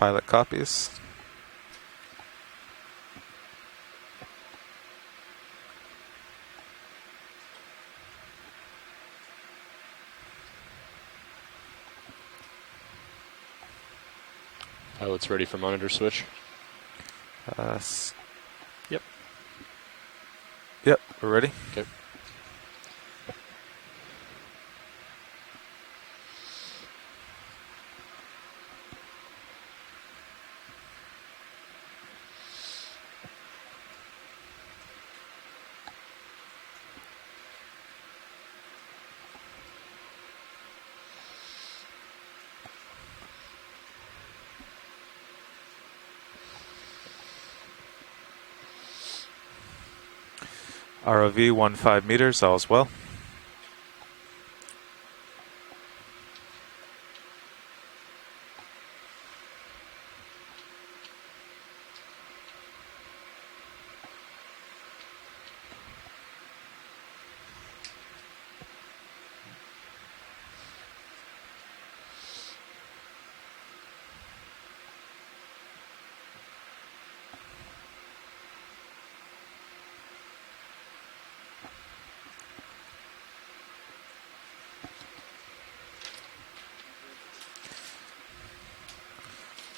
Pilot copies. Pilot's ready for monitor switch. Yep. Yep, we're ready. Okay. ROV 15 meters, all's well.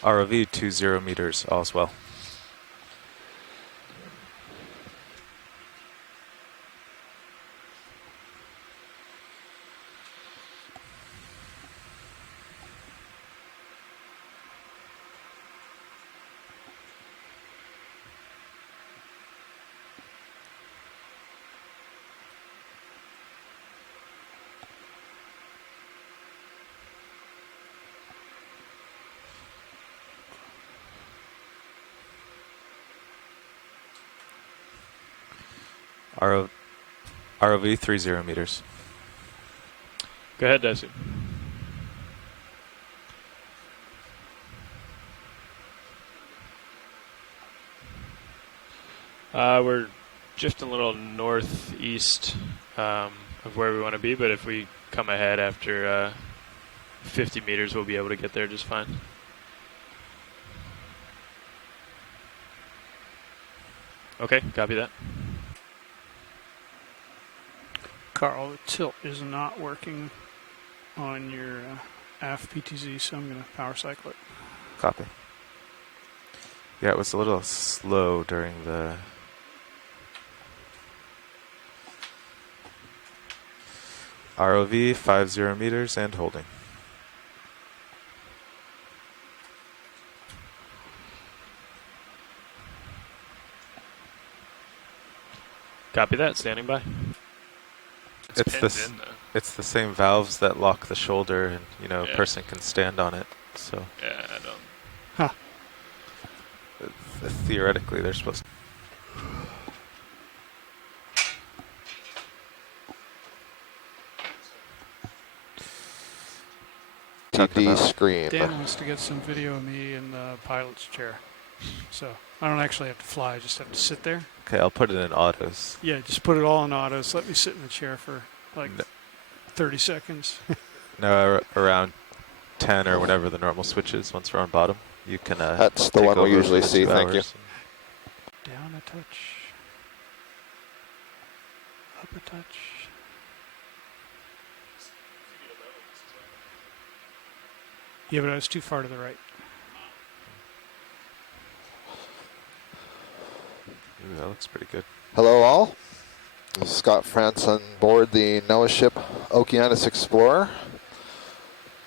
ROV 20 meters, all's well. ROV 30 meters. Go ahead, Desi. We're just a little northeast of where we want to be, but if we come ahead after 50 meters, we'll be able to get there just fine. Okay, copy that. Carl, the tilt is not working on your aft PTZ, so I'm going to power cycle it. Copy. Yeah, it was a little slow during the... ROV 50 meters and holding. Copy that, standing by. It's the same valves that lock the shoulder, and you know, Yeah. a person can stand on it. So Yeah, I don't. Theoretically, they're supposed to. TD screen. Dan wants to get some video of me in the pilot's chair. So I don't actually have to fly, I just have to sit there. Okay, I'll put it in autos. Yeah, just put it all in autos. Let me sit in the chair for like 30 seconds. No, around 10 or whatever the normal switch is. Once we're on bottom, you can. That's the take one we over usually for see. 2 Thank you. hours. Down a touch. Up a touch. Yeah, but I was too far to the right. Ooh, that looks pretty good. Hello all. This is Scott France on board the NOAA ship Okeanos Explorer.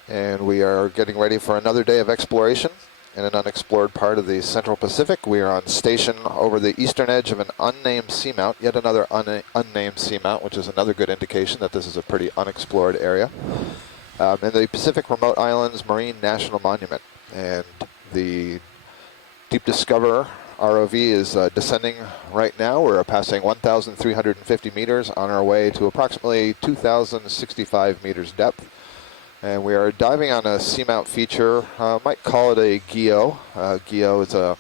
And we are getting ready for another day of exploration in an unexplored part of the Central Pacific. We are on station over the eastern edge of an unnamed seamount, yet another unnamed seamount, which is another good indication that this is a pretty unexplored area. In the Pacific Remote Islands Marine National Monument. And the Deep Discoverer ROV is descending right now. We're passing 1,350 meters on our way to approximately 2,065 meters depth. And we are diving on a seamount feature, might call it a GEO. GEO is a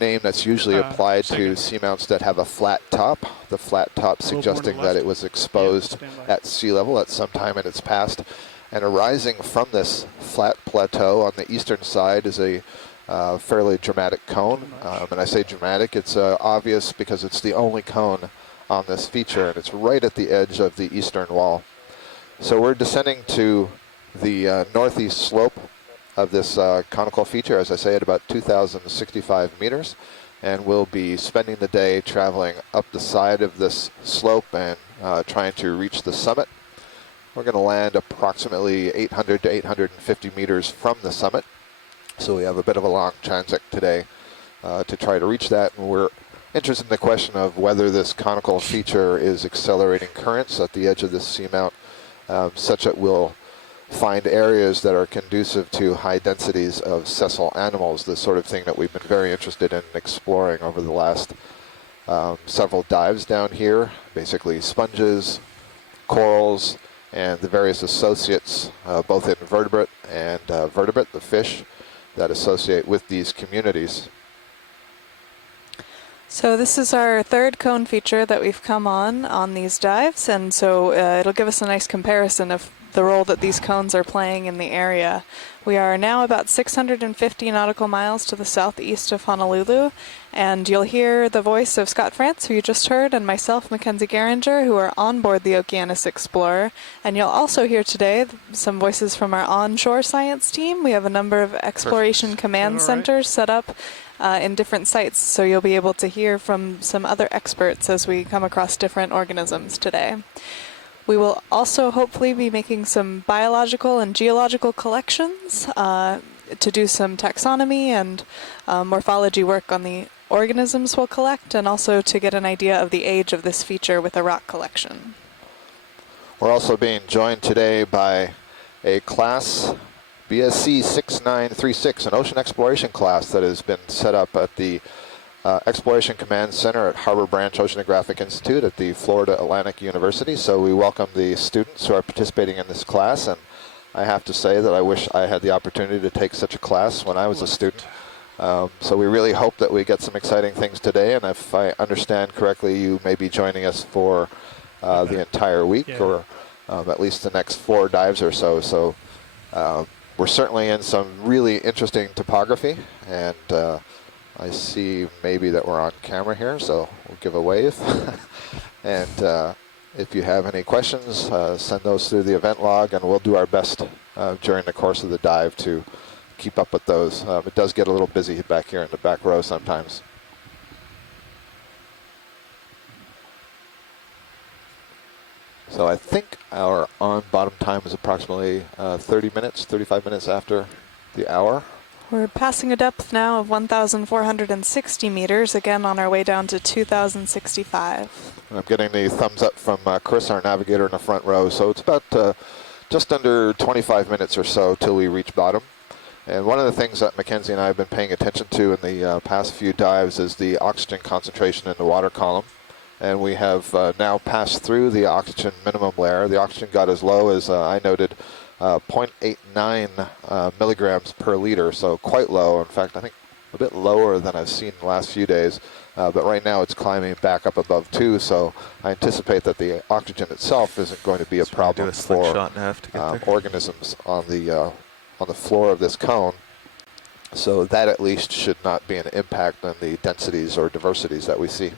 name that's usually applied to seamounts that have a flat top. The flat top suggesting that it was exposed at sea level at some time in its past. And arising from this flat plateau on the eastern side is a fairly dramatic cone. And I say dramatic, it's obvious because it's the only cone on this feature, and it's right at the edge of the eastern wall. So we're descending to the northeast slope of this conical feature, as I say, at about 2,065 meters. And we'll be spending the day traveling up the side of this slope and trying to reach the summit. We're going to land approximately 800 to 850 meters from the summit. So we have a bit of a long transect today to try to reach that. And we're interested in the question of whether this conical feature is accelerating currents at the edge of this seamount, such that we'll find areas that are conducive to high densities of sessile animals, the sort of thing that we've been very interested in exploring over the last several dives down here, basically sponges, corals, and the various associates, both invertebrate and vertebrate, the fish that associate with these communities. So this is our third cone feature that we've come on these dives, and so it'll give us a nice comparison of the role that these cones are playing in the area. We are now about 650 nautical miles to the southeast of Honolulu, and you'll hear the voice of Scott France, who you just heard, and myself, Mackenzie Geringer, who are on board the Okeanos Explorer. And you'll also hear today some voices from our onshore science team. We have a number of exploration command centers set up in different sites, so you'll be able to hear from some other experts as we come across different organisms today. We will also hopefully be making some biological and geological collections to do some taxonomy and morphology work on the organisms we'll collect, and also to get an idea of the age of this feature with a rock collection. We're also being joined today by a class, BSC 6936, an ocean exploration class that has been set up at the Exploration Command Center at Harbor Branch Oceanographic Institute at the Florida Atlantic University. So we welcome the students who are participating in this class, and I have to say that I wish I had the opportunity to take such a class when I was a student. So we really hope that we get some exciting things today, and if I understand correctly, you may be joining us for the entire week, or at least the next 4 dives or so. So we're certainly in some really interesting topography, and I see maybe that we're on camera here, so we'll give a wave. And if you have any questions, send those through the event log, and we'll do our best during the course of the dive to keep up with those. It does get a little busy back here in the back row sometimes. So I think our on-bottom time is approximately 30 minutes, 35 minutes after the hour. We're passing a depth now of 1,460 meters, again on our way down to 2,065. I'm getting the thumbs up from Chris, our navigator in the front row. So it's about just under 25 minutes or so till we reach bottom. And one of the things that Mackenzie and I have been paying attention to in the past few dives is the oxygen concentration in the water column. And we have now passed through the oxygen minimum layer. The oxygen got as low as, I noted, 0.89 milligrams per liter, so quite low. In fact, I think a bit lower than I've seen in the last few days. But right now it's climbing back up above 2, so I anticipate that the oxygen itself isn't going to be a problem for organisms on the floor of this cone. So that at least should not be an impact on the densities or diversities that we see.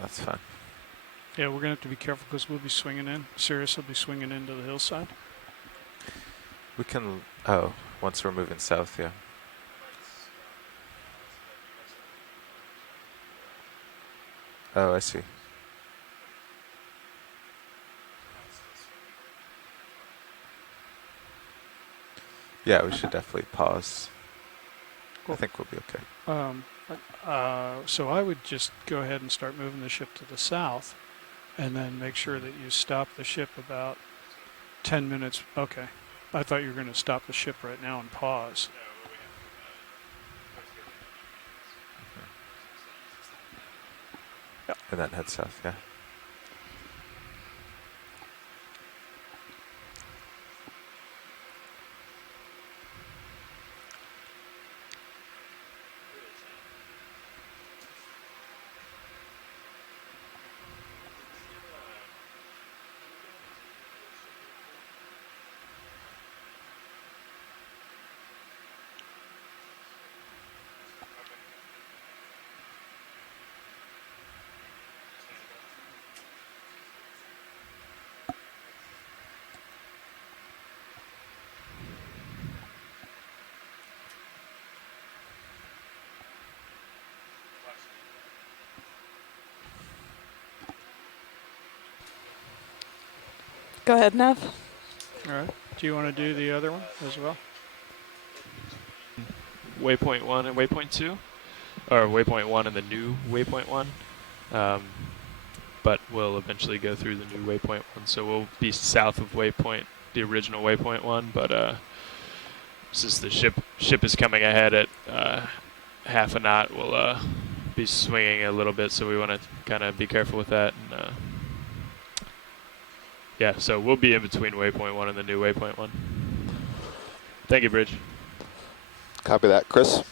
That's fine. Yeah, we're going to have to be careful because we'll be swinging in. Sirius will be swinging into the hillside. We can, once we're moving south, yeah. Oh, I see. Yeah, we should definitely pause. I think we'll be okay. So I would just go ahead and start moving the ship to the south, and then make sure that you stop the ship about 10 minutes. Okay. I thought you were going to stop the ship right now and pause. Yep. And then head south, yeah. Go ahead, Nav. All right. Do you want to do the other one as well? Waypoint 1 and waypoint 2, or waypoint 1 and the new waypoint 1. But we'll eventually go through the new waypoint 1, so we'll be south of waypoint, the original waypoint 1. But since the ship is coming ahead at half a knot, we'll be swinging a little bit, so we want to kind of be careful with that. And yeah, so we'll be in between waypoint 1 and the new waypoint 1. Thank you, Bridge. Copy that, Chris.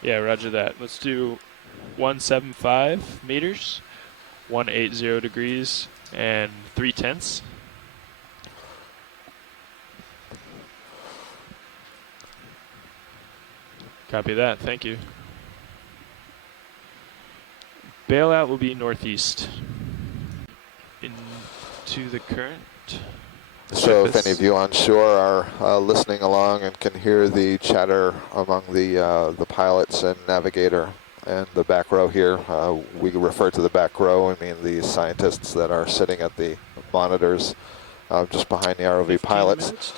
Yeah, roger that. Let's do 175 meters, 180 degrees, and 3/10. Copy that. Thank you. Bailout will be northeast. Into the current. So if any of you on shore are listening along and can hear the chatter among the pilots and navigator and the back row here, we refer to the back row, I mean the scientists that are sitting at the monitors just behind the ROV pilots.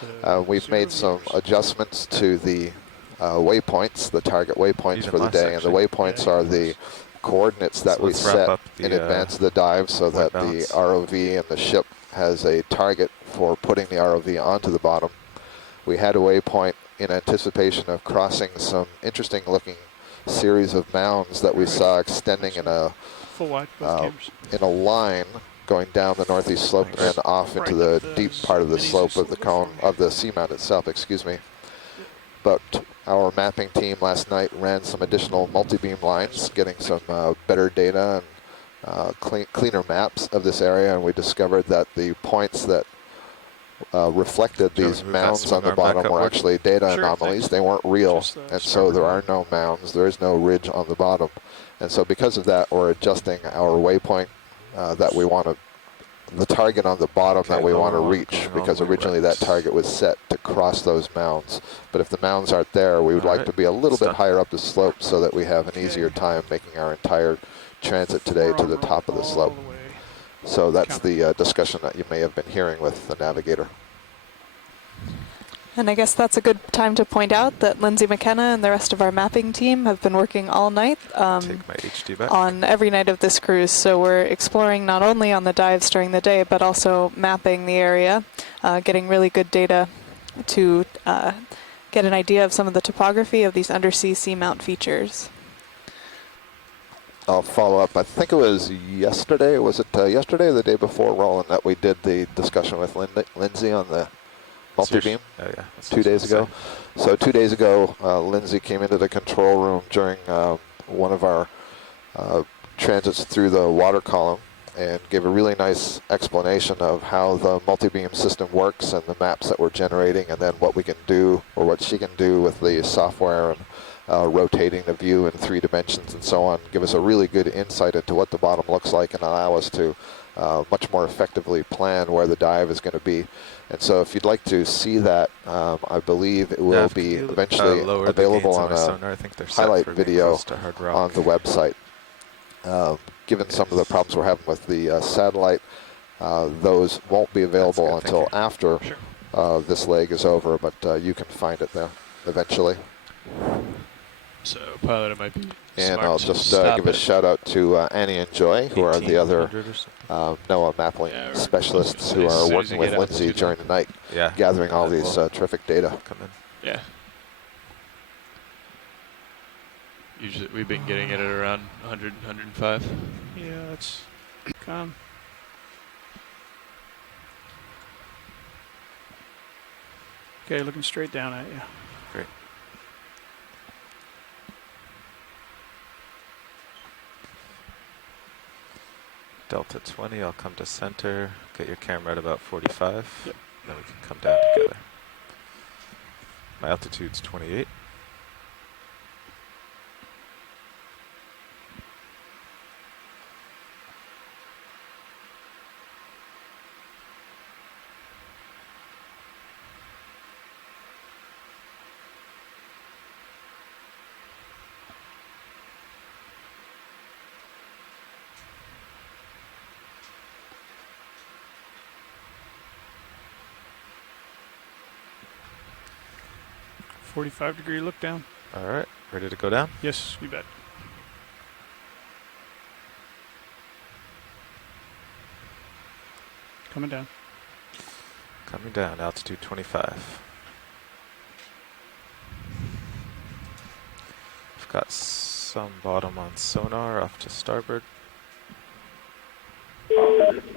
We've made some adjustments to the waypoints, the target waypoints Even for the less, day, and the actually. waypoints are the coordinates that So we let's wrap set up in the, advance of the dive so that white balance. the ROV and the ship has a target for putting the ROV onto the bottom. We had a waypoint in anticipation of crossing some interesting looking series of mounds that we saw extending in a Full wide, both cameras. in a line going down the northeast slope and then off into the deep part of the slope of the cone of the seamount itself, excuse me. But our mapping team last night ran some additional multi-beam lines, getting some better data and cleaner maps of this area, and we discovered that the points that reflected Joe, these move that mounds swing on the arm back bottom were upward. actually data Sure, anomalies. thanks. They weren't real, Just, and so there are no mounds. There is no ridge on the bottom. And so because of that, we're adjusting our waypoint that we want to, the target on the bottom Okay, that we want to lower one reach, going all because the way originally right. that target was set to cross those mounds. But if the mounds aren't there, we would All like right, to be a little it's bit done. higher up the slope so that we have an Okay. easier time making our entire transit today to the Forearm top of the roll slope. all the way. So that's Counter. the discussion that you may have been hearing with the navigator. And I guess that's a good time to point out that Lindsay McKenna and the rest of our mapping team have been working all night Take my HD back. on every night of this cruise. So we're exploring not only on the dives during the day, but also mapping the area, getting really good data to get an idea of some of the topography of these undersea seamount features. I'll follow up. I think it was yesterday. Was it yesterday or the day before, Roland, that we did the discussion with Lindsay on the multi-beam? Oh, yeah. That's 2 what I days was gonna ago. So 2 days ago, Lindsay came into the control room during one of our transits through the water column and gave a really nice explanation of how the multi-beam system works and the maps that we're generating, and then what we can do, or what she can do with the software and rotating the view in 3 dimensions and so on. Give us a really good insight into what the bottom looks like and allow us to much more effectively plan where the dive is going to be. And so if you'd like to see that, I believe it will Nav, can be you, eventually lower the available gains on my a sonar? I think they're set highlight for being video close to hard rock. on the website. Given some of the problems we're having with the satellite, those won't be available That's good, until thank after Sure. this leg is over, but you can find it there eventually. So pilot, it might be And smart I'll to just stop give a it. shout out to Annie and Joy, who are the other 1800 or something. NOAA mapping Yeah, specialists as who soon are as working you with get Lindsay altitude. during the night, Yeah. gathering all and these we'll terrific data. come in. Yeah. Usually we've been getting it at around 100, 105. Yeah, that's come. Okay, looking straight down at you. Great. Delta 20, I'll come to center, get your camera at about 45. Yep. Then we can come down together. My altitude's 28. 45-degree look down. All right, ready to go down? Yes, you bet. Coming down. Coming down, altitude 25. We've got some bottom on sonar off to starboard.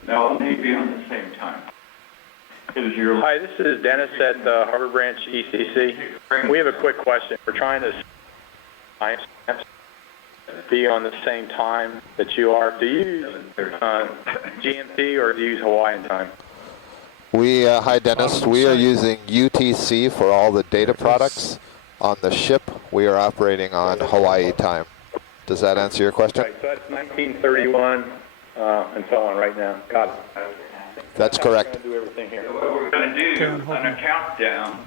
Now, it may be on the same time. Hi, this is Dennis at Harbor Branch ECC. We have a quick question. We're trying to be on the same time that you are. Do you use GMT or do you use Hawaiian time? Hi Dennis, we are using UTC for all the data products. On the ship, we are operating on Hawaii time. Does that answer your question? Right, so that's 1931 and so on right now. Got it. That's correct. We're going to do everything here. So what we're going to do Okay, on a countdown,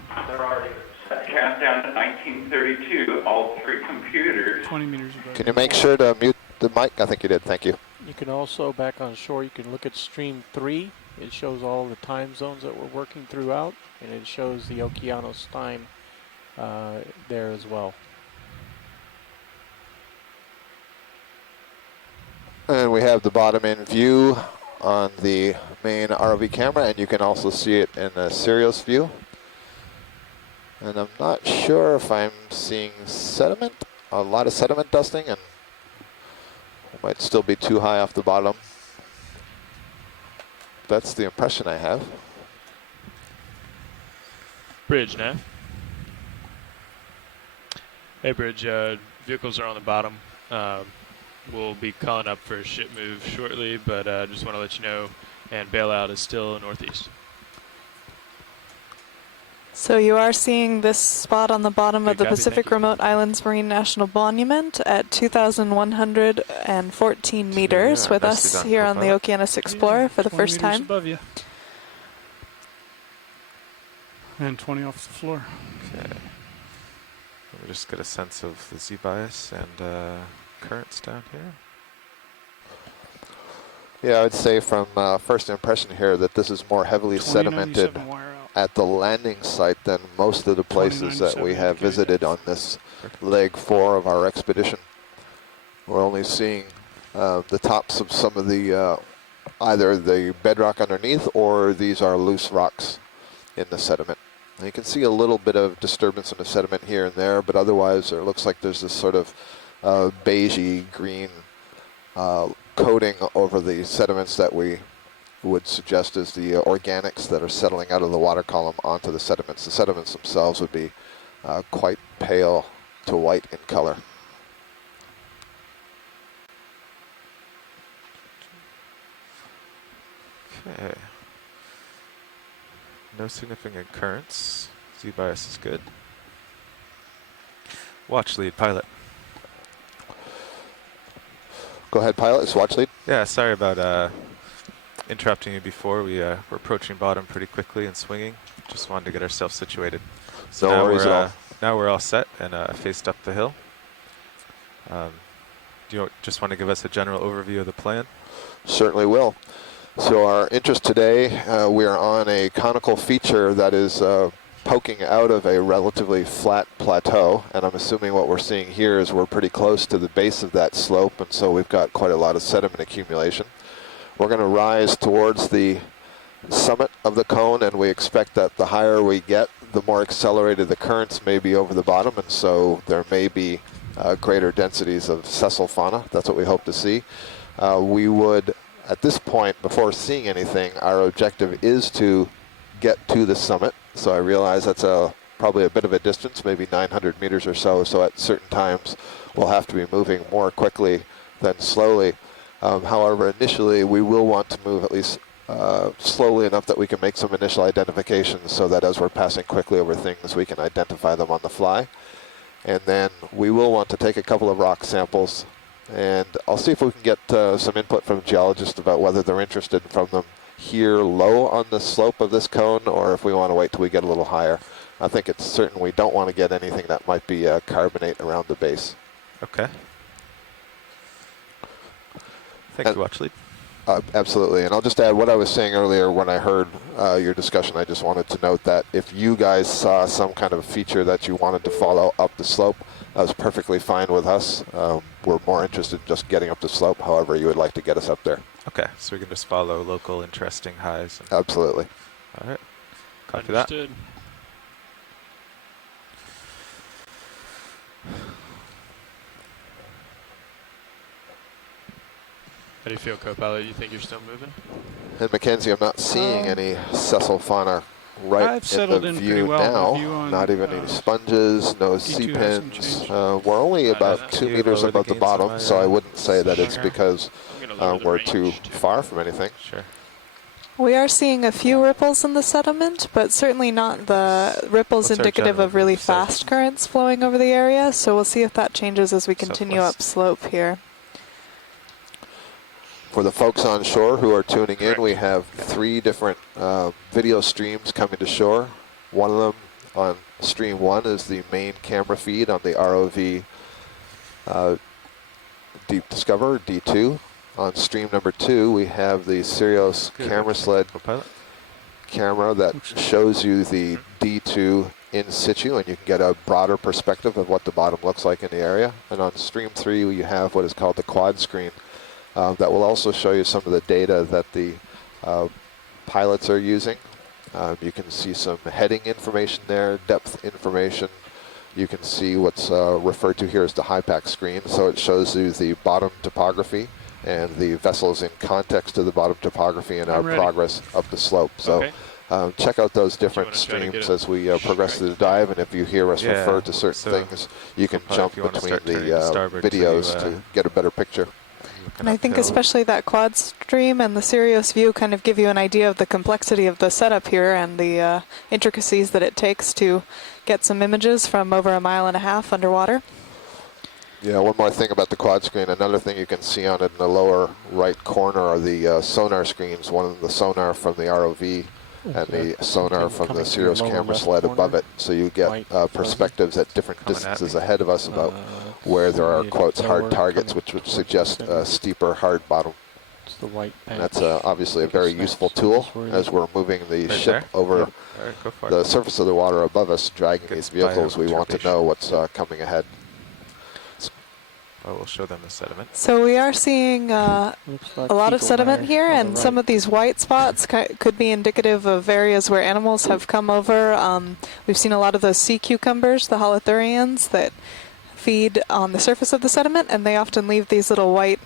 countdown to 1932, all three computers. 20 meters above. Can you make sure to mute the mic? I think you did, thank you. You can also, back on shore, you can look at stream 3. It shows all the time zones that we're working throughout, and it shows the Okeanos time there as well. And we have the bottom in view on the main ROV camera, and you can also see it in the Sirius view. And I'm not sure if I'm seeing sediment, a lot of sediment dusting, and it might still be too high off the bottom. That's the impression I have. Bridge, Nav. Hey, Bridge. Vehicles are on the bottom. We'll be calling up for a ship move shortly, but just want to let you know, and bailout is still northeast. So you are seeing this spot on the bottom of Good the copy, Pacific thank you. Remote Islands Marine National Monument at 2,114 meters Yeah, with nicely us done, here on the co-pilot. Okeanos Explorer for the 20 first meters time. above you. And 20 off the floor. Okay. Let me just get a sense of the Z-bias and currents down here. Yeah, I would say from first impression here that this is more heavily sedimented 2097 wire out. at the landing site than most of the places that we 2097 have indicated. visited on this leg 4 of our expedition. We're only seeing the tops of some of the either the bedrock underneath, or these are loose rocks in the sediment. And you can see a little bit of disturbance in the sediment here and there, but otherwise it looks like there's this sort of beigey green coating over the sediments that we would suggest is the organics that are settling out of the water column onto the sediments. The sediments themselves would be quite pale to white in color. Okay. No significant currents. Z-bias is good. Watch lead, pilot. Go ahead, pilot. It's watch lead. Yeah, sorry about interrupting you before. We're approaching bottom pretty quickly and swinging. Just wanted to get ourselves situated. So No now worries we're, at all. Now we're all set and faced up the hill. Do you just want to give us a general overview of the plan? Certainly will. So our interest today, we are on a conical feature that is poking out of a relatively flat plateau, and I'm assuming what we're seeing here is we're pretty close to the base of that slope, and so we've got quite a lot of sediment accumulation. We're going to rise towards the summit of the cone, and we expect that the higher we get, the more accelerated the currents may be over the bottom, and so there may be greater densities of sessile fauna. That's what we hope to see. We would, at this point, before seeing anything, our objective is to get to the summit. So I realize that's probably a bit of a distance, maybe 900 meters or so. So at certain times, we'll have to be moving more quickly than slowly. However, initially, we will want to move at least slowly enough that we can make some initial identifications so that as we're passing quickly over things, we can identify them on the fly. And then we will want to take a couple of rock samples, and I'll see if we can get some input from geologists about whether they're interested from them here low on the slope of this cone, or if we want to wait till we get a little higher. I think it's certain we don't want to get anything that might be carbonate around the base. Okay. Thank you, watch lead. Absolutely, and I'll just add what I was saying earlier when I heard your discussion. I just wanted to note that if you guys saw some kind of feature that you wanted to follow up the slope, that was perfectly fine with us. We're more interested in just getting up the slope, however you would like to get us up there. Okay, so we can just follow local interesting highs. And Absolutely. all right, copy Understood. How do you feel, co-pilot? You think you're still moving? And Mackenzie, I'm not seeing any sessile fauna right I've settled in the in pretty view well. The view now. on, Not even any sponges, no D2 hasn't C-pins. changed. We're only Not about enough. 2 Can you meters lower the above the gains on bottom, my, so I wouldn't say that it's Sure. because I'm gonna lower the we're range too too. far from anything. Sure. We are seeing a few ripples in the sediment, but certainly not the ripples What's our indicative general of really move? South? fast currents flowing over the area. So we'll see if that changes as we continue Southwest. upslope here. For the folks on shore who are tuning Correct. in, we have 3 different video streams coming to shore. One of them on stream 1 is the main camera feed on the ROV Deep Discover D2. On stream number 2, we have the Sirius Good. camera sled Co-pilot. camera that shows you the D2 in situ, and you can get a broader perspective of what the bottom looks like in the area. And on stream 3, you have what is called the quad screen. That will also show you some of the data that the pilots are using. You can see some heading information there, depth information. You can see what's referred to here as the HIPAC screen. So it shows you the bottom topography and the vessels in context to the bottom topography and our I'm ready. progress up the slope. So Okay. check out those different wanna try to get streams it as we progress through the dive. And if you hear us Yeah, refer to certain so things, you can co-pilot, jump if you wanna between start turning the to starboard, so videos you, to get a better picture. And I think uphill. especially that quad stream and the Sirius view kind of give you an idea of the complexity of the setup here and the intricacies that it takes to get some images from over 1.5 miles underwater. Yeah, one more thing about the quad screen. Another thing you can see on it in the lower right corner are the sonar screens. One of the sonar from the ROV and the sonar from the Sirius camera sled above it. So you get perspectives at different Coming at distances me. ahead of us about where there are, quotes, hard targets, which would suggest a steeper, hard bottom. It's the white And patch. that's obviously a very useful tool as we're moving the Right ship there? over All right, go for the it. surface of the water above us, dragging Gets these vehicles. We want to bioturbation. know what's coming ahead. Oh, we'll show them the sediment. So we are seeing Looks like a lot of fecal sediment matter here, on the and some right. of these white spots could be indicative of areas where animals have come over. We've seen a lot of those sea cucumbers, the holothurians, that feed on the surface of the sediment, and they often leave these little white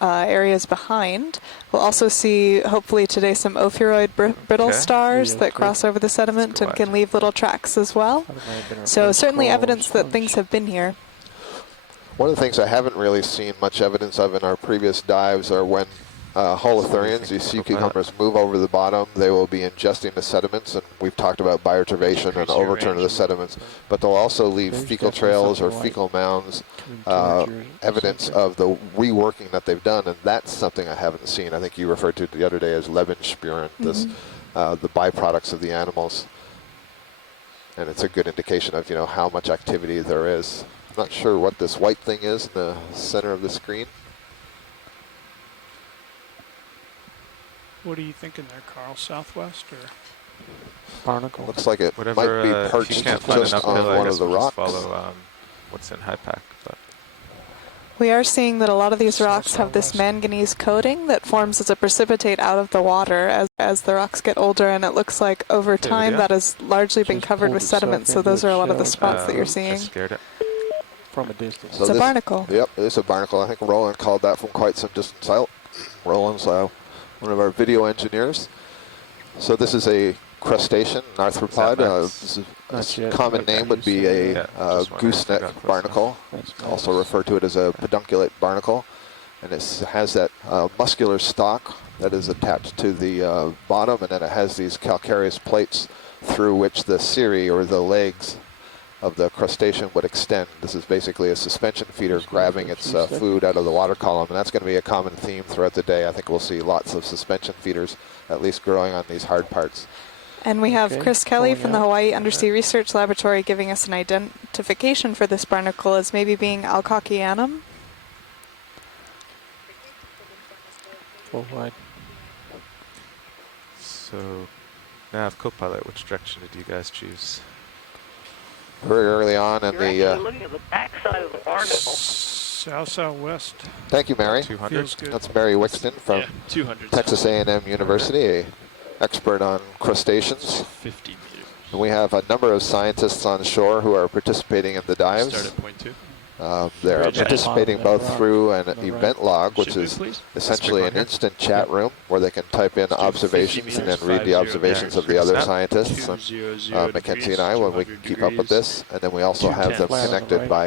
areas behind. We'll also see, hopefully today, some ophiuroid brittle Okay. stars Yeah, that okay. cross over the sediment go and wide. can leave little tracks as well. That might have been our So first certainly crawl evidence that things sponge. have been here. One of the things I haven't really seen much evidence of in our previous dives are when holothurians, these sea cucumbers, move over the bottom. They will be ingesting the sediments, and we've talked about bioturbation and Increase your overturn of the range. sediments, but they'll also leave There's fecal definitely trails or something fecal mounds, coming towards your evidence center. of the reworking that they've done, and that's something I haven't seen. I think you referred to it the other day as Lebensspuren, this, the byproducts of the animals. And it's a good indication of, how much activity there is. I'm not sure what this white thing is in the center of the screen. What are you thinking there, Carl? Southwest or? Barnacle. Looks like it Whatever, might be if perched you can't find just an uphill, on I one guess of the we'll just rocks. follow what's in HIPAC. But We are seeing that a lot of these South rocks have this southwest. manganese coating that forms as a precipitate out of the water as the rocks get older, and it looks like over Okay, time video. that has largely been Just covered pulled with itself sediment, so into those a are a lot of the shell. spots that you're I seeing. scared it. From a distance. So It's a this- barnacle. Yep, it's a barnacle. I think Roland called that from quite some distance out. Roland's one of our video engineers. So this is a crustacean, an arthropod. Max? This is Not a yet. common Okay. name would be Yeah, a just wondering if I gooseneck got close barnacle. That's Also nice. referred to it as a pedunculate barnacle. And it has that muscular stalk that is attached to the bottom, and then it has these calcareous plates through which the cirri, or the legs of the crustacean, would extend. This is basically a suspension feeder Just going grabbing for a its few seconds. food out of the water column, and that's going to be a common theme throughout the day. I think we'll see lots of suspension feeders at least growing on these hard parts. And we have Okay, Chris Kelly pulling from the out. Hawaii Undersea Research Laboratory giving us an identification for this barnacle as maybe being Alcochianum. Full wide. So, nav Copilot, which direction did you guys choose? Very early on in the. looking at the backside of the barn. Southwest. Thank you, Mary. 200. Feels good. That's Mary Wixton from Yeah, 200. Texas A&M University, a expert on crustaceans. 50 meters. And we have a number of scientists on shore who are participating in the dives. Start at point 2. They're Bridge at participating bottom, both right. through an On the event log, which Should we, is please? essentially one an here. instant chat room where they can type in 50 observations and then meters, read the 50 observations of the meters. other Snap. scientists. 200 Mackenzie and I, when we 200 keep up with degrees. this, and then we also have them 210. Flat on the connected right. by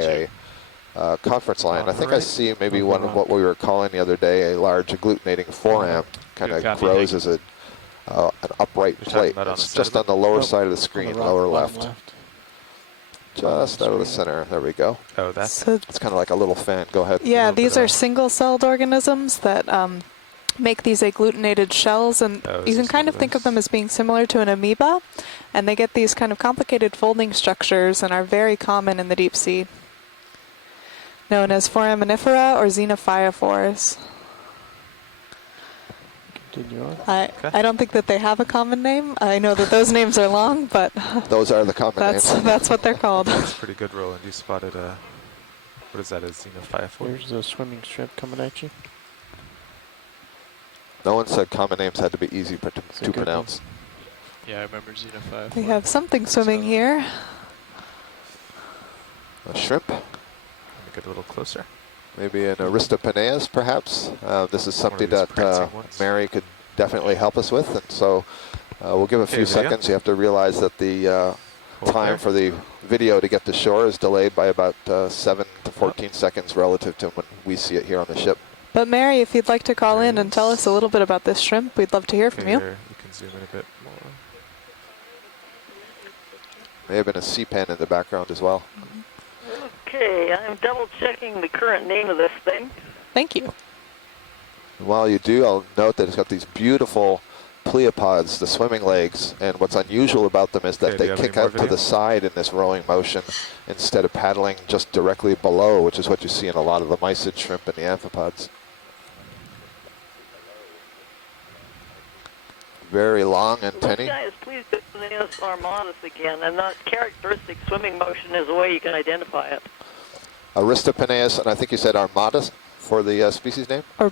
a conference line. I think I Right. see maybe On one the of what we were calling the other day a large agglutinating foram kind Good of copy, grows thank as an upright You're talking plate. about on It's the just on sediment? the lower Oh, side of the On screen, the lower bottom left. Just out of the center. There we go. Oh, that's So It's kind of like a little fan. Go ahead. yeah, little bit these are of- single-celled organisms that make these agglutinated shells, and Oh, you this can is kind one of of think of those. them as being similar to an amoeba, and they get these kind of complicated folding structures and are very common in the deep sea, known as foraminifera or xenophyophores. Continue on. I don't think that they have a common name. I know that those names are long, but Those are the common names. that's what they're called. That's pretty good, Roland. You spotted a, what is that, a xenophyophore? There's the swimming shrimp coming at you. No one said common names had to be easy a to good pronounce. Yeah, I remember Xenophile. We have something swimming here. A shrimp, Let me get a little closer. maybe an Aristopenaeus, perhaps. This is something these that prancing ones. Mary could definitely help us with, and so we'll give a few video. seconds. You have to realize that the Hold time there. for the video to get to shore is delayed by about 7 to 14 seconds relative to when we see it here on the ship. But Mary, if you'd like to call in and tell us a little bit about this shrimp, we'd love to hear from you. Here, you can zoom in a bit more. May have been a sea pen in the background as well. Okay, I'm double checking the current name of this thing. Thank you. And while you do, I'll note that it's got these beautiful pleopods, the swimming legs, and what's unusual about them is that Okay, do you they have any kick more out to video? the side in this rowing motion instead of paddling just directly below, which is what you see in a lot of the mysid shrimp and the amphipods. Very long This antennae. guy is pleased to us armatus again, and that characteristic swimming motion is a way you can identify it. Aristopenaeus, and I think you said armatus for the species name? No.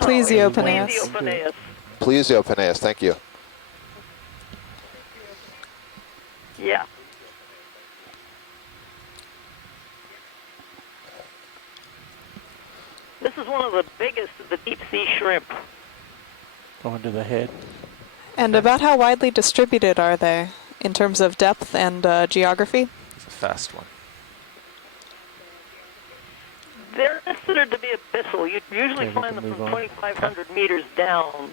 Plesiopenaeus. It's Plesiopenaeus. Plesiopenaeus, thank you. Yeah. This is one of the biggest of the deep sea shrimp. Going to the head. And about how widely distributed are they in terms of depth and geography? It's a fast one. They're considered to be abyssal. You usually Okay, we find can them from move on. 2,500 meters down.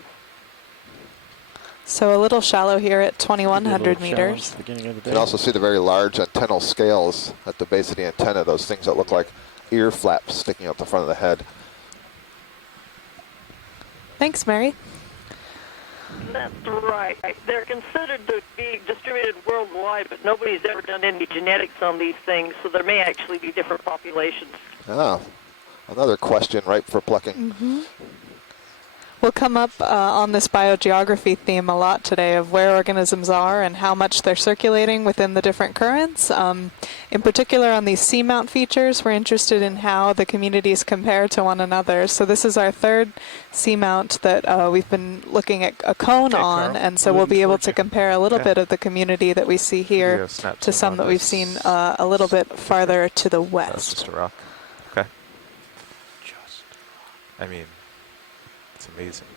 So a little shallow here at Maybe a 2,100 little shallow meters. at the beginning of the You day. can also see the very large antennal scales at the base of the antenna, those things that look like ear flaps sticking out the front of the head. Thanks, Mary. That's right. They're considered to be distributed worldwide, but nobody's ever done any genetics on these things, so there may actually be different populations. Ah, another question ripe for plucking. We'll come up on this biogeography theme a lot today of where organisms are and how much they're circulating within the different currents. In particular on these seamount features, we're interested in how the communities compare to one another. So this is our third seamount that we've been looking at a cone Okay, on, Carl, and so we'll moving be able towards to you. compare a little Okay. bit of the community that we see here Video snap to zoom some on that we've this. seen a little bit farther to the That was west. just a rock. Okay. I mean, it's amazing.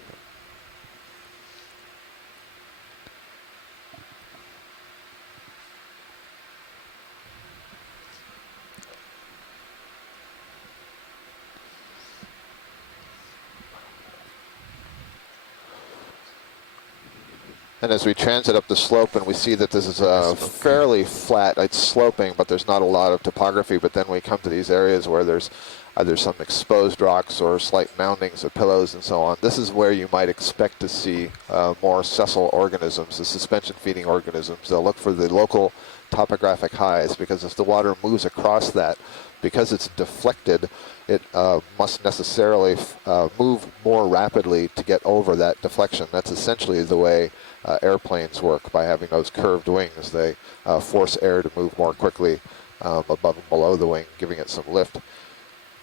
And as we transit up the slope and we see that this is fairly flat, it's sloping, but there's not a lot of topography, but then we come to these areas where there's either some exposed rocks or slight moundings of pillows and so on. This is where you might expect to see more sessile organisms, the suspension feeding organisms. They'll look for the local topographic highs, because as the water moves across that, because it's deflected, it must necessarily move more rapidly to get over that deflection. That's essentially the way airplanes work. By having those curved wings, they force air to move more quickly above and below the wing, giving it some lift.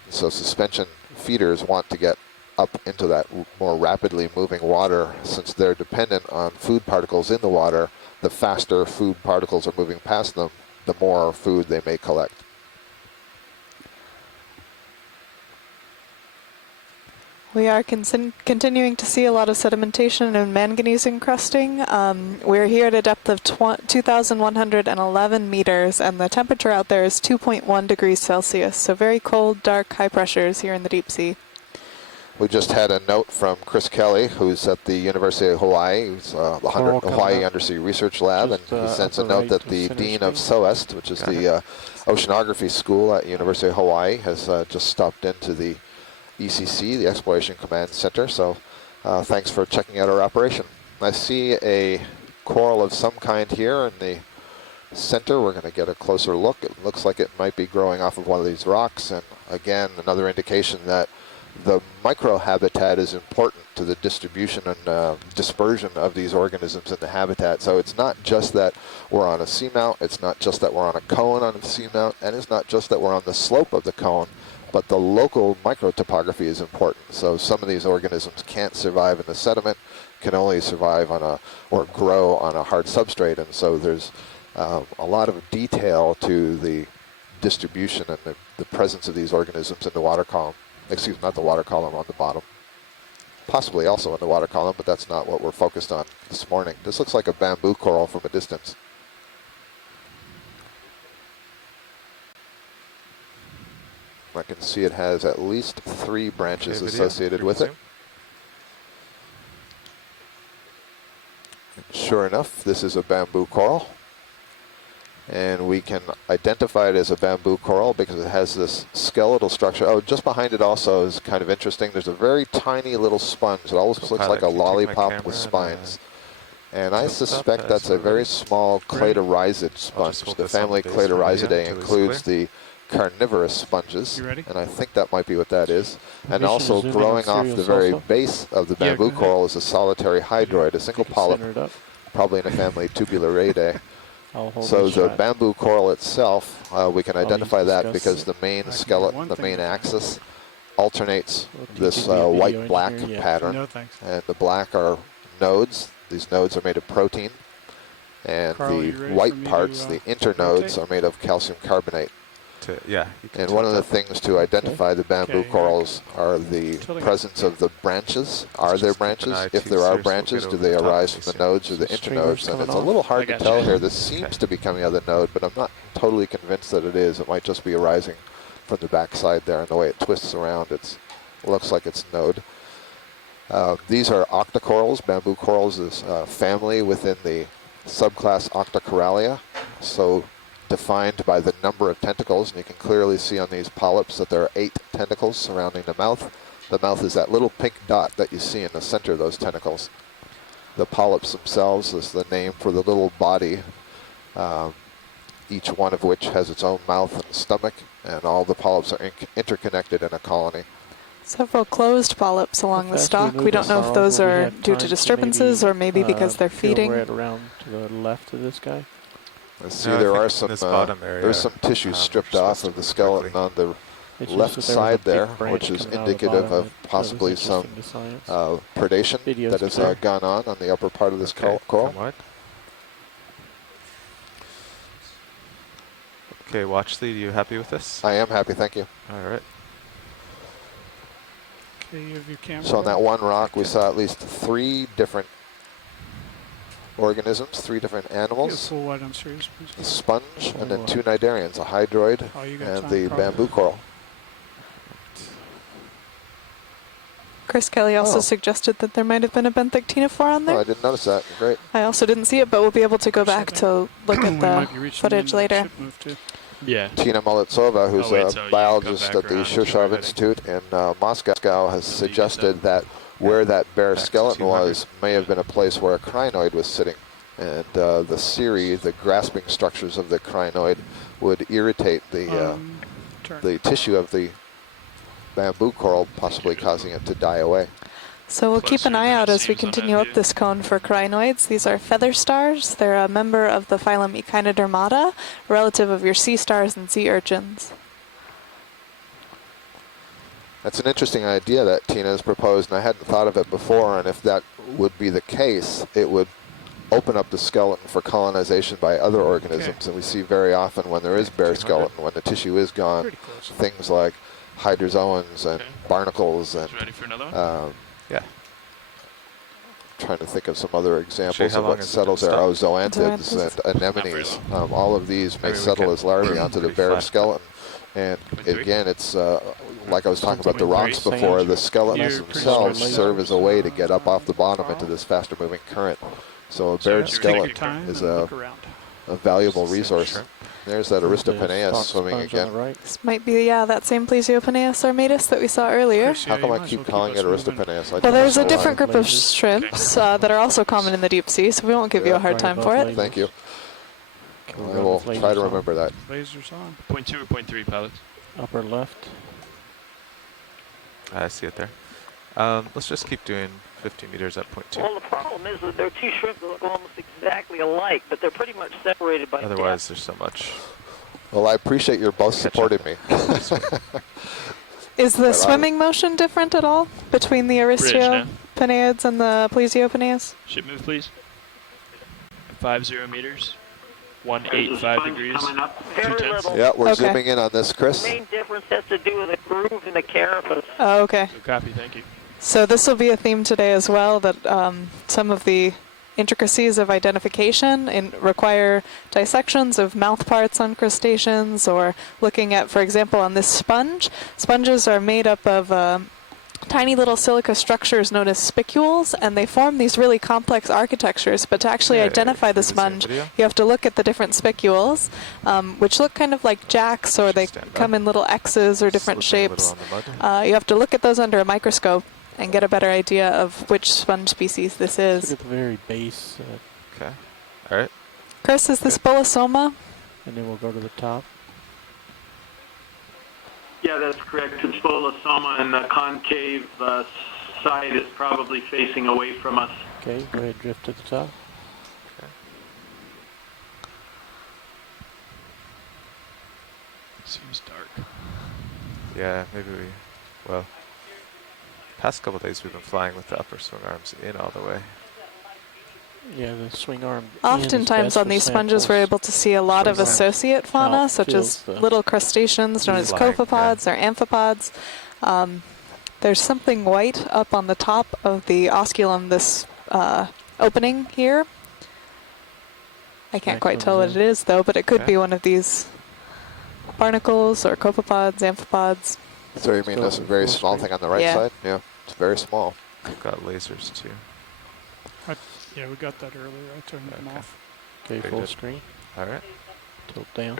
So suspension feeders want to get up into that more rapidly moving water. Since they're dependent on food particles in the water, the faster food particles are moving past them, the more food they may collect. We are continuing to see a lot of sedimentation and manganese encrusting. We're here at a depth of 2,111 meters, and the temperature out there is 2.1 degrees Celsius, so very cold, dark, high pressures here in the deep sea. We just had a note from Chris Kelly, who's at the University of Hawaii, who's the Hawaii Undersea Research Lab, and he sends a note that the Dean of SOEST, which is the Oceanography School at University of Hawaii, has just stopped into the ECC, the Exploration Command Center, so thanks for checking out our operation. I see a coral of some kind here in the center. We're going to get a closer look. It looks like it might be growing off of one of these rocks, and again, another indication that the microhabitat is important to the distribution and dispersion of these organisms in the habitat. So it's not just that we're on a seamount, it's not just that we're on a cone on a seamount, and it's not just that we're on the slope of the cone, but the local microtopography is important. So some of these organisms can't survive in the sediment, can only survive on or grow on a hard substrate, and so there's a lot of detail to the distribution and the presence of these organisms in the water column. Excuse me, not the water column, on the bottom. Possibly also in the water column, but that's not what we're focused on this morning. This looks like a bamboo coral from a distance. I can see it has at least 3 branches associated with it. Sure enough, this is a bamboo coral. And we can identify it as a bamboo coral because it has this skeletal structure. Oh, just behind it also is kind of interesting. There's a very tiny little sponge. It almost looks like a lollipop with spines. And I suspect that's a very small cladorizid sponge. The family Cladorizzidae includes the carnivorous sponges, and I think that might be what that is. And also growing off the very base of the bamboo coral is a solitary hydroid, a single polyp, probably in a family Tubulariidae. So the bamboo coral itself, we can identify that because the main skeleton, the main axis, alternates this white-black pattern. And the black are nodes. These nodes are made of protein. And the white parts, the internodes, are made of calcium carbonate. And one of the things to identify the bamboo corals are the presence of the branches. Are there branches? If there are branches, do they arise from the nodes or the internodes? And it's a little hard to tell here. This seems to be coming out of the node, but I'm not totally convinced that it is. It might just be arising from the backside there, and the way it twists around, it looks like it's node. These are octocorals. Bamboo corals is a family within the subclass Octocoralia. So defined by the number of tentacles, and you can clearly see on these polyps that there are 8 tentacles surrounding the mouth. The mouth is that little pink dot that you see in the center of those tentacles. The polyps themselves is the name for the little body, each one of which has its own mouth and stomach, and all the polyps are interconnected in a colony. Several closed polyps along the stalk. We don't know if those are due to disturbances or maybe because they're feeding. Right around to the left of this guy. Let's see, there are some, there's some tissue stripped off of the skeleton on the left side there, which is indicative of possibly some predation that has gone on the upper part of this coral. Okay, watch lead, are you happy with this? I am happy, thank you. All right. Okay, you have your camera. So on that one rock, we saw at least 3 different organisms, 3 different animals, full wide on series, a sponge, and then 2 cnidarians, a hydroid and the bamboo coral. Chris Kelly also suggested that there might have been a benthic ctenophore on there. Oh, I didn't notice that. Great. I also didn't see it, but we'll be able to go back to look at the footage later. Yeah. Tina Molitsova, who's a biologist at the Shirshov Institute in Moscow, has suggested that where that bare skeleton was may have been a place where a crinoid was sitting. And the cirri, the grasping structures of the crinoid, would irritate the tissue of the bamboo coral, possibly causing it to die away. So we'll keep an Closer eye than out it as we seems on that continue up view. this cone for crinoids. These are feather stars. They're a member of the phylum Echinodermata, relative of your sea stars and sea urchins. That's an interesting idea that Tina has proposed, and I hadn't thought of it before, and if that would be the case, it would open up the skeleton for colonization by other organisms. And we see very often when there is bare 200. skeleton, when the tissue is gone, Pretty close. things like hydrozoans and Okay. barnacles and Ready for another one? Yeah. trying to think of some other examples how of long what has it settles been there. Oh, stopped? zoanthids and anemones. All of these may I mean, we settle can as larvae onto the pretty bare flat. skeleton. And 0.3. again, it's like I was talking about the 0.3. rocks before, the skeletons You're pretty themselves sure serve as a way to get up off the bottom Carl? into this faster moving current. So a So bared take Take your skeleton time is and a look around. valuable Same resource. shrimp. There's that There's the Aristopenaeus sponge swimming on again. the right. This might be, yeah, that same Plesiopenaeus armatus that we saw earlier. Chris, How yeah, come you I might as keep well calling us it moving. Aristopenaeus? I Well, think there's it's a different group of lasers. shrimps that are also common in the deep sea, so we won't give you Yeah. a hard Right time above for it. lasers. Thank you. Okay, I we're will with try to lasers on. remember that. Lasers on. 0.2 or 0.3 pilots. Upper left. I see it there. Let's just keep doing 50 meters at point 2. Well, the problem is that there are two shrimp that look almost exactly alike, but they're pretty much separated by Otherwise, there's so much. Well, I appreciate your both Catch up. supporting me. Is the But I- swimming motion different at all between the now. Aristopenaeus and the Plesiopenaeus? Ship move, please. 50 meters. 185 degrees. Very 2 little. Yeah, we're Okay. zooming in on this, The Chris. main difference has to do with the groove in the carapace. Oh, okay. Good copy, thank you. So this will be a theme today as well, that some of the intricacies of identification require dissections of mouth parts on crustaceans, or looking at, for example, on this sponge. Sponges are made up of tiny little silica structures known as spicules, and they form these really complex architectures. But to actually Yeah, identify the should we zoom sponge, video? you have to look at the different spicules, which look kind of like jacks, or they Stand by. come in little X's or different Slipping a shapes. little on the mud. You have to look at those under a microscope and get a better idea of which sponge species this Look is. at the very base, Okay. All right. Chris, is this Bolosoma? and then we'll go to the top. Yeah, that's correct. It's Bolosoma, and the concave side is probably facing away from us. Okay, go ahead, drift to the top. Seems dark. Yeah, maybe we. Well, past couple days we've been flying with the upper swing arms in all the way. Yeah, the swing arm. in is Oftentimes best on for these sponges we're samples. able to see a lot of Swing arm associate fauna, out such as fills the- little crustaceans known as Flying, copepods or amphipods. There's something white up on the top of the osculum, this opening here. I can't That quite comes tell what in. it is though, but it could Okay. be one of these barnacles or copepods, amphipods. So you mean Go this to very full small screen. thing on the right Yeah. side? Yeah, it's very small. We've got lasers too. Yeah, we got that earlier. I turned them Okay. off. Okay, Very full good. screen. All right. Tilt down.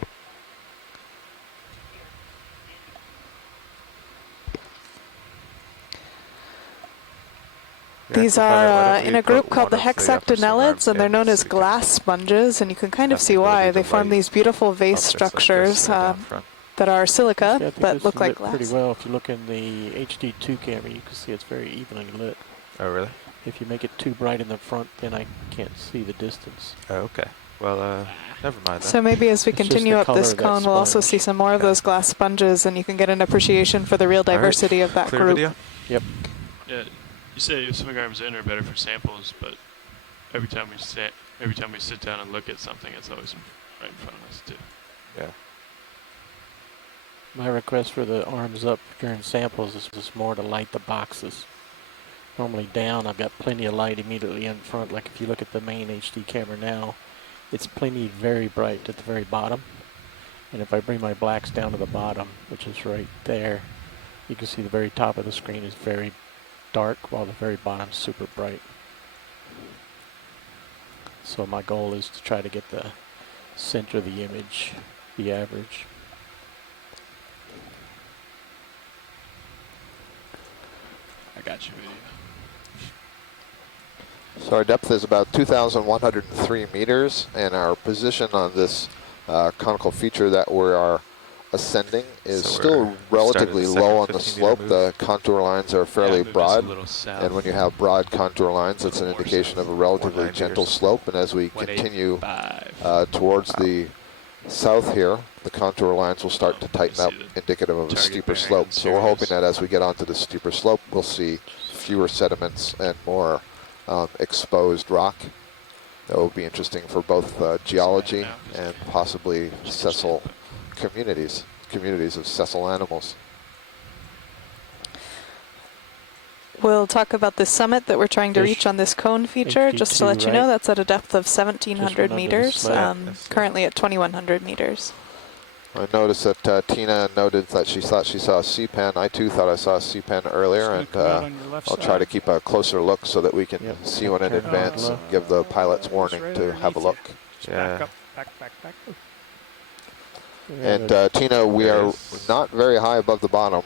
Yeah, These Copilot, why are don't in we a group put called the one of upper swing hexactinellids, arms and they're in known so as we can glass sponges, and you can kind of have see the ability why. to They form light these beautiful vase objects like this structures or down front. that are Actually, I silica, think but this look is like lit glass. pretty well. If you look in the HD2 camera, you can see it's very evenly lit. Oh, really? If you make it too bright in the front, then I can't see the distance. Oh, okay. Well, never mind So then. maybe as we It's just continue the up this color of that cone, we'll also sponge. see some more of Okay. those glass sponges, and you can get an appreciation for the real All right. diversity of that Clear group. video? Yeah, you say swing arms in are better for samples, but every time we sit down and look at something, it's always right in front of us too. Yeah. My request for the arms up during samples is just more to light the boxes. Normally down, I've got plenty of light immediately in front. Like if you look at the main HD camera now, it's plenty very bright at the very bottom. And if I bring my blacks down to the bottom, which is right there, you can see the very top of the screen is very dark while the very bottom's super bright. So my goal is to try to get the center of the image, the average. I got you video. So our depth is about 2,103 meters, and our position on this conical feature that we are ascending is So still we relatively started the low second on the 15 meter slope. move. The contour lines are fairly Yeah, moved just broad, a little south. and when you have broad contour lines, it's an More indication south. of a relatively 190 or gentle something. slope. And as we continue 185. towards Wow. the south here, the contour lines will start to Let me tighten up, see the indicative of a target steeper bearing slope. on So we're hoping serious. that as we get onto the steeper slope, we'll see fewer sediments and more exposed rock. That will be interesting for both geology now, 'cause and I possibly switched sessile it, communities of sessile animals. We'll talk about the summit that we're trying to Fish. reach on this cone feature. Just to HD2, let you know, right? that's at a depth of Just 1,700 went under the meters, slope. Yes, yeah. currently at 2,100 meters. I noticed that Tina noted that she thought she saw a sea pen. I too thought I saw a sea pen It's earlier, gonna and come out on your left I'll side. try to keep a closer look so that we can Yep. see one in Turn advance left. and give the pilots It's warning right to have a underneath look. you. Just Yeah. back up, back. And Tina, we There are is- not very high above the bottom.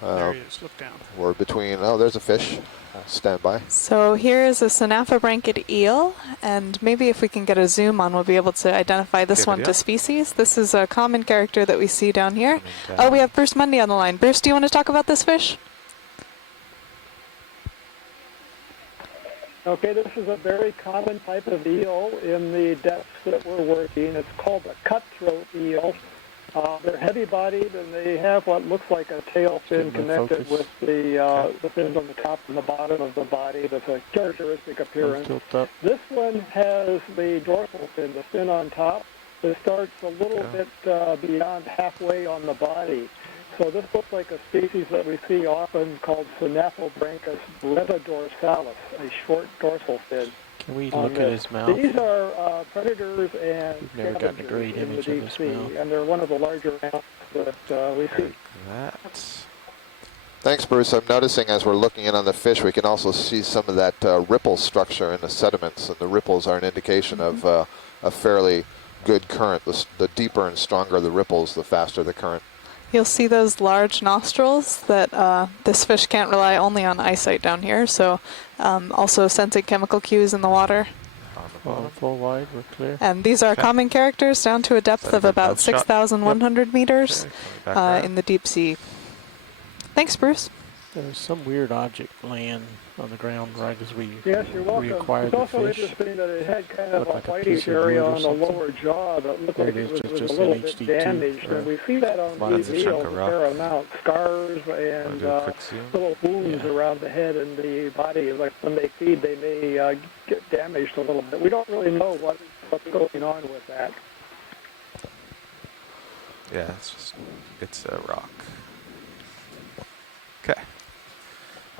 There he is. Look down. We're between, oh, there's a fish. Stand by. So here is a Synaphabranchid eel, and maybe if we can get a zoom on, we'll be able to identify this Okay, one video. to species. This is a common character that we see down here. Coming Oh, we down. have Bruce Mundy on the line. Bruce, do you want to talk about this fish? Okay, this is a very common type of eel in the depths that we're working. It's called a cutthroat eel. They're heavy-bodied, and they have what looks like a tail fin Getting my connected focus. with the fins on the top and the bottom of the body. That's a characteristic appearance. Tilt up. This one has the dorsal fin, the fin on top, that starts a little bit beyond halfway on the body. So this looks like a species that we see often called Synaphabranchus brevidorsalis, a short dorsal fin. Can we on look at this. his mouth? These are predators and We've never gotten a scavengers great in the image of deep his sea, mouth. and they're one of the larger animals that we see. That. Thanks, Bruce. I'm noticing as we're looking in on the fish, we can also see some of that ripple structure in the sediments, and the ripples are an indication of a fairly good current. The deeper and stronger the ripples, the faster the current. You'll see those large nostrils that this fish can't rely only on eyesight down here, so also sensing chemical cues in the water. On the Full, bottom. full wide, we're clear. And these are Okay. common characters down to a depth that a of good about nose shot? 6,100 meters Okay, coming back around. in the deep sea. Thanks, Bruce. There's some weird object laying on the ground right as we Yes, you're welcome. reacquired It's the also fish. interesting that it had kind of Looked a like a piece whitish of area wood or on the something. lower jaw that looked There like it it is, was just a an little bit HD2 damaged. or And we see that on Well, these that's a chunk eels of a rock. fair amount. Scars Wanna and do a quick zoom? little wounds Yeah. around the head and the body. Like when they feed, they may get damaged a little bit. We don't really know what's going on with that. Yeah, it's a rock. Okay.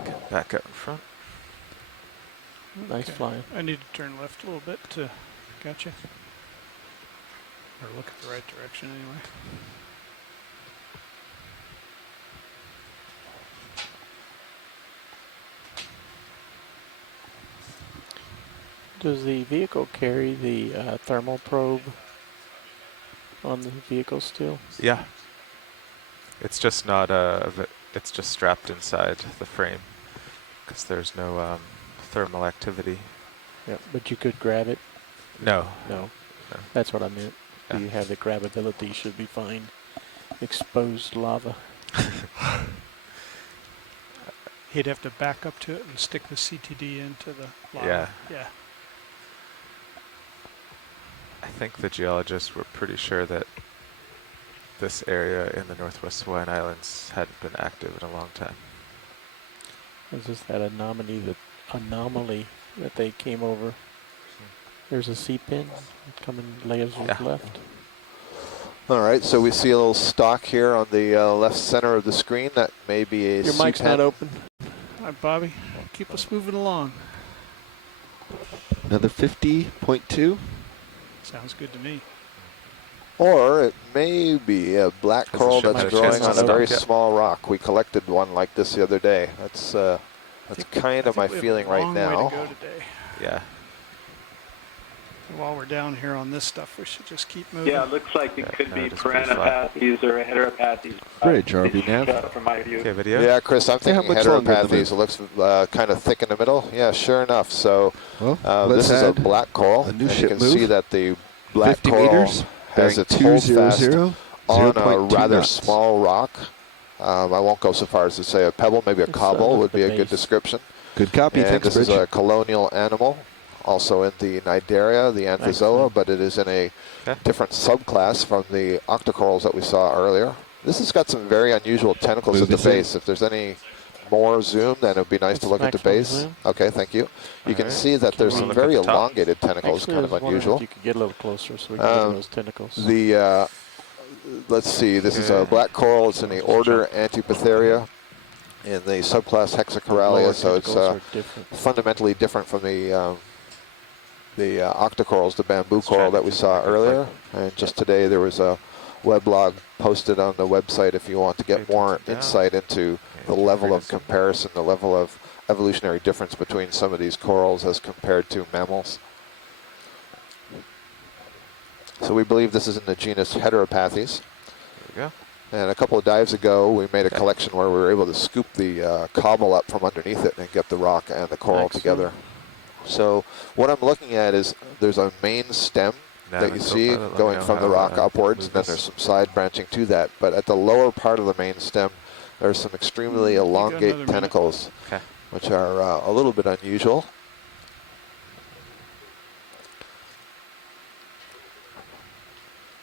Get back up in front. Nice Okay. flying. I need to turn left a little bit to gotcha. Or look at the right direction anyway. Does the vehicle carry the thermal probe on the vehicle still? Yeah. It's just not it's just strapped inside the frame because there's no thermal activity. Yeah, but you could grab it. No. No, No. that's what I meant. Yeah. Do you have the grabbability? Should be fine. Exposed lava. He'd have to back up to it and stick the CTD into the lava. Yeah. Yeah. I think the geologists were pretty sure that this area in the Northwest Hawaiian Islands hadn't been active in a long time. Is this that anomaly that they came over? There's a C-pin coming layers left. All right, so we see a little stalk here on the left center of the screen. That may be a Your mic's not open. All right, Bobby, keep us moving along. Another 50.2. Sounds good to me. Or it may be a black Has the coral ship that's had a chance growing to on a very stop yet? small rock. We collected one like this the other day. That's kind of my feeling right now. Way to go today. Yeah. While we're down here on this stuff, we should just keep moving. Yeah, it looks like it could no, be just pretty flat. perennipathys or heteropathies. Bridge, RV nav. From my view. Okay, video. Yeah, Chris, I'm thinking how much longer in the heteropathies. It looks kind of thick in the middle. Yeah, sure enough. So Well, this is a add black coral. a new and you ship can move. see that the black 50 coral meters, has bearing its holdfast 200, on a 0.2 rather knots. small rock. I won't go so far as to say a pebble, maybe a It's, cobble would the be a good base. description. Good copy. And Thanks, this is Bridge. a colonial animal, also in the Cnidaria, the Anthozoa, Excellent. but it is in a Okay. different subclass from the octocorals that we saw earlier. This has got some very unusual tentacles Move at the this in. base. If there's any more zoom, then it would be nice to look at the maximum base. zoom. Okay, thank you. You can Alright. see that Can there's we some look at very the top? elongated tentacles, Actually, kind I of was wondering unusual. if you could get a little closer so we can look at those tentacles. The let's see, this is a Okay. black coral. It's in the Just order jump. Antipatheria in the subclass Lower Hexacorallia, so it's tentacles are different. fundamentally different from the octocorals, the bamboo Let's coral try to that we keep saw it quick. earlier. And just today there was a weblog posted on the website if you want to get Okay, more tilts it down. insight into the Okay, level of figures it. comparison, the level of evolutionary difference between some of these corals as compared to mammals. So we believe this is in the genus Heteropathes. There we go. And a couple of dives ago, we made a Okay. collection where we were able to scoop the cobble up from underneath it and get the rock and the coral Excellent. together. So what I'm looking at is there's a main stem Now that you in see profile, let me going know from the how, rock upwards, move and then this. there's some side branching to that. But at the lower part of the main stem, there's some extremely You got another elongate minute. tentacles, Okay. which are a little bit unusual.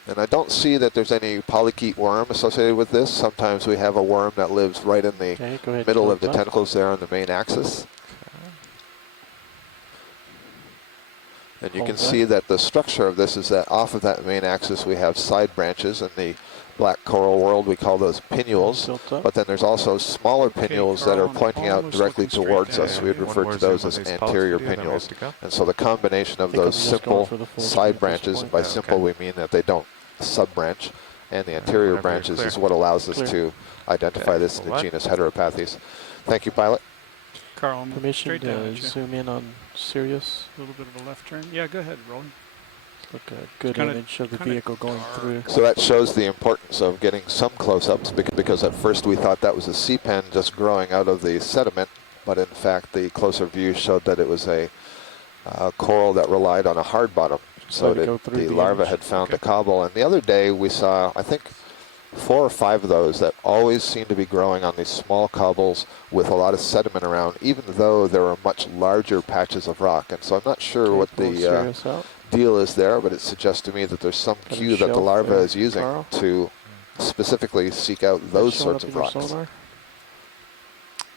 And I don't see that there's any polychaete worm associated with this. Sometimes we have a worm that lives right in the Okay, go ahead. middle of the tilt up. tentacles there on the main axis. And you can Hold see that the structure of this is that off of that main axis we have side branches. In the black coral world we call those pinnules. Tilt up. But then there's also smaller Okay, pinnules that are Carl, I'm pointing out almost directly looking straight towards down. us. We'd One refer more to zoom those on as these anterior polyps video, then we're pinnules. good to go. And so the combination of think I'm those just going simple for the full side speed at this branches, and by point. simple we mean that they don't sub-branch, and the anterior whenever you're branches clear. is what allows us Clear. to identify Okay, this in the what? genus Heteropathes. Thank you, pilot. Carl, I'm Permission straight down to at you. zoom in on Sirius. A little bit of a left turn. Yeah, go ahead, Roland. Look, a good kinda- image of the kinda vehicle going dark. through. So that shows the importance of getting some close-ups because at first we thought that was a sea pen just growing out of the sediment, but in fact the closer view showed that it was a coral that relied on a hard bottom. So Way to that go through the the larva image. had found Okay. a cobble. And the other day we saw, I think, 4 or 5 of those that always seem to be growing on these small cobbles with a lot of sediment around, even though there are much larger patches of rock. And so I'm not sure Okay, what pull the Sirius out. deal is there, but it suggests to me that there's some Got a cue that the shelf larva there, is using Carl. to specifically seek out That those showing sorts up of in your rocks. sonar?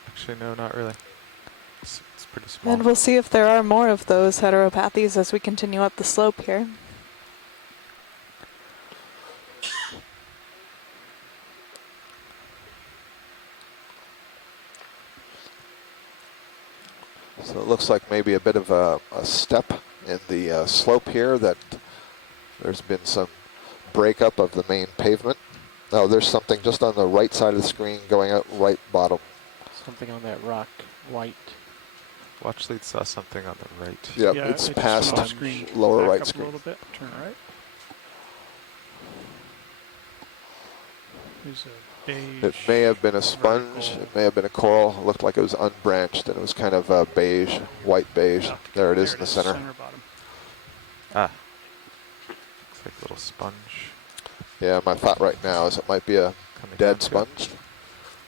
Actually, no, not really. It's pretty small. And we'll see if there are more of those heteropathes as we continue up the slope here. So it looks like maybe a bit of a step in the slope here, that there's been some breakup of the main pavement. Oh, there's something just on the right side of the screen going out right bottom. Something on that rock, white. Watch lead saw something on the right. Yep, Yeah, it's it just past went off screen. lower Back right up screen. a little bit. Turn right. There's a beige. It may have been a sponge, vertical- it may have been a coral. It looked like it was unbranched and it was kind of beige, white beige. Yeah, There it is in the center. bottom. Ah. Looks like a little sponge Yeah, my thought right now is it might be a coming dead down to it. sponge.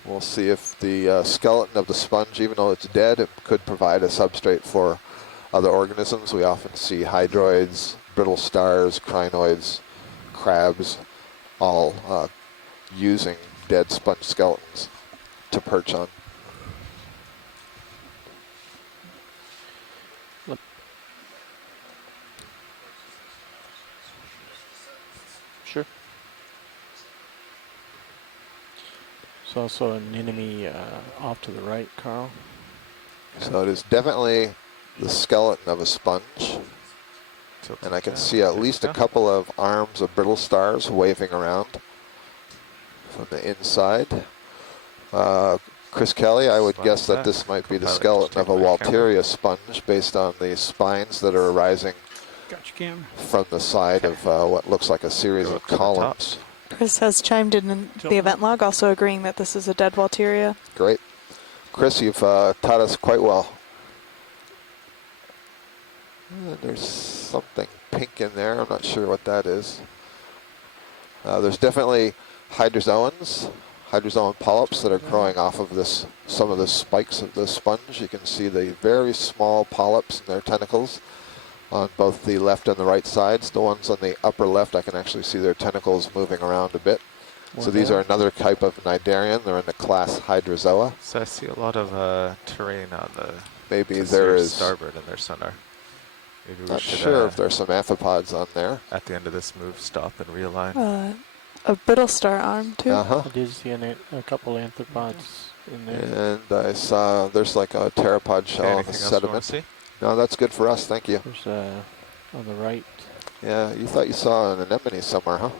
We'll see if the skeleton of the sponge, even though it's dead, it could provide a substrate for other organisms. We often see hydroids, brittle stars, crinoids, crabs, all using dead sponge skeletons to perch on. Sure. There's also an enemy off to the right, Carl. So it is definitely the skeleton of a sponge. Tilt And it I can down. see at There least we a go. couple of arms of brittle stars waving around from the inside. Chris Kelly, I would Wow, guess that that this might be the pilot just skeleton of a took my camera. Walteria sponge based on the spines that are arising Got your camera. from the side of what looks like a series Go of up to the columns. Chris has chimed in the event log, also agreeing that this is a dead Walteria. Great. Chris, you've taught us quite well. There's something pink in there. I'm not sure what that is. There's definitely hydrozoans, hydrozoan polyps that are growing off of this, some of the spikes of the sponge. You can see the very small polyps in their tentacles on both the left and the right sides. The ones on the upper left, I can actually see their tentacles moving around a bit. So these are another type of cnidarian. They're in the class Hydrozoa. So I see a lot of terrain on the Maybe there is. starboard in their center. Maybe we Not should, sure if there's some amphipods on there. at the end of this move, stop and realign. A brittle star arm, too. Uh-huh. I did see a couple arthropods in there. And I saw there's like a pteropod shell on the anything else you wanna sediment. see? No, that's good for us. Thank you. There's on the right. Yeah, you thought you saw an anemone somewhere, huh?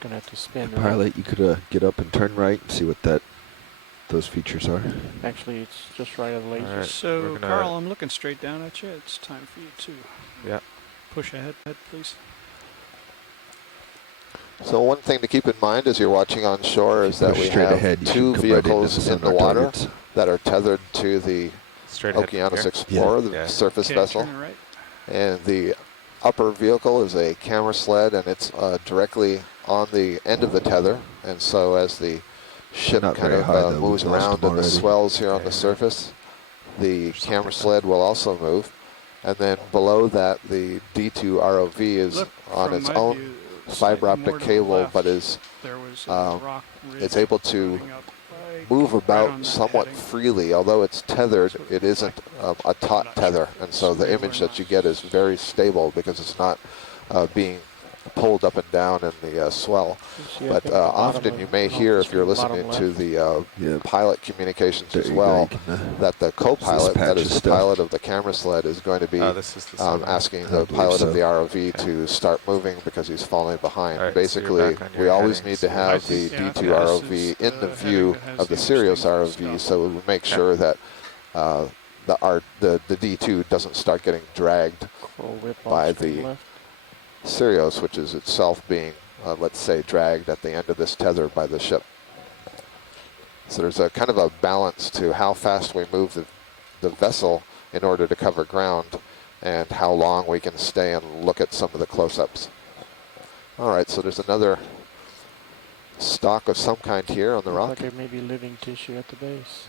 Gonna have to spin. The pilot, you could get up and turn right and see what those features are. Actually, it's just right of the laser. All right, So, we're gonna- Carl, I'm looking straight down at you. It's time for you to Yeah. push ahead, please. So one thing to keep in mind as you're watching on shore is that push we straight have ahead, you two should come right into vehicles the in the sonar water targets. that are tethered to the Straight ahead from Okeanos here. Explorer, the Yeah. surface Okay, vessel. turn right. And the upper vehicle is a camera sled, and it's directly on the end of the tether. And so as the ship Not kind very of high, though. moves We've lost around them in the already. swells here on the Okay. surface, the camera sled will also move. And then below that, the D2 ROV is Look, on from its my own view, fiber slightly more optic to the cable, left, but is there was a rock ridge it's able to running up like move right about on that somewhat heading. freely. Although it's tethered, Sort of it isn't a taut not tether, sure. and so the Stable image or that you not. get is very stable because it's not being pulled up and down in the swell. See, I But think the bottom often of- you may off the hear, if you're screen, bottom listening to left. the Yeah. pilot communications There as you go, well, you can, that the co-pilot, patch that of is the stuff. pilot of the camera sled, is going to be This is the sonar. asking I the believe pilot so. of the ROV Okay. to start moving because he's falling behind. All right, so you're Basically, back on we your always heading, need so to you have might the see- yeah, D2 this ROV is in the the heading view that has of the the Sirius interesting ROV, stuff. so we make sure that the D2 doesn't start getting dragged Full whip by off screen the left. Sirius, which is itself being, let's say, dragged at the end of this tether by the ship. So there's a kind of a balance to how fast we move the vessel in order to cover ground and how long we can stay and look at some of the close-ups. All right, so there's another stock of some kind here on the Looks rock. like there may be living tissue at the base.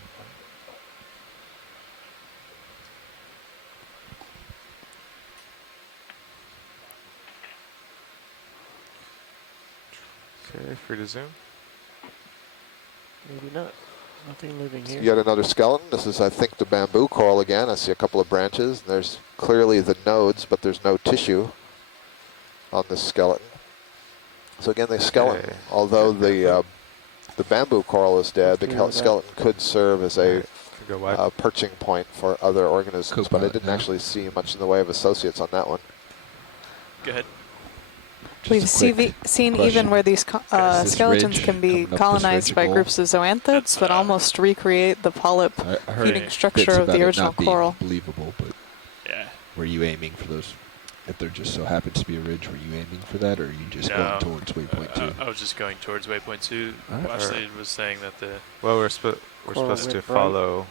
Okay, free to zoom. Maybe not. Nothing living here. Yet another skeleton. This is, I think, the bamboo coral again. I see a couple of branches. There's clearly the nodes, but there's no tissue on this skeleton. So again, the skeleton, Okay. although the bamboo coral is dead, the Clear that. skeleton could serve as a Can go wide. perching point for other organisms, but I Co-pilot didn't now. actually see much in the way of associates on that one. Go ahead. We've Just a quick seen question. even where these This skeletons ridge, can be coming up this colonized ridge by of groups of zoanthids that almost recreate the polyp I heard feeding bits structure of about the it original not being coral. believable, but Yeah. were you aiming for those? If there just so happens to be a ridge, were you aiming for that, or are you just No. going towards waypoint 2? I was just going towards waypoint 2. All right. Ashley was saying that the Well, we're Coral supposed to whip right. follow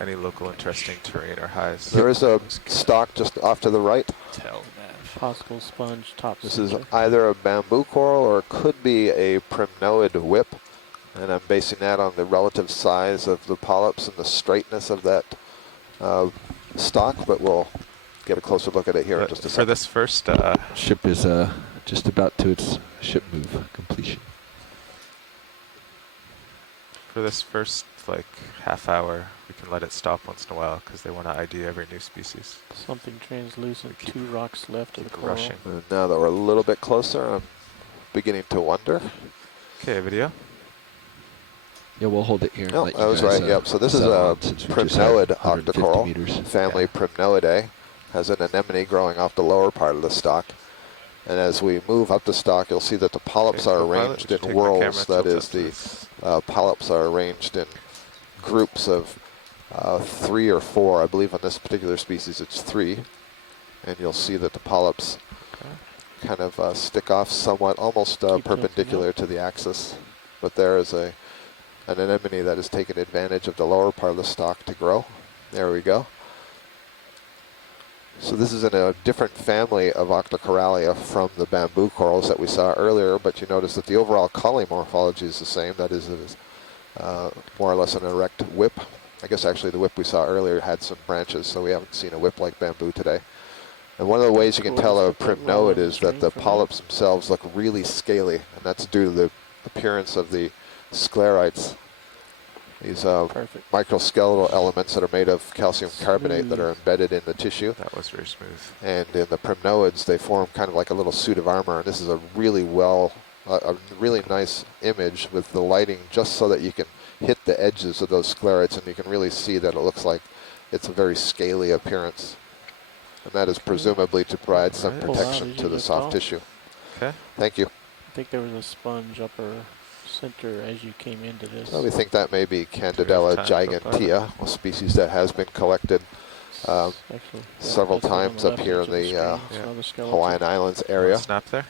any local interesting terrain or highs. There is a stock just off to the right. tail nav. Possible sponge top This is center. either a bamboo coral or it could be a primnoid whip, and I'm basing that on the relative size of the polyps and the straightness of that stock, but we'll get a closer look at it here in But just a for second. this first, Ship is just about to its ship move completion. like half hour, we can let it stop once in a while because they want to ID every new species. Something translucent. Keep- 2 rocks left of the Keep coral. rushing. And now that we're a little bit closer, I'm beginning to wonder. Okay, video. Yeah, we'll hold it here. and No, let I you was guys, right. Yep. So this is settle a on since we just had primnoid 150 octocoral, meters. family Primnoidae. Has an anemone growing off the lower part of the stock. And as we move up the stock, you'll see that the polyps Okay, are co-pilot, arranged would you in take my camera whorls. That tilt is, up to the this? polyps are arranged in groups of 3 or 4. I believe on this particular species it's 3. And you'll see that the polyps kind of stick off somewhat, almost perpendicular to the axis. But there is an anemone that has taken advantage of the lower part of the stalk to grow. There we go. So this is in a different family of Octocoralia from the bamboo corals that we saw earlier, but you notice that the overall colony morphology is the same. That is, it is more or less an erect whip. I guess actually the whip we saw earlier had some branches, so we haven't seen a whip like bamboo today. And one of the ways you can tell a primnoid is that the polyps themselves look really scaly, and that's due to the appearance of the sclerites. These microskeletal elements that are made of calcium carbonate that are embedded in the tissue. That was very smooth. And in the primnoids, they form kind of like a little suit of armor. And this is a really a really nice image with the lighting, just so that you can hit the edges of those sclerites, and you can really see that it looks like it's a very scaly appearance. And that is presumably to provide some protection to the soft tissue. Okay. Thank you. I think there was a sponge upper center as you came into this. Well, we think that may be Candidella gigantea, a species that has been collected several times up here in the Hawaiian Islands area. Snap there?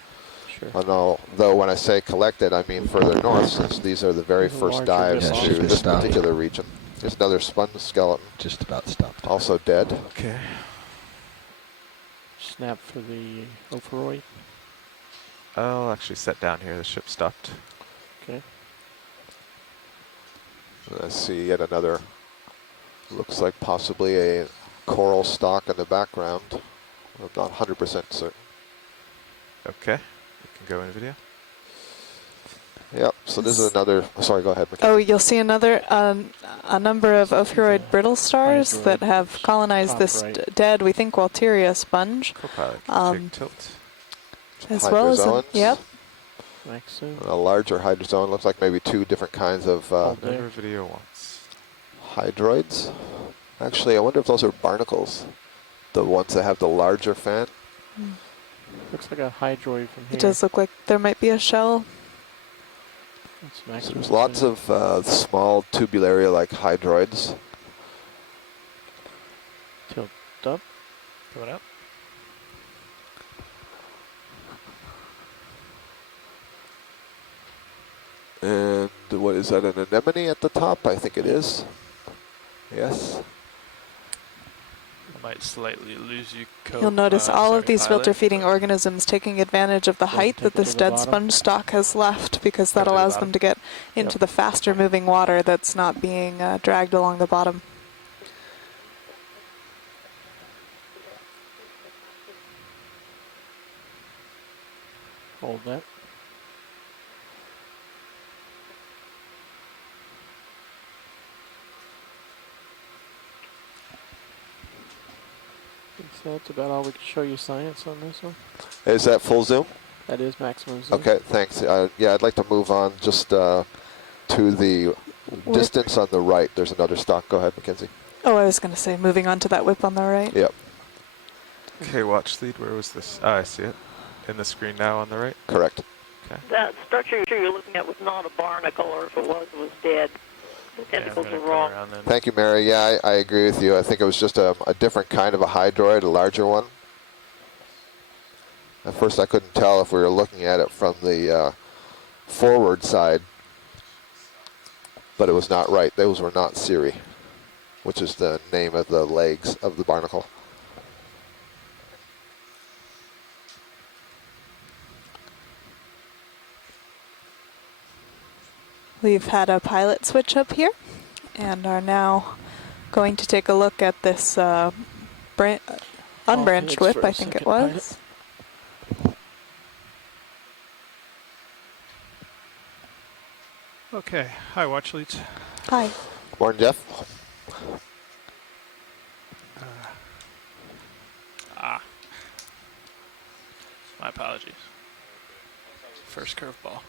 Sure. Although when I say collected, I mean further north, since these are the very first dives to this particular region. There's another sponge skeleton. Just about stopped. Also dead. Okay. Snap for the Ophiroid. I'll actually set down here. The ship stopped. Okay. Let's see yet another, looks like possibly a coral stalk in the background. I'm not 100% certain. Okay. We can go in video. Yep, so this is another, sorry, go ahead, Mackenzie. Oh, you'll see another, a number of Ophiroid brittle stars that have colonized this dead, we think, Walteria sponge. Take tilt. As well as, yep. A larger hydrozoan, looks like maybe 2 different kinds of Never video once. hydroids. Actually, I wonder if those are barnacles, the ones that have the larger fan. Looks like a hydroid from here. It does look like there might be a shell. So there's lots of small tubularia-like hydroids. Tilt up. Going up. And what is that, an anemone at the top? I think it is. Yes. I might slightly lose you. You'll notice all of these filter-feeding organisms taking advantage of the height that this dead sponge stalk has left, because that allows them to get into the faster-moving water that's not being dragged along the bottom. Hold that. So that's about all we can show you science on this one. Is that full zoom? That is maximum zoom. Okay, thanks. Yeah, I'd like to move on just to the distance on the right. There's another stalk. Go ahead, Mackenzie. Oh, I was going to say, moving on to that whip on the right. Yep. Okay, watch lead. Where was this? Ah, I see it. In the screen now on the right? Correct. Okay. That structure you're looking at was not a barnacle, or if it was dead. The tentacles were wrong. Thank you, Mary. Yeah, I agree with you. I think it was just a different kind of a hydroid, a larger one. At first, I couldn't tell if we were looking at it from the forward side, but it was not right. Those were not cirri, which is the name of the legs of the barnacle. We've had a pilot switch up here and are now going to take a look at this unbranched whip, I think it was. Okay. Hi, watch leads. Hi. Morning, Jeff. My apologies. First curveball.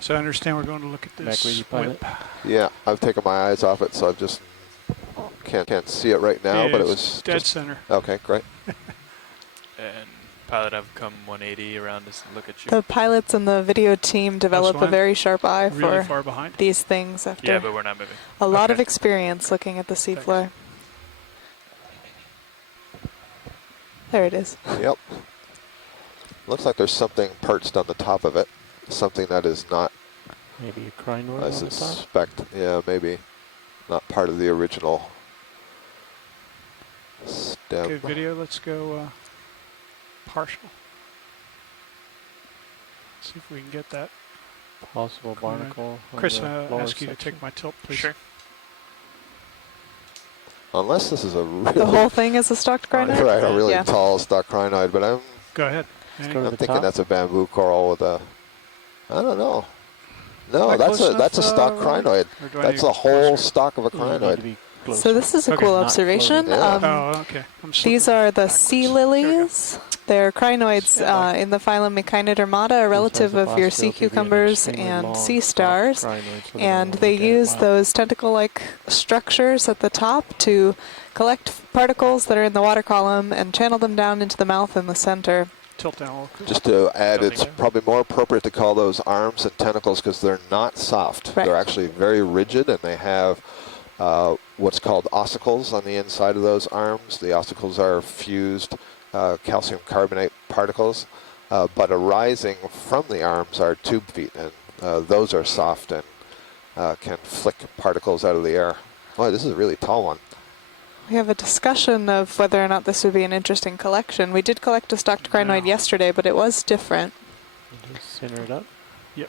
So I understand we're going to look at this whip. Yeah, I've taken my eyes off it, so I just can't see it right now. Yeah, but it it's was dead just center. Okay, great. And pilot have come 180 around to look at you. The pilots and the video team develop a I'm very sharp eye really for far behind. these things after Yeah, but we're not moving. a lot of Okay. experience looking at the seafloor. There it is. Yep. Looks like there's something perched on the top of it. Something that is not, Maybe a crinoid I on the top. suspect, yeah, maybe not part of the original stem. Okay, video, let's go partial. See if we can get that. Possible barnacle. on Chris, the I lower ask you to section. take my tilt, please. Sure. Unless this is a really, The whole thing is a stocked crinoid? right, a really Yeah. tall stock crinoid, but I'm Go ahead. Let's Any- go to I'm the thinking top. that's a bamboo coral with a, I don't know. No, Am I that's close a stock enough, crinoid. or do I That's need a whole closer? stock of a You need to crinoid. be closer. So this is a Okay. cool Not observation. floating. Yeah. Oh, okay. I'm These slipping are the backwards. sea There we go. lilies. They're crinoids Stand by. in the phylum Echinodermata, a relative of your sea cucumbers and sea stars. And they use those tentacle-like structures at the top to collect particles that are in the water column and channel them down into the mouth in the center. Tilt down a little. Chris. Just to add, Don't it's think so. probably more appropriate to call those arms and tentacles because they're not soft. Right. They're actually very rigid, and they have what's called ossicles on the inside of those arms. The ossicles are fused calcium carbonate particles, but arising from the arms are tube feet, and those are soft and can flick particles out of the air. Boy, this is a really tall one. We have a discussion of whether or not this would be an interesting collection. We did collect a stocked crinoid No. yesterday, but it was different. Just center it up. Yep.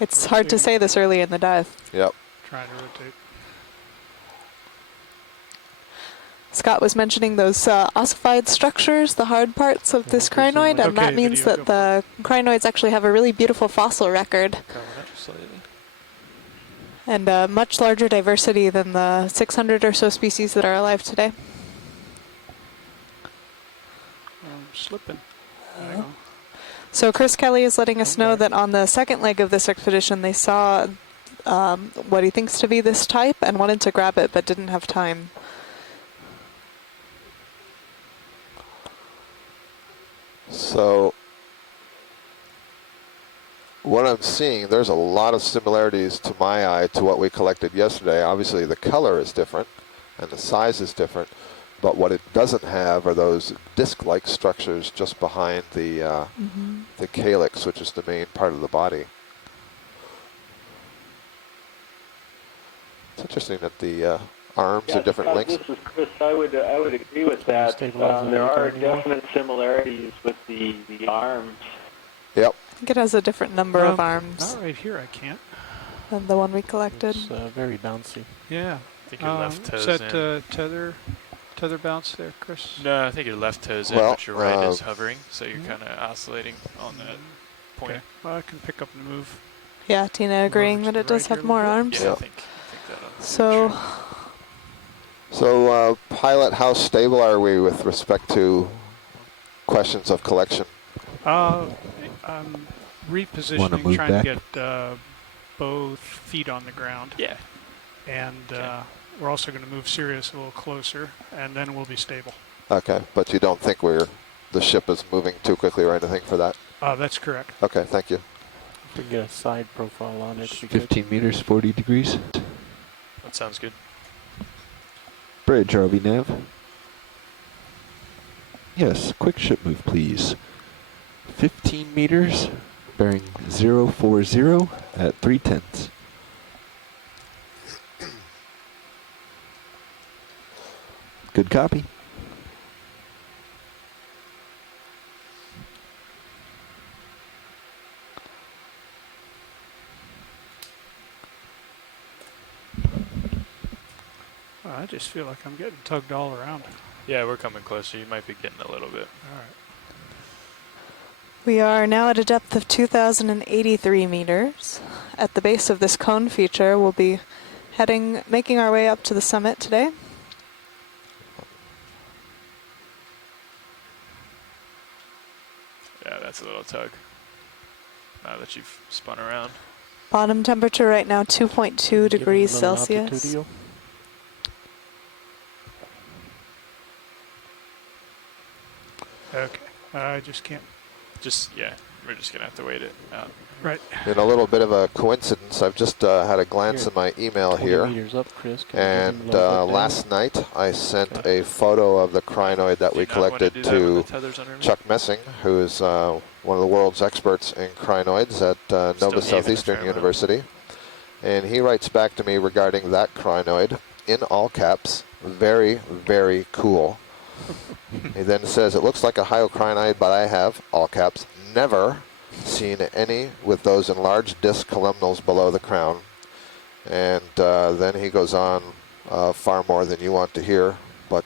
It's hard to say this early in the dive. Yep. Trying to rotate. Scott was mentioning those ossified structures, the hard parts of this crinoid, and that Okay, means video, that the crinoids actually have a really beautiful fossil record Coming up slightly. and a much larger diversity than the 600 or so species that are alive today. I'm slipping. Hang on. So Chris Kelly is letting us know that on the second leg of this expedition they saw what he thinks to be this type and wanted to grab it but didn't have time. So what I'm seeing, there's a lot of similarities to my eye to what we collected yesterday. Obviously the color is different and the size is different, but what it doesn't have are those disc-like structures just behind the calyx, which is the main part of the body. It's interesting that the arms are different lengths. This is Chris. I would agree with that. Stabilize There are anything more? definite similarities with the arms. Yep. I think it has a different number of arms Not right here, I can't. than the one we collected. It's very bouncy. Yeah. I think your left toes Is that in. tether bounce there, Chris? No, I think your left toe's in, Well, but your right is hovering, so you're kind of oscillating on that point. Okay. Well, I can pick up and move. Yeah, Tina agreeing over that to it the does right have here a more little arms. Yeah, Yeah. I think that'll do So the trick. So pilot, how stable are we with respect to questions of collection? I'm Wanna repositioning, move trying to back? get both feet on the ground. Yeah. And Okay. we're also going to move Sirius a little closer, and then we'll be stable. Okay, but you don't think the ship is moving too quickly or anything for that? That's correct. Okay, thank you. If we can get a side profile on it, it'd be good. 15 meters, 40 degrees. That sounds good. Bridge, RV nav. Yes, quick ship move, please. 15 meters, bearing 040 at 3/10. Good copy. I just feel like I'm getting tugged all around. Yeah, we're coming closer. You might be getting a little bit. All right. we are now at a depth of 2,083 meters. At the base of this cone feature, we'll be making our way up to the summit today. Yeah, that's a little tug. Now that you've spun around. Bottom temperature right now 2.2 Give it a degrees little Celsius. altitudinal. Okay. I just can't. Yeah, we're just gonna have to wait it out. Right. In a little bit of a coincidence, I've just had a glance Here, in my email 20 here. meters up, Chris. Can you give him And a little bit down? last night, I sent a photo of the crinoid that Do we you not wanna collected do that when to the tether's underneath? Chuck Messing, who is one of the world's experts in crinoids at Nova Still Southeastern even a fair University. And he writes back to me regarding that crinoid, in all caps, very, very cool. He then says, it looks like a hyocrinoid, but I have, all caps, never seen any with those enlarged disc columnals below the crown. And then he goes on far more than you want to hear, but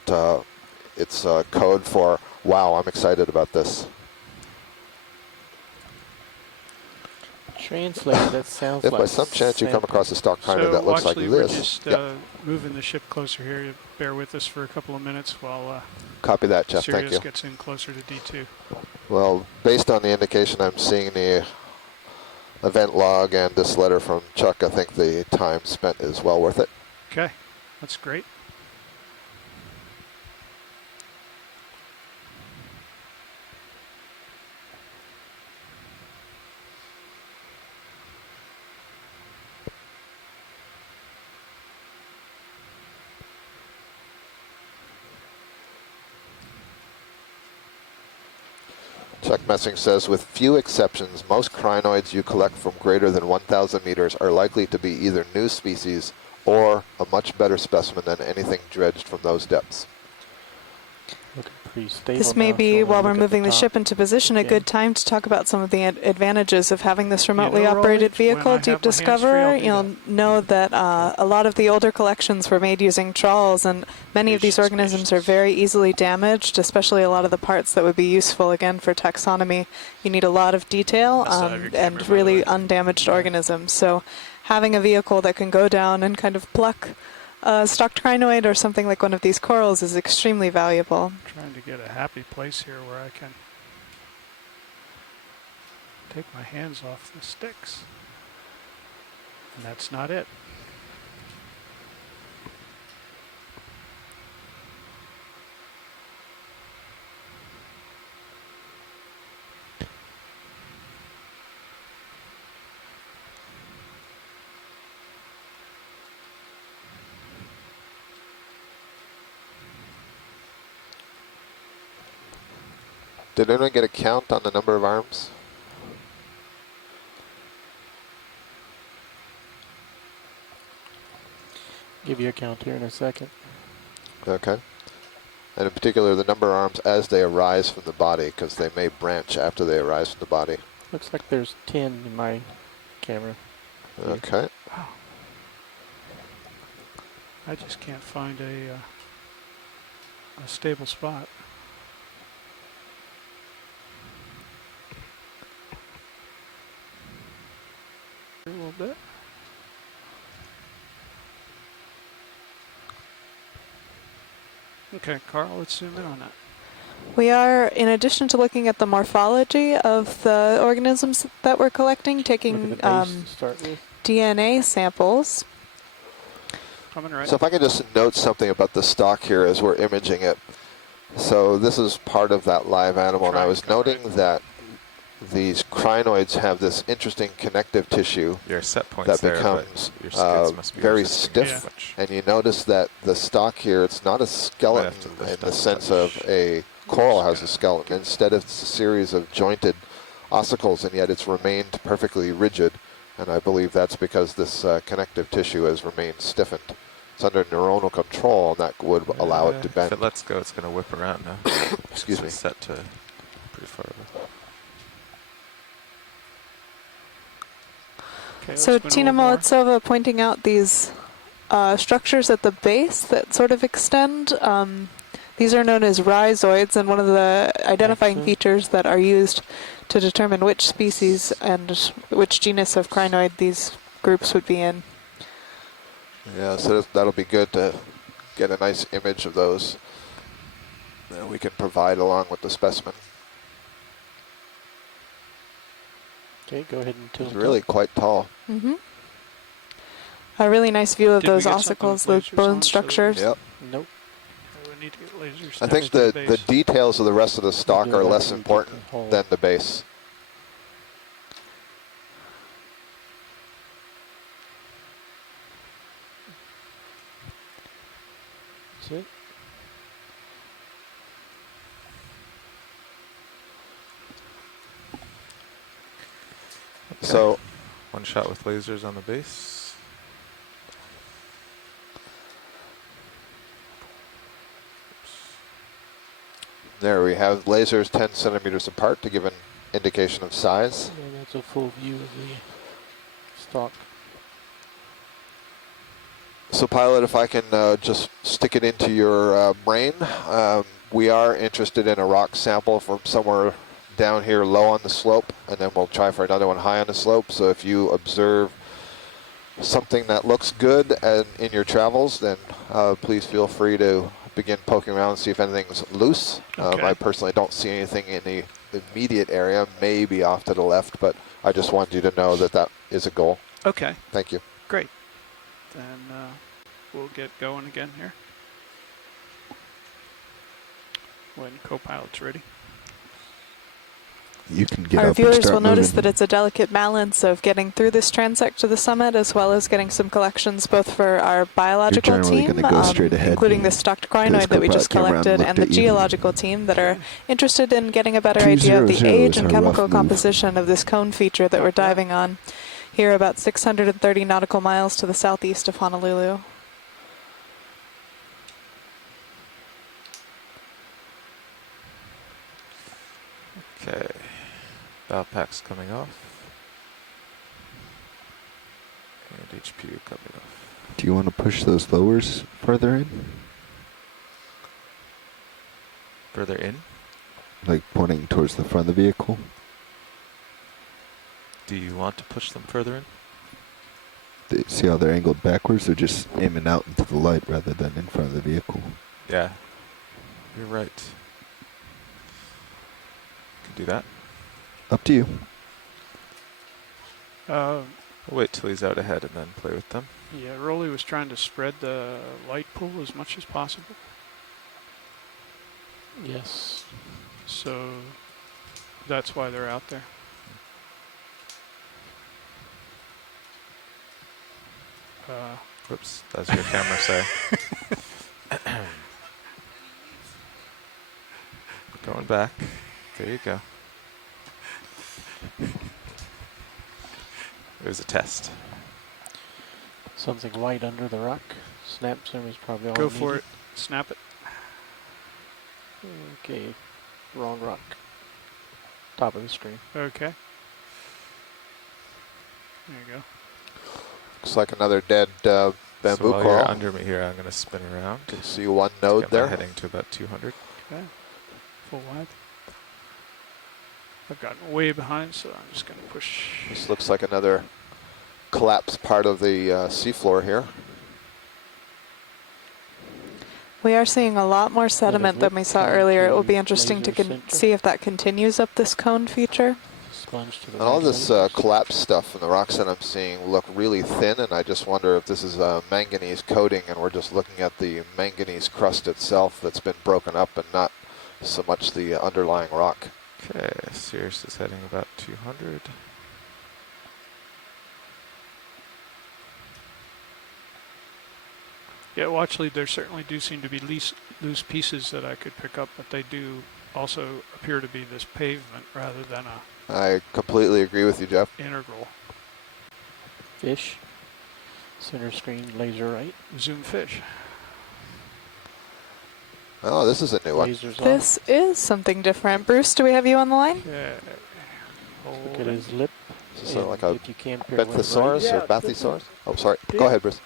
it's code for, wow, I'm excited about this. Translate, that sounds If like by some chance you come across a stock crinoid So that looks like actually, this, we're just yep. moving the ship closer here. You bear with us for a couple of minutes while Copy that, Jeff, thank Sirius you. gets in closer to D2. Well, based on the indication I'm seeing the event log and this letter from Chuck, I think the time spent is well worth it. Okay, that's great. Chuck Messing says, with few exceptions, most crinoids you collect from greater than 1,000 meters are likely to be either new species or a much better specimen than anything dredged from those depths. Looking pretty stable This may now, if be, you wanna while we're look at moving the top ship into position, a again. good time to talk about some of the advantages of having this remotely know, operated Roy, when I vehicle, have Deep my hands free, Discover. I'll do You'll know that a lot of the older collections were made using trawls, and many of these Patience, organisms are very easily damaged, especially a lot of the parts that would be useful, again, for taxonomy. You need a lot of detail I still have your camera, and by the really way. undamaged organisms. So having a vehicle that can go down and kind of pluck a stocked crinoid or something like one of these corals is extremely valuable. Trying to get a happy place here where I can take my hands off the sticks. And that's not it. Did anyone get a count on the number of arms? Give you a count here in a second. Okay. And in particular, the number of arms as they arise from the body, because they may branch after they arise from the body. Looks like there's 10 in my camera. Okay. Wow. I just can't find a stable spot. A little bit. Okay, Carl, let's zoom in on that. We are, in addition to looking at the morphology of the organisms that we're collecting, Look taking at the base to start with. DNA samples. Coming right. So if I could just note something about the stock here as we're imaging it. So this is part of that live animal, and I was noting that these crinoids have this interesting connective tissue Your set points that there, becomes but your skids must be very resisting stiff. too much. And you notice that the stock here, it's not a skeleton have to in lift the up sense touch. of a coral has a skeleton. Instead, it's a series of jointed ossicles, and yet it's remained perfectly rigid. And I believe that's because this connective tissue has remained stiffened. It's under neuronal control, and that would allow it to If bend. it lets go, it's going to whip around now. Excuse So me. it's set to pretty far over. Okay, So let's spin a Tina little more. Molitsova pointing out these structures at the base that sort of extend. These are known as rhizoids, and one of the identifying Excellent. features that are used to determine which species and which genus of crinoid these groups would be in. Yeah, so that'll be good to get a nice image of those that we can provide along with the specimen. Okay, go ahead and It's tilt really up. quite tall. Mm-hmm. A really nice view of Did we those get something ossicles, with those lasers bone on so that we- structures. Yep. Nope. When need to get lasers. I down think to the base. details of the rest of the stock do are that less when we get important the hole. than the base. That's it. So one shot with lasers on the base. there we have lasers 10 centimeters apart to give an indication of size. And that's a full view of the stock. So pilot, if I can just stick it into your brain, we are interested in a rock sample from somewhere down here low on the slope, and then we'll try for another one high on the slope. So if you observe something that looks good in your travels, then please feel free to begin poking around and see if anything's loose. Okay. I personally don't see anything in the immediate area, maybe off to the left, but I just wanted you to know that that is a goal. Okay, Thank you. great. Then we'll get going again here. When co-pilot's ready. You can get Our up and viewers start will notice moving. that it's a delicate balance of getting through this transect to the summit, as well as getting some collections both for our biological generally team, gonna go straight ahead. including the stocked crinoid that we co-pilot just came around and collected, looked and the at you. geological team that are interested in getting a better idea of the 200 age is and our chemical rough move. composition of this cone feature that we're diving on here about 630 nautical miles to the southeast of Honolulu. Okay, bow pack's coming off. And HPU coming off. Do you want to push those lowers further in? Further in? Like pointing towards the front of the vehicle? Do you want to push them further in? See how they're angled backwards? They're just aiming out into the light rather than in front of the vehicle. Yeah, you're right. Can do that. Up to you. Uh, I'll wait till he's out ahead and then play with them. yeah, Rolly was trying to spread the light pool as much as possible. Yes. So that's why they're out there. Whoops, that's your camera, sorry. Going back. There you go. It was a test. Something white under the rock. Snap zoom is probably all Go needed. for it. Snap it. Okay, wrong rock. Top of the screen. Okay. There you go. Looks like another dead So bamboo while coral. you're under me here, I'm going to spin around. You can see one to node get my there. heading to about 200. Okay. Full wide. I've gotten way behind, so I'm just going to push. This looks like another collapsed part of the seafloor here. We are seeing a lot more sediment than we saw earlier. It will be interesting to see if that continues up this cone feature. Sponge to the And all right this lasers. collapsed stuff and the rocks that I'm seeing look really thin, and I just wonder if this is a manganese coating and we're just looking at the manganese crust itself that's been broken up and not so much the underlying rock. Okay, Sirius is heading about 200. Yeah, well, actually, there certainly do seem to be loose pieces that I could pick up, but they do also appear to be this pavement rather than a I completely agree with you, Jeff. integral. Fish. Center screen, laser right. Zoom fish. Oh, this is a new one. Lasers on. This is something different. Bruce, do we have you on the line? Okay. Look Hold at it. his lip. Is this and like a if you can pirouette right. Benthosaurus Yeah, or Bathysaurus? Oh, sorry. Yeah. Go ahead, Bruce.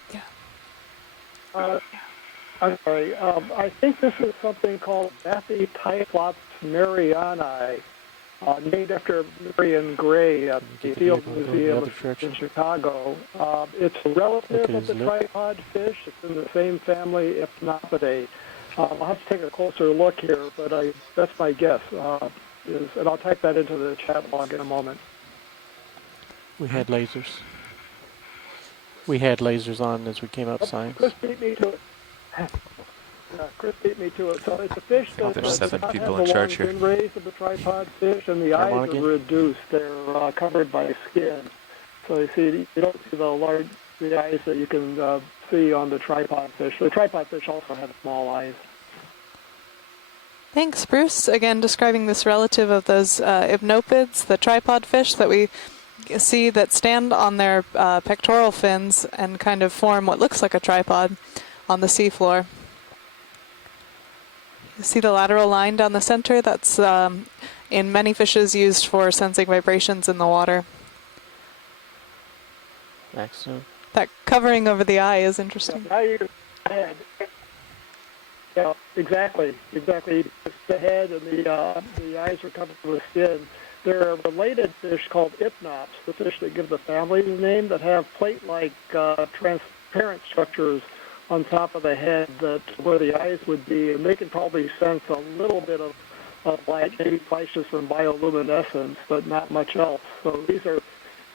I'm sorry. I think this is something called Bathytyphlops mariani, named after Marion Gray at the Get the Field vehicle, go the Museum other direction. in Chicago. It's a relative Look at of his the lip. tripod fish. It's in the same family, Ipnopidae. I'll have to take a closer look here, but that's my guess. And I'll type that into the chat log in a moment. We had lasers. We had lasers on as we came up signs. Chris beat me to it. Chris beat me to it. So it's a fish that There's does 7 not people have in the long charge here. fin rays of the tripod fish, and the eyes are reduced. They're covered by skin. So you see, you don't see the eyes that you can see on the tripod fish. The tripod fish also have small eyes. Thanks, Bruce. Again, describing this relative of those hypnopids, the tripod fish that we see that stand on their pectoral fins and kind of form what looks like a tripod on the seafloor. You see the lateral line down the center? That's in many fishes used for sensing vibrations in the water. Excellent. That covering over the eye is interesting. Now you head. Yeah, exactly. The head and the eyes are covered with skin. There are related fish called ipnops, the fish that give the family the name, that have plate-like transparent structures on top of the head that where the eyes would be, and they can probably sense a little bit of light, maybe flashes from bioluminescence, but not much else. So these are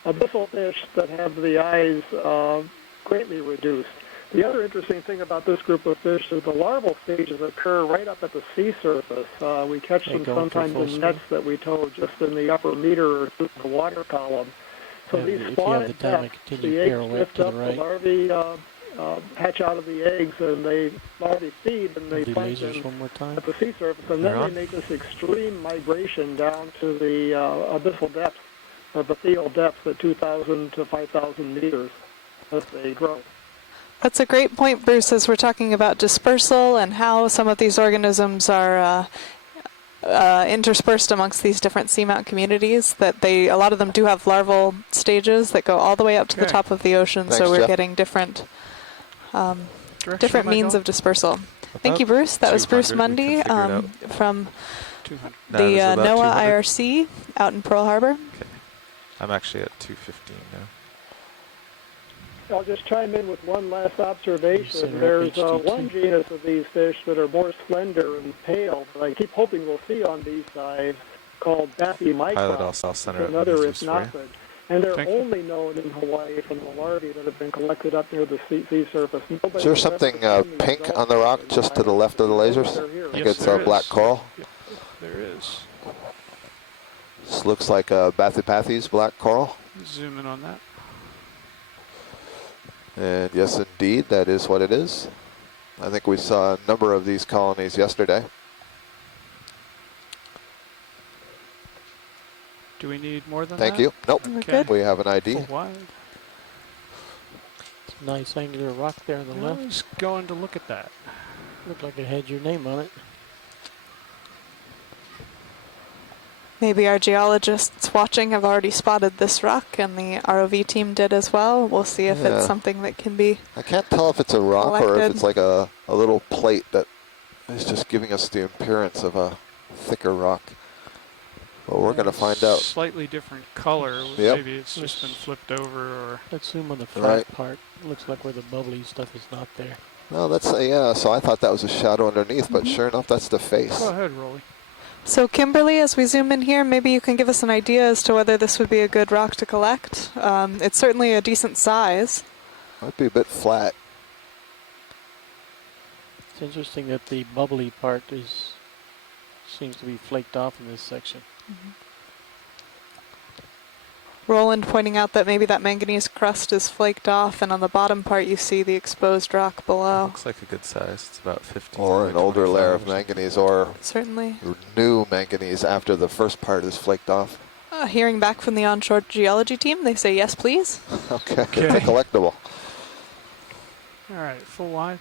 abyssal fish that have the eyes greatly reduced. The other interesting thing about this group of fish is the larval stages occur right up at the sea surface. We catch them sometimes in nets that we tow just in the upper meter or two of the water column. So these spawn at depth, the eggs lift up, the larvae hatch out of the eggs, and the larvae feed, and they function at the sea surface, and then they make this extreme migration down to the abyssal depths, or bathyal depths at 2,000 to 5,000 meters as they grow. That's a great point, Bruce, as we're talking about dispersal and how some of these organisms are interspersed amongst these different seamount communities, that a lot of them do have larval stages that go all the way up to the top of the ocean. Thanks, so we're Jeff. getting different means of dispersal. Thank you, Bruce. That was Bruce Mundy from the NOAA IRC out in Pearl Harbor. Okay. I'm actually at 215 now. I'll just chime in with one last observation. There's one genus of these fish that are more slender and pale that I keep hoping we'll see on these sides, called Bathymicron. Another hypnopid. And they're only known in Hawaii from the larvae that have been collected up near the sea surface. Is there something pink on the rock just to the left of the lasers? I think it's black coral. There is. This looks like a Bathypathes black coral. Zoom in on that. And yes, indeed, that is what it is. I think we saw a number of these colonies yesterday. Do we need more than Thank that? you. Nope. Okay. We have an ID. It's a nice angular rock there on the left. I was going to look at that. Looked like it had your name on it. Maybe our geologists watching have already spotted this rock, and the ROV team did as well. We'll see if it's something that can be I can't tell if it's a rock or if it's like a little plate that is just giving us the appearance of a thicker rock. Well, we're going to find out. Slightly different color. Yep. Maybe it's just been flipped over, or let's zoom on the front part. Looks like where the bubbly stuff is not there. No, that's so I thought that was a shadow underneath, but sure enough, that's the face. Go ahead, Rolly. So Kimberly, as we zoom in here, maybe you can give us an idea as to whether this would be a good rock to collect. It's certainly a decent size. Might be a bit flat. It's interesting that the bubbly part seems to be flaked off in this section. Roland pointing out that maybe that manganese crust is flaked off, and on the bottom part you see the exposed rock below. Looks like a good size. It's about 15. Or an older layer of manganese, or certainly new manganese after the first part is flaked off. Hearing back from the onshore geology team, they say yes, please. Okay, it's a collectible. All right, full wide.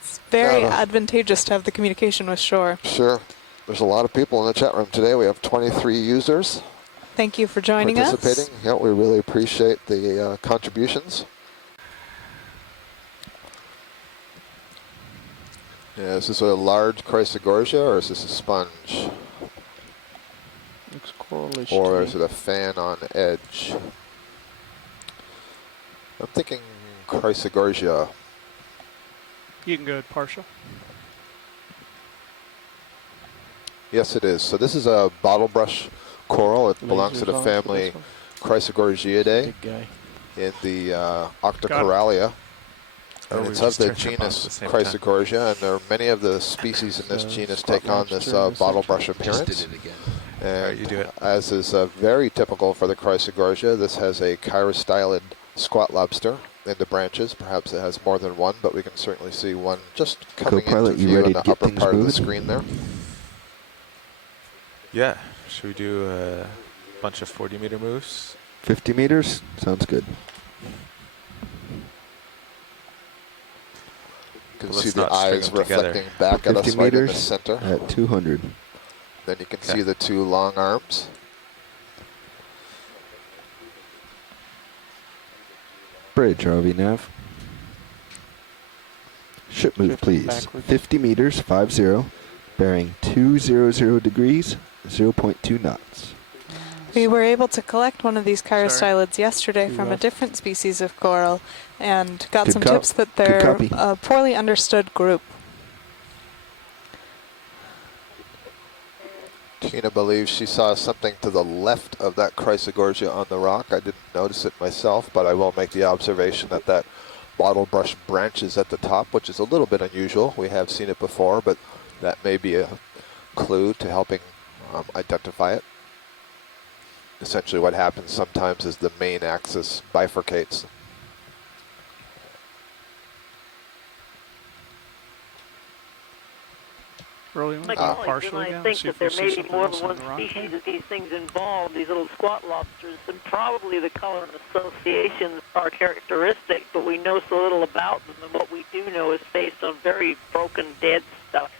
It's very advantageous to have the communication with shore. Sure. There's a lot of people in the chat room today. We have 23 users. Thank you for joining us. Participating. Yeah, we really appreciate the contributions. Yeah, is this a large Chrysogorgia or is this a sponge? Looks coralish. Or is it a fan on edge? I'm thinking Chrysogorgia. You can go partial. Yes, it is. So this is a bottle brush coral. It belongs to the family Chrysogorgiidae in the Octocoralia. Oh, and we it's of just the turned them off at genus the same time. Chrysogorgia, and there are many of the species in this So, genus squat take on launch this during the bottle center. brush appearance. And Alright, you do it. as is very typical for the Chrysogorgia, this has a chirostylid squat lobster in the branches. Perhaps it has more than one, but we can certainly see one just coming Co-pilot, into you view ready in to the get upper things part of the moving? screen there. Yeah. Should we do a bunch of 40-meter moves? 50 meters? Sounds good. You can Let's see the not string eyes them together. reflecting back at 50 us right in the meters center. at 200. Then you can Okay. see the two long arms. Bridge, ROV nav. Ship move, Drift please. backwards. 50 meters, 50, bearing 200 degrees, 0.2 knots. We were able to collect one of these chirostylids yesterday Too from a rough. different species of coral and got Good some cop- tips that good they're copy. a poorly understood group. Tina believes she saw something to the left of that Chrysogorgia on the rock. I didn't notice it myself, but I will make the observation that that bottle brush branches at the top, which is a little bit unusual. We have seen it before, but that may be a clue to helping identify it. Essentially what happens sometimes is the main axis bifurcates. Really, want to My go colleagues partial and I again? think See that if we there see may be something more else than on one the rock. species of these things involved, these little squat lobsters, and probably the color and associations are characteristic, but we know so little about them, and what we do know is based on very broken, dead stuff.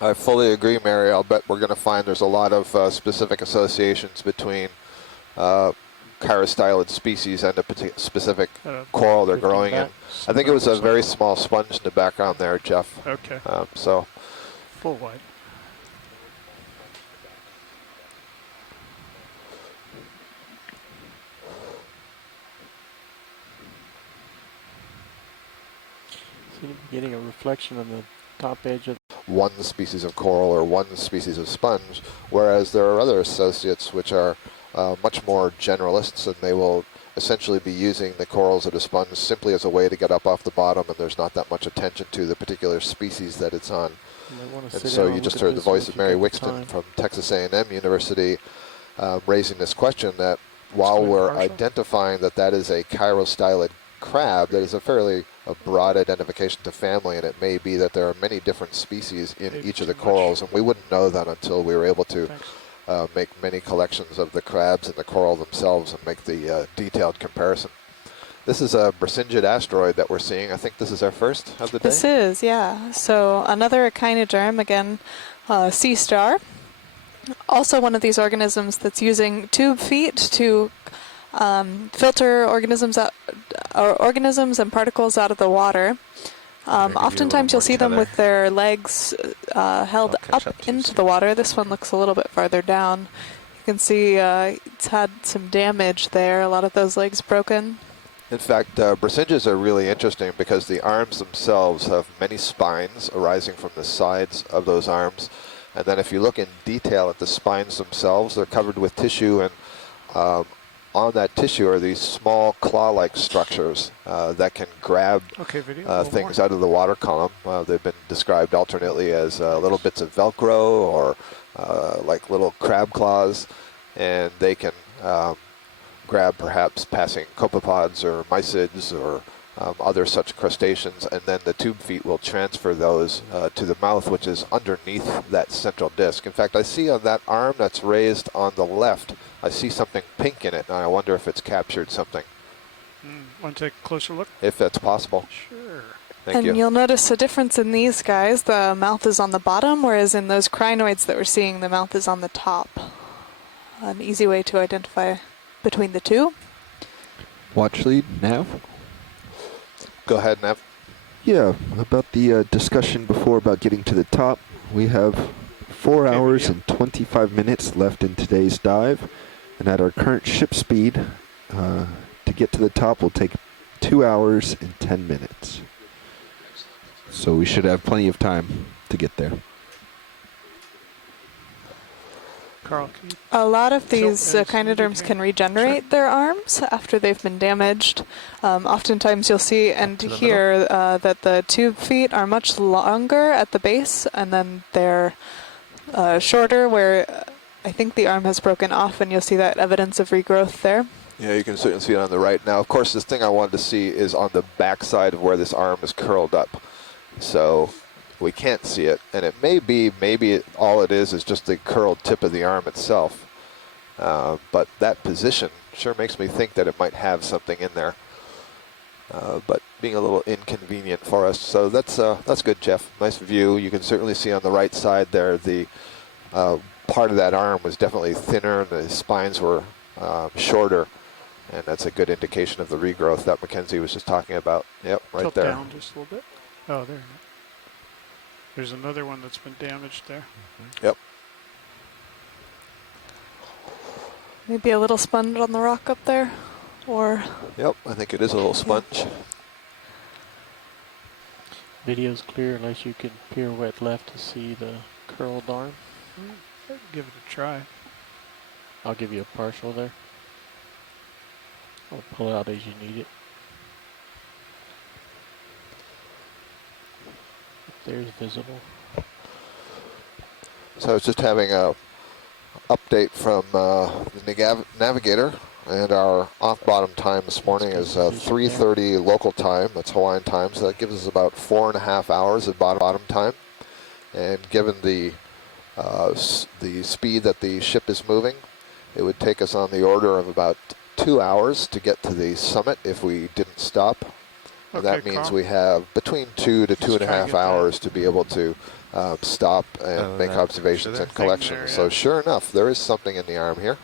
I fully agree, Mary. I'll bet we're going to find there's a lot of specific associations between chirostylid species and a specific coral they're drifting growing in. back. I think it was a very small sponge in the background there, Jeff. Okay, So full white. See, getting a reflection on the top edge of one species of coral or one species of sponge, whereas there are other associates which are much more generalists, and they will essentially be using the corals or the sponge simply as a way to get up off the bottom, and there's not that much attention to the particular species that it's on. And so you just heard the voice of Mary Wixton from Texas A&M University raising this question that while we're identifying that that is a chirostylid crab, that is a fairly broad identification to family, and it may be that there are many different species in each of the corals, and we wouldn't know that until we were able to make many collections of the crabs and the coral themselves and make the detailed comparison. This is a Brisingid asteroid that we're seeing. I think this is our first of the day. This is, yeah. So another echinoderm, again, sea star. Also one of these organisms that's using tube feet to filter organisms out, or organisms and particles out of the water. Oftentimes you'll see them with their legs held up into the water. This one looks a little bit farther down. You can see it's had some damage there, a lot of those legs broken. In fact, Brisingids are really interesting because the arms themselves have many spines arising from the sides of those arms. And then if you look in detail at the spines themselves, they're covered with tissue, and on that tissue are these small claw-like structures that can grab things out of the water column. They've been described alternately as little bits of Velcro or like little crab claws, and they can grab perhaps passing copepods or mysids or other such crustaceans, and then the tube feet will transfer those to the mouth, which is underneath that central disc. In fact, I see on that arm that's raised on the left, I see something pink in it, and I wonder if it's captured something. Want to take a closer look? If that's possible. Sure. Thank you. And you'll notice a difference in these guys. The mouth is on the bottom, whereas in those crinoids that we're seeing, the mouth is on the top. An easy way to identify between the two. Watch lead, nav. Go ahead, Nav. Yeah, about the discussion before about getting to the top. We have 4 hours and 25 minutes left in today's dive. And at our current ship speed, to get to the top will take 2 hours and 10 minutes. So we should have plenty of time to get there. Carl, can you A lot of these tilt as echinoderms needed can here? regenerate their arms after they've been damaged. Oftentimes you'll see and to the hear that the tube feet are much longer at the base, and then they're shorter where I think the arm has broken off, and you'll see that evidence of regrowth there. Yeah, you can certainly see it on the right. Now, of course, this thing I wanted to see is on the back side of where this arm is curled up. So we can't see it, and it may be, all it is just the curled tip of the arm itself. But that position sure makes me think that it might have something in there. But being a little inconvenient for us. So that's good, Jeff. Nice view. You can certainly see on the right side there the part of that arm was definitely thinner and the spines were shorter. And that's a good indication of the regrowth that Mackenzie was just talking about. Yep, right tilt there. down just a little bit? Oh, there. There's another one that's been damaged there. Yep. Maybe a little sponge on the rock up there, or... Yep, I think it is a little sponge. Video's clear unless you can pirouette left to see the curled arm. Give it a try. I'll give you a partial there. I'll pull out as you need it. There's visible. So I was just having a update from the navigator, and our off-bottom time this morning is 3:30 local time. That's Hawaiian time, so that gives us about 4.5 hours of bottom time. And given the speed that the ship is moving, it would take us on the order of about 2 hours to get to the summit if we didn't stop. And that means Carl. we have between 2 to Let's try 2.5 to get hours to be able to stop and make observations and collections. there, So yeah. sure enough, there is something in the arm here.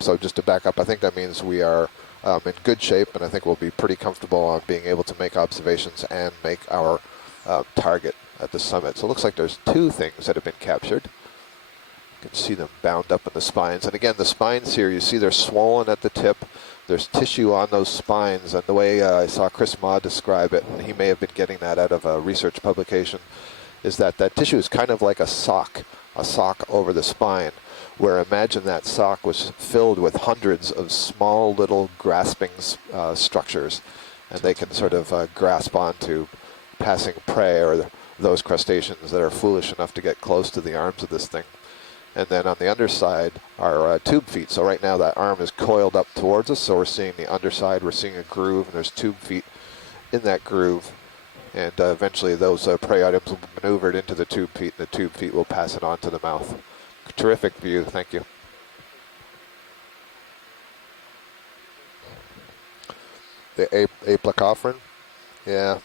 So just to back up, I think that means we are in good shape, and I think we'll be pretty comfortable on being able to make observations and make our target at the summit. So it looks like there's 2 things that have been captured. You can see them bound up in the spines. And again, the spines here, you see they're swollen at the tip. There's tissue on those spines. And the way I saw Chris Ma describe it, and he may have been getting that out of a research publication, is that that tissue is kind of like a sock over the spine, where imagine that sock was filled with hundreds of small little grasping structures. And they can sort of grasp onto passing prey or those crustaceans that are foolish enough to get close to the arms of this thing. And then on the underside are tube feet. So right now that arm is coiled up towards us, so we're seeing the underside, we're seeing a groove, and there's tube feet in that groove. And eventually those prey items will be maneuvered into the tube feet, and the tube feet will pass it on to the mouth. Terrific view, thank you. The aplecophoran, yeah.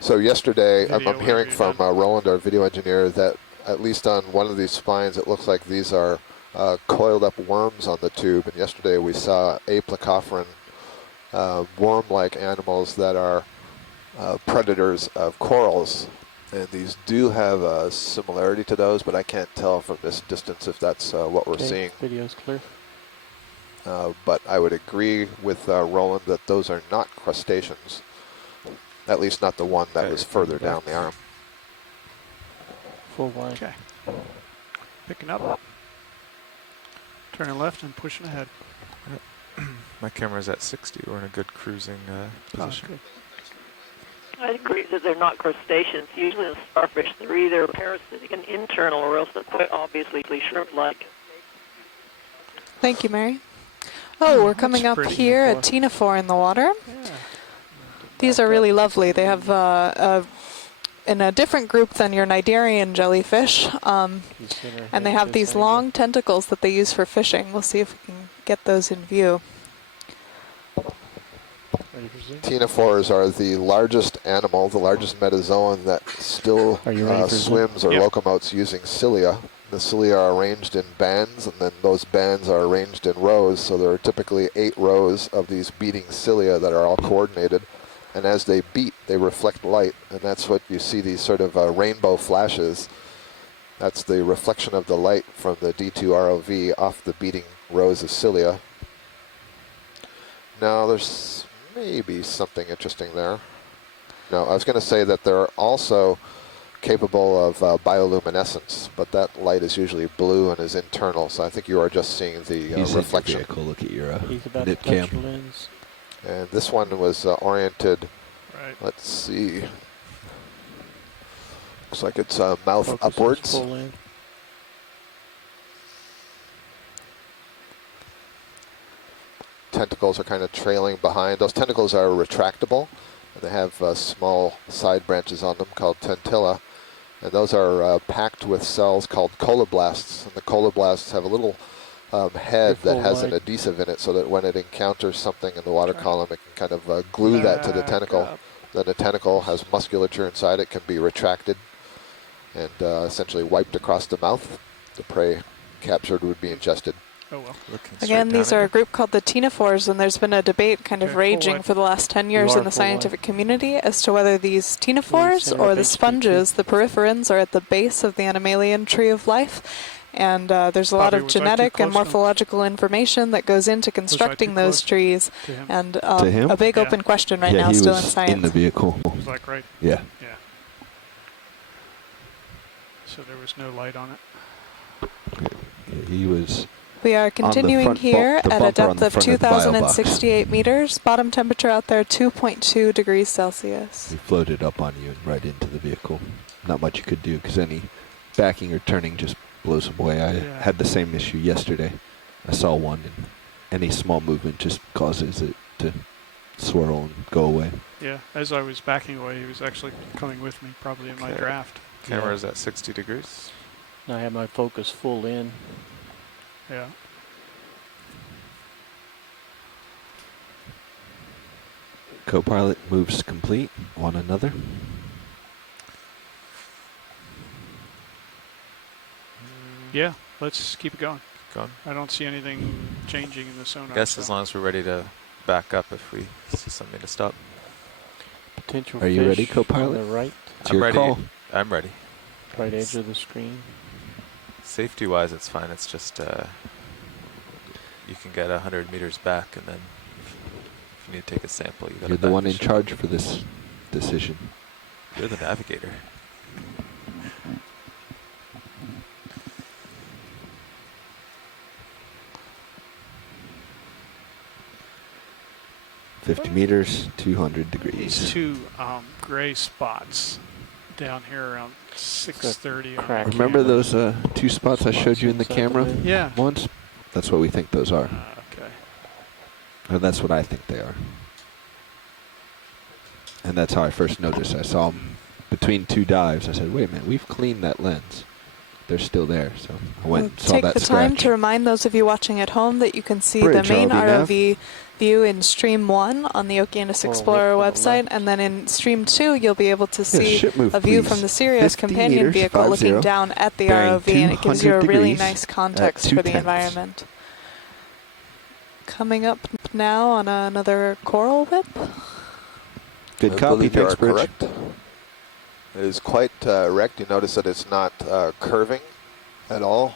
So yesterday, I'm hearing from Roland, our video engineer, that at least on one of these spines, it looks like these are coiled up worms on the tube. And yesterday we saw aplecophoran worm-like animals that are predators of corals. And these do have a similarity to those, but I can't tell from this distance if that's what we're seeing. Video's clear. But I would agree with Roland that those are not crustaceans. At least not the one that was further down the arm. Full wide. Okay. Picking up. Turning left and pushing ahead. My camera's at 60. We're in a good cruising position. Good. I agree that they're not crustaceans. Usually in starfish, they're either parasitic and internal, or else they're quite obviously shrimp-like. Thank you, Mary. Oh, we're coming up pretty. here at Ctenophore in the water. Yeah. These are really lovely. They have in a different group than your Cnidarian jellyfish, and they have these long tentacles that they use for fishing. We'll see if we can get those in view. Ctenophores are the largest animal, the largest metazoan that still swims or locomotes using cilia. The cilia are arranged in bands, and then those bands are arranged in rows. So there are typically 8 rows of these beating cilia that are all coordinated. And as they beat, they reflect light, and that's what you see, these sort of rainbow flashes. That's the reflection of the light from the D2 ROV off the beating rows of cilia. Now, there's maybe something interesting there. No, I was going to say that there are also capable of bioluminescence, but that light is usually blue and is internal, so I think you are just seeing the reflection. Vehicle. Look at your He's about nip to touch cam. your lens. And this one was oriented, Right. let's see, looks like it's mouth Focus is upwards. full in. Tentacles are kind of trailing behind. Those tentacles are retractable, and they have small side branches on them called tentilla, and those are packed with cells called coloblasts, and the coloblasts have a little head that has an adhesive in it, so that when it encounters something in the water column, it can kind of glue that to the tentacle. Then the tentacle has musculature inside it, can be retracted and essentially wiped across the mouth. The prey captured would be ingested. Oh well. Again, these are a group called the ctenophores, and there's been a debate kind of raging for the last 10 years in the scientific community as to whether these ctenophores or the sponges, the peripherins, are at the base of the animalian tree of life. And there's a lot of genetic and morphological information that goes into constructing those trees. And a big open question right now still in science. In the vehicle. Was that right? Yeah. Yeah. So there was no light on it. Yeah, he was. We are continuing here at a depth of 2,068 meters. Bottom temperature out there, 2.2 degrees Celsius. He floated up on you and right into the vehicle. Not much you could do because any backing or turning just blows him away. I had the same issue yesterday. I saw one, and any small movement just causes it to swirl and go away. Yeah, as I was backing away, he was actually coming with me, probably in my draft. Camera's at 60 degrees. I have my focus full in. Yeah. Co-pilot moves complete. On another. Yeah, let's keep it going. Going. I don't see anything changing in the sonar. I guess as long as we're ready to back up if we see something to stop. Potential Are you ready, co-pilot? On the right. It's your call. I'm ready. Right edge of the screen. Safety-wise, it's fine. It's just you can get 100 meters back, and then if you need to take a sample, you got to. You're the one in charge for this decision. You're the navigator. $50 meters, 200 degrees. These two gray spots down here around 6:30. Remember those two spots I showed you in the camera? Yeah. Once? That's what we think those are. Okay. Or that's what I think they are. And that's how I first noticed. I saw them between two dives. I said, wait a minute, we've cleaned that lens. They're still there. So I went and saw that Take the time to remind those of you watching at home that you can see Bridge the main ROV ROV view in Stream 1 on the Okeanos Explorer website, and then in Stream 2 you'll be able to see ship move, a view please. from the Sirius 50 companion meters, vehicle 50, looking down at the bearing ROV, and it gives you a 200 really degrees nice at context for the 2 tenths. environment. Coming up now on another coral whip. Good I copy, believe you thanks, are Bridge. correct. It is quite erect. You notice that it's not curving at all,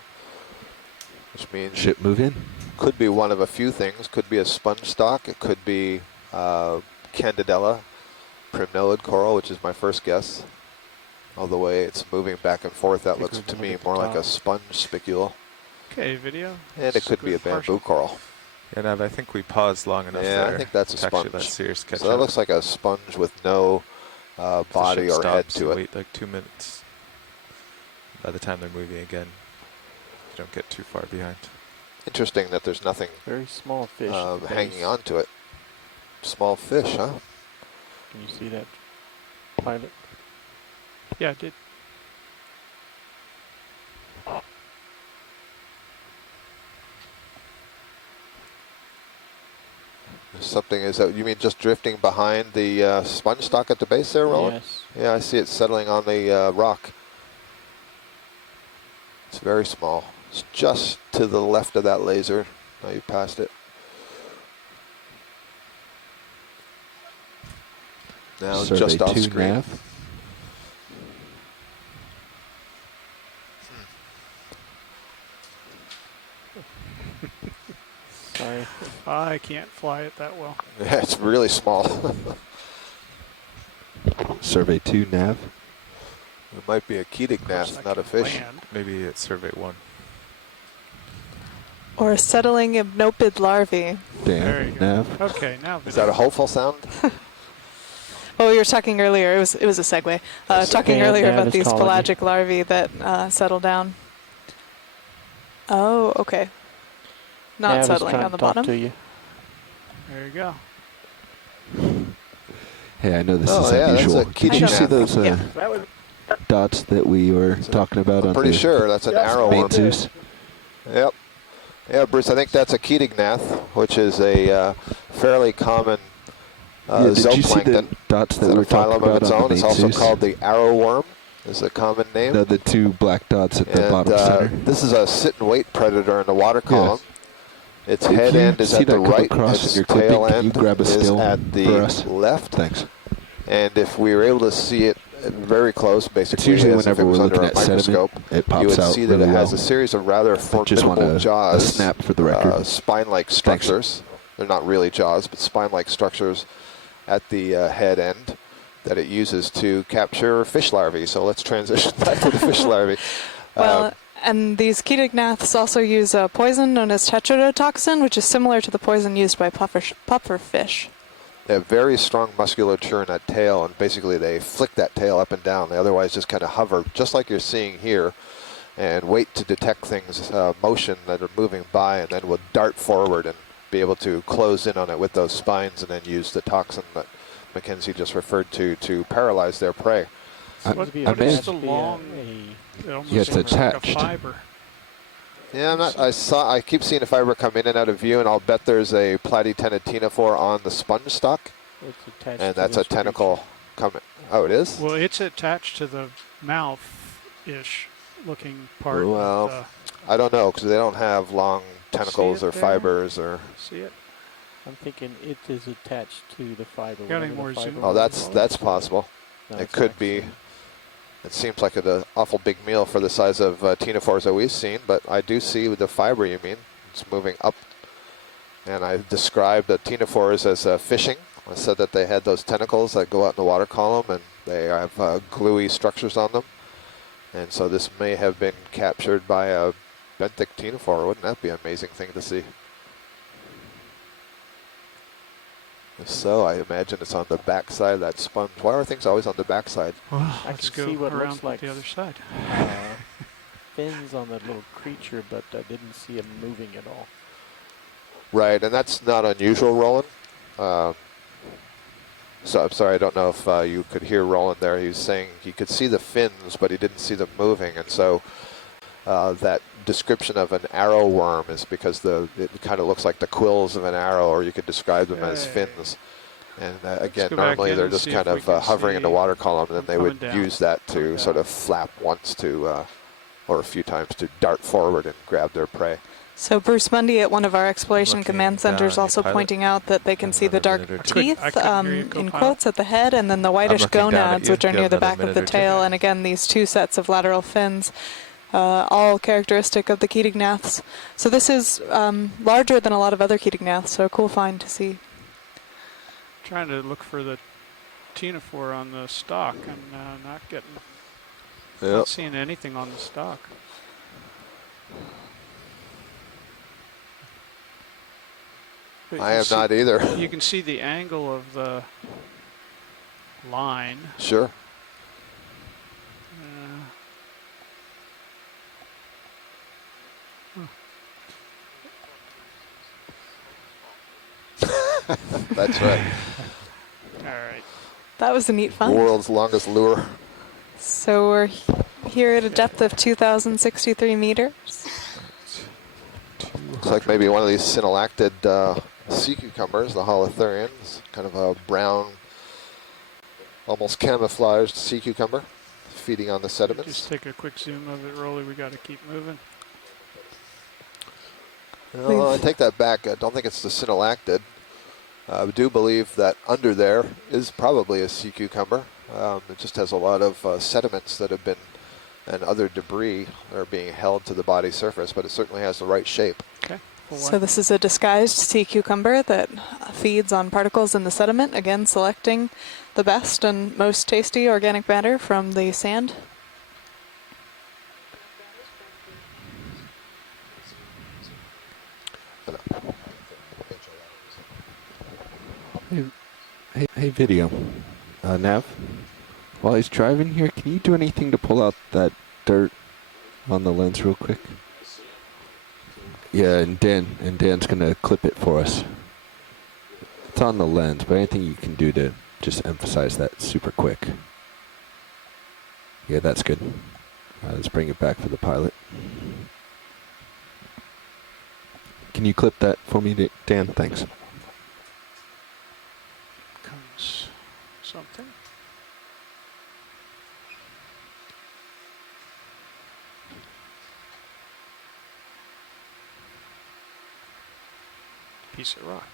which means ship move in. Could be one of a few things. Could be a sponge stock. It could be Candidella primnoid coral, which is my first guess. All the way it's moving back and forth, that looks to me more like a sponge spicule. Okay, video. And it could be a bamboo coral. Yeah, Nav, I think we paused long enough Yeah, there. I think that's a to actually sponge. let Sirius catch So that up. looks like a sponge with no If the body ship or head stops, to you it. wait like 2 minutes. By the time they're moving again, you don't get too far behind. Interesting that there's nothing Very small fish. at the hanging base. on to it. Small fish, huh? Can you see that, pilot? Yeah, I did. Something, is that, you mean just drifting behind the sponge stock at the base there, Roland? Yes. Yeah, I see it settling on the rock. It's very small. It's just to the left of that laser. Now you passed it. Now Survey just off 2 screen. nav. Sorry. I can't fly it that well. Yeah, it's really small. Survey 2 nav. It might be a Keatingnath, not a fish. Maybe it's survey 1. Or a settling hypnopid larvae. There you go. Nav. Okay, now. Is that a hopeful sound? Well, we were talking earlier, it was a segue, talking Yeah, earlier Nav about is these calling pelagic larvae that settle down. Oh, okay. Not Nav is settling trying on the to talk bottom. to you. There you go. Hey, I know this Oh, is yeah, that's unusual. a Did you see Keatingnath. those Yeah. That was dots that we were talking about I'm on pretty the sure that's an arrow main worm. Zeus? Yep. Yeah, Bruce, I think that's a Keatingnath, which is a fairly common Yeah, did you see the zooplankton. dots that It's we in were a talking phylum of about its on own. the It's main also Zeus? called the arrow worm, is a common name. No, the two black dots at the And bottom center. this is a sit and wait predator in the water column. Its If head you end is see at the that come right, across its in your tail clipping, can you end grab a is still at for the us? left. Thanks. And if we were able to see it very close, basically usually as if whenever it was we're under looking a at sediment, microscope, it pops you would out see that really it has well. a series of rather Just want formidable a jaws, snap for the record. spine-like structures. They're not really jaws, but spine-like structures at the head end that it uses to capture fish larvae. So let's transition back to the fish larvae. Well, and these Keatingnaths also use a poison known as tetrodotoxin, which is similar to the poison used by pufferfish. They have very strong musculature in that tail, and basically they flick that tail up and down. They otherwise just kind of hover, just like you're seeing here, and wait to detect things, motion that are moving by, and then will dart forward and be able to close in on it with those spines and then use the toxin that Mackenzie just referred to paralyze their prey. What is the long? It almost Yeah, it's looks like a attached. fiber. Yeah, I keep seeing a fiber come in and out of view, and I'll bet there's a platytenatinophore on the sponge stock, It's attached and to that's a this tentacle coming. Oh, it is? Well, it's attached to the mouth-ish looking part. Well, of I don't know, because they don't have long tentacles it or there? fibers or. see it? I'm thinking it is attached to the fiber. Got any whatever the more fiber zoom? Oh, was. that's possible. No, It it's could actually- be. It seems like an awful big meal for the size of ctenophores that we've seen, but I do see the fiber you mean. It's moving up. And I described the ctenophores as fishing. I said that they had those tentacles that go out in the water column, and they have gluey structures on them. And so this may have been captured by a benthic ctenophore. Wouldn't that be an amazing thing to see? If so, I imagine it's on the back side of that sponge. Why are things always on the back side? Well, I let's can go see what around looks like the other side. fins on that little creature, but I didn't see him moving at all. Right, and that's not unusual, Roland. So I'm sorry, I don't know if you could hear Roland there. He was saying he could see the fins, but he didn't see them moving, and so that description of an arrow worm is because it kind of looks like the quills of an arrow, or you could describe them as fins. And again, go back normally in they're and just see kind if we of can hovering in the see water column, and then they would coming down. use that to Coming sort down. of flap once to, or a few times to dart forward and grab their prey. So Bruce Mundy at one of our exploration Looking command centers down, also pilot. pointing out that they can see the Another dark minute or two. teeth I couldn't hear you, in co-pilot. quotes at the head, and then the whitish looking down at gonads, you. which are Give near the another back of minute the or two. tail, and again these two sets of lateral fins, all characteristic of the Keatingnaths. So this is larger than a lot of other Keatingnaths, so a cool find to see. Trying to look for the ctenophore on the stalk. I'm not getting. Not seeing anything on the stalk. But I you am see- not either. You can see the angle of the line. Sure. That's right. All right. That was a neat find. World's longest lure. So we're here at a depth of 2,063 meters. Looks like maybe one of these synallactid sea cucumbers, the holothurians, kind of a brown, almost camouflaged sea cucumber, feeding on the sediments. Just take a quick zoom of it, Rolly. We got to keep moving. No, I take that back. I don't think it's the synallactid. I do believe that under there is probably a sea cucumber. It just has a lot of sediments that have been, and other debris that are being held to the body surface, but it certainly has the right shape. Okay. So this is a disguised sea cucumber that feeds on particles in the sediment, again selecting the best and most tasty organic matter from the sand. Hey, video. Nav, while he's driving here, can you do anything to pull out that dirt on the lens real quick? Yeah, and Dan's gonna clip it for us. It's on the lens, but anything you can do to just emphasize that super quick. Yeah, that's good. Let's bring it back for the pilot. Can you clip that for me, Dan? Thanks. Comes something. Piece of rock.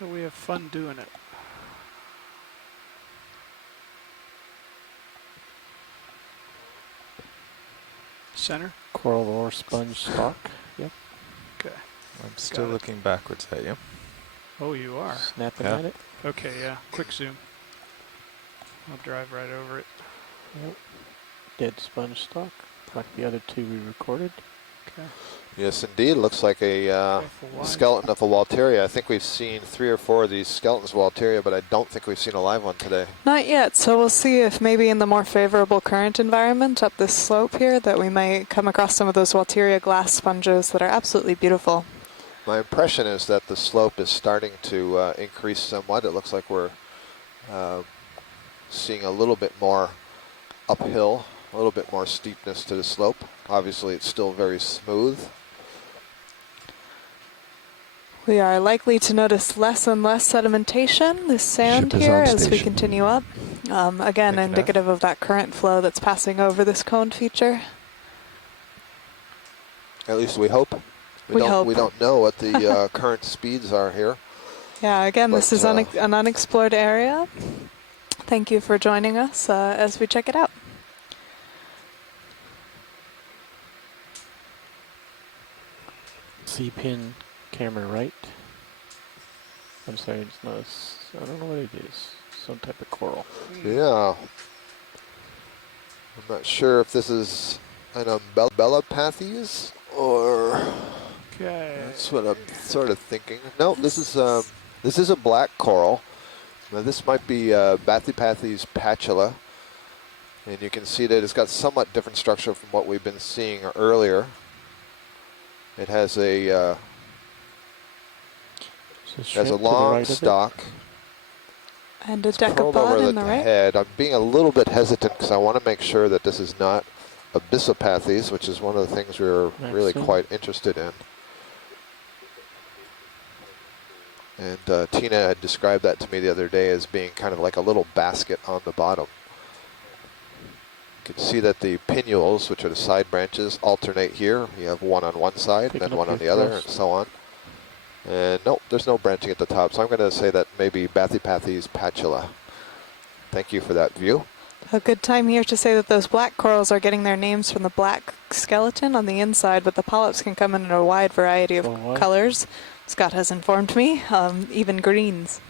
But we have fun doing it. Center? Coral or sponge stock. Yep. Okay. I'm still looking backwards at you. Oh, you are? Snapping Yeah. at it. Okay, yeah. Quick zoom. I'll drive right over it. Yep. Dead sponge stock, like the other two we recorded. Okay. Yes, indeed. Looks like a skeleton of a Walteria. I think we've seen 3 or 4 of these skeletons of Walteria, but I don't think we've seen a live one today. Not yet, so we'll see if maybe in the more favorable current environment up this slope here that we might come across some of those Walteria glass sponges that are absolutely beautiful. My impression is that the slope is starting to increase somewhat. It looks like we're seeing a little bit more uphill, a little bit more steepness to the slope. Obviously, it's still very smooth. We are likely to notice less and less sedimentation, this sand Ship is here, on as we station. continue up. Again, indicative of that current flow that's passing over this cone feature. At least we hope. We hope. We don't know what the current speeds are here. Yeah, again, this But, is an unexplored area. Thank you for joining us as we check it out. C-pin camera right. I'm sorry, it's not. I don't know what it is. Some type of coral. Yeah. I'm not sure if this is an umbellapathes or. Okay. That's what I'm sort of thinking. No, this is a black coral. Now this might be Bathypathes patula, and you can see that it's got somewhat different structure from what we've been seeing earlier. It has a long stalk. And a curled decapod over in the right. head. I'm being a little bit hesitant because I want to make sure that this is not Abyssopathes, which is one of the things we're really quite interested in. And Tina had described that to me the other day as being kind of like a little basket on the bottom. You can see that the pinnules, which are the side branches, alternate here. You have one on one side and then one on the other, and so on. And nope, there's no branching at the top. So I'm going to say that maybe Bathypathes patula. Thank you for that view. A good time here to say that those black corals are getting their names from the black skeleton on the inside, but the polyps can come in a wide variety of colors. Scott has informed me, even greens.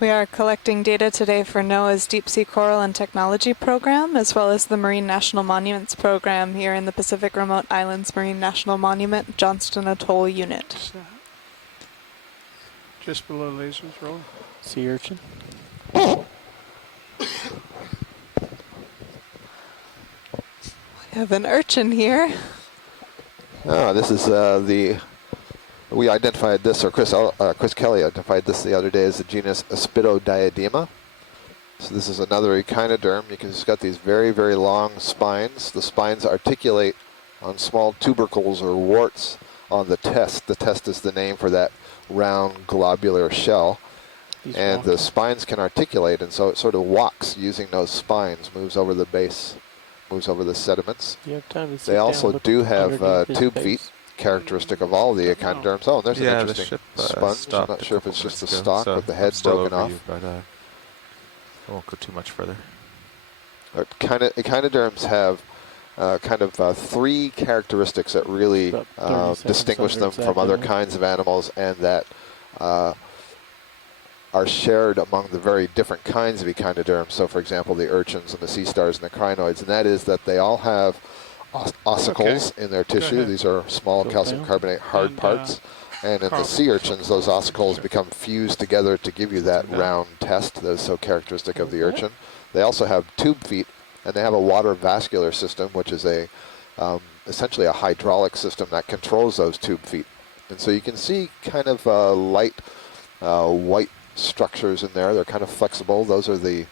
We are collecting data today for NOAA's Deep Sea Coral and Technology Program, as well as the Marine National Monuments Program here in the Pacific Remote Islands Marine National Monument, Johnston Atoll Unit. Just below lasers rolling. Sea urchin. We have an urchin here. Ah, this is the We identified this, or Chris Kelly identified this the other day as the genus Aspidodiadema. So this is another echinoderm. You can just got these very, very long spines. The spines articulate on small tubercles or warts on the test. The test is the name for that round globular shell. And the spines can articulate, and so it sort of walks using those spines, moves over the base, moves over the sediments. You have time to sit They down also and look do have underneath his tube base. feet, characteristic of all the echinoderms. Oh, and there's an Yeah, the interesting ship sponge. I'm stopped not a sure if couple it's just the minutes ago, stalk so with the I'm head still broken over off. you, but I won't go too much further. Echinoderms have three characteristics that really About 30 seconds distinguish under them from other exactly. kinds of animals, and that are shared among the very different kinds of echinoderms. So, for example, the urchins and the sea stars and the crinoids, and that is that they all have ossicles in their tissue. ahead. These are small Go calcium down. carbonate hard And, parts. And in Carl. the sea urchins, those ossicles Sure. become fused together to give you that Yeah. round test that is so characteristic of the Okay. urchin. They also have tube feet, and they have a water vascular system, which is essentially a hydraulic system that controls those tube feet. And so you can see kind of light white structures in there. They're kind of flexible. Those are the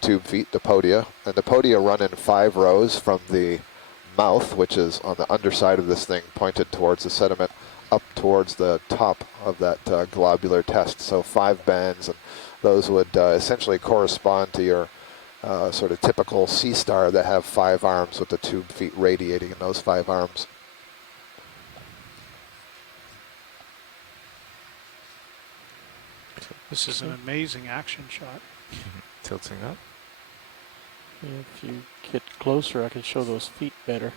tube feet, the podia. And the podia run in 5 rows from the mouth, which is on the underside of this thing, pointed towards the sediment, up towards the top of that globular test. So 5 bands, and those would essentially correspond to your sort of typical sea star that have 5 arms with the tube feet radiating in those 5 arms. This is an amazing action shot. Tilting up. If you get closer, I can show those feet better.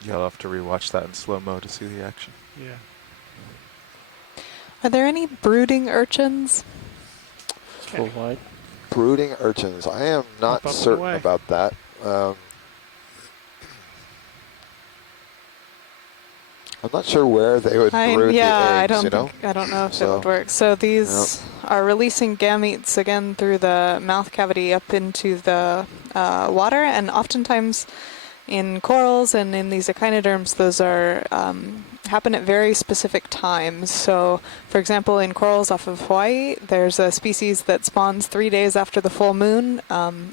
You'll have to rewatch that in slow-mo to see the action. Yeah. Are there any brooding urchins? Full wide. Brooding urchins. I am not Up and certain away. about that. I'm not sure where they would brood the eggs, you know? I don't know if it So, would work. So these are releasing gametes again through the mouth cavity up into the water, and oftentimes in corals and in these echinoderms, those are happen at very specific times. So, for example, in corals off of Hawaii, there's a species that spawns 3 days after the full moon,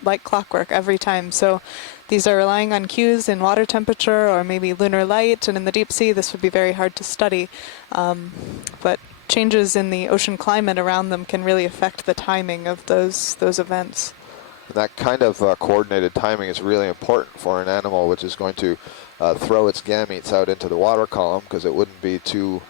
like clockwork every time. So these are relying on cues in water temperature or maybe lunar light, and in the deep sea this would be very hard to study. But changes in the ocean climate around them can really affect the timing of those events. And that kind of coordinated timing is really important for an animal which is going to throw its gametes out into the water column, because it wouldn't be too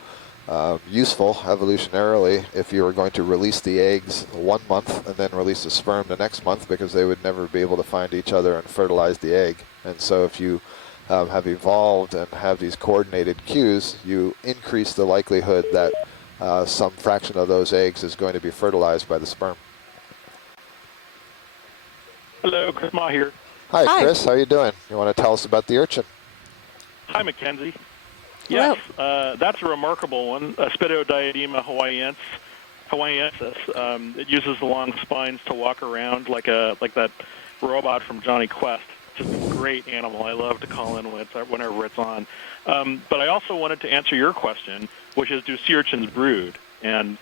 useful evolutionarily if you were going to release the eggs 1 month and then release the sperm the next month, because they would never be able to find each other and fertilize the egg. And so if you have evolved and have these coordinated cues, you increase the likelihood that some fraction of those eggs is going to be fertilized by the sperm. Hello, Chris Ma here. Hi, Chris. How are you doing? You want to tell us about the urchin? Hi, Mackenzie. Yes, that's a remarkable one. Aspidodiadema hawaiiensis. It uses the long spines to walk around like that robot from Johnny Quest. Just a great animal. I love to call in whenever it's on. But I also wanted to answer your question, which is, do sea urchins brood? And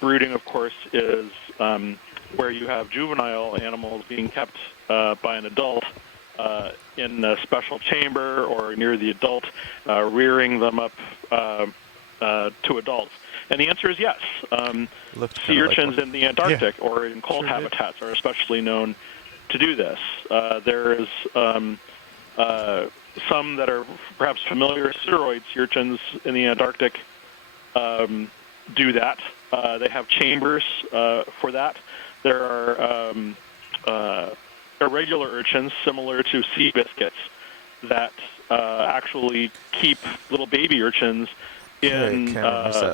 brooding, of course, is where you have juvenile animals being kept by an adult in a special chamber or near the adult, rearing them up to adults. And the answer is yes. Sea urchins in the Antarctic or in cold habitats are especially known to do this. There is some that are perhaps familiar. Sideroid sea urchins in the Antarctic do that. They have chambers for that. There are irregular urchins similar to sea biscuits that actually keep little baby urchins in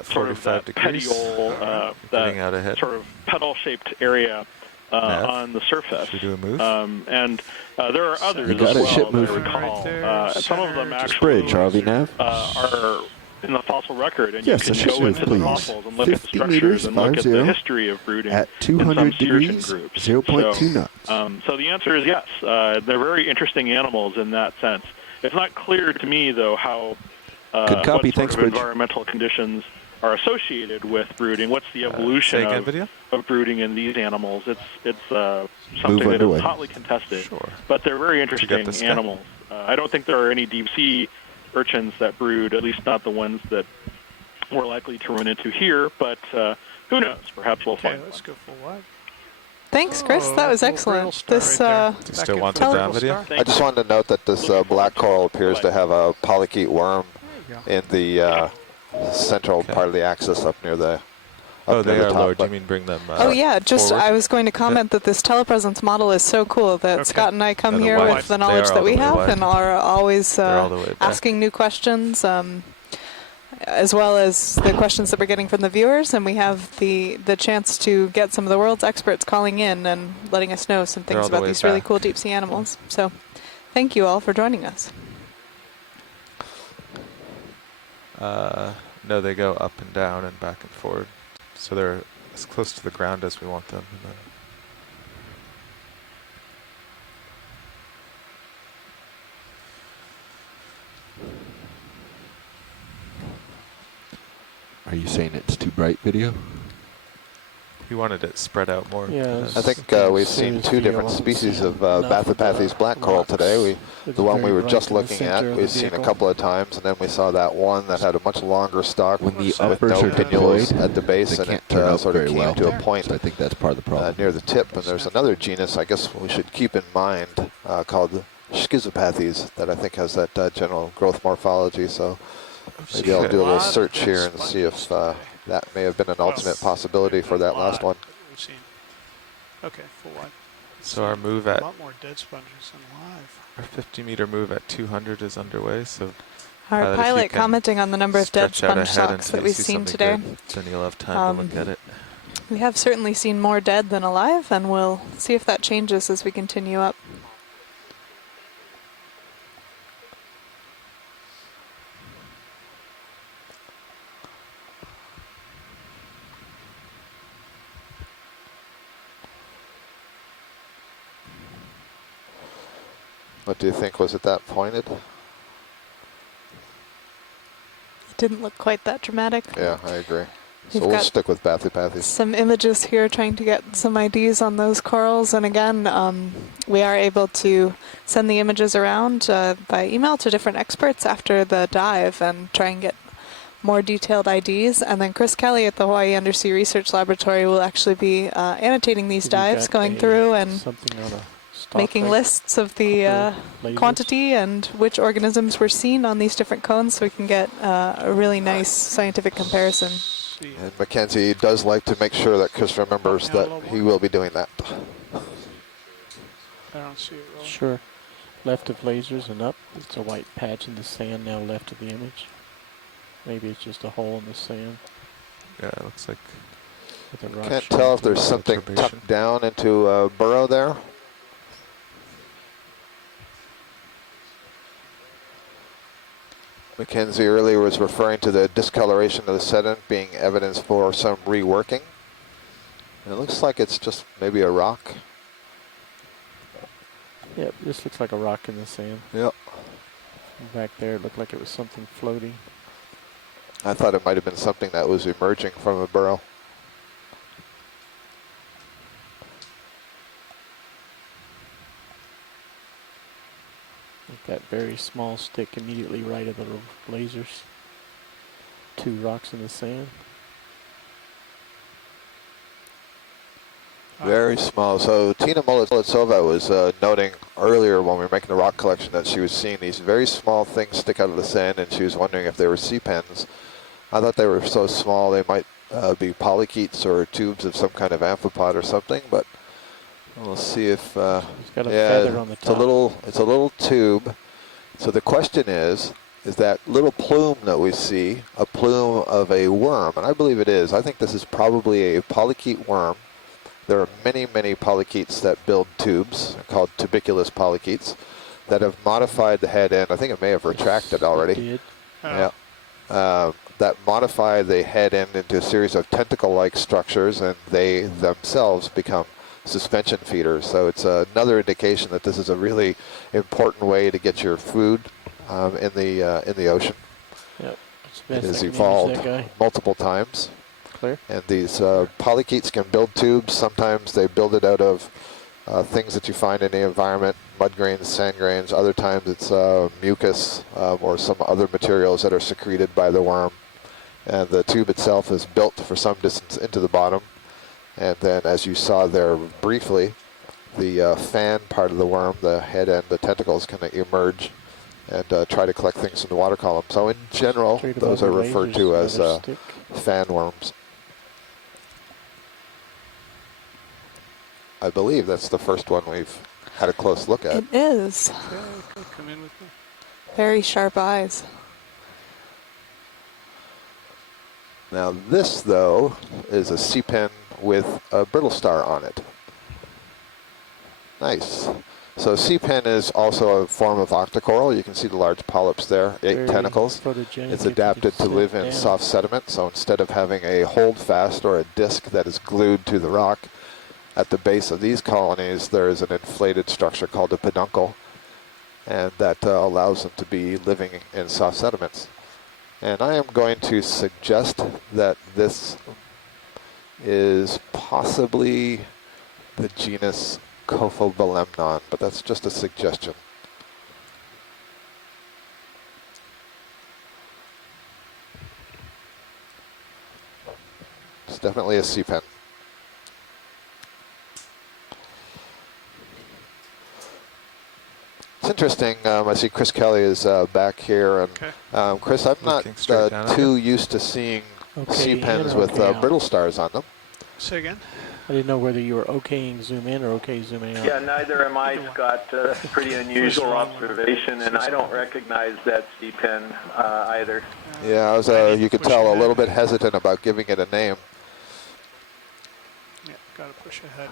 sort of that petiole, that sort of petal-shaped area on the surface. Should we do a move? And there are others You got as it, well ship that I move. recall. Some of them Just actually bridge, RV Nav. are in the fossil record, and Yes, you can go into the fossils and look at the 50 structures meters, and look at the 50, history of brooding at in 200 some sea urchin degrees, groups. 0.2 knots. So the answer is yes. They're very interesting animals in that sense. It's not clear to me, though, how Good copy. what Thanks, sort of Bridge. environmental conditions are associated with brooding. What's the evolution of brooding in these animals? It's something that is hotly contested, but they're very interesting animals. I don't think there are any deep sea urchins that brood, at least not the ones that we're likely to run into here, but who knows? Perhaps we'll find let's go full wide. Thanks, Chris. That was excellent. This still want the down video? I just wanted to note that this black coral appears to have a polychaete worm in the central part of the axis up near the they are top, lowered. You mean bring them oh yeah, just forward? I was going to comment that this telepresence model is so cool that Scott and I come here with the knowledge that we have and are always asking new questions, as well as the questions that we're getting from the viewers, and we have the chance to get some of the world's experts calling in and letting us know some things about these really cool deep sea animals. So thank you all for joining us. No, they go up and down and back and forward. So they're as close to the ground as we want them. And then Are you saying it's too bright video? he wanted it spread out more. Yeah, I think we've seen two different species of Bathypathes black coral today. The one we were just looking at, we've seen a couple of times, and then we saw that one that had a much longer stalk with no pinnules at the base, and it sort of came to a point. So I think that's part of the problem. Near the tip, and there's another genus I guess we should keep in mind called Schizopathes that I think has that general growth morphology. So maybe I'll do a little search here and see if that may have been an alternate possibility for that last one. We've seen. Okay, full wide. So our move at a lot more dead sponges than live. our 50-meter move at 200 is underway. So our pilot commenting on the number of dead sponge stocks that we've seen today. Then you'll have time to look at it. We have certainly seen more dead than alive, and we'll see if that changes as we continue up. What do you think? Was it that pointed? It didn't look quite that dramatic. Yeah, I agree. So We've we'll got stick with Bathypathes. some images here trying to get some IDs on those corals, and again, we are able to send the images around by email to different experts after the dive and try and get more detailed IDs. And then Chris Kelly at the Hawaii Undersea Research Laboratory will actually be annotating these dives, going through and making lists of the quantity and which organisms were seen on these different cones, so we can get a really nice scientific comparison. And Mackenzie does like to make sure that Chris remembers that he will be doing that. I don't see it rolling. Sure. Left of lasers and up. It's a white patch in the sand now left of the image. Maybe it's just a hole in the sand. Yeah, it looks like. Can't tell if there's something tucked down into a burrow there. Mackenzie earlier was referring to the discoloration of the sediment being evidence for some reworking. And it looks like it's just maybe a rock. Yep, this looks like a rock in the sand. Yep. Back there, it looked like it was something floating. I thought it might have been something that was emerging from a burrow. That very small stick immediately right of the lasers. Two rocks in the sand. Very small. So Tina Molitsova was noting earlier when we were making the rock collection that she was seeing these very small things stick out of the sand, and she was wondering if they were sea pens. I thought they were so small they might be polychaetes or tubes of some kind of amphipod or something, but we'll see if it's got a feather on the top. It's a little tube. So the question is that little plume that we see a plume of a worm? And I believe it is. I think this is probably a polychaete worm. There are many, many polychaetes that build tubes, called tubiculous polychaetes, that have modified the head end. I think it may have retracted already. It did. Yeah. that modify the head end into a series of tentacle-like structures, and they themselves become suspension feeders. So it's another indication that this is a really important way to get your food in the ocean. Yep. It has evolved multiple times. Clear. And these polychaetes can build tubes. Sometimes they build it out of things that you find in the environment, mud grains, sand grains. Other times it's mucus or some other materials that are secreted by the worm. And the tube itself is built for some distance into the bottom. And then, as you saw there briefly, the fan part of the worm, the head and the tentacles, can emerge and try to collect things from the water column. So in general, those are referred to as fan worms. I believe that's the first one we've had a close look at. It is. Okay, come in with me. Very sharp eyes. Now this, though, is a sea pen with a brittle star on it. Nice. So sea pen is also a form of octocoral. You can see the large polyps there, 8 tentacles. It's adapted to live in soft sediment, so instead of having a holdfast or a disc that is glued to the rock, at the base of these colonies there is an inflated structure called a peduncle, and that allows them to be living in soft sediments. And I am going to suggest that this is possibly the genus Cophobelemnon, but that's just a suggestion. It's definitely a sea pen. It's interesting. I see Chris Kelly is back here, and Chris, I'm not too used to seeing sea pens with brittle stars on them. Say again? I didn't know whether you were okaying zoom in or okay zooming out. Yeah, neither am I, Scott. That's a pretty unusual observation, and I don't recognize that sea pen either. Yeah, I was, you could tell, a little bit hesitant about giving it a name. Yeah, got to push ahead.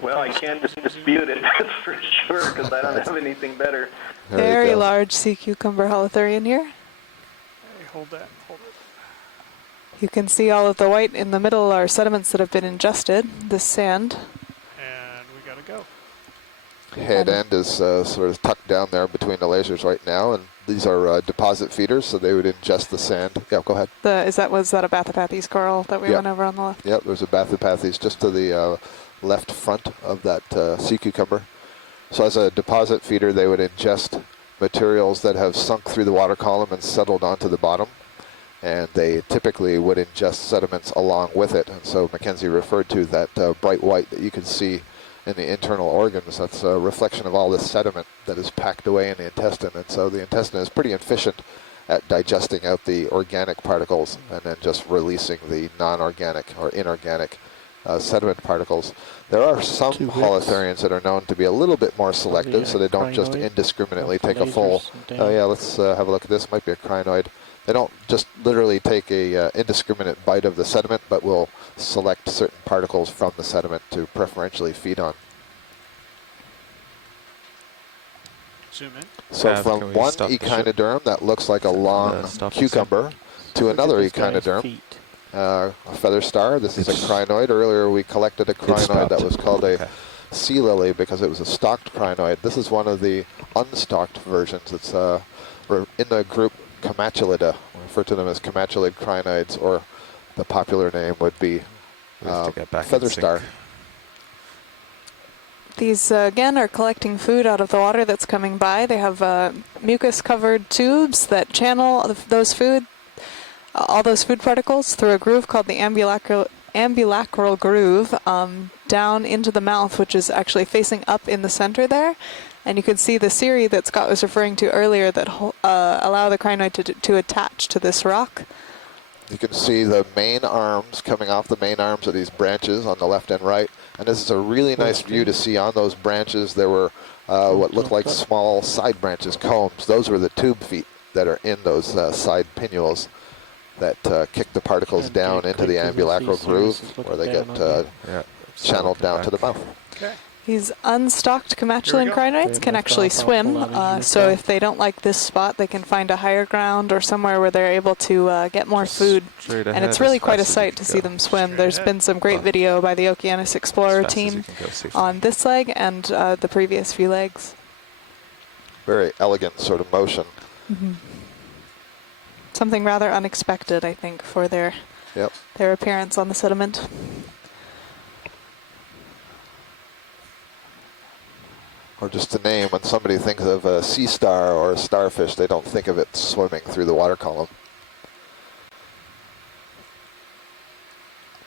Well, I can't dispute it, that's for sure, because I don't have anything better. Very large sea cucumber holothurian here. Hey, hold that, hold it. You can see all of the white in the middle are sediments that have been ingested, this sand. And we got to go. Head end is sort of tucked down there between the lasers right now, and these are deposit feeders, so they would ingest the sand. Yeah, go ahead. Was that a Bathypathes coral that we went over on the left? Yep, there's a Bathypathes just to the left front of that sea cucumber. So as a deposit feeder, they would ingest materials that have sunk through the water column and settled onto the bottom. And they typically would ingest sediments along with it. And so Mackenzie referred to that bright white that you can see in the internal organs. That's a reflection of all the sediment that is packed away in the intestine. And so the intestine is pretty efficient at digesting out the organic particles and then just releasing the non-organic or inorganic sediment particles. There are some holothurians that are known to be a little bit more selective, so they don't just indiscriminately take a full, oh yeah, let's have a look at this, might be a crinoid. They don't just literally take a indiscriminate bite of the sediment, but will select certain particles from the sediment to preferentially feed on. Zoom in. So from one echinoderm that looks like a long cucumber to another echinoderm, a feather star. This is a crinoid. Earlier we collected a crinoid that was called a sea lily because it was a stalked crinoid. This is one of the unstalked versions. It's in the group Comatulida. We refer to them as comatulid crinoids, or the popular name would be feather star. These, again, are collecting food out of the water that's coming by. They have mucus-covered tubes that channel those food, all those food particles through a groove called the ambulacral groove down into the mouth, which is actually facing up in the center there. And you can see the cirri that Scott was referring to earlier that allow the crinoid to attach to this rock. You can see the main arms coming off the main arms of these branches on the left and right. And this is a really nice view to see. On those branches there were what looked like small side branches, combs. Those were the tube feet that are in those side pinnules that kick the particles down into the ambulacral groove where they get channeled down to the mouth. Okay. These unstocked Comanchulan go. crinoids They can left actually off awful swim, lot as you so look if they don't like this spot, they can find a higher ground or somewhere where they're able to get more food. Straight And ahead it's really as quite a fast as you sight can to see go. them swim. Straight There's ahead. been some great Well, video by the Okeanos Explorer as fast as you team can go safely. on this leg and the previous few legs. Very elegant sort of motion. Something rather unexpected, I think, for their Yep. appearance on the sediment. Or just to name, when somebody thinks of a sea star or a starfish, they don't think of it swimming through the water column.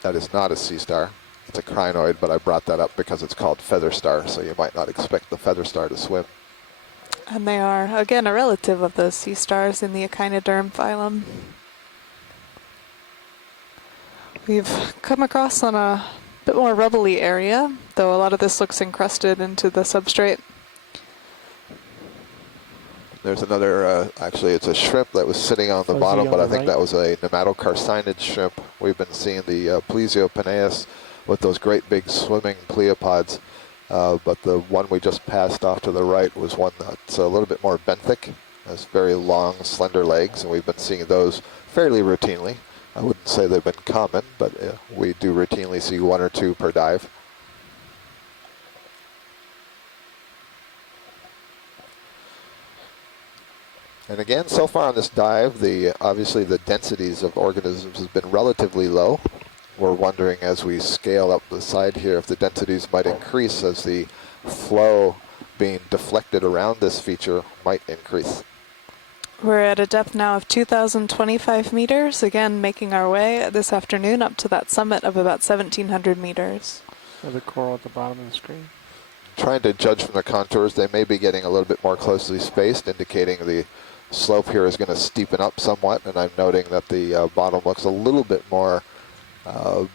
That is not a sea star. It's a crinoid, but I brought that up because it's called feather star, so you might not expect the feather star to swim. And they are, again, a relative of those sea stars in the Echinoderm phylum. We've come across on a bit more rubbly area, though a lot of this looks encrusted into the substrate. There's another, actually it's a shrimp that was sitting on the Fuzzy bottom, on but I the think right. that was a nematocarcinid shrimp. We've been seeing the plesiopenaeus with those great big swimming pleopods, but the one we just passed off to the right was one that's a little bit more benthic, has very long, slender legs, and we've been seeing those fairly routinely. I wouldn't say they've been common, but we do routinely see 1 or 2 per dive. And again, so far on this dive, obviously the densities of organisms has been relatively low. We're wondering as we scale up the side here if the densities might increase as the flow being deflected around this feature might increase. We're at a depth now of 2,025 meters, again making our way this afternoon up to that summit of about 1,700 meters. The coral at the bottom of the screen. Trying to judge from the contours, they may be getting a little bit more closely spaced, indicating the slope here is going to steepen up somewhat, and I'm noting that the bottom looks a little bit more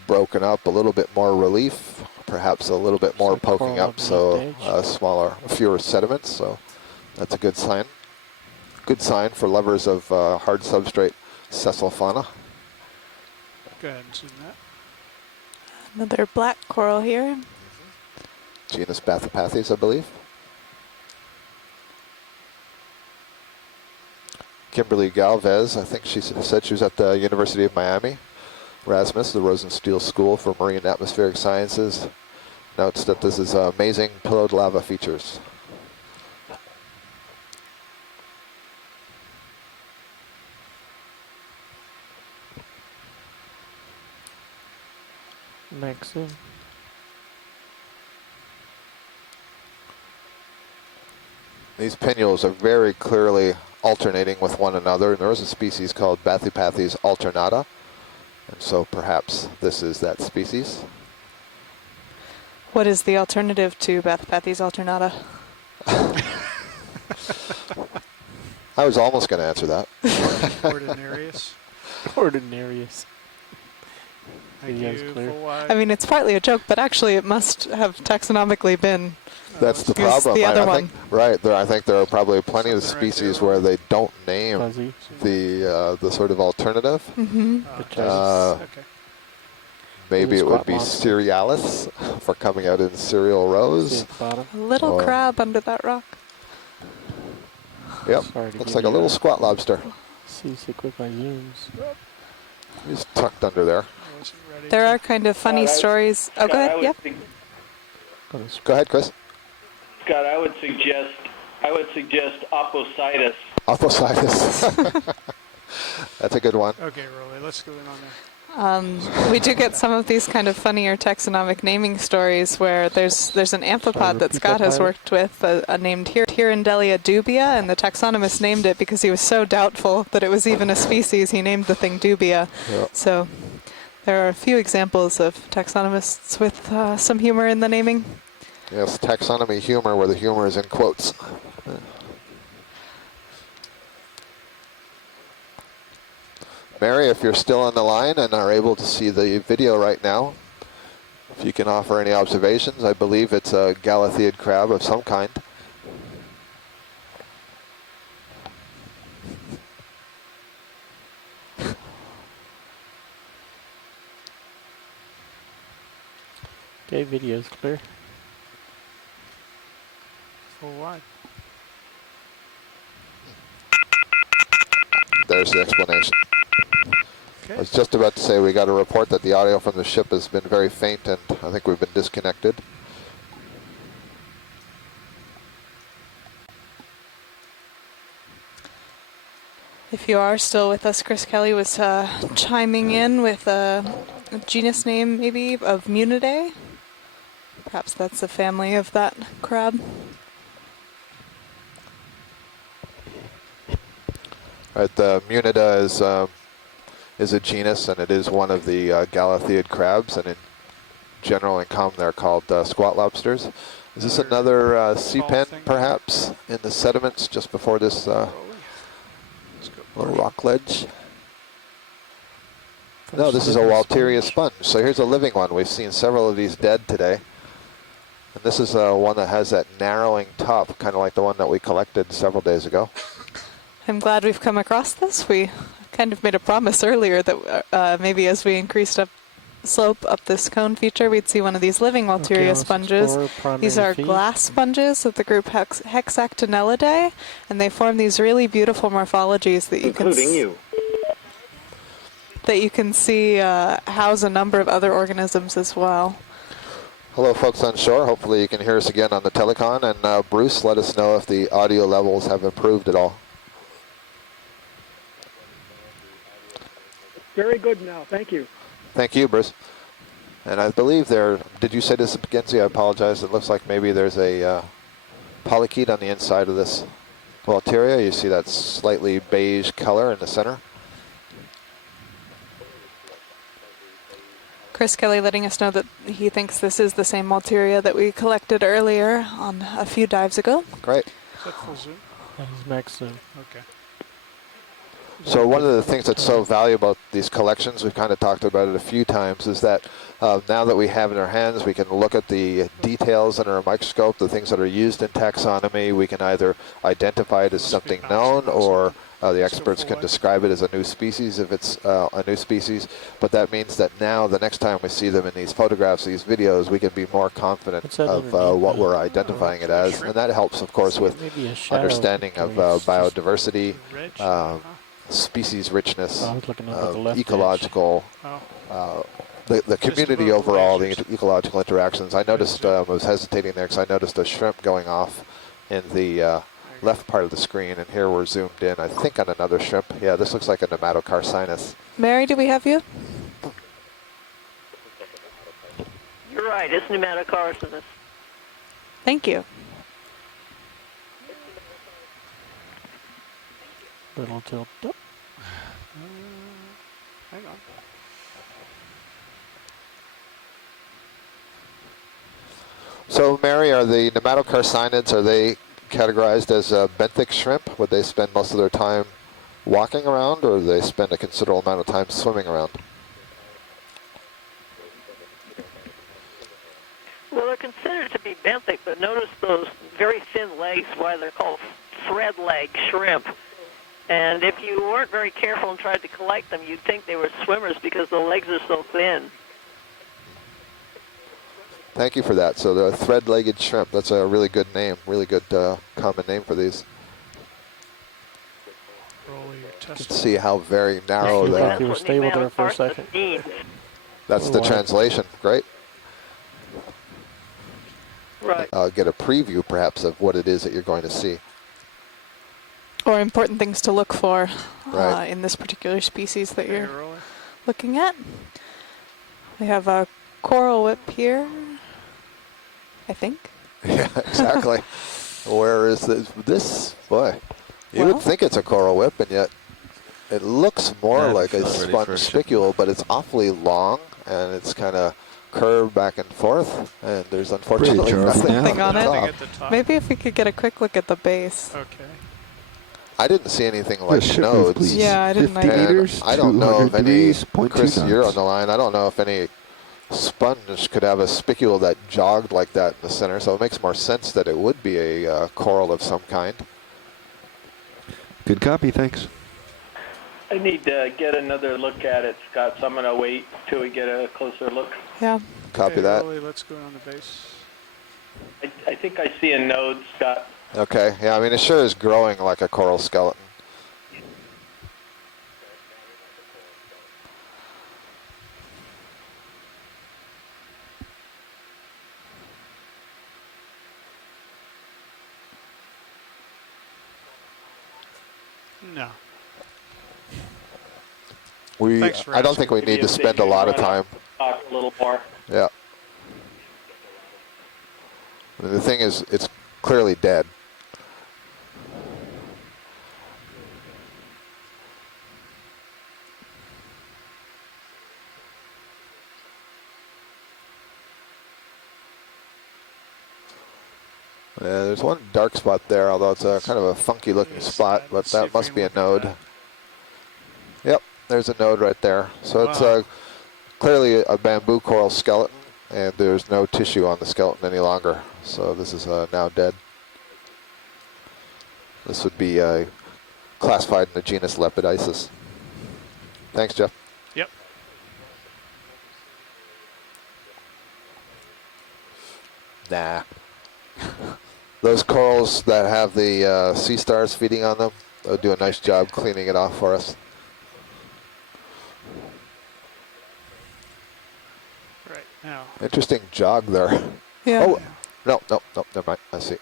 broken up, a little bit more relief, perhaps a little bit more Looks like poking coral up, underneath so the edge. fewer sediments, so that's a good sign. Good sign for lovers of hard substrate sessile fauna. Go ahead and zoom that. Another black coral here. Genus Bathypathes, I believe. Kimberly Galvez, I think she said she was at the University of Miami. Rasmus, the Rosenstiel School for Marine and Atmospheric Sciences, notes that this is amazing pillared lava features. Next in. These pinnules are very clearly alternating with one another, and there is a species called Bathypathes alternata, and so perhaps this is that species. What is the alternative to Bathypathes alternata? I was almost going to answer that. Ordinarius. Ordinarius. Thank Yeah, you, it's clear. full wide. I mean, it's partly a joke, but actually it must have taxonomically been. That's the Use problem. the other I think, right. I think there are probably plenty of Something right species there. where they don't name Fuzzy. the sort of alternative. Mm-hmm. Okay. Maybe it Little would be squat monster. Cerealis for coming out in cereal See rows. at the bottom. A little Or- crab under that rock. Yep, Sorry to looks give like a you little that. squat lobster. Seasick with my zooms. He's tucked under there. I wasn't ready There to- are kind of funny Scott, stories. Oh, Scott, go I ahead. would Yep. think- Go ahead, Chris. Scott, I would suggest Oppositus. Oppositis. That's a good one. Okay, Rolly, let's go in on there. We do get some of these kind of funnier taxonomic naming stories where there's an amphipod that repeat Scott that, has pilot? worked with, named Hirandelia dubia, and the taxonomist named it because he was so doubtful that it was even a species. He named the thing dubia. Yeah. So there are a few examples of taxonomists with some humor in the naming. Yes, taxonomy humor, where the humor is in quotes. Mary, if you're still on the line and are able to see the video right now, if you can offer any observations, I believe it's a Galatheid crab of some kind. Okay, video's clear. Full wide. There's the explanation. Okay. I was just about to say we got a report that the audio from the ship has been very faint, and I think we've been disconnected. If you are still with us, Chris Kelly was chiming in with a genus name, maybe, of Munidae. Perhaps that's the family of that crab. Right, the Munida is a genus, and it is one of the Galatheid crabs, and in general and common they're called squat lobsters. Is this another sea pen, perhaps, in the sediments just before this little rock ledge? No, this is a Walteria sponge. So here's a living one. We've seen several of these dead today. And this is one that has that narrowing top, kind of like the one that we collected several days ago. I'm glad we've come across this. We kind of made a promise earlier that maybe as we increased up slope up this cone feature, we'd see one of these living Walteria sponges. These are glass sponges of the group Hexactinellidae, and they form these really beautiful morphologies that you can see house a number of other organisms as well. Hello, folks on shore. Hopefully you can hear us again on the telecon. And Bruce, let us know if the audio levels have improved at all. Very good now. Thank you. Thank you, Bruce. And I believe did you say this, Mackenzie? I apologize. It looks like maybe there's a polychaete on the inside of this Walteria. You see that slightly beige color in the center. Chris Kelly letting us know that he thinks this is the same Walteria that we collected earlier on a few dives ago. Great. Is that full zoom? That is max zoom. Okay. So one of the things that's so valuable about these collections, we've kind of talked about it a few times, is that now that we have in our hands, we can look at the details under a microscope, the things that are used in taxonomy. We can either identify it as something known, or the experts can describe it as a new species if it's a new species. But that means that now, the next time we see them in these photographs, these videos, we can be more confident of what we're identifying it as. And that helps, of course, with understanding of biodiversity, species richness, ecological, the community overall, the ecological interactions. I noticed, I was hesitating there because I noticed a shrimp going off in the left part of the screen, and here we're zoomed in, I think, on another shrimp. Yeah, this looks like a nematocarcinus. Mary, do we have you? You're right, it's nematocarcinus. Thank you. Little tilt up. Hang on. So, Mary, are the nematocarcinids, are they categorized as benthic shrimp? Would they spend most of their time walking around, or do they spend a considerable amount of time swimming around? Well, they're considered to be benthic, but notice those very thin legs, why they're called thread leg shrimp. And if you weren't very careful and tried to collect them, you'd think they were swimmers because the legs are so thin. Thank you for that. So the thread-legged shrimp, that's a really good name, really good common name for these. You can see how very narrow they are. You were stable there for a second. That's the translation. Great. Right. Get a preview, perhaps, of what it is that you're going to see. Or important things to look for in this particular species that you're looking at. We have a coral whip here, I think. Yeah, exactly. Where is this? Boy, you would think it's a coral whip, and yet it looks more like a sponge spicule, but it's awfully long, and it's kind of curved back and forth, and there's unfortunately nothing on it. Maybe if we could get a quick look at the base. Okay. I didn't see anything like nodes. Yeah, I didn't 50 meters, I don't know if any, 200 Chris, knots. you're on the line, I don't know if any sponge could have a spicule that jogged like that in the center, so it makes more sense that it would be a coral of some kind. Good copy, thanks. I need to get another look at it, Scott, so I'm going to wait till we get a closer look. Yeah. Copy that. Rolly, let's go on the base. I think I see a node, Scott. Okay, yeah, I mean, it sure is growing like a coral skeleton. No. I don't think we need to spend a lot of time. Talk a little more. Yeah. The thing is, it's clearly dead. Yeah, there's one dark spot there, although it's a kind of a funky looking spot, but that must be a node. Yep, there's a node right there. So it's clearly a bamboo coral skeleton, and there's no tissue on the skeleton any longer. So this is now dead. This would be classified in the genus Lepidisis. Thanks, Jeff. Yep. Nah. Those corals that have the sea stars feeding on them, they'll do a nice job cleaning it off for us. Right now. Interesting jog there. Yeah. Oh, no, never mind. I see.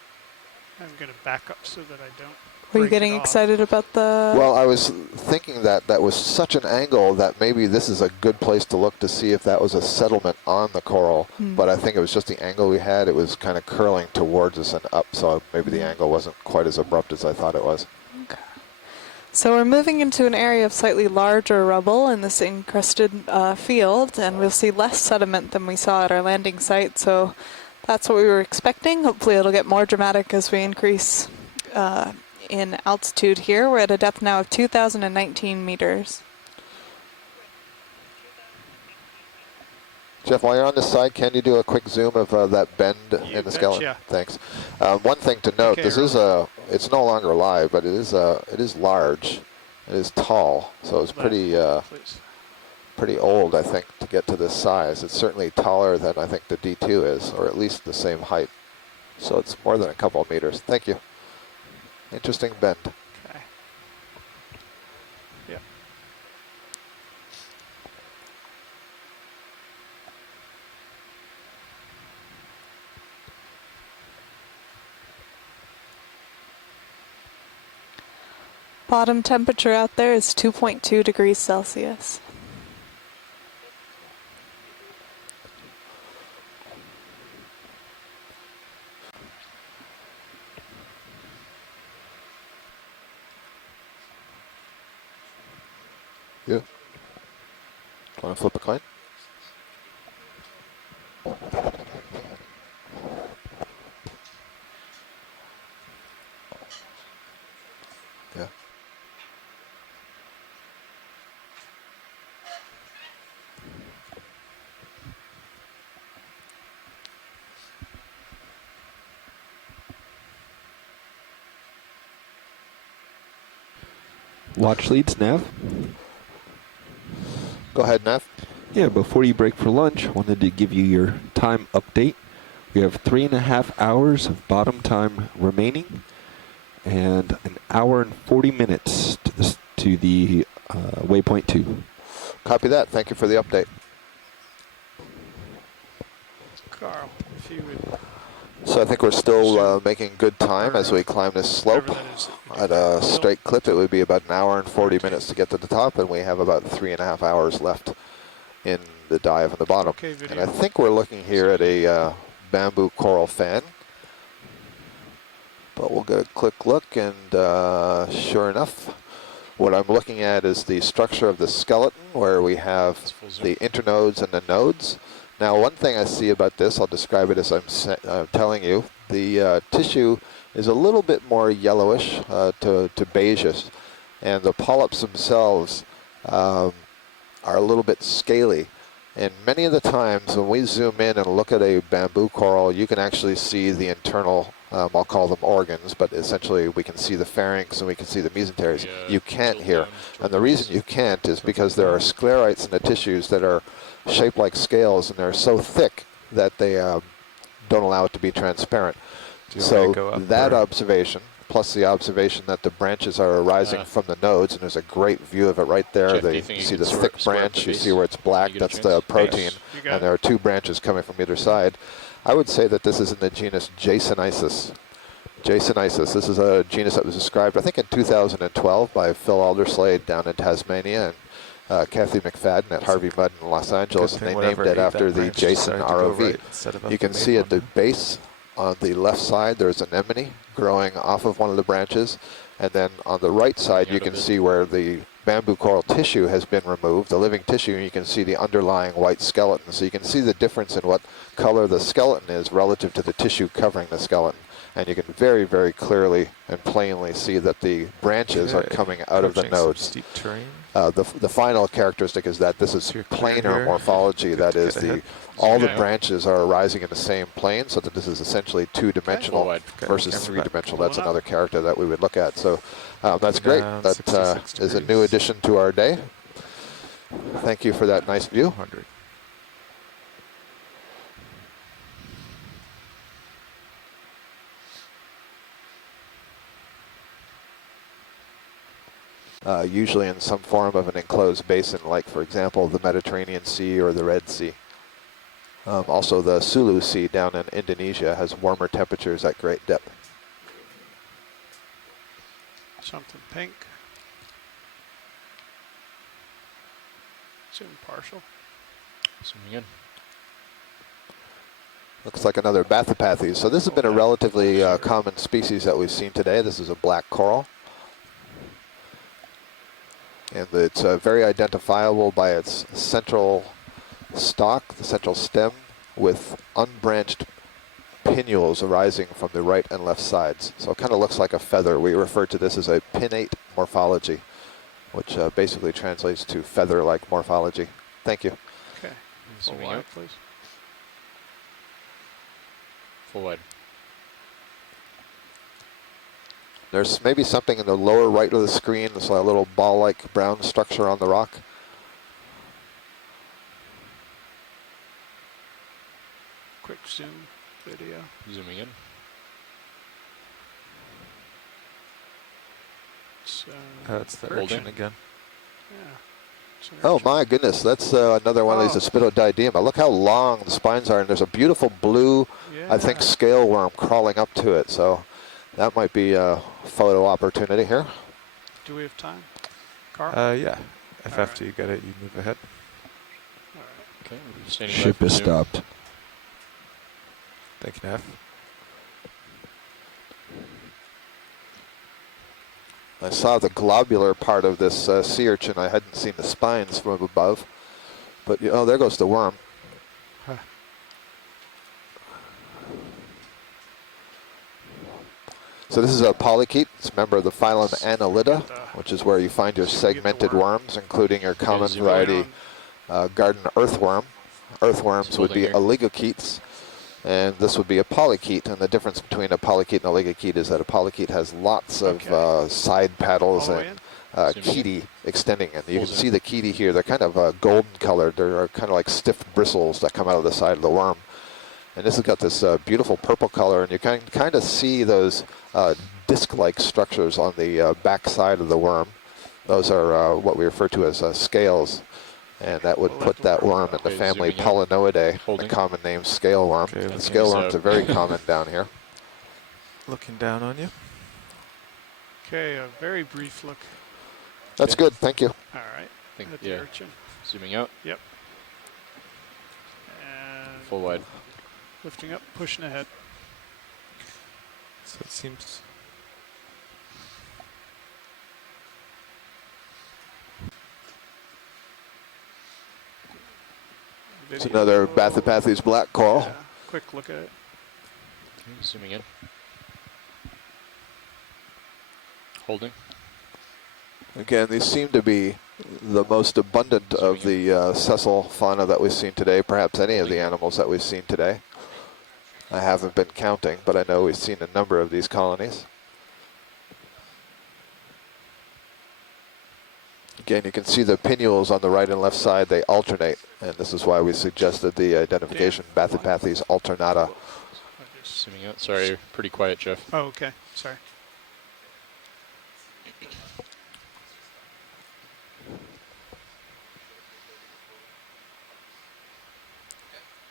I'm going to back up so that I don't. Were you getting excited about the... Well, I was thinking that was such an angle that maybe this is a good place to look to see if that was a settlement on the coral. But I think it was just the angle we had. It was kind of curling towards us and up, so maybe the angle wasn't quite as abrupt as I thought it was. Okay. So we're moving into an area of slightly larger rubble in this encrusted field, and we'll see less sediment than we saw at our landing site. So that's what we were expecting. Hopefully it'll get more dramatic as we increase in altitude here. We're at a depth now of 2,019 meters. Jeff, while you're on this side, can you do a quick zoom of that bend in the skeleton? Yeah. Thanks. One thing to note: this is it's no longer live, but it is large, it is tall, so it's pretty old, I think, to get to this size. It's certainly taller than I think the D2 is, or at least the same height. So it's more than a couple of meters. Thank you. Interesting bend. Okay. Yeah. Bottom temperature out there is 2.2 degrees Celsius. Yeah. Want to flip a coin? Yeah. Watch leads, Nav. Go ahead, Nav. Yeah, before you break for lunch, I wanted to give you your time update. We have 3.5 hours of bottom time remaining, and an hour and 40 minutes to the waypoint 2. Copy that. Thank you for the update. Carl, if you would. So I think we're still making good time as we climb this slope. At a straight clip, it would be about an hour and 40 minutes to get to the top, and we have about 3.5 hours left in the dive on the bottom. And I think we're looking here at a bamboo coral fan. But we'll get a quick look, and sure enough, what I'm looking at is the structure of the skeleton, where we have the internodes and the nodes. Now, one thing I see about this, I'll describe it as I'm telling you. The tissue is a little bit more yellowish to beigeish, and the polyps themselves are a little bit scaly. And many of the times when we zoom in and look at a bamboo coral, you can actually see the internal, I'll call them organs, but essentially we can see the pharynx and we can see the mesenteries. You can't here. And the reason you can't is because there are sclerites in the tissues that are shaped like scales, and they're so thick that they don't allow it to be transparent. Do you want me So to go up that or- observation, plus the observation that the branches are arising from the nodes, and there's a great view of it right there. Jeff, do you You think you see can this swear- thick swear up branch, the you base? see where it's black, Can you get a that's the chance? protein, Yes, you got and there are two branches coming from either side. I would say that this is in the genus Jasonisis. Jasonisis, this is a genus that was described, I think, in 2012 by Phil Alderslade down in Tasmania and Kathy McFadden at Harvey Mudd in Los Angeles, and thing they whatever named it ate after that the branch Jason decided to go ROV. right instead of up You the can main see at one. the base on the left side there's an anemone growing off of one of the branches, and then on the right side you can see where the bamboo coral tissue has been removed, the living tissue, and you can see the underlying white skeleton. So you can see the difference in what color the skeleton is relative to the tissue covering the skeleton. And you can very, very clearly and plainly see that the branches are coming out of the Approaching some nodes. steep terrain. The final characteristic is that this is planar morphology. That is, all the branches are arising in the same plane, so that this is essentially two-dimensional versus three-dimensional. That's another character that we would look at. So that's great. That is a new addition to our day. Thank you for that nice view. Usually in some form of an enclosed basin, like, for example, the Mediterranean Sea or the Red Sea. Also, the Sulu Sea down in Indonesia has warmer temperatures at great depth. Something pink. Zoom partial. Zooming in. Looks like another Bathypathes. So this has been a relatively common species that we've seen today. This is a black coral. And it's very identifiable by its central stalk, the central stem, with unbranched pinnules arising from the right and left sides. So it kind of looks like a feather. We refer to this as a pinnate morphology, which basically translates to feather-like morphology. Thank you. Okay. Full Zooming wide, out. please. Full wide. There's maybe something in the lower right of the screen. It's like a little ball-like brown structure on the rock. Quick zoom video. Zooming in. It's, That's the urchin. urchin again. Yeah. It's an Oh urchin. my goodness, that's another one of these Aspidodydiema. Look how long the spines are, and there's a beautiful blue, I think, Yeah. scale worm crawling up to it. So that might be a photo opportunity here. Do we have time? Carl? Yeah. If All after you get it, you move ahead. All right. Okay, we're standing by Ship for is zoom. stopped. Thank you, Neff. I saw the globular part of this sea urchin. I hadn't seen the spines from above. But, oh, there goes the worm. Huh. So this is a polychaete. It's a member of the phylum Annelida, which is where you find your segmented worms, including your common zoom variety garden earthworm. Earthworms would be oligochaetes, and this would be a polychaete. And the difference between a polychaete and a oligochaete is that a polychaete has lots of side paddles and chaetae extending. And you can see the chaetae here. They're kind of golden colored. They're kind of like stiff bristles that come out of the side of the worm. And this has got this beautiful purple color, and you can kind of see those disc-like structures on the back side of the worm. Those are what we refer to as scales, and that would put that worm in the family Polynoidae, the common name scale worm. Okay, And scale worms are very common down here. Looking down on you. Okay, a very brief look. That's good, thank you. All right. Think, At the yeah. urchin. Zooming out. Yep. And Full wide. lifting up, pushing ahead. So it seems. It's another Bathypathes black coral. Yeah, quick look at it. Okay, zooming in. Holding. Again, these seem to be the most abundant of the sessile fauna that we've seen today, perhaps any of the animals that we've seen today. I haven't been counting, but I know we've seen a number of these colonies. Again, you can see the pinnules on the right and left side, they alternate, and this is why we suggested the identification Bathypathes alternata. Zooming out. Sorry, pretty quiet, Jeff. Oh, okay. Sorry.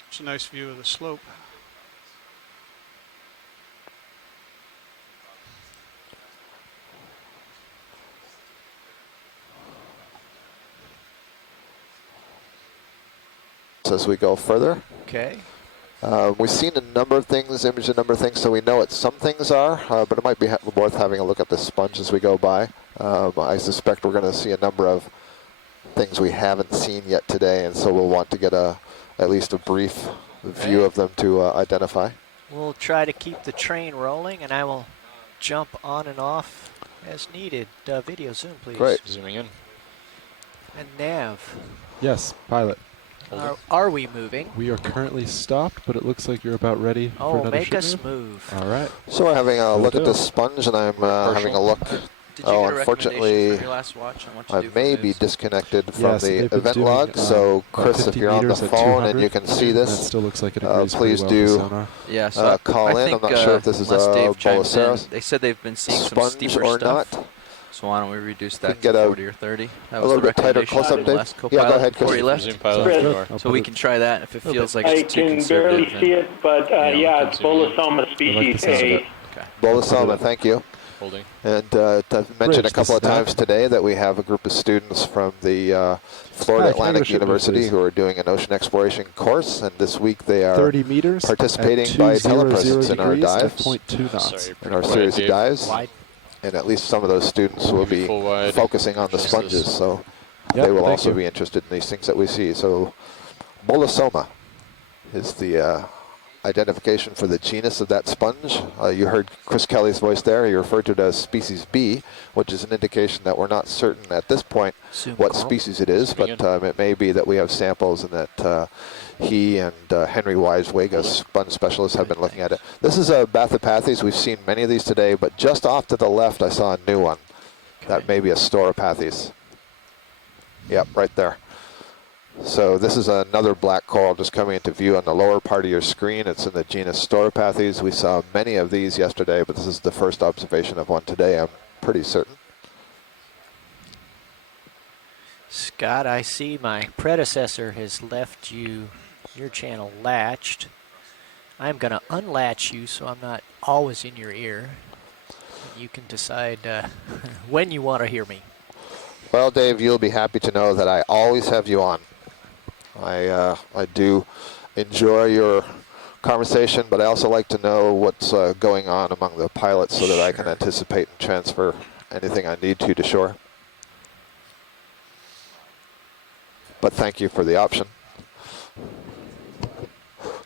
It's a nice view of the slope. As we go further. Okay. We've seen a number of things, imaged a number of things, so we know what some things are, but it might be worth having a look at the sponge as we go by. I suspect we're going to see a number of things we haven't seen yet today, and so we'll want to get at least a brief view of them to identify. We'll try to keep the train rolling, and I will jump on and off as needed. Video zoom, please. Great. Zooming in. And Nav. Yes, pilot. Are we moving? We are currently stopped, but it looks like you're about ready for another make ship us move. move. All right. So we're having a look at the sponge, and I'm having a look. Did you get a unfortunately, from your last watch on what to I do for may moves? be disconnected from Yes, the they've been event doing, log. So, Chris, if 50 you're on the meters at phone and 200, you can see that this, still looks like it agrees pretty please well do with sonar. Yeah, so call I in. think, I'm not sure if this is unless a Dave chimes in, Boloceros they said they've been seeing some sponge steeper or stuff. not. So why don't we reduce that Get to a 40 or 30? That a was little the bit tighter recommendation close-up, from the Dave. last Yeah, co-pilot go ahead, before he Chris. left. Chris. So we can try that if it feels like I it's too can conservative. barely see it, but yeah, it's Bolosoma species A. Bolosoma, thank you. Holding. And I've mentioned a couple of times today that we have a group of students from the Florida Atlantic University who are doing an ocean exploration course, and this week they are 30 meters participating at by 200 telepresence in our degrees at dives, 0.2 knots. in our series of dives. And at least some of those students will be focusing on the sponges, so they will also be interested in these things that we see. So Bolosoma is the identification for the genus of that sponge. You heard Chris Kelly's voice there. He referred to it as species B, which is an indication that we're not certain at this point what species it is, but it may be that we have samples and that he and Henry Weiswig, a sponge specialist, have been looking at it. This is a Bathypathes. We've seen many of these today, but just off to the left I saw a new one. That may be a Stauropathes. Yep, right there. So this is another black coral just coming into view on the lower part of your screen. It's in the genus Stauropathes. We saw many of these yesterday, but this is the first observation of one today, I'm pretty certain. Scott, I see my predecessor has left your channel latched. I'm going to unlatch you so I'm not always in your ear. You can decide when you want to hear me. Well, Dave, you'll be happy to know that I always have you on. I do enjoy your conversation, but I also like to know what's going on among the pilots so that I can anticipate and transfer anything I need to shore. But thank you for the option.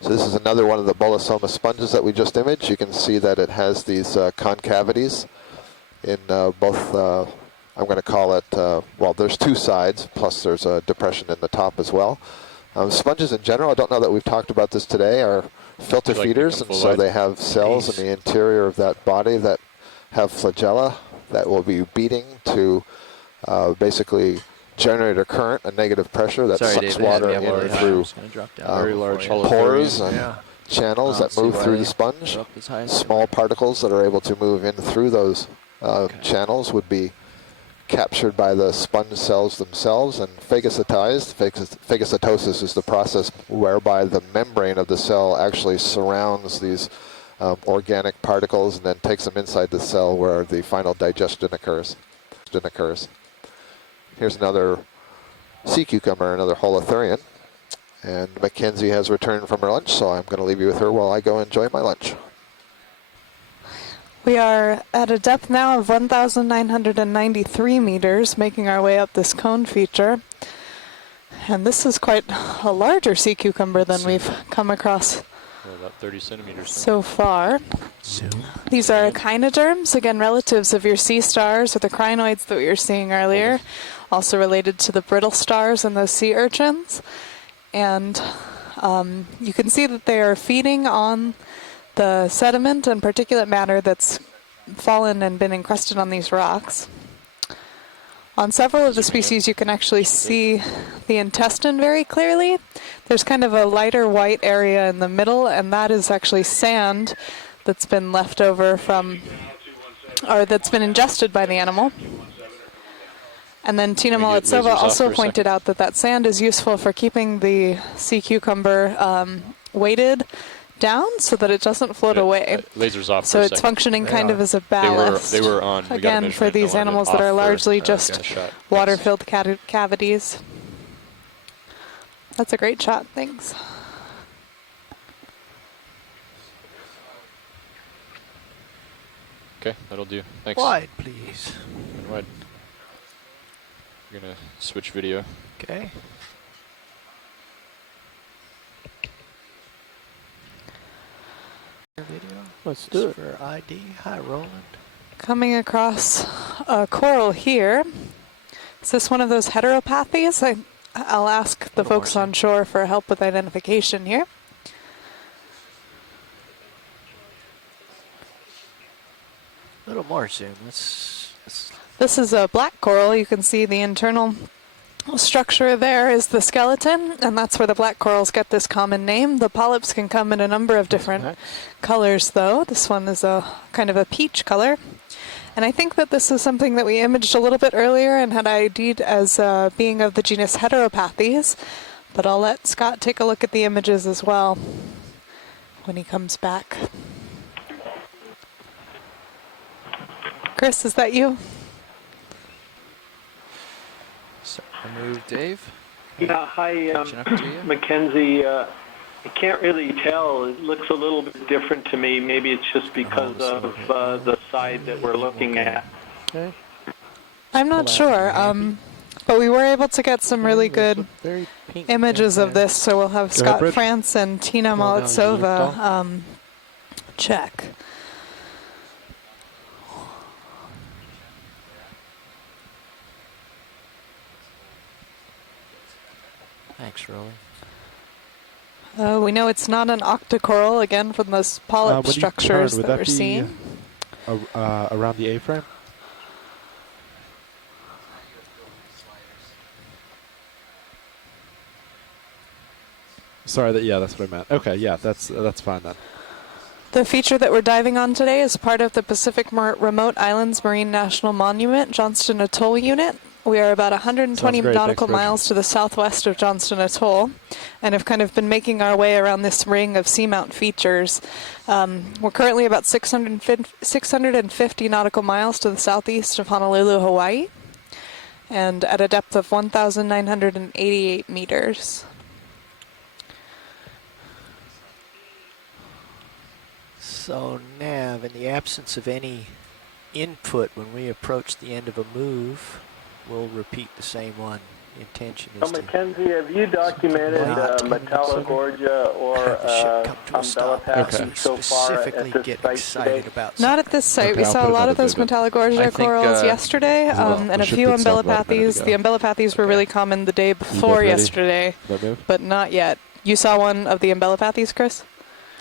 So this is another one of the Bolosoma sponges that we just imaged. You can see that it has these concavities in both, I'm going to call it, well, there's two sides, plus there's a depression in the top as well. Sponges in general, I don't know that we've talked about this today, are filter feeders, and so they have cells in the interior of that body that have flagella that will be beating to basically generate a current, a negative pressure that sucks water in through pores and channels that move through the sponge. Small particles that are able to move in through those channels would be captured by the sponge cells themselves and phagocytized. Phagocytosis is the process whereby the membrane of the cell actually surrounds these organic particles and then takes them inside the cell where the final digestion occurs. Here's another sea cucumber, another holothurian. And Mackenzie has returned from her lunch, so I'm going to leave you with her while I go enjoy my lunch. We are at a depth now of 1,993 meters, making our way up this cone feature. And this is quite a larger sea cucumber than we've come across about 30 centimeters so far. These are echinoderms, again, relatives of your sea stars or the crinoids that we were seeing earlier, also related to the brittle stars and those sea urchins. And you can see that they are feeding on the sediment and particulate matter that's fallen and been encrusted on these rocks. On several of the species, you can actually see the intestine very clearly. There's kind of a lighter white area in the middle, and that is actually sand that's been left over from, or that's been ingested by the animal. And then Tina Can we get Maletsova lasers off also for a pointed second? out that that sand is useful for keeping the sea cucumber weighted down so that it doesn't float away. Lasers off So for a it's second. functioning kind of as a ballast. They were on. We got a Again, for measurement, these no, I animals didn't. that are Off for, largely got just a shot. water-filled cavities. That's a great shot, thanks. Okay, that'll do. Thanks. Wide, please. And wide. We're gonna switch video. Okay. Video. Let's do it. For ID. Hi, Roland. Coming across a coral here. Is this one of those heteropathies? I'll ask the folks on shore for help with identification here. A little more zoom. Let's This is a black coral. You can see the internal structure there is the skeleton, and that's where the black corals get this common name. The polyps can come in a number of different colors, though. This one is a kind of a peach color. And I think that this is something that we imaged a little bit earlier and had ID'd as being of the genus Heteropathes. But I'll let Scott take a look at the images as well when he comes back. Chris, is that you? So remove Dave. Yeah, hi, Catching up to you. Mackenzie. I can't really tell. It looks a little bit different to me. Maybe it's just because of the side that we're looking at. Okay. I'm not sure, but we were able to get some really good images of this, so we'll have Go ahead, Scott Bridge. France and Tina Maletsova check. Thanks, Roland. We know it's not an octocoral, again, from those polyp when you structures turn, would that we're that be seeing. around the A-frame? Sorry, that's what I meant. Okay, yeah, that's fine then. The feature that we're diving on today is part of the Pacific Remote Islands Marine National Monument Johnston Atoll Unit. We are about 120 Sounds great. nautical Thanks, Bridge. miles to the southwest of Johnston Atoll and have kind of been making our way around this ring of seamount features. We're currently about 650 nautical miles to the southeast of Honolulu, Hawaii, and at a depth of 1,988 meters. So, Nav, in the absence of any input when we approach the end of a move, we'll repeat the same one. The intention is to Mackenzie, have you documented Metallogorgia or Umbellapathes so far at specifically this get site excited today? about. Not at this site. Okay, We I'll saw put a lot another of those bit in. Metallogorgia corals yesterday, and a ship few itself about a minute Umbellapathes. The ago. Umbellapathes were really common the day before ready? yesterday, That move? but not yet. You saw one of the Umbellapathes, Chris?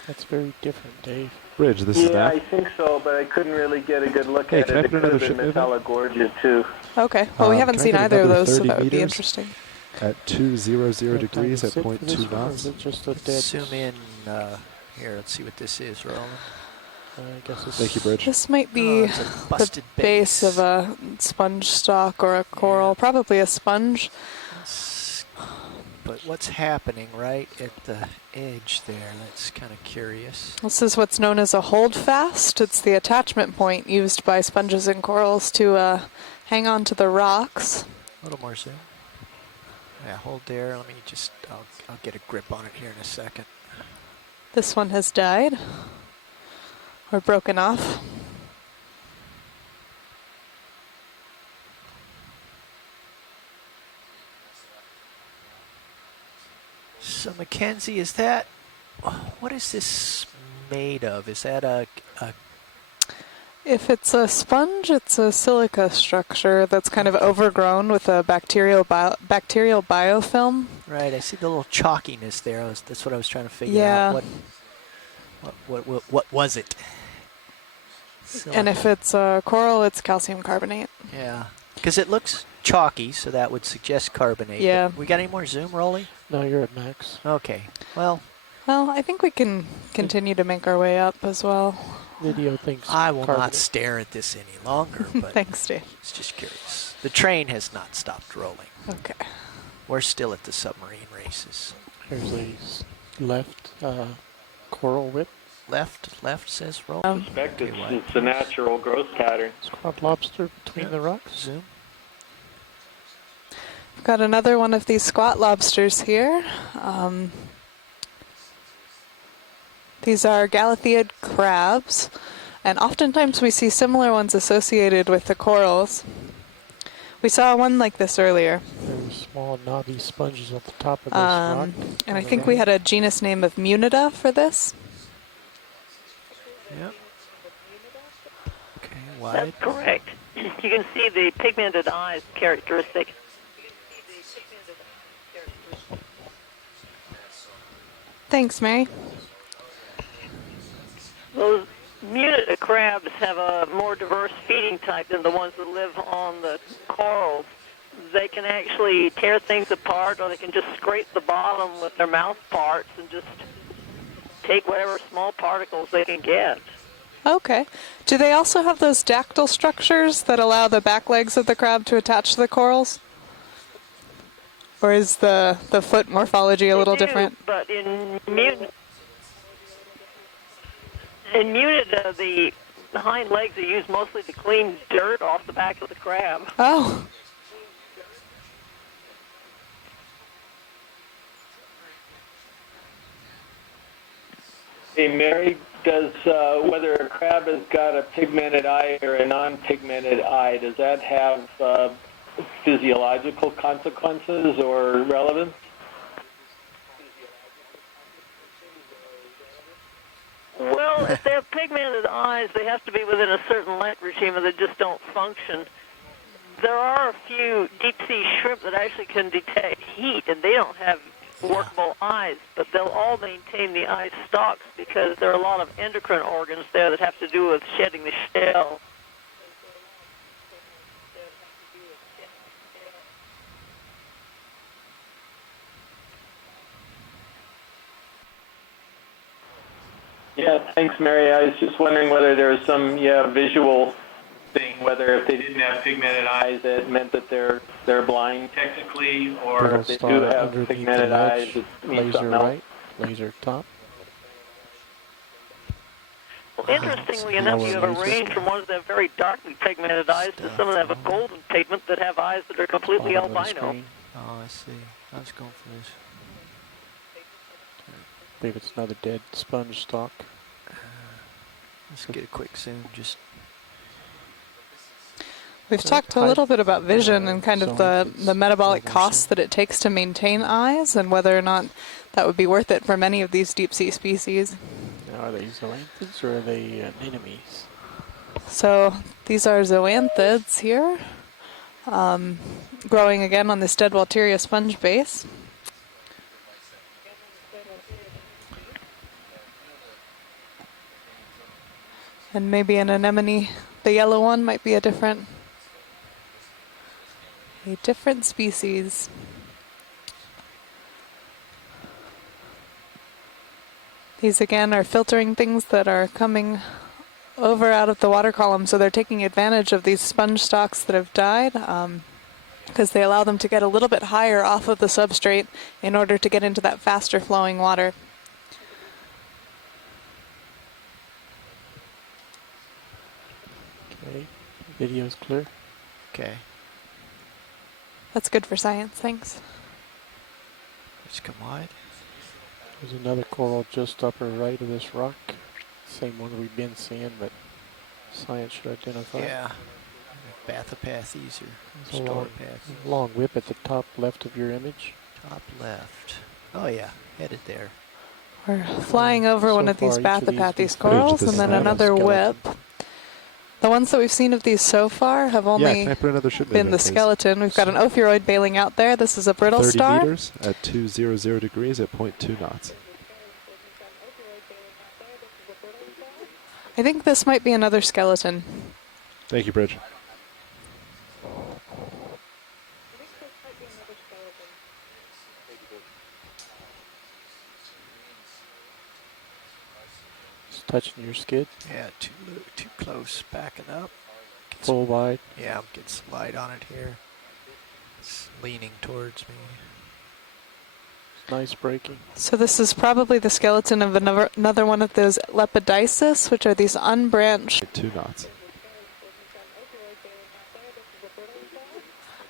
That's very different, Dave. Bridge, this is Yeah, Nav. I think so, but I couldn't really get a good look Hey, at can I it. It put could another have ship been move in? Metallogorgia too. Okay. Well, we haven't can I seen get either of another those, so 30 that would be meters? interesting. At 200 degrees at Sit for this 0.2 one, or knots. is it just a dead? Zoom in here. Let's see what this is, Roland. I guess it's Thank you, Bridge. This might be it's a the busted base of a sponge stalk or a coral, probably a sponge. But what's happening right at the edge there? That's kind of curious. This is what's known as a holdfast. It's the attachment point used by sponges and corals to hang on to the rocks. A little more zoom. Yeah, hold there. Let me just, I'll get a grip on it here in a second. This one has died or broken off. So Mackenzie, is that, what is this made of? Is that a If it's a sponge, it's a silica structure that's kind of overgrown with a bacterial biofilm. right? I see the little chalkiness there. That's what I was trying to figure Yeah. out. What was it? And if it's a coral, it's calcium carbonate. Yeah, because it looks chalky, so that would suggest carbonate. Yeah. But we got any more zoom, Rolly? No, you're at max. Okay. Well, I think we can continue to make our way up as well. Video thinks I will carbonate. not stare at this any longer, but Thanks, Dave. it's just curious. The train has not stopped rolling. Okay. We're still at the submarine races. Here's the left coral whip. Left says roll. I suspect it's a natural growth pattern. Squat lobster between the rocks. Zoom. We've got another one of these squat lobsters here. These are Galatheid crabs, and oftentimes we see similar ones associated with the corals. We saw one like this earlier. Very small knobby sponges at the top of this rock. And I think we had a genus name of Munida for this. Yep. Okay, wide. That's correct. You can see the pigmented eyes characteristic. Thanks, Mary. Those Munida crabs have a more diverse feeding type than the ones that live on the corals. They can actually tear things apart, or they can just scrape the bottom with their mouth parts and just take whatever small particles they can get. Okay. Do they also have those dactyl structures that allow the back legs of the crab to attach to the corals? Or is the foot morphology a little different? But in Munida, the hind legs are used mostly to clean dirt off the back of the crab. Oh. Hey, Mary, does whether a crab has got a pigmented eye or a non-pigmented eye, does that have physiological consequences or relevance? Well, if they have pigmented eyes, they have to be within a certain light regime or they just don't function. There are a few deep-sea shrimp that actually can detect heat, and they don't have workable eyes, but they'll all maintain the eye stalks because there are a lot of endocrine organs there that have to do with shedding the shell. Yeah, thanks, Mary. I was just wondering whether there was some visual thing, whether if they didn't have pigmented eyes, it meant that they're blind technically, or Little if they star do have underneath the pigmented eyes, ledge, it means laser something else. right, laser top. Well, interestingly enough, you have a range from ones that have very darkly pigmented eyes to some that have a golden pigment that have eyes that are completely Bottom of the albino. screen. Oh, I see. I was going for this. I believe it's another dead sponge stalk. Let's get a quick zoom. Just We've talked a little bit about vision and kind of the metabolic costs that it takes to maintain eyes and whether or not that would be worth it for many of these deep sea species. Now, are they zoanthids or are they anemones? So these are zoanthids here, growing again on this dead Walteria sponge base. And maybe an anemone, the yellow one, might be a different species. These again are filtering things that are coming over out of the water column, so they're taking advantage of these sponge stalks that have died because they allow them to get a little bit higher off of the substrate in order to get into that faster flowing water. Okay, video's clear. okay. That's good for science, thanks. Just come wide. There's another coral just upper right of this rock. Same one we've been seeing, but science should identify. Yeah. Bathopathes or There's a long, storopathes. long whip at the top left of your image. Top left. Oh yeah, headed there. We're flying over So one of these far, each of these Bathopathes is corals just and then a another whip. skeleton. The ones that we've seen of these so far have Yeah, only can I put another ship been the please? skeleton. We've got an ophiuroid bailing out there. This is a brittle 30 star. meters at 200 degrees at 0.2 knots. I think this might be another skeleton. Thank you, Bridge. touching your skid. Yeah, too close. Backing up. Full wide. Yeah, I'm getting some light on it here. It's leaning towards me. Nice braking. So this is probably the skeleton of another one of those Lepidopsis, which are these unbranched. 2 knots.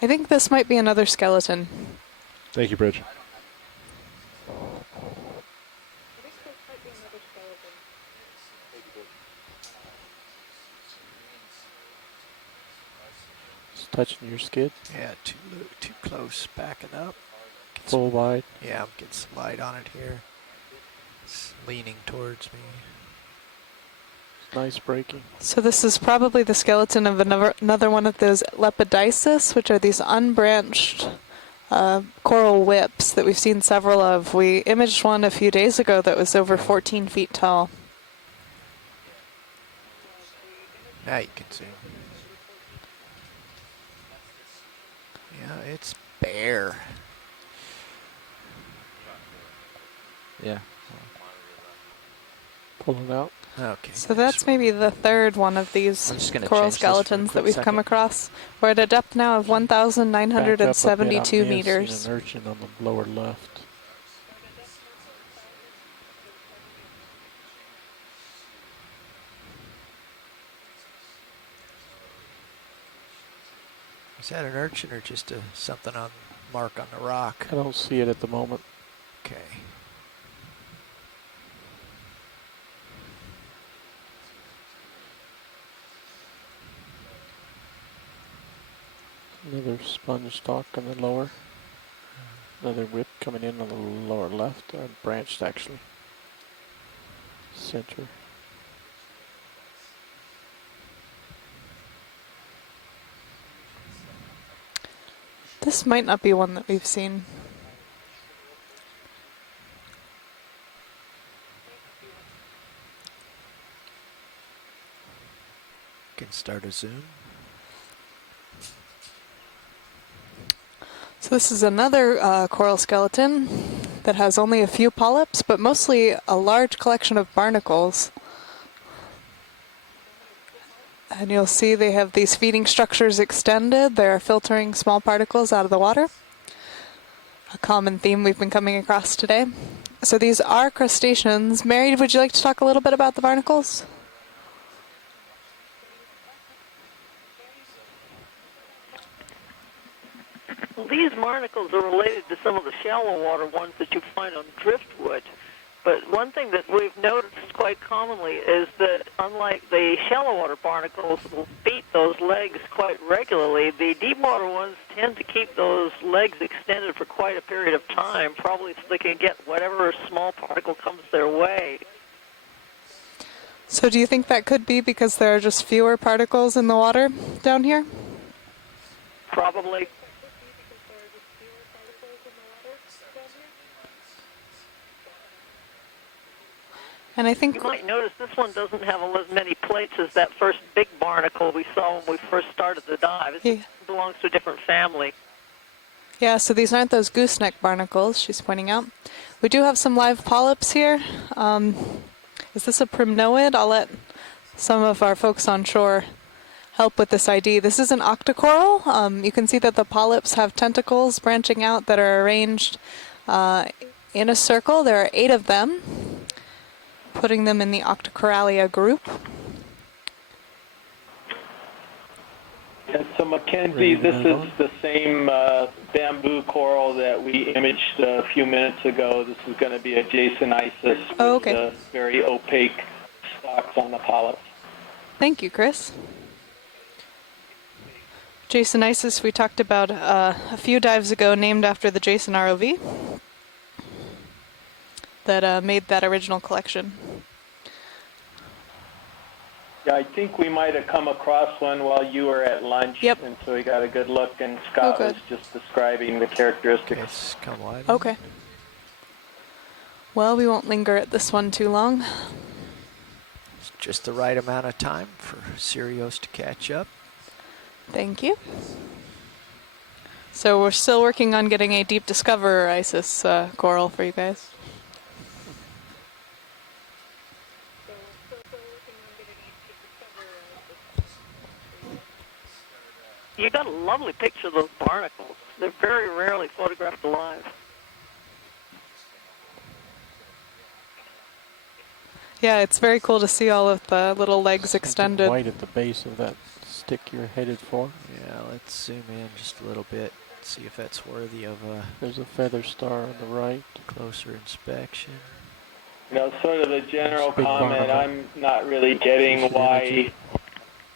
I think this might be another skeleton. Thank you, Bridge. Just touching your skid. Yeah, too close. Backing up. Full wide. Yeah, I'm getting some light on it here. It's leaning towards me. Nice braking. So this is probably the skeleton of another one of those Lepidopsis, which are these unbranched coral whips that we've seen several of. We imaged one a few days ago that was over 14 feet tall. Now you can see. Yeah, it's bare. Yeah. Pulling out. Okay. So that's maybe the third one of these coral skeletons that we've come across. We're at a depth now of 1,972 meters. Seen an urchin on the lower left. Is that an urchin or just something on mark on the rock? I don't see it at the moment. Okay. Another sponge stalk on the lower. Another whip coming in on the lower left, branched actually. Center. This might not be one that we've seen. Can start a zoom. So this is another coral skeleton that has only a few polyps, but mostly a large collection of barnacles. And you'll see they have these feeding structures extended. They're filtering small particles out of the water. A common theme we've been coming across today. So these are crustaceans. Mary, would you like to talk a little bit about the barnacles? Well, these barnacles are related to some of the shallow water ones that you find on driftwood. But one thing that we've noticed quite commonly is that unlike the shallow water barnacles will beat those legs quite regularly, the deep water ones tend to keep those legs extended for quite a period of time, probably so they can get whatever small particle comes their way. So do you think that could be because there are just fewer particles in the water down here? Probably. And I think you might notice this one doesn't have as many plates as that first big barnacle we saw when we first started the dive. It belongs to a different family. Yeah, so these aren't those gooseneck barnacles she's pointing out. We do have some live polyps here. Is this a primnoid? I'll let some of our folks on shore help with this ID. This is an octocoral. You can see that the polyps have tentacles branching out that are arranged in a circle. There are 8 of them, putting them in the Octocoralia group. And so Mackenzie, this is the same bamboo coral that we imaged a few minutes ago. This is going to be a Jasonisis with the very opaque stalks on the polyps. Thank you, Chris. Jasonisis we talked about a few dives ago, named after the Jason ROV that made that original collection. Yeah, I think we might have come across one while you were at lunch, and so we got a good look, and Scott was just describing the characteristics. Okay. Well, we won't linger at this one too long. It's just the right amount of time for Sirius to catch up. Thank you. So we're still working on getting a deep discoverer ISIS coral for you guys. You got a lovely picture of those barnacles. They're very rarely photographed alive. Yeah, it's very cool to see all of the little legs Something extended. white at the base of that stick you're headed for. Yeah, let's zoom in just a little bit, see if that's worthy of a There's a feather star on the right. closer inspection. You know, sort of a general Big comment, barnacle. I'm not really getting Appreciate why energy.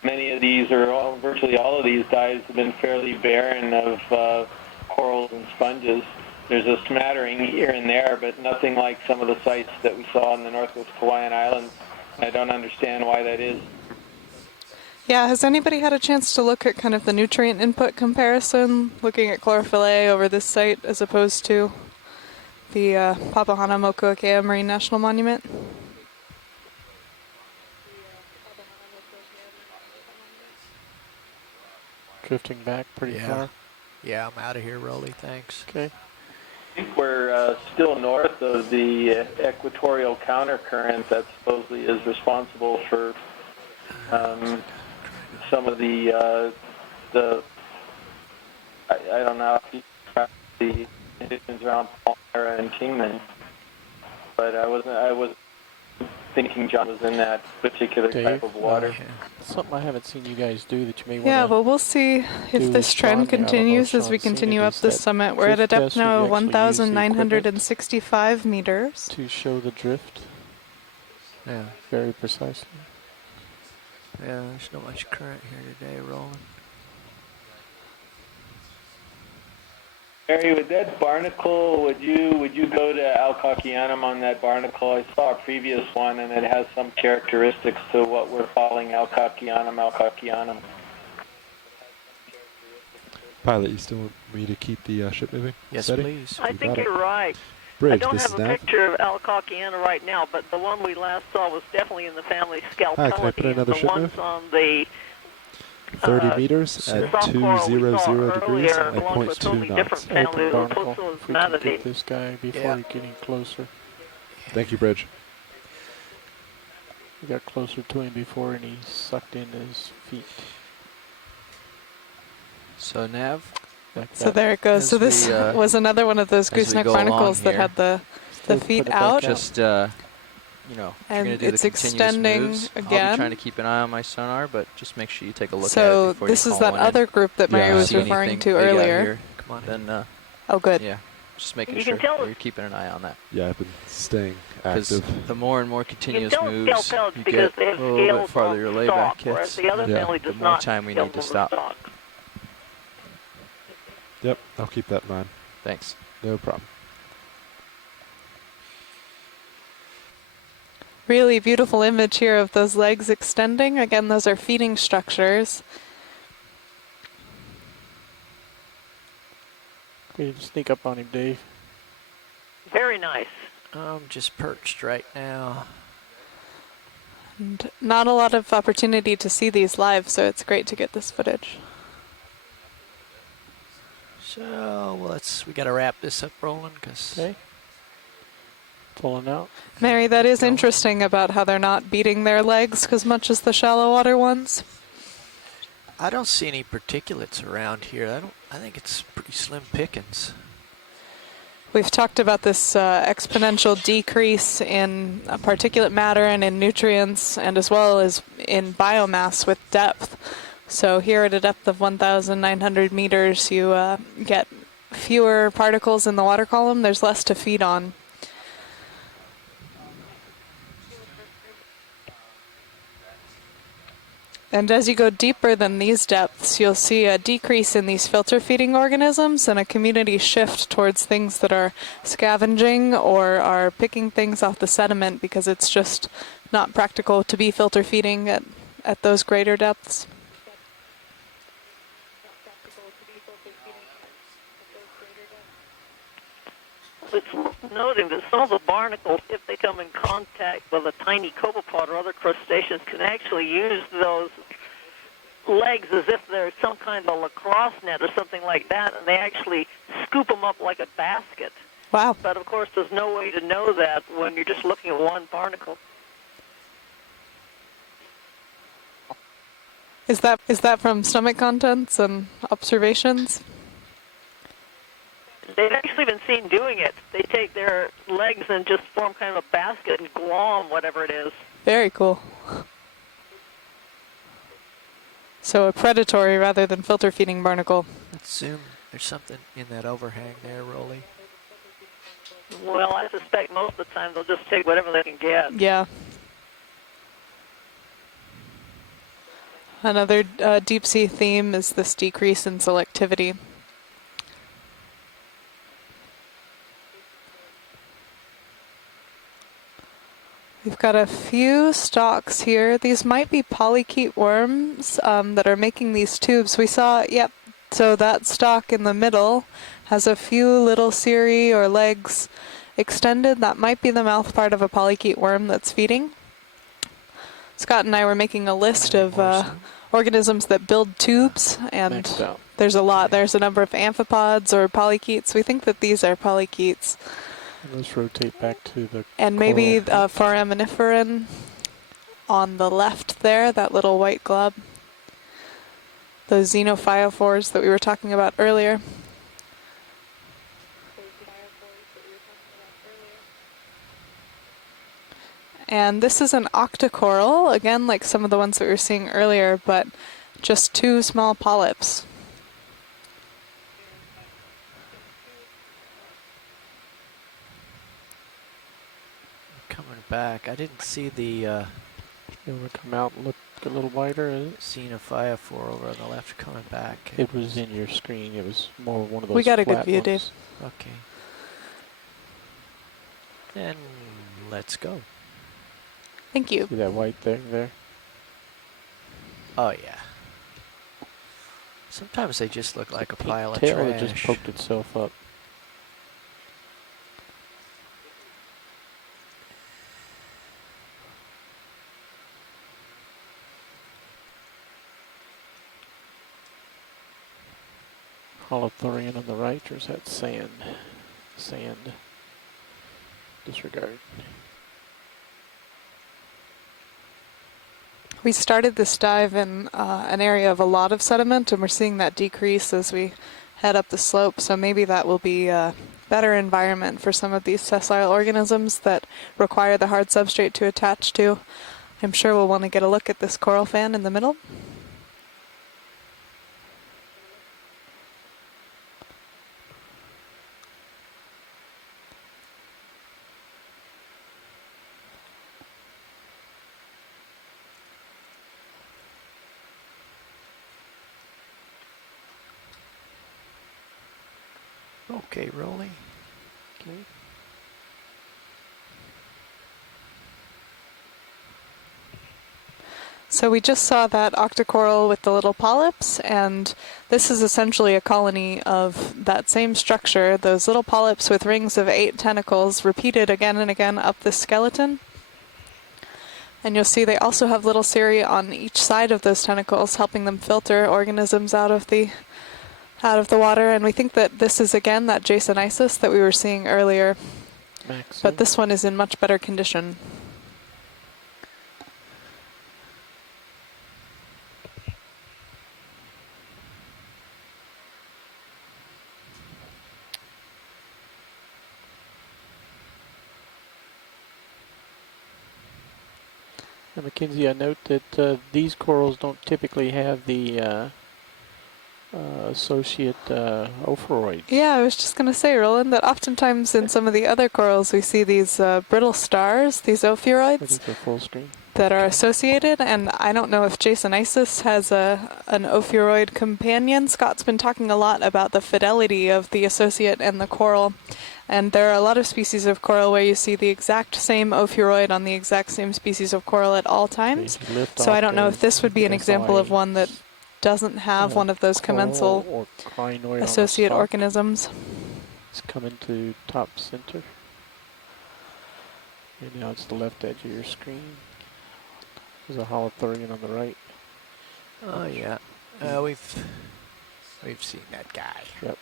many of these, or virtually all of these dives, have been fairly barren of corals and sponges. There's a smattering here and there, but nothing like some of the sites that we saw in the Northwest Hawaiian Islands. I don't understand why that is. Yeah, has anybody had a chance to look at kind of the nutrient input comparison, looking at chlorophyll A over this site as opposed to the Papahanaumokuakea Marine National Monument? Drifting back pretty far. Yeah, I'm out of here, Rolly. Thanks. Okay. I think we're still north of the equatorial countercurrent that supposedly is responsible for some of the I don't know if you track the conditions around Palmyra and Kingman, but I was thinking John was in that particular type of water. Something I haven't seen you guys do that you may want Yeah, to. well, we'll see if this trend continues as we continue up this summit. We're at a depth now of 1,965 meters. To show the drift. Yeah. Very precisely. Yeah, there's not much current here today, Roland. Harry, with that barnacle, would you go to Okeanos on that barnacle? I saw a previous one, and it has some characteristics to what we're calling Okeanos. Pilot, you still want me to keep the ship moving? Yes, steady? please. I think you're right. Bridge, I don't this have is a Nav. picture of Okeanos right now, but the one we last saw was definitely in the family Hi, can I put Scalpellidae. another The ship ones move? on the 30 meters at 200 degrees at belong to a 0.2 totally knots. different family. Open Those barnacle. If we can Potsdamatidae. get this guy before you're getting closer. Thank you, Bridge. We got closer to him before and he sucked in his feet. So Nav. Like So there it goes. So this was another one of those gooseneck barnacles that had the feet out. Just you know, if and you're gonna do it's the continuous extending moves, I'll again. be trying to keep an eye on my sonar, but just make sure you take a look at it So before this you is call that one other in. group that Mary was See referring anything to big out earlier. here, come on. Then Oh, good. yeah, just making You sure can tell you're keeping an eye on that. Yeah, I've been staying Because active. the more and more continuous don't moves scale pellets you because get, they a have little bit scales farther on your the layback stalk, gets, whereas the other family the does more not time we scale need to over the stop. stalk. Yep, I'll keep that in mind. Thanks. No problem. Really beautiful image here of those legs extending. Again, those are feeding structures. We need to sneak up on him, Dave. Very nice. I'm just perched right now. And not a lot of opportunity to see these live, so it's great to get this footage. So we got to wrap this up, Roland, because pulling out. Mary, that is interesting about how they're not beating their legs as much as the shallow water ones. I don't see any particulates around here. I think it's pretty slim pickings. We've talked about this exponential decrease in particulate matter and in nutrients, and as well as in biomass with depth. So here at a depth of 1,900 meters, you get fewer particles in the water column. There's less to feed on. And as you go deeper than these depths, you'll see a decrease in these filter feeding organisms and a community shift towards things that are scavenging or are picking things off the sediment because it's just not practical to be filter feeding at those greater depths. It's worth noting that some of the barnacles, if they come in contact with a tiny copepod or other crustaceans, can actually use those legs as if they're some kind of lacrosse net or something like that, and they actually scoop them up like a basket. Wow. But, of course, there's no way to know that when you're just looking at one barnacle. Is that from stomach contents and observations? They've actually been seen doing it. They take their legs and just form kind of a basket and glom whatever it is. Very cool. So a predatory rather than filter feeding barnacle. Let's zoom. There's something in that overhang there, Rolly. Well, I suspect most of the time they'll just take whatever they can get. Yeah. Another deep sea theme is this decrease in selectivity. We've got a few stalks here. These might be polychaete worms that are making these tubes. We saw, yep, so that stalk in the middle has a few little cirri or legs extended. That might be the mouth part of a polychaete worm that's feeding. Scott and I were making a list of organisms that build tubes, and there's a lot. There's a number of amphipods or polychaetes. We think that these are polychaetes. Let's rotate back to the And maybe foraminiferan on the left there, that little white glob. Those xenophyophores that we were talking about earlier. And this is an octocoral, again like some of the ones that we were seeing earlier, but just 2 small polyps. Coming back. I didn't see the You want to come out and look a little wider at it? xenophyophore over on the left coming back. It was in your screen. It was more one of those We got a good flat view, ones. Dave. Okay. Then let's go. Thank you. See that white thing there? Oh yeah. Sometimes they just look like a pile of tail trash. that just poked itself up. Holothurian on the right, or is that sand? Sand. Disregard. We started this dive in an area of a lot of sediment, and we're seeing that decrease as we head up the slope, so maybe that will be a better environment for some of these sessile organisms that require the hard substrate to attach to. I'm sure we'll want to get a look at this coral fan in the middle. Okay, Rolly. Okay. So we just saw that octocoral with the little polyps, and this is essentially a colony of that same structure, those little polyps with rings of 8 tentacles repeated again and again up the skeleton. And you'll see they also have little cirri on each side of those tentacles, helping them filter organisms out of the water. And we think that this is again that Jasonisis that we were seeing earlier, but this one is in much better condition. Now, Mackenzie, I note that these corals don't typically have the associate ophoroids. Yeah, I was just going to say, Roland, that oftentimes in some of the other corals we see these brittle stars, these ophiuroids, full screen, that are associated, and I don't know if Jasonisis has an ophiuroid companion. Scott's been talking a lot about the fidelity of the associate and the coral, and there are a lot of species of coral where you see the exact same ophiuroid on the exact same species of coral at all times. So I don't know if this would be an example of one that doesn't have one of those commensal associate organisms. It's coming to top center. And now it's the left edge of your screen. There's a holothurian on the right. Oh yeah, we've seen that guy. Yep.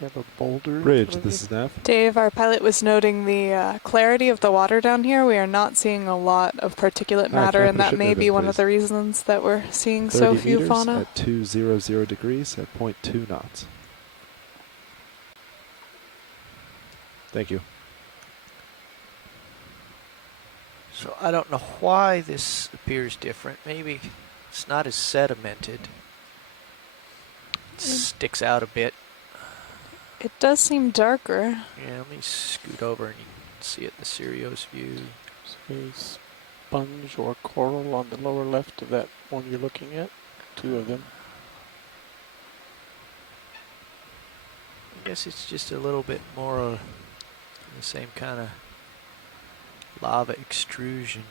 You have a boulder. Bridge, this is Neff. Dave, our pilot was noting the clarity of the water down here. We are not seeing a lot of particulate matter, and that may be one of the reasons that we're seeing so few fauna. At 200 degrees at 0.2 knots. Thank you. So I don't know why this appears different. Maybe it's not as sedimented. It sticks out a bit. It does seem darker. Yeah, let me scoot over and you can see it in the Sirius view. A sponge or coral on the lower left of that one you're looking at. Two of them. I guess it's just a little bit more of the same kind of lava extrusion.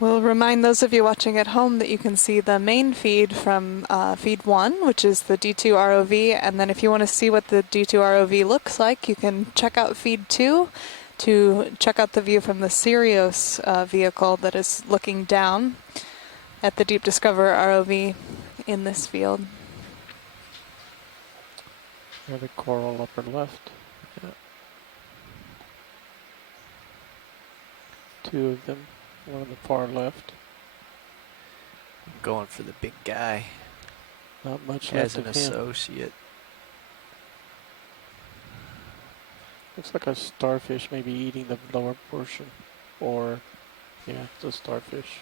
We'll remind those of you watching at home that you can see the main feed from feed 1, which is the D2 ROV, and then if you want to see what the D2 ROV looks like, you can check out feed 2 to check out the view from the Sirius vehicle that is looking down at the Deep Discoverer ROV in this field. The coral upper left. Yeah. Two of them. One on the far left. I'm going for the big guy. Not much as left an of him. associate. Looks like a starfish maybe eating the lower portion. Or, yeah, it's a starfish.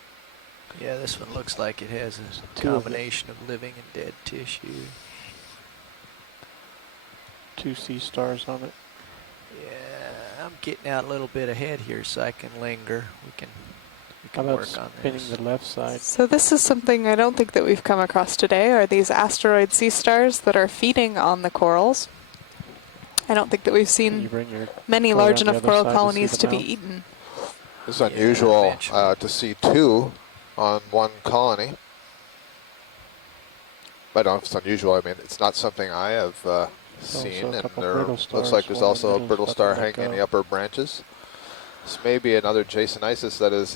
Yeah, this one looks like it has a Two of combination of living and dead tissue. Two sea stars on it. Yeah, I'm getting out a little bit ahead here so I can linger. We can How about work on spinning this. the left side? So this is something I don't think that we've come across today, are these asteroid sea stars that are feeding on the corals. I don't think that we've seen many large enough coral colonies to be eaten. It's unusual to see two on one colony. I don't know if it's unusual. I mean, it's not something I have seen, and there looks like there's also a brittle star hanging in the upper branches. This may be another Jasonisis that has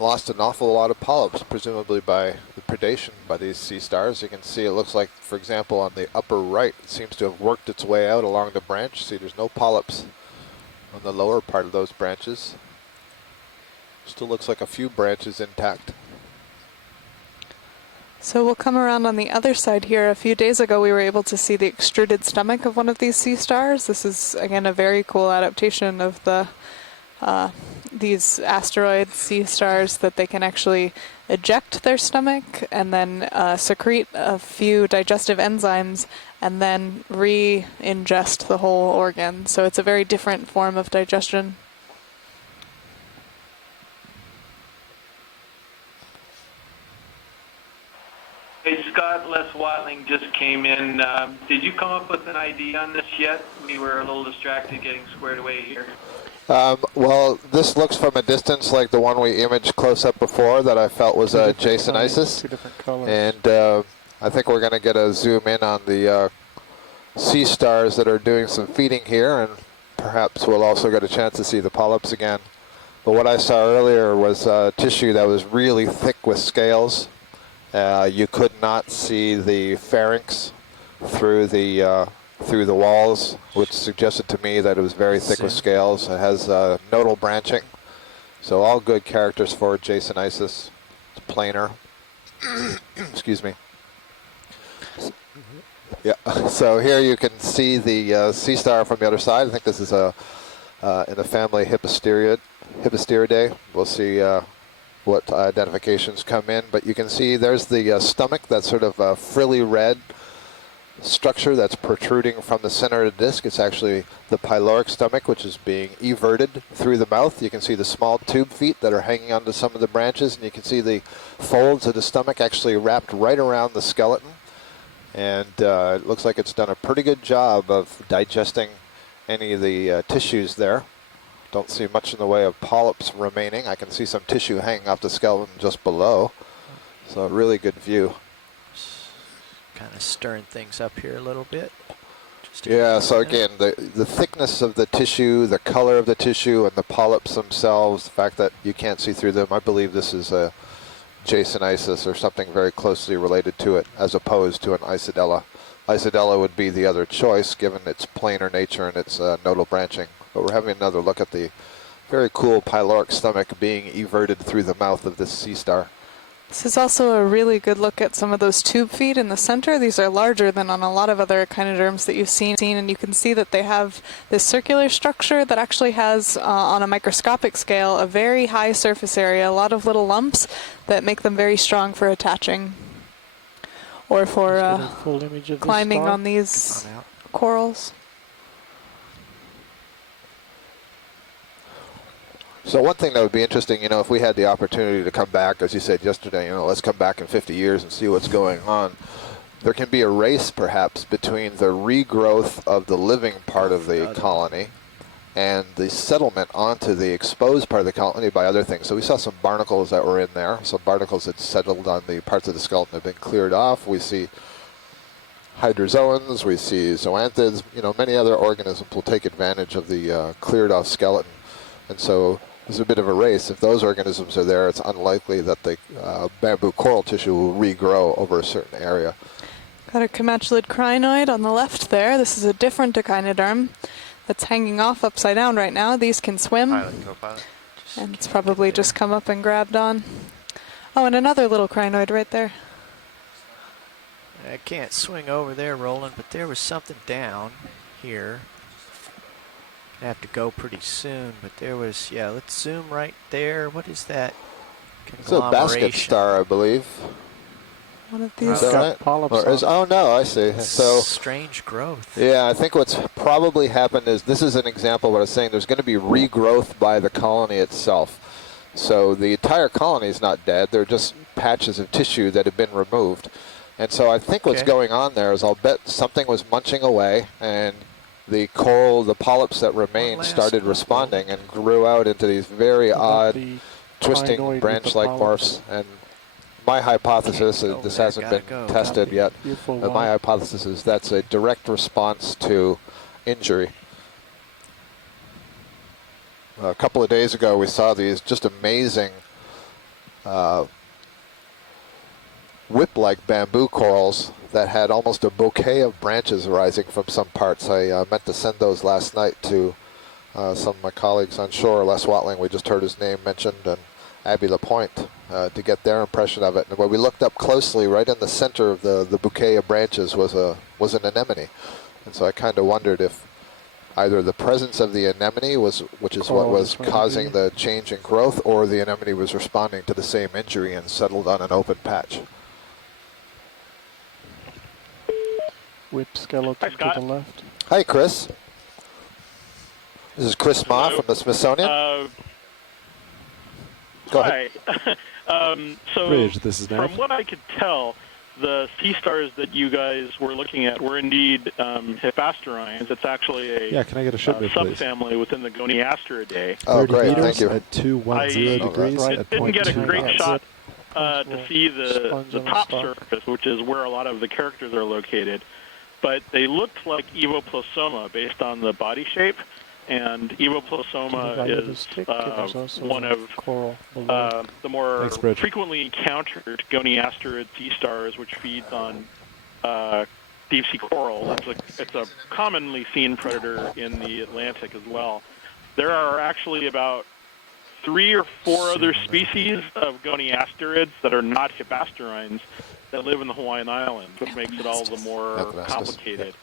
lost an awful lot of polyps, presumably by the predation by these sea stars. You can see it looks like, for example, on the upper right, it seems to have worked its way out along the branch. See, there's no polyps on the lower part of those branches. Still looks like a few branches intact. So we'll come around on the other side here. A few days ago we were able to see the extruded stomach of one of these sea stars. This is, again, a very cool adaptation of the these asteroid sea stars, that they can actually eject their stomach and then secrete a few digestive enzymes and then re-ingest the whole organ. So it's a very different form of digestion. Hey, Scott, Les Watling just came in. Did you come up with an idea on this yet? We were a little distracted getting squared away here. Well, this looks from a distance like the one we imaged close up before that I felt was a Jasonisis. Two different colors. And I think we're going to get a zoom in on the sea stars that are doing some feeding here, and perhaps we'll also get a chance to see the polyps again. But what I saw earlier was tissue that was really thick with scales. You could not see the pharynx through the walls, which suggested to me that it was very thick with scales. It has nodal branching, so all good characters for Jasonisis. It's planar. Excuse me. Yeah. So here you can see the sea star from the other side. I think this is in the family Hypostiridae. We'll see what identifications come in, but you can see there's the stomach, that sort of frilly red structure that's protruding from the center of the disc. It's actually the pyloric stomach, which is being everted through the mouth. You can see the small tube feet that are hanging onto some of the branches, and you can see the folds of the stomach actually wrapped right around the skeleton. And it looks like it's done a pretty good job of digesting any of the tissues there. Don't see much in the way of polyps remaining. I can see some tissue hanging off the skeleton just below. So a really good view. Kind of stirring things up here a little bit. Yeah, so again, the thickness of the tissue, the color of the tissue, and the polyps themselves, the fact that you can't see through them, I believe this is a Jasonisis or something very closely related to it, as opposed to an Isidella Isodella would be the other choice given its planar nature and its nodal branching. But we're having another look at the very cool pyloric stomach being everted through the mouth of this sea star. This is also a really good look at some of those tube feet in the center. These are larger than on a lot of other echinoderms that you've seen, and you can see that they have this circular structure that actually has, on a microscopic scale, a very high surface area, a lot of little lumps that make them very strong for attaching or for climbing on these corals. So one thing that would be interesting, if we had the opportunity to come back, as you said yesterday, let's come back in 50 years and see what's going on. There can be a race, perhaps, between the regrowth of the living part of the colony and the settlement onto the exposed part of the colony by other things. So we saw some barnacles that were in there. Some barnacles that settled on the parts of the skeleton have been cleared off. We see hydrozoans, we see zoanthids. Many other organisms will take advantage of the cleared off skeleton. And so there's a bit of a race. If those organisms are there, it's unlikely that the bamboo coral tissue will regrow over a certain area. Got a comatulid crinoid on the left there. This is a different echinoderm that's hanging off upside down right now. These can swim. And it's probably just come up and grabbed on. Oh, and another little crinoid right there. I can't swing over there, Roland, but there was something down here. I have to go pretty soon, but there was, let's zoom right there. What is that? It's a basket star, I believe. One of these. Is that right? Oh no, I see. So strange growth. Yeah, I think what's probably happened is, this is an example of what I was saying, there's going to be regrowth by the colony itself. So the entire colony is not dead, they're just patches of tissue that have been removed. And so I think what's going on there is, I'll bet something was munching away, and the coral, the polyps that remained started responding and grew out into these very odd, twisting branch-like morphs. And my hypothesis, this hasn't been tested yet, but my hypothesis is that's a direct response to injury. A couple of days ago, we saw these just amazing whip-like bamboo corals that had almost a bouquet of branches arising from some parts. I meant to send those last night to some of my colleagues on shore. Les Watling, we just heard his name mentioned, and Abby Lapointe, to get their impression of it. And when we looked up closely, right in the center of the bouquet of branches was an anemone. And so I kind of wondered if either the presence of the anemone which is what was causing the change in growth, or the anemone was responding to the same injury and settled on an open patch. Whip skeleton to the left. Hi, Chris. This is Chris Ma from the Smithsonian. Go ahead. So Ridge, this is Nav. from what I could tell, the sea stars that you guys were looking at were indeed Hippasterines. It's actually a can I get a ship move, subfamily within the Goniasteridae. Oh, great, thank you. At 210 degrees. I at didn't get a 0.2 great knots. shot to see the top surface, which is where a lot of the characters are located. But they looked like Evoplosoma based on the body shape. And Evoplosoma is one of the more frequently encountered Goniasterid sea stars, which feeds on deep sea coral. It's a commonly seen predator in the Atlantic as well. There are actually about 3 or 4 other species of Goniasterids that are not Hippasterines that live in the Hawaiian Islands, which makes it all the more complicated.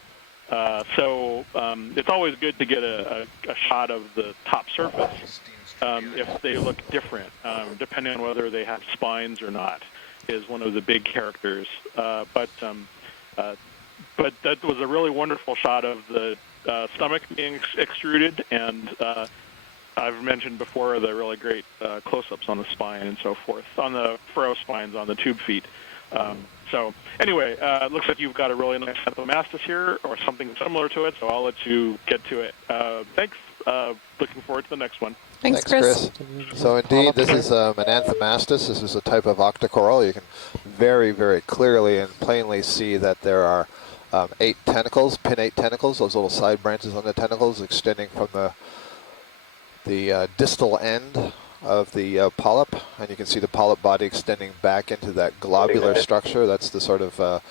So it's always good to get a shot of the top surface if they look different, depending on whether they have spines or not, is one of the big characters. But that was a really wonderful shot of the stomach being extruded, and I've mentioned before the really great close-ups on the spine and so forth, on the furrow spines on the tube feet. So anyway, it looks like you've got a really nice Anthomastus here, or something similar to it, so I'll let you get to it. Thanks. Looking forward to the next one. Thanks, Chris. So indeed, this is an Anthomastus. This is a type of octocoral. You can very, very clearly and plainly see that there are 8 tentacles, pinnate tentacles, those little side branches on the tentacles extending from the distal end of the polyp, and you can see the polyp body extending back into that globular structure. That's the sort of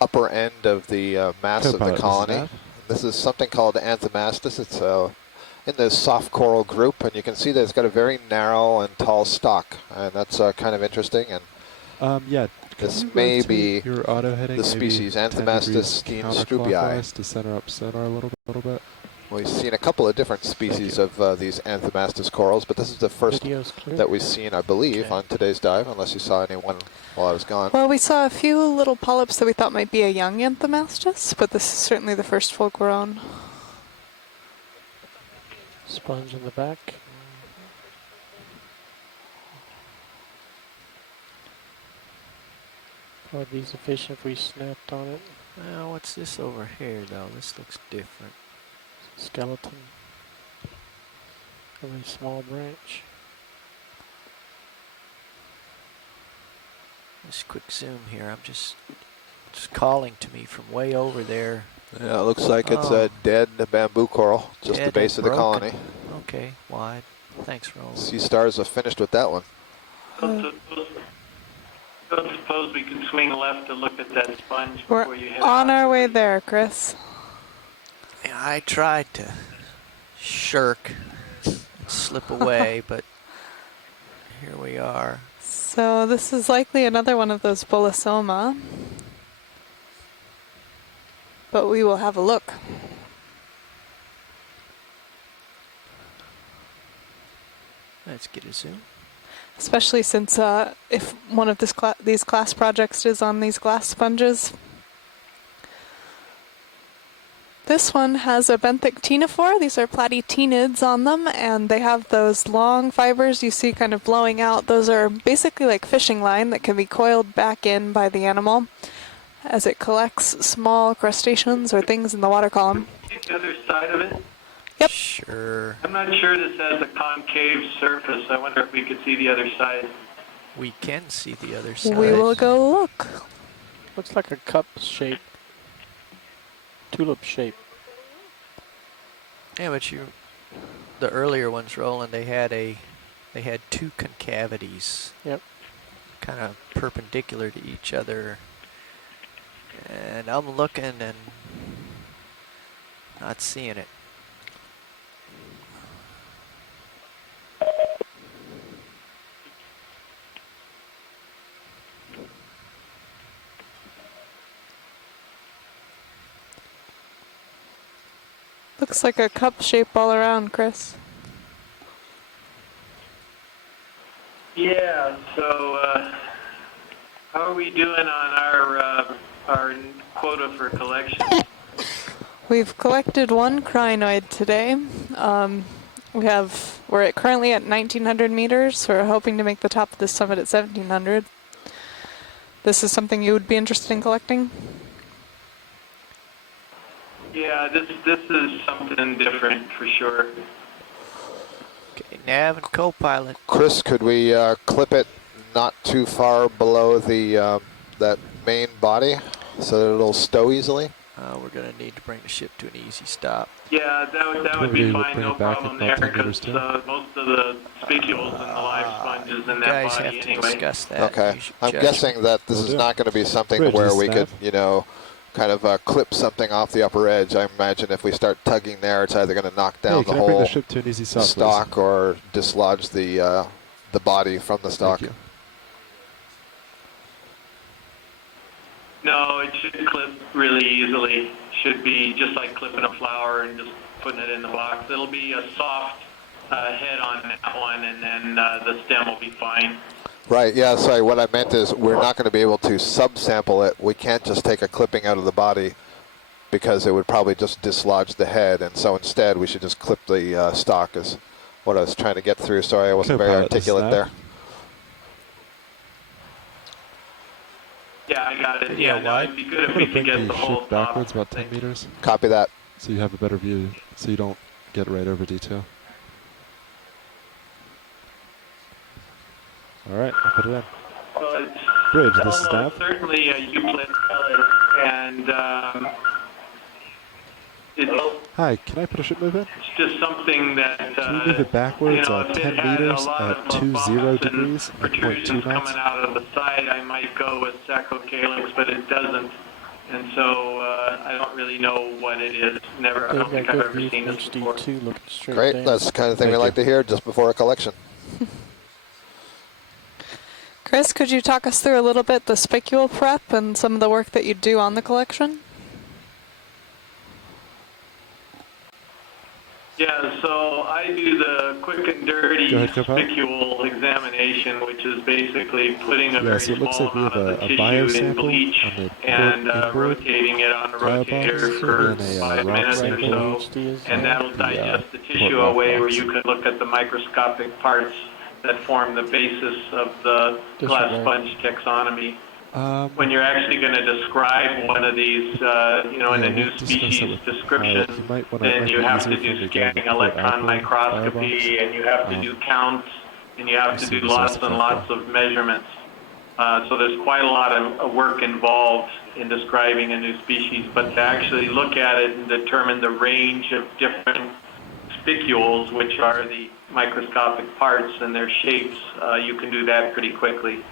upper end of the mass of the Co-pilot, colony. This is something called Anthomastus. It's in the soft coral group, and you can see that it's got a very narrow and tall stalk, and that's kind of interesting. And yeah, this may be your auto heading the species Anthomastus strubii. To center up center a little bit. We've seen a couple of different species of these Anthomastus corals, but this is the first that we've seen, I believe, on today's dive, unless you saw anyone while I was gone. Well, we saw a few little polyps that we thought might be a young Anthomastus, but this is certainly the first full-grown. Sponge in the back. Would be sufficient if we snapped on it. Well, what's this over here, though? This looks different. Skeleton. A very small branch. Just quick zoom here. I'm just calling to me from way over there. Yeah, it looks like it's a dead bamboo coral, just the base of the colony. Okay, wide. Thanks, Roland. Sea stars are finished with that one. Don't suppose we can swing left to look at that sponge We're before you head on out. our way there, Chris. Yeah, I tried to shirk and slip away, but here we are. So this is likely another one of those Bolosoma, but we will have a look. Let's get a zoom. Especially since if one of these class projects is on these glass sponges. This one has a benthic ctenophore. These are platytenids on them, and they have those long fibers you see kind of blowing out. Those are basically like fishing line that can be coiled back in by the animal as it collects small crustaceans or things in the water column. The other side of it? Yep. Sure. I'm not sure this has a concave surface. I wonder if we could see the other side. We can see the other side. We will go look. Looks like a cup shape. Tulip shape. Yeah, but the earlier ones, Roland, they had two concavities. Yep. Kind of perpendicular to each other. And I'm looking and not seeing it. Looks like a cup shape all around, Chris. Yeah, so how are we doing on our quota for collection? We've collected one crinoid today. We're currently at 1,900 meters. We're hoping to make the top of this summit at 1,700. This is something you would be interested in collecting? Yeah, this is something different for sure. Okay, nav and co-pilot. Chris, could we clip it not too far below the that main body so that it'll stow easily? We're going to need to bring the ship to an easy stop. Yeah, that would be fine, no problem there, because most of the specules and the live sponges in that guys body have to anyway. discuss that. Okay, I'm guessing that this is not going to be something Bridge, where is we could, that? kind of clip something off the upper edge. I imagine if we start tugging there, it's either going to knock down the can I bring whole the ship to an easy stop, stock or dislodge the body from the stock. Thank you. No, it should clip really easily. Should be just like clipping a flower and just putting it in the box. It'll be a soft head on that one, and then the stem will be fine. Right, yeah, sorry, what I meant is we're not going to be able to subsample it. We can't just take a clipping out of the body because it would probably just dislodge the head, and so instead we should just clip the stock is what I was trying to get through. Sorry, I wasn't very articulate there. Yeah, I got it. Yeah, no, it'd be good if we could get the whole ship backwards about 10 meters. Copy that. So you have a better view, so you don't get right over detail. All right, I'll put it in. Well, it's Bridge, this is Nav. certainly a Euclid color, and it's Hi, can I put a ship move in? just something that Can you move it backwards if it 10 had meters a lot at of 20 bumps and degrees at protrusions 0.2 knots? coming out of the side, I might go with Sacrocalyx, but it doesn't. and so I don't really know what it is. I don't think I've ever seen this before. HD2 looking straight Great, down. that's the kind of thing we like to hear just before a collection. Chris, could you talk us through a little bit the spicule prep and some of the work that you do on the collection? Yeah, so I do the quick and dirty spicule examination, which is basically putting a very small amount of the tissue in bleach and rotating it on the rotator for 5 minutes or so, and that'll digest the tissue away where you can look at the microscopic parts that form the basis of the glass sponge taxonomy. When you're actually going to describe one of these, in a new species description, then you have to do scanning electron microscopy, and you have to do counts, and you have to do lots and lots of measurements. So there's quite a lot of work involved in describing a new species, but to actually look at it and determine the range of different spicules, which are the microscopic parts and their shapes, you can do that pretty quickly.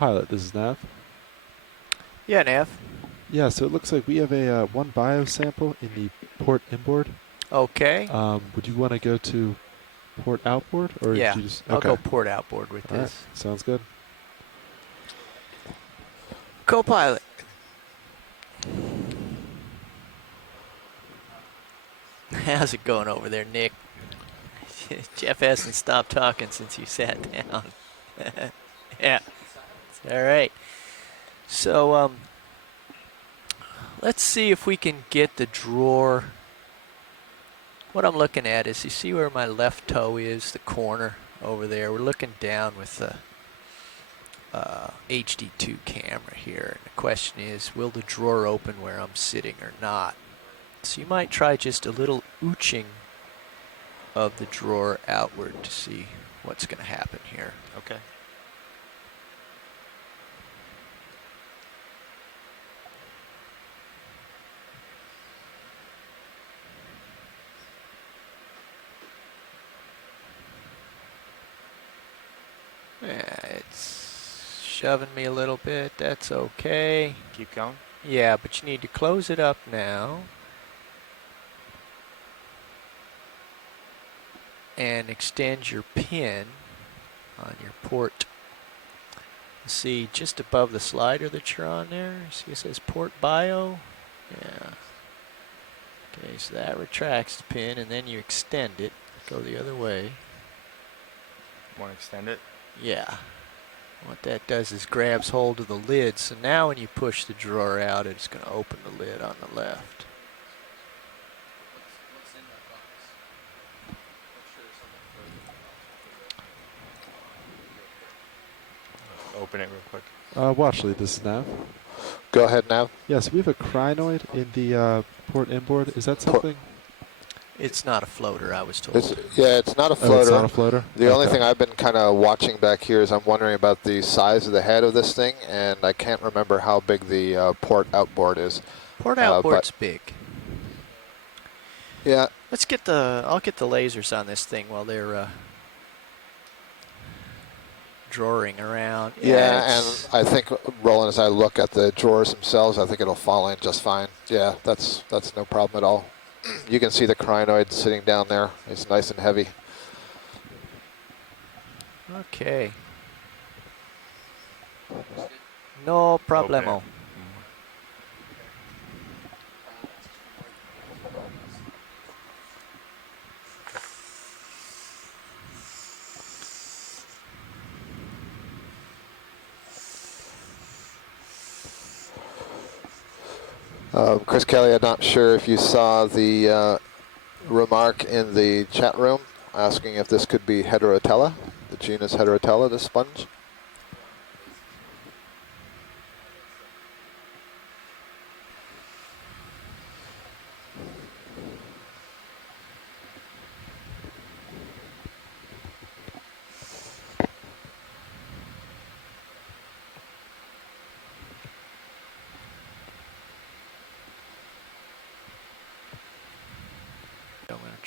Pilot, this is Nav. Yeah, Nav. Yeah, so it looks like we have a one bio sample in the port inboard. Okay. Would you want to go to port outboard, or yeah, did you just, I'll go port outboard with All this. Right. Sounds good. Co-pilot. How's it going over there, Nick? Jeff hasn't stopped talking since you sat down. Yeah. All right. So, let's see if we can get the drawer. What I'm looking at is, you see where my left toe is, the corner over there? We're looking down with the HD2 camera here. And the question is, will the drawer open where I'm sitting or not? So you might try just a little ooching of the drawer outward to see what's going to happen here. Okay. Yeah, it's shoving me a little bit. That's okay. Keep going. Yeah, but you need to close it up now. And extend your pin on your port. See, just above the slider that you're on there, see it says port bio? Yeah. Okay, so that retracts the pin, and then you extend it. Go the other way. Want to extend it? Yeah. What that does is grabs hold of the lid, so now when you push the drawer out, it's going to open the lid on the left. Open it real quick. Watch lead, this is Nav. Go ahead, Nav. Yes, we have a crinoid in the port inboard. Is that something? It's not a floater, I was told. It's not a floater. Oh, it's not a floater? The only thing I've been kind of watching back here is I'm wondering about the size of the head of this thing, and I can't remember how big the port outboard is. Port outboard's big. Yeah. Let's get I'll get the lasers on this thing while they're drawing around. Yeah, and I think, Roland, as I look at the drawers themselves, I think it'll fall in just fine. Yeah, that's no problem at all. You can see the crinoid sitting down there. It's nice and heavy. Okay. No problemo. Okay. Chris Kelly, I'm not sure if you saw the remark in the chat room asking if this could be Heterotella, the genus Heterotella, this sponge.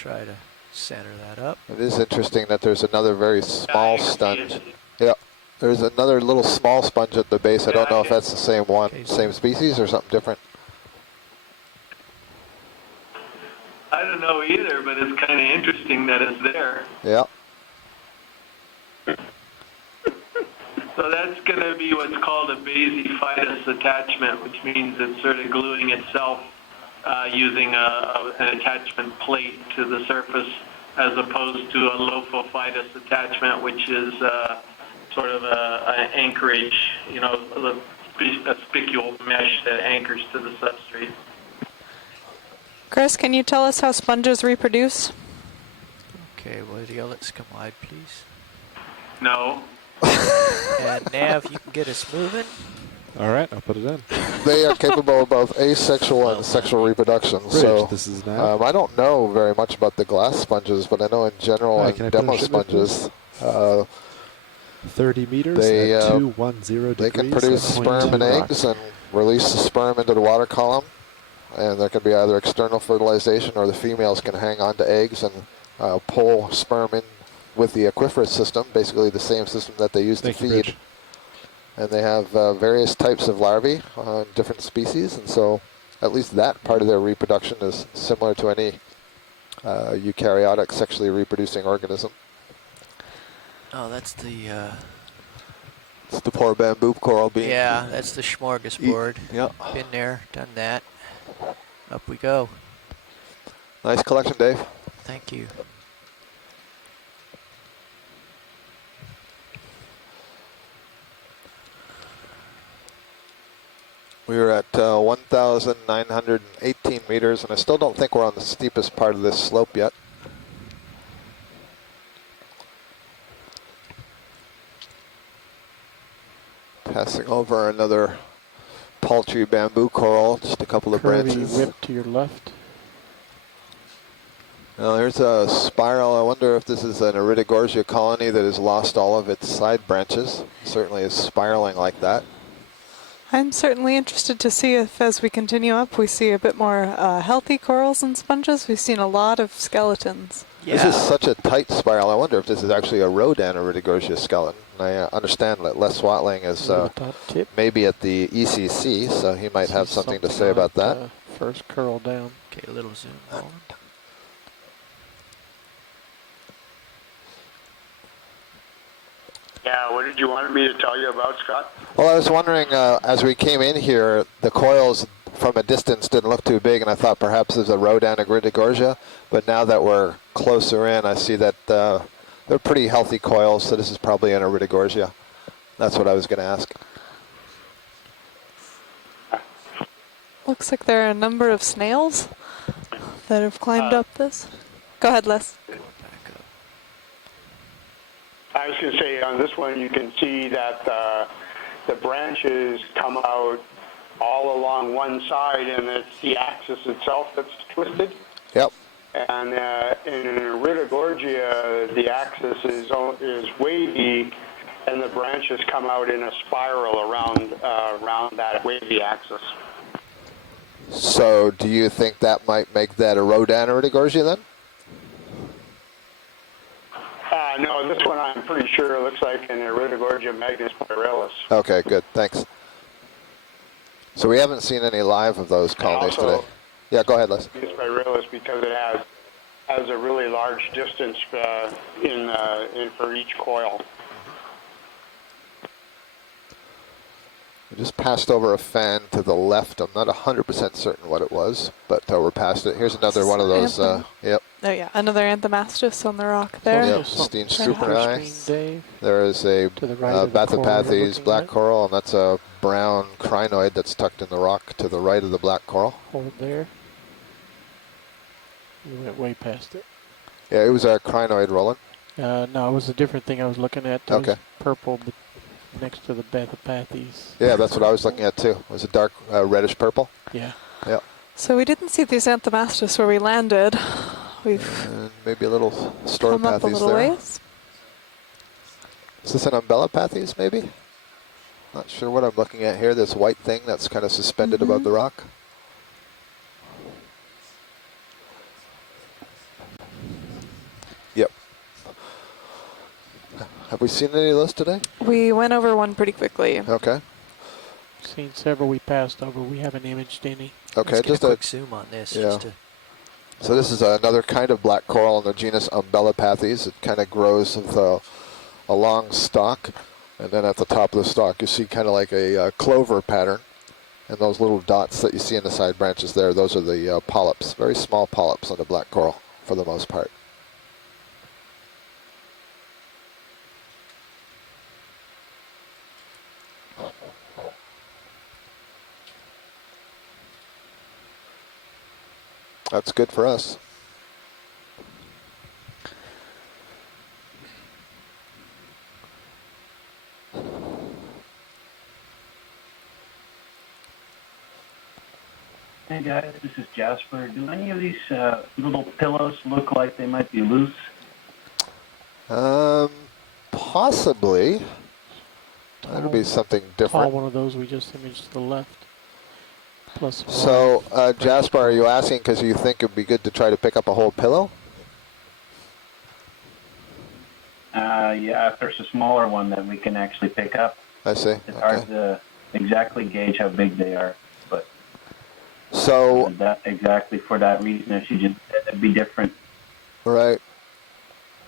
try to center that up. It is interesting that there's another very small sponge. Yeah, there's another little small sponge at the base. I don't know if that's the same one, same species, or something different. I don't know either, but it's kind of interesting that it's there. Yeah. So that's going to be what's called a basiphytus attachment, which means it's sort of gluing itself using an attachment plate to the surface, as opposed to a lophophytus attachment, which is sort of an anchorage, you know, a spicule mesh that anchors to the substrate. Chris, can you tell us how sponges reproduce? Okay, Woody, let's come wide, please. No. And Nav, you can get us moving. All right, I'll put it in. They are capable of both asexual and sexual reproduction. Bridge, so this is Nav. I don't know very much about the glass sponges, but I know in general Can I demo put a shipment, sponges, 30 meters they, at 210 degrees. they can produce sperm and eggs and release the sperm into the water column. And there can be either external fertilization, or the females can hang on to eggs and pull sperm in with the aquiferous system, basically the same system that they use to feed. Bridge. And they have various types of larvae on different species, and so at least that part of their reproduction is similar to any eukaryotic sexually reproducing organism. Oh, that's the... It's the poor bamboo coral being... Yeah, that's the smorgasbord. Yep. Been there, done that. Up we go. Nice collection, Dave. Thank you. We are at 1,918 meters, and I still don't think we're on the steepest part of this slope yet. Passing over another paltry bamboo coral, just a couple of branches. Whip to your left. Now there's a spiral. I wonder if this is an Iridogorgia colony that has lost all of its side branches. Certainly is spiraling like that. I'm certainly interested to see if, as we continue up, we see a bit more healthy corals and sponges. We've seen a lot of skeletons. Yeah. This is such a tight spiral. I wonder if this is actually a Rodan Iridogorgia skeleton. I understand that Les Watling is maybe at the ECC, so he might have something to say about that. First curl down. Okay, a little zoom on. Yeah, what did you want me to tell you about, Scott? Well, I was wondering, as we came in here, the coils from a distance didn't look too big, and I thought perhaps there's a Rodan Iridogorgia, but now that we're closer in, I see that they're pretty healthy coils, so this is probably an Iridogorgia. That's what I was going to ask. Looks like there are a number of snails that have climbed up this. Go ahead, Les. I was going to say, on this one, you can see that the branches come out all along one side, and it's the axis itself that's twisted. Yep. And in an Iridogorgia, the axis is wavy, and the branches come out in a spiral around that wavy axis. So do you think that might make that a Rodan Iridogorgia then? No, this one I'm pretty sure looks like an Iridogorgia magnus pyralis. Okay, good. Thanks. So we haven't seen any live of those colonies today. Yeah, go ahead, Les. Magnus pyralis because it has a really large distance in for each coil. We just passed over a fan to the left. I'm not 100% certain what it was, but we're past it. Here's another one of those. Yep. Oh yeah, another Anthomastus on the rock there. Yep, Steenstrupperi. There is a Bathypathes black coral, and that's a brown crinoid that's tucked in the rock to the right of the black coral. Hold there. You went way past it. Yeah, it was a crinoid, Roland. No, it was a different thing I was looking at. It was purple, but next to the Bathypathes. Yeah, that's what I was looking at too. It was a dark reddish purple. Yeah. Yeah. So we didn't see these Anthomastus where we landed. We've maybe a little Storapathes come up a little there. ways. Is this an Umbellapathes maybe? Not sure what I'm looking at here. This white thing that's kind of suspended above the rock. we seen any of those today? We went over one pretty quickly. Okay. Seen several we passed over. We haven't imaged any. Okay, Let's get just a quick zoom on this. Yeah. Just to, So this is another kind of black coral in the genus Umbellapathes. It kind of grows with a long stalk, and then at the top of the stalk you see kind of like a clover pattern, and those little dots that you see in the side branches there, those are the polyps, very small polyps on the black coral for the most part. That's good for us. Hey guys, this is Jasper. Do any of these little pillows look like they might be loose? Possibly. That'll be something Tall different. one of those we just imaged to the left. Plus So, Jasper, are you asking because you think it would be good to try to pick up a whole pillow? Yeah, if there's a smaller one that we can actually pick up. I see. It's hard to exactly gauge how big they are, but so that exactly for that reason, if you just said it'd be different. Right.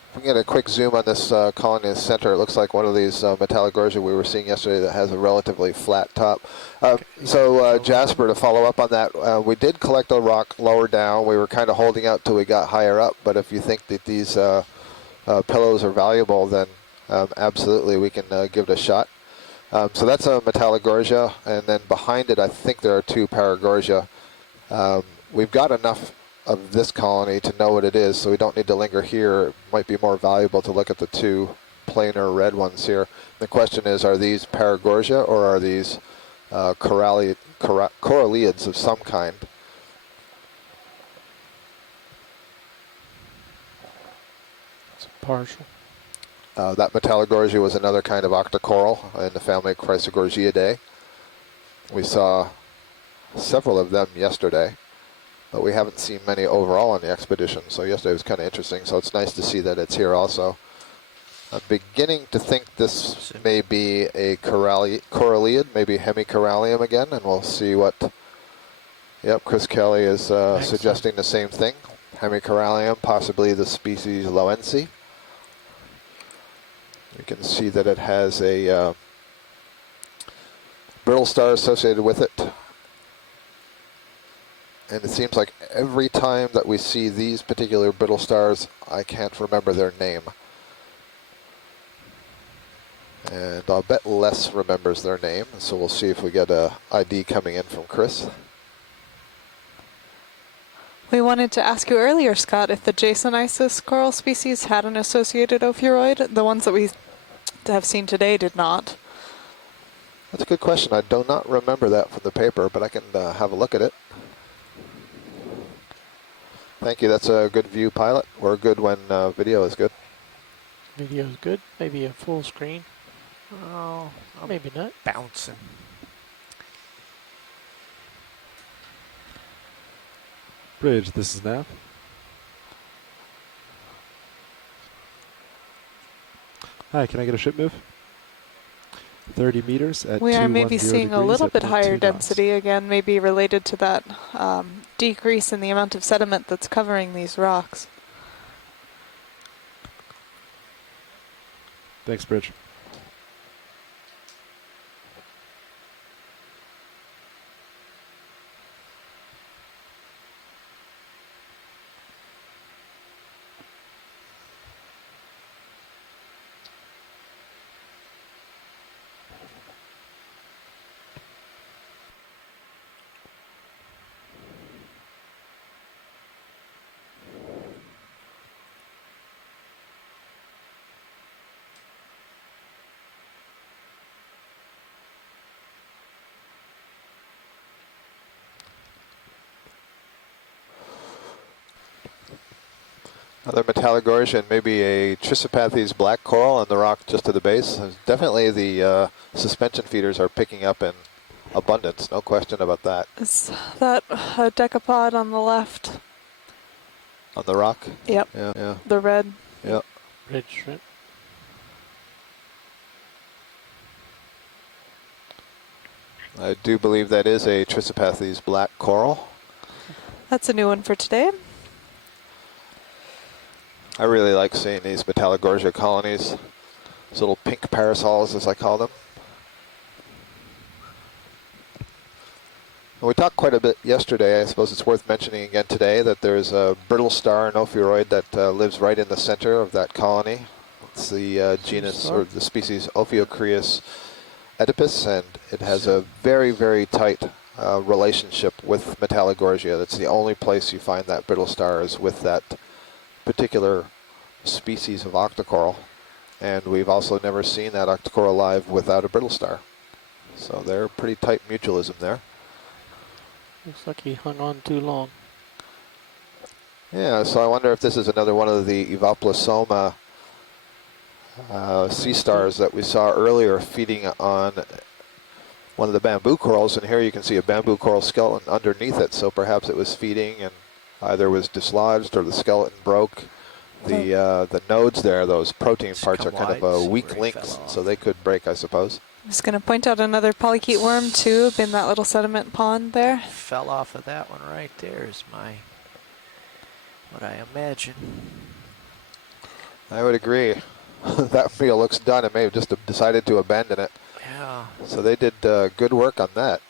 If we get a quick zoom on this colony in the center, it looks like one of these Metallogorgia we were seeing yesterday that has a relatively flat top. So Jasper, to follow up on that, we did collect a rock lower down. We were kind of holding out till we got higher up, but if you think that these pillows are valuable, then absolutely we can give it a shot. So that's a Metallogorgia, and then behind it I think there are two Paragorgia. We've got enough of this colony to know what it is, so we don't need to linger here. It might be more valuable to look at the two plainer red ones here. The question is, are these Paragorgia or are these coralliids of some kind? It's partial. That Metallogorgia was another kind of octocoral in the family of Chrysogorgiidae. We saw several of them yesterday, but we haven't seen many overall on the expedition, so yesterday was kind of interesting, so it's nice to see that it's here also. I'm beginning to think this may be a coralliid, maybe Hemicorallium again, and we'll see what... Yep, Chris Kelly is suggesting the same thing. Hemicorallium, possibly the species Loensi. You can see that it has a brittle star associated with it. And it seems like every time that we see these particular brittle stars, I can't remember their name. And I'll bet Les remembers their name, so we'll see if we get a ID coming in from Chris. We wanted to ask you earlier, Scott, if the Jasonisis coral species had an associated ophiuroid. The ones that we have seen today did not. That's a good question. I do not remember that from the paper, but I can have a look at it. Thank you. That's a good view, pilot. We're good when video is good. Video is good. Maybe a full screen. oh, Maybe not. bouncing. Bridge, this is Nav. Hi, can I get a ship move? 30 meters at We are maybe 210 seeing a degrees little at bit 0.2 higher knots. density, again, maybe related to that decrease in the amount of sediment that's covering these rocks. Thanks, Bridge. Another Metallogorgia and maybe a Trissopathes black coral on the rock just to the base. Definitely the suspension feeders are picking up in abundance, no question about that. Is that a decapod on the left? On the rock? Yep. Yeah. The red. Yep. Red shrimp. I do believe that is a Trisopathes black coral. That's a new one for today. I really like seeing these Metallogorgia colonies. These little pink parasols, as I call them. We talked quite a bit yesterday. I suppose it's worth mentioning again today that there's a brittle star Ophiuroid that lives right in the center of that colony. It's the genus or the species Ophiocrius oedipus, and it has a very, very tight relationship with Metallogorgia. That's the only place you find that brittle star is with that particular species of octocoral. And we've also never seen that octocoral live without a brittle star. So they're pretty tight mutualism there. Looks like he hung on too long. Yeah, so I wonder if this is another one of the Evoplosoma sea stars that we saw earlier feeding on one of the bamboo corals. And here you can see a bamboo coral skeleton underneath it. So perhaps it was feeding and either was dislodged or the skeleton broke. The nodes there, those protein parts, are kind of weak links, so they could break, I suppose. I'm just going to point out another polychaete worm tube in that little sediment pond there. Fell off of that one right there is what I imagine. I would agree. That meal looks done. It may have just decided to abandon it. Yeah. So they did good work on that.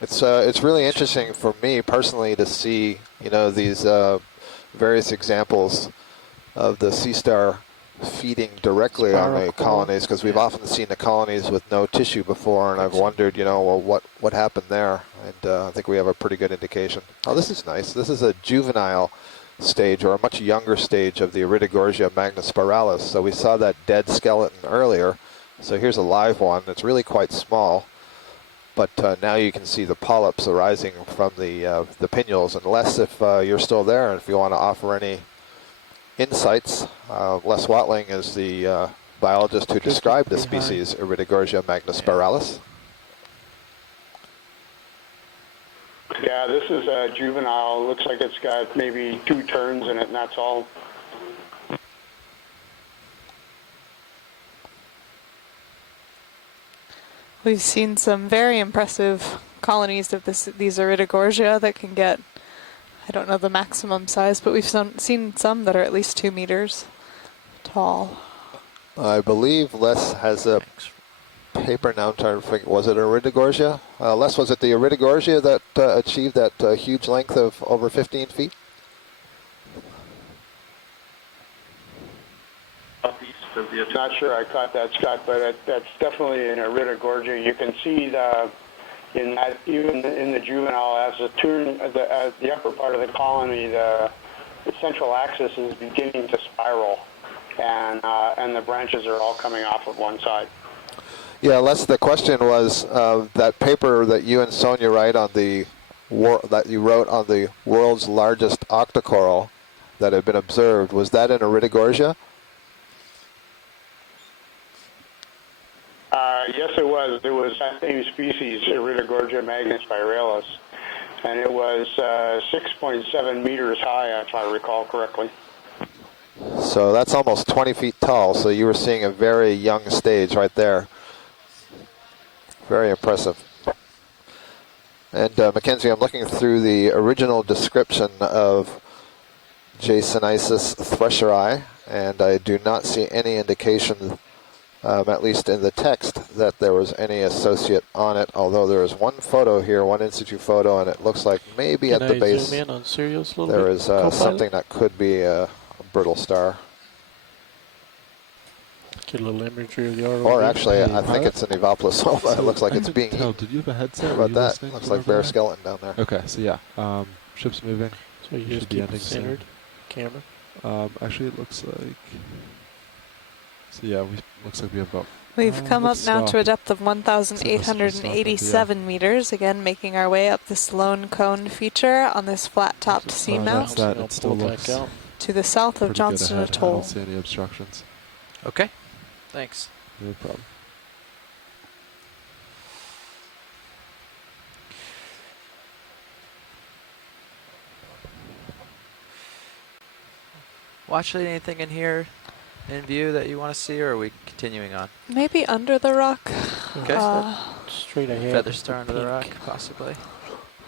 It's really interesting for me personally to see, you know, these various examples of the sea star feeding directly on the colonies, because we've often seen the colonies with no tissue before, and I've wondered, you know, well, what happened there? And I think we have a pretty good indication. Oh, this is nice. This is a juvenile stage, or a much younger stage of the Iridogorgia magnispiralis. So we saw that dead skeleton earlier. So here's a live one. It's really quite small, but now you can see the polyps arising from the pinnules. And Les, if you're still there, and if you want to offer any insights, Les Watling is the biologist who described the species Iridogorgia magnispiralis. Yeah, this is a juvenile. Looks like it's got maybe 2 turns in it, and that's all. We've seen some very impressive colonies of these Iridogorgia that can get, I don't know the maximum size, but we've seen some that are at least 2 meters tall. I believe Les has a paper now. I'm trying to think, was it Iridogorgia? Les, was it the Iridogorgia that achieved that huge length of over 15 feet? Not sure I caught that, Scott, but that's definitely an Iridogorgia. You can see in that, even in the juvenile, as the upper part of the colony, the central axis is beginning to spiral, and the branches are all coming off of one side. Yeah, Les, the question was that paper that you and Sonia wrote on the world's largest octocoral that had been observed. Was that an Iridogorgia? Yes, it was. It was that same species, Iridogorgia magnispiralis, and it was 6.7 meters high, if I recall correctly. So that's almost 20 feet tall. So you were seeing a very young stage right there. Very impressive. And Mackenzie, I'm looking through the original description of Jasonisis thresheri, and I do not see any indication, at least in the text, that there was any associate on it, although there is one photo here, one in situ photo, and it looks like maybe at the base zoom in on Sirius a little there bit, is something that could be a brittle star. Get a little imagery of the ROV. Or actually, I think it's an Evoplosoma. It looks like it's being eaten. Did you have a headset? How about that? Looks like bare skeleton down there. Okay, so yeah, ship's moving. So you just keep it centered, camera? Actually, it looks like... So yeah, looks like we have about... We've come up now to a depth of 1,887 meters, again making our way up this lone cone feature on this flat-topped seamount It still looks to the south of Johnston I Atoll. don't see any obstructions. Okay, thanks. No problem. Watch anything in here in view that you want to see, or are we continuing on. Maybe under the rock. Okay. Straight ahead. Feather star under the rock, possibly.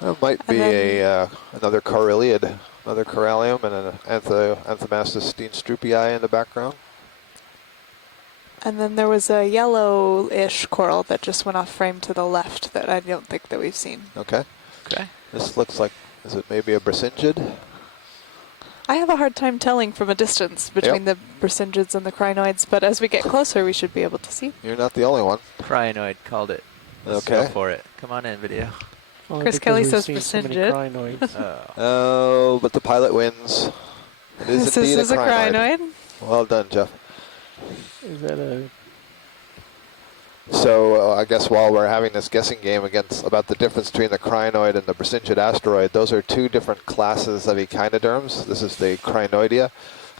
That might be another Corelliid, another Corallium, and an Anthomastus steenstrupii in the background. And then there was a yellow-ish coral that just went off frame to the left that I don't think that we've seen. Okay. Okay. This looks like, is it maybe a Brasingid? I have a hard time telling from a distance between the Brasingids and the crinoids, but as we get closer, we should be able to see. You're not the only one. Crinoid called it. Let's Okay. go for it. Come on in, video. Chris Kelly says Brasingid. Oh, but the pilot wins. It is This indeed is a crinoid. Well done, Jeff. Is that a... So I guess while we're having this guessing game about the difference between the crinoid and the Brasingid asteroid, those are two different classes of echinoderms. This is the crinoidea.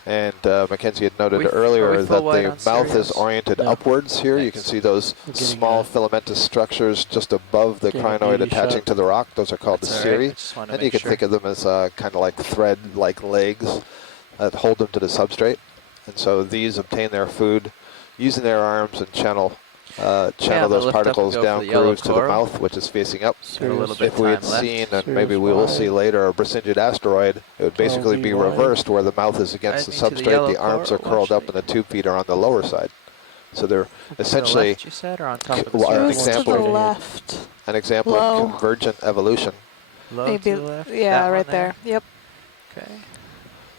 And Mackenzie had noted earlier that the mouth is oriented upwards here. You can see those small filamentous structures just above the crinoid attaching to the rock. Those are called the cirri. And you can think of them as kind of like thread-like legs that hold them to the substrate. And so these obtain their food using their arms and channel those particles down grooves to the mouth, which is facing up. If we had seen, and maybe we will see later, a Brasingid asteroid, it would basically be reversed, where the mouth is against the substrate, the arms are curled up, and the tube feet are on the lower side. So they're essentially To the left, you said, or on top of the an example of convergent evolution. Maybe, to the left? yeah, That right one there? there. Yep. Okay.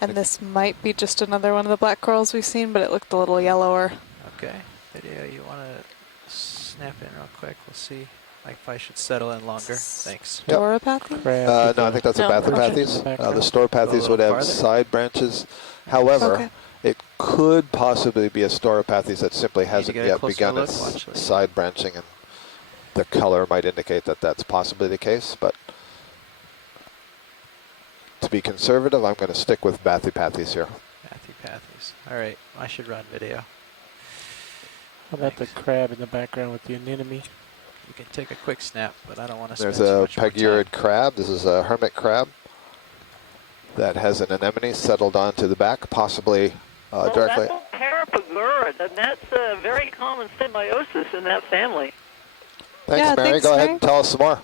And this might be just another one of the black corals we've seen, but it looked a little yellower. Okay. Video, you want to snap in real quick? We'll see if I should settle in longer. Thanks. Storopathes? No, I think that's a Bathypathes. The Storopathes would have side branches. However, it could possibly be a Storopathes that simply hasn't yet begun its side branching, and the color might indicate that that's possibly the case. But to be conservative, I'm going to stick with Bathypathes here. Bathypathes. All right, I should run video. How about the crab in the background with the anemone? You can take a quick snap, but I don't want to spend There's too a much more Pagurid crab. This is a hermit crab that has an anemone settled onto the back, possibly directly. That's a Parapagurid, and that's a very common symbiosis in that family. Thanks, Mary. Go ahead and tell us some more.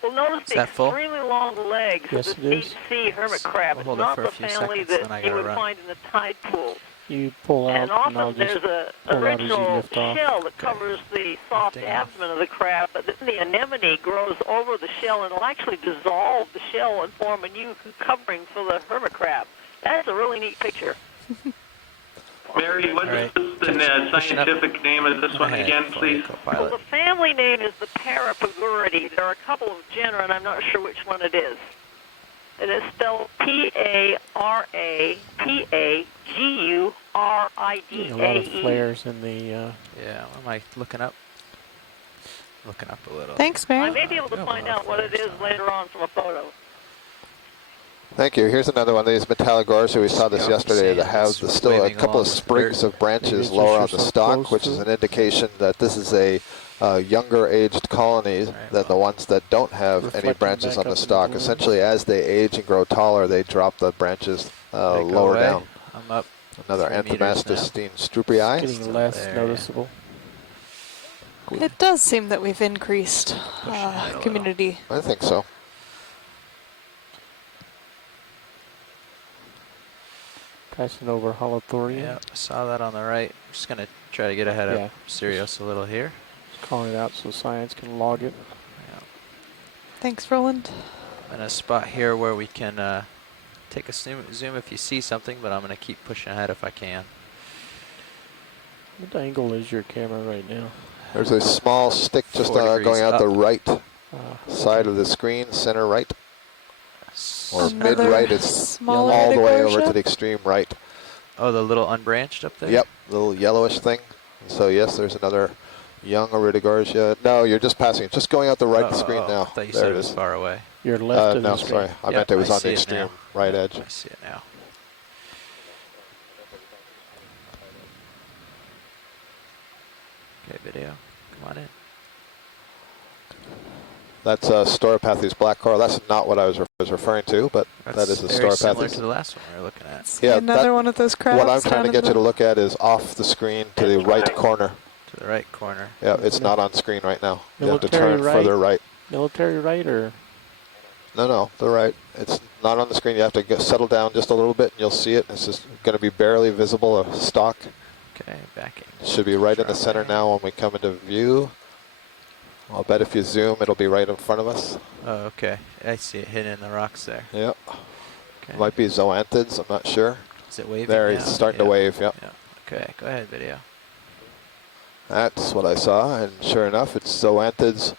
Well, notice the extremely long legs of the deep sea hermit crab. It's not the family that you would find in the tide pools. You pull out, and often there's a original shell that covers the soft abdomen of the crab, but then the anemone grows over the shell and will actually dissolve the shell and form a new covering for the hermit crab. That's a really neat picture. Mary, what is the scientific name of this one again, please? Well, the family name is the Parapaguridae. There are a couple of genera, and I'm not sure which one it is. It is spelled Parapaguridae. A lot of flares in the... Yeah, am I looking up? Looking up a little. Thanks, Mary. I may be able to find out what it is later on from a photo. Thank you. Here's another one of these Metallogores. We saw this yesterday that has still a couple of sprigs of branches lower on the stalk, which is an indication that this is a younger aged colony than the ones that don't have any branches on the stalk. Essentially, as they age and grow taller, they drop the branches lower down. I'm up. Another Anthomastus steenstrupii. Getting less noticeable. It does seem that we've increased community. I think so. Passing over Holothurian. Yeah, I saw that on the right. I'm just going to try to get ahead of Sirius a little here. Calling it out so science can log it. Yeah. Thanks, Roland. I'm in a spot here where we can take a zoom if you see something, but I'm going to keep pushing ahead if I can. What angle is your camera right now? There's a small stick just going out the right side of the screen, center right. Or mid-right, it's all the way over to the extreme right. Oh, the little unbranched up there? Yep, little yellowish thing. So yes, there's another young Iridogorgia. No, you're just passing it. Just going out the right screen now. I thought you there said it was is. far away. You're left of the No, screen. sorry. I meant it was on the extreme right edge. I see it now. Okay, video. Come on in. That's Storopathes black coral. That's not what I was referring to, but that is the very similar Storopathes. to the last one we were looking at. Yeah, another one of those crabs. What I'm trying to down in get you to look at is off the screen to the right corner. To the right corner. Yeah, it's not on screen right now. You have to Military turn right? further right. Military right or? No, the right. It's not on the screen. You have to settle down just a little bit, and you'll see it. It's just going to be barely visible, a stalk. Okay, backing. Should be right in the center now when we come into view. I'll bet if you zoom, it'll be right in front of us. Oh, okay. I see it hidden in the rocks there. Yep. Okay. Might be zoanthids, I'm not sure. Is it waving There, now? it's starting to wave, yep. Yeah. Okay, go ahead, video. That's what I saw, and sure enough, it's zoanthids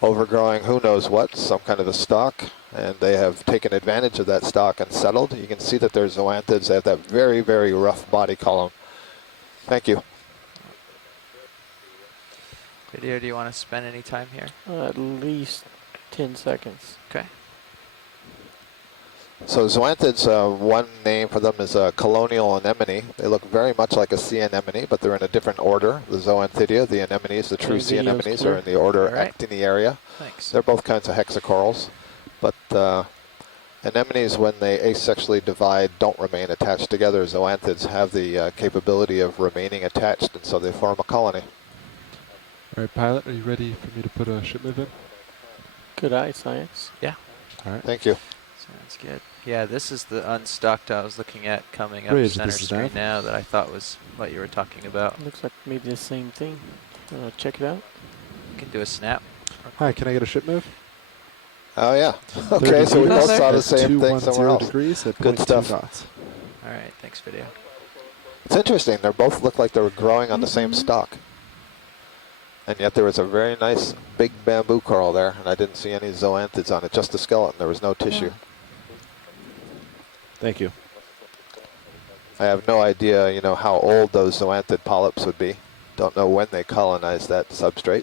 overgrowing who knows what, some kind of a stalk, and they have taken advantage of that stalk and settled. You can see that they're zoanthids. They have that very, very rough body column. Thank you. Video, do you want to spend any time here? At least 10 seconds. Okay. So zoanthids, one name for them is a colonial anemone. They look very much like a sea anemone, but they're in a different order. The zoanthidia, the anemones, the true sea anemones are in the order Actiniaria. Thanks. They're both kinds of hexacorals. But anemones, when they asexually divide, don't remain attached together. Zoanthids have the capability of remaining attached, and so they form a colony. All right, pilot, are you ready for me to put a ship move in? Good eye, science. Yeah. All right. Thank you. Sounds good. Yeah, this is the unstuck I was looking at coming up Bridge, center this is screen that? now that I thought was what you were talking about. Looks like maybe the same thing. Check it out. You can do a snap. Hi, can I get a ship move? Oh, yeah. Okay, so we both saw the same thing 210 somewhere else. degrees at Good 0.2 stuff. knots. All right, thanks, video. It's interesting. They both look like they were growing on the same stalk. And yet there was a very nice big bamboo coral there, and I didn't see any zoanthids on it, just the skeleton. There was no tissue. Thank you. I have no idea, you know, how old those zoanthid polyps would be. Don't know when they colonized that substrate.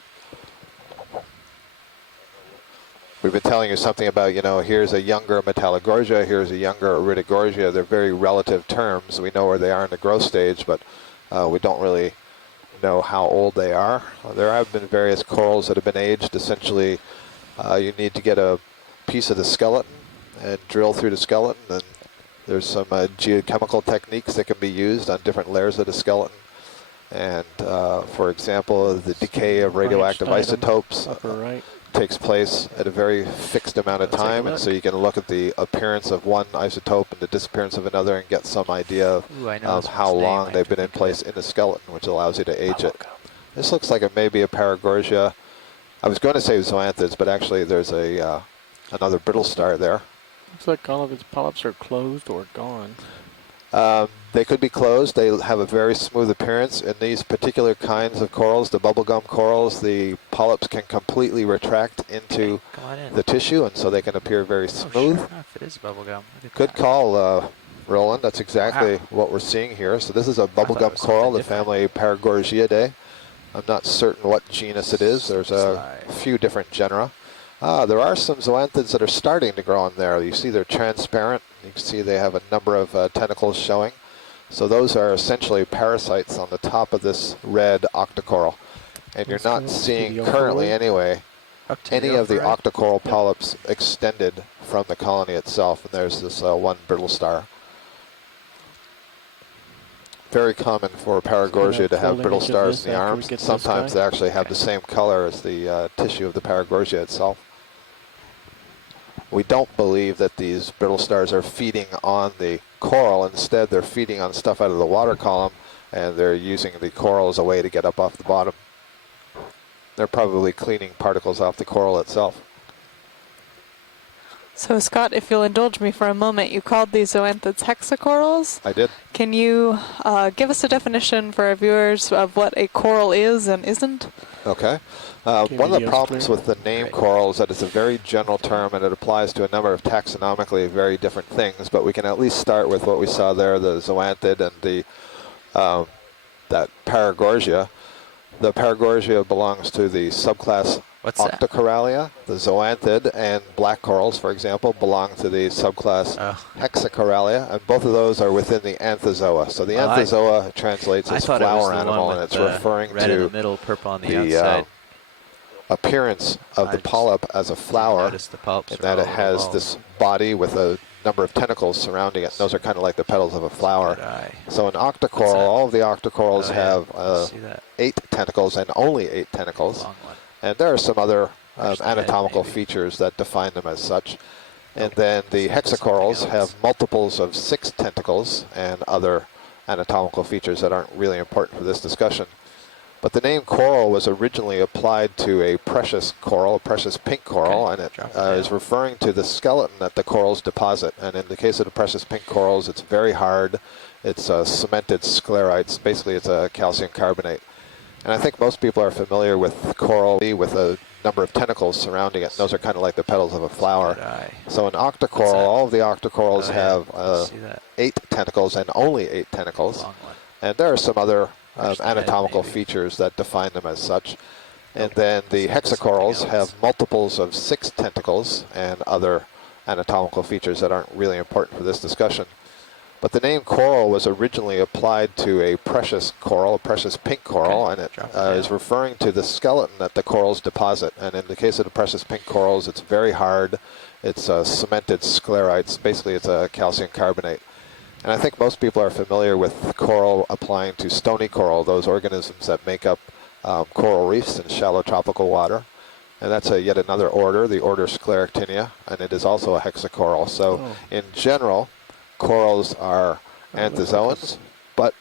We've been telling you something about, you know, here's a younger Metallogorgia, here's a younger Iridogorgia. They're very relative terms. We know where they are in the growth stage, but we don't really know how old they are. There have been various corals that have been aged. Essentially, you need to get a piece of the skeleton and drill through the skeleton, and there's some geochemical techniques that can be used on different layers of the skeleton. And for example, the decay of radioactive isotopes takes place at a very fixed amount of time, and so you can look at the appearance of one isotope and the disappearance of another and get some idea of how long they've been in place in the skeleton, which allows you to age it. This looks like it may be a Paragorgia. I was going to say zoanthids, but actually there's a another brittle star there. Looks like all of its polyps are closed or gone. They could be closed. They have a very smooth appearance. In these particular kinds of corals, the bubblegum corals, the polyps can completely retract into the tissue, and so they can appear very smooth. Sure enough, it is bubblegum. Good call, Roland. That's exactly what we're seeing here. So this is a bubblegum coral, the family Paragorgiidae. I'm not certain what genus it is. There's a few different genera. There are some zoanthids that are starting to grow in there. You see they're transparent. You can see they have a number of tentacles showing. So those are essentially parasites on the top of this red octocoral. And you're not seeing currently anyway any of the octocoral polyps extended from the colony itself. And there's this one brittle star. Very common for Paragorgia to have brittle stars in the arms. Sometimes they actually have the same color as the tissue of the Paragorgia itself. We don't believe that these brittle stars are feeding on the coral. Instead, they're feeding on stuff out of the water column, and they're using the coral as a way to get up off the bottom. They're probably cleaning particles off the coral itself. So Scott, if you'll indulge me for a moment, you called these zoanthids hexacorals. I did. Can you give us a definition for our viewers of what a coral is and isn't? Okay. One of the problems with the name coral is that it's a very general term, and it applies to a number of taxonomically very different things, but we can at least start with what we saw there, the zoanthid and the that Paragorgia. The Paragorgia belongs to the subclass Octocoralia. The zoanthid and black corals, for example, belong to the subclass Hexacoralia, and both of those are within the Anthozoa. So the Anthozoa translates as flower animal, and it's referring red to in the middle, purple on the outside. appearance of the polyp as a flower, in that it has this body with a number of tentacles surrounding it. Those are kind of like the petals of a flower. So an octocoral, all of the octocorals have 8 tentacles, and only 8 tentacles. And there are some other anatomical features that define them as such. And then the hexacorals have multiples of 6 tentacles and other anatomical features that aren't really important for this discussion. But the name coral was originally applied to a precious coral, a precious pink coral, and it is referring to the skeleton that the corals deposit. And in the case of the precious pink corals, it's very hard. It's cemented sclerites. Basically, it's a calcium carbonate. And I think most people are familiar with coral with a number of tentacles surrounding it. Those are kind of like the petals of a flower. So an octocoral, all of the octocorals have 8 tentacles, and only 8 tentacles. And there are some other anatomical features that define them as such. And then the hexacorals have multiples of 6 tentacles and other anatomical features that aren't really important for this discussion. But the name coral was originally applied to a precious coral, a precious pink coral, and it is referring to the skeleton that the corals deposit. And in the case of the precious pink corals, it's very hard. It's cemented sclerites. Basically, it's a calcium carbonate. And I think most people are familiar with coral applying to stony coral, those organisms that make up coral reefs in shallow tropical water. And that's yet another order, the order Scleractinia, and it is also a hexacoral. So in general, corals are anthozoans, but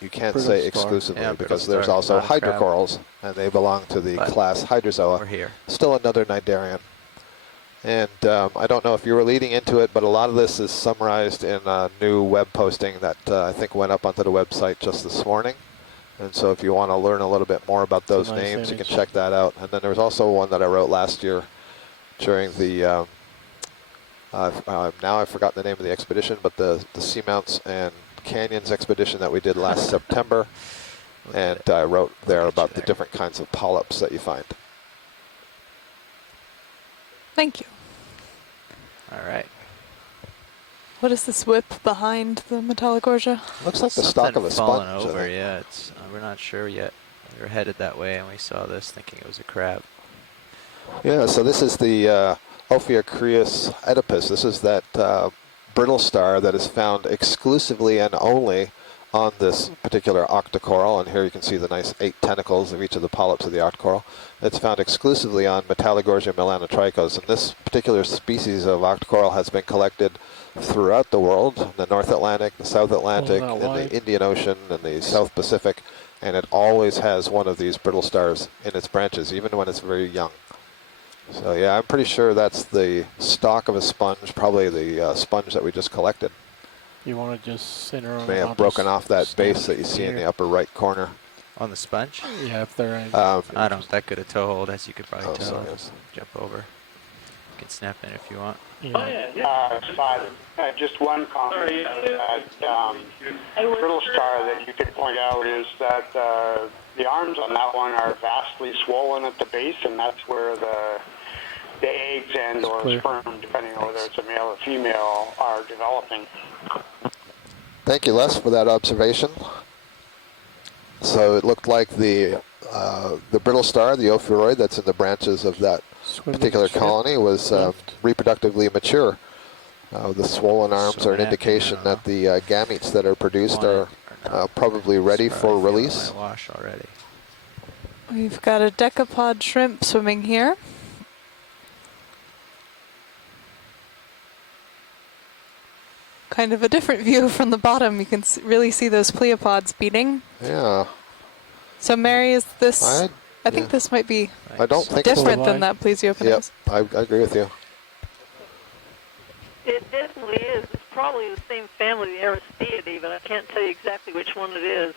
you can't say exclusively, because there's also hydrocorals, and they belong to the class Hydrozoa. Still another cnidarian. And I don't know if you were leading into it, but a lot of this is summarized in a new web posting that I think went up onto the website just this morning. And so if you want to learn a little bit more about those names, you can check that out. And then there was also one that I wrote last year during the, now I've forgotten the name of the expedition, but the Seamounts and Canyons expedition that we did last September. And I wrote there about the different kinds of polyps that you find. Thank you. All right. What is this whip behind the Metallogorgia? Looks like the stalk of a fallen sponge. over, yeah. It's, we're not sure yet. We were headed that way, and we saw this thinking it was a crab. Yeah, so this is the Ophiocreus oedipus. This is that brittle star that is found exclusively and only on this particular octocoral, and here you can see the nice 8 tentacles of each of the polyps of the octocoral. It's found exclusively on Metallogorgia melanotrichos, and this particular species of octocoral has been collected throughout the world, in the North Atlantic, the South Atlantic, in the Indian Ocean, and the South Pacific, and it always has one of these brittle stars in its branches, even when it's very young. So yeah, I'm pretty sure that's the stalk of a sponge, probably the sponge that we just collected. You want to just center on. May have broken off that base that you see in the upper right corner. On the sponge? Yeah, if they're in. I don't. That could have toehold, as you could probably tell. Sorry. Jump over. You can snap in if you want. Just one comment. Brittle star that you could point out is that the arms on that one are vastly swollen at the base, and that's where the eggs and or sperm, depending on whether it's a male or female, are developing. Thank you, Les, for that observation. So it looked like the brittle star, the ophiuroid that's in the branches of that particular colony, was reproductively mature. The swollen arms are an indication that the gametes that are produced are probably ready for release. Wash already. We've got a decapod shrimp swimming here. Kind of a different view from the bottom. You can really see those pleopods beating. Yeah. So Mary, is this? I think this might be I don't think different than that plesiopenes. Yep, I agree with you. It definitely is. It's probably the same family, the Aristeid, but I can't tell you exactly which one it is.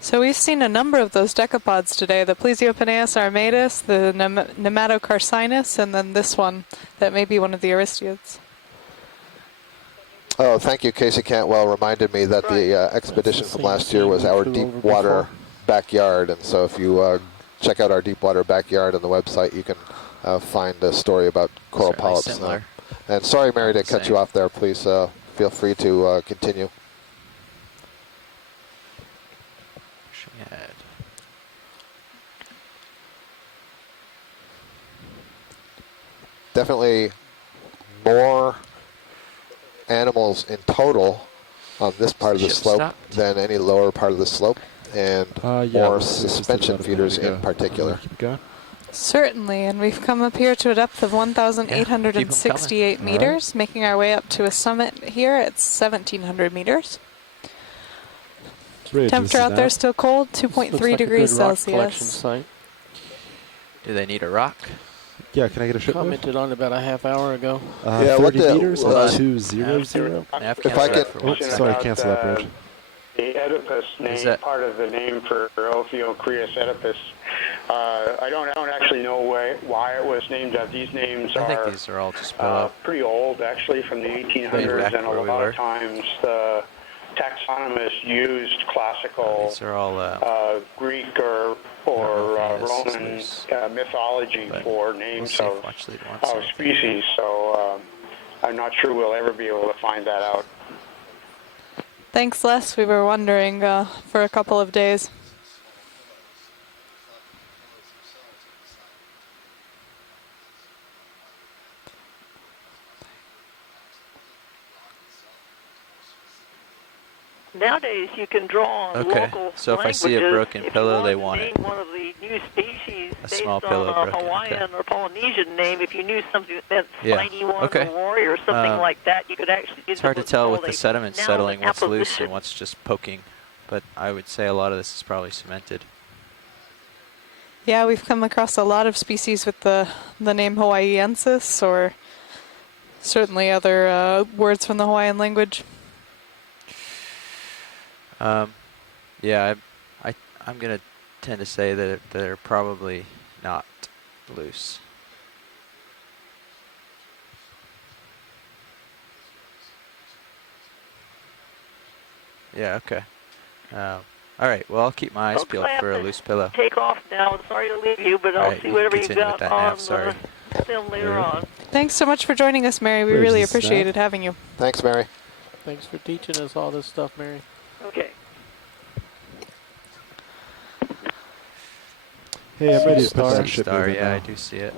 So we've seen a number of those decapods today, the Plesiopeneus armatus, the Nematocarcinus, and then this one that may be one of the Aristeids. Oh, thank you. Casey Cantwell reminded me that the expedition from last year was our deep water backyard, and so if you check out our deep water backyard on the website, you can find a story about coral polyps. And sorry, Mary, to cut you off there. Please feel free to continue. definitely more animals in total on this part of the Ship slope stopped. than any lower part of the slope, and Yeah, more this is suspension about a minute feeders ago. in particular. Keep going. Certainly, and we've come up here to a depth of 1,868 coming. meters, making our way up to a summit here at 1,700 meters. Ridge, Temperature out there still cold, 2.3 degrees Celsius. Site. Do they need a rock? Yeah, can I get a ship move? Commented on about a half hour ago. Yeah, 30 what meters hold at on. 200. If I could, Oh, sorry, cancel that bridge. The Oedipus name, part of the name for Ophiocrius Oedipus. I don't actually know why it was named that. These names I think these are all just pillow. pretty old, actually, from the 1800s, and a lot of times the taxonomists used classical These are all Greek or Roman mythology for names of species. So I'm not sure we'll ever be able to find that out. Thanks, Les. We were wondering for a couple of days. Nowadays, you can draw on local so if I see a languages broken if pillow, you they want want to it. name one of the new species A based small pillow on a broken, Hawaiian okay. or Polynesian name. If you knew something that's Yeah, mighty one okay. or warrior or something like that, you could actually use It's hard to what's tell called with the a sediment noun settling what's loose apposition. and what's just poking, but I would say a lot of this is probably cemented. Yeah, we've come across a lot of species with the name Hawaiiensis, or certainly other words from the Hawaiian language. Yeah, I'm going to tend to say that they're probably not loose. Yeah, okay. All right, well, I'll keep my eyes peeled for a loose pillow. Take off now. Sorry to leave you, but I'll Alright, see you whatever can you continue got with that on nav, sorry. film later on. Thanks so much for joining us, Mary. We Bridge, really this is appreciated Matt. having you. Thanks, Mary. Thanks for teaching us all this stuff, Mary. Okay. Hey, I'm ready to put Star. that ship move in Yeah, I now. do see it.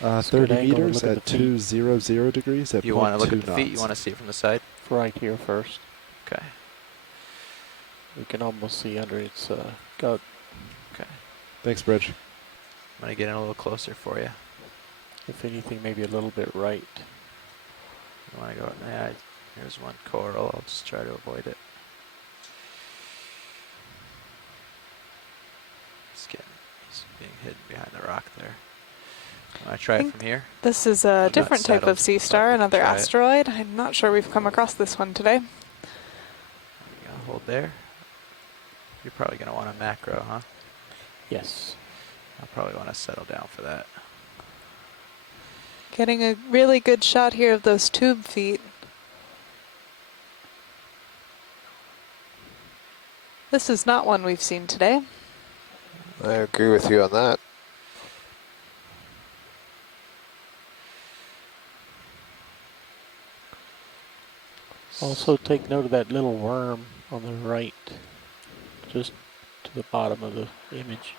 30 angle to meters look at at the feet. 200 degrees at You want to look 0.2 at the feet? You knots. want to see it from the side? Right here first. Okay. We can almost see under its gut. Okay. Thanks, Bridge. I'm going to get in a little closer for you. If anything, maybe a little bit right. You want to go? Yeah, here's one coral. I'll just try to avoid it. He's being hidden behind the rock there. Want to try it from here? This is a Not different type settled, of sea but star, we can another try it. asteroid. I'm not sure we've come across this one today. You gonna hold there. You're probably going to want a macro, huh? Yes. I'll probably want to settle down for that. Getting a really good shot here of those tube feet. This is not one we've seen today. I agree with you on that. Also take note of that little worm on the right, just to the bottom of the image.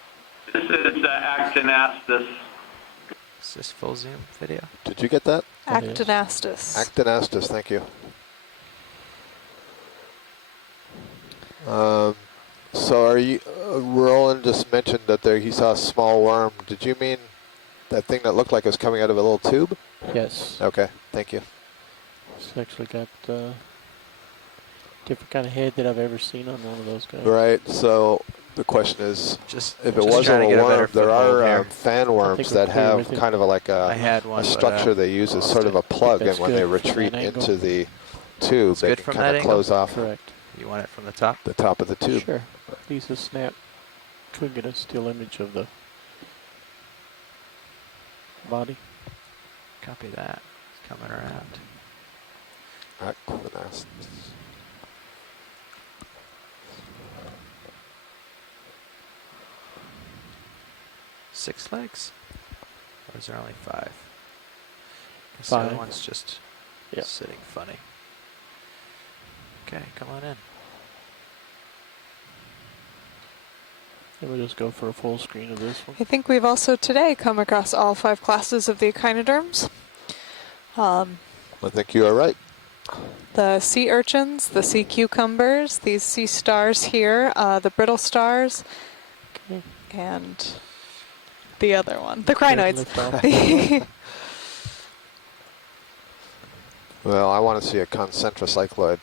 This is Actinastus. Is this full zoom video? Did you get that? Actinastus. Actinastus, thank you. So are you, Roland just mentioned that he saw a small worm. Did you mean that thing that looked like it was coming out of a little tube? Yes. Okay, thank you. It's actually got different kind of head that I've ever seen on one of those guys. Right, so the question is, Just if it just wasn't trying to a get a worm, better there foothold are here. fan worms that we're clear have with it. kind of like I had one, a but, structure they use as lost sort it. of a plug, and that's when they good from retreat that angle. into the tube, It's they good can from kind that of angle? close off Correct. You want it from the top? the top of the tube. Sure. These a snap. Could get a still image of the body. Copy that. It's coming around. Actinastus. Six legs? Or is there only five? Guess the Five. other one's just Yep. sitting funny. Okay, come on in. We'll just go for a full screen of this one. I think we've also today come across all 5 classes of the echinoderms. I think you are right. The sea urchins, the sea cucumbers, these sea stars here, the brittle stars, and the other one, the crinoids. Well, I want to see a concentrocycloid.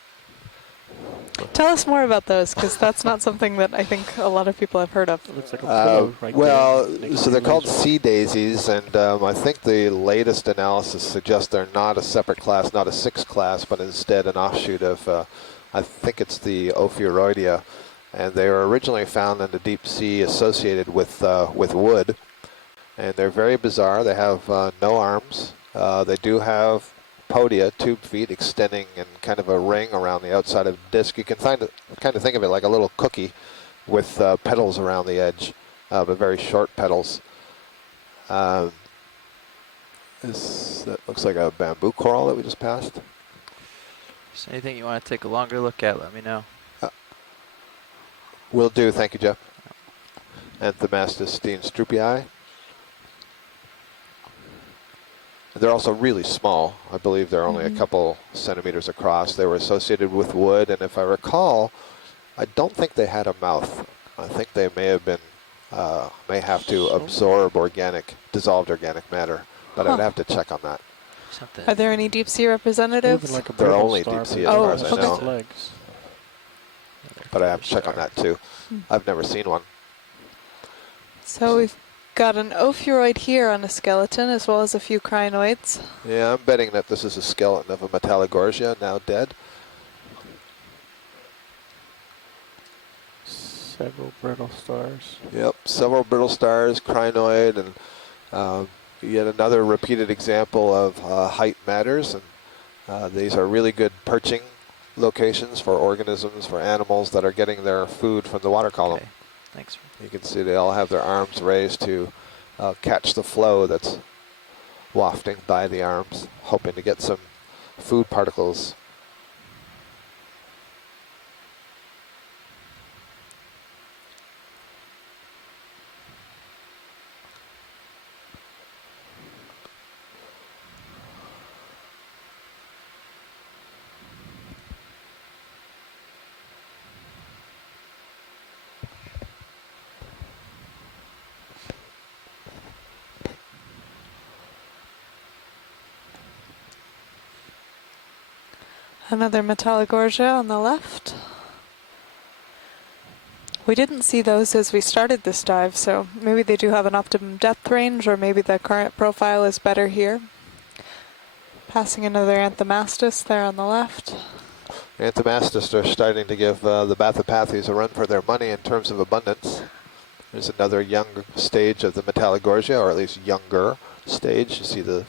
Tell us more about those, because that's not something that I think a lot of people have heard of. Looks like a pillow right well, there. so they're called sea daisies, and I think the latest analysis suggests they're not a separate class, not a 6 class, but instead an offshoot of, I think it's the Ophiuroidea, and they were originally found in the deep sea associated with wood, and they're very bizarre. They have no arms. They do have podia, tube feet, extending in kind of a ring around the outside of the disc. You can kind of think of it like a little cookie with petals around the edge, but very short petals. That looks like a bamboo coral that we just passed. If there's anything you want to take a longer look at, let me know. Will do, thank you, Jeff. Anthomastus steenstrupii. They're also really small. I believe they're only a couple centimeters across. They were associated with wood, and if I recall, I don't think they had a mouth. I think they may have been, may have to absorb dissolved organic matter, but I'd have to check on that. Are there any deep sea representatives? Like they're only deep sea as far as I know. Legs. But I have to check on that too. I've never seen one. So we've got an ophiuroid here on a skeleton, as well as a few crinoids. Yeah, I'm betting that this is a skeleton of a Metallogorgia, now dead. Several brittle stars. Yep, several brittle stars, crinoid, and yet another repeated example of height matters. And these are really good perching locations for organisms, for animals that are getting their food from the water column. Okay. Thanks. You can see they all have their arms raised to catch the flow that's wafting by the arms, hoping to get some food particles. Another Metallogorgia on the left. We didn't see those as we started this dive, so maybe they do have an optimum depth range, or maybe the current profile is better here. Passing another Anthomastus there on the left. Anthomastus are starting to give the Bathypathes a run for their money in terms of abundance. There's another young stage of the Metallogorgia, or at least younger stage. You see the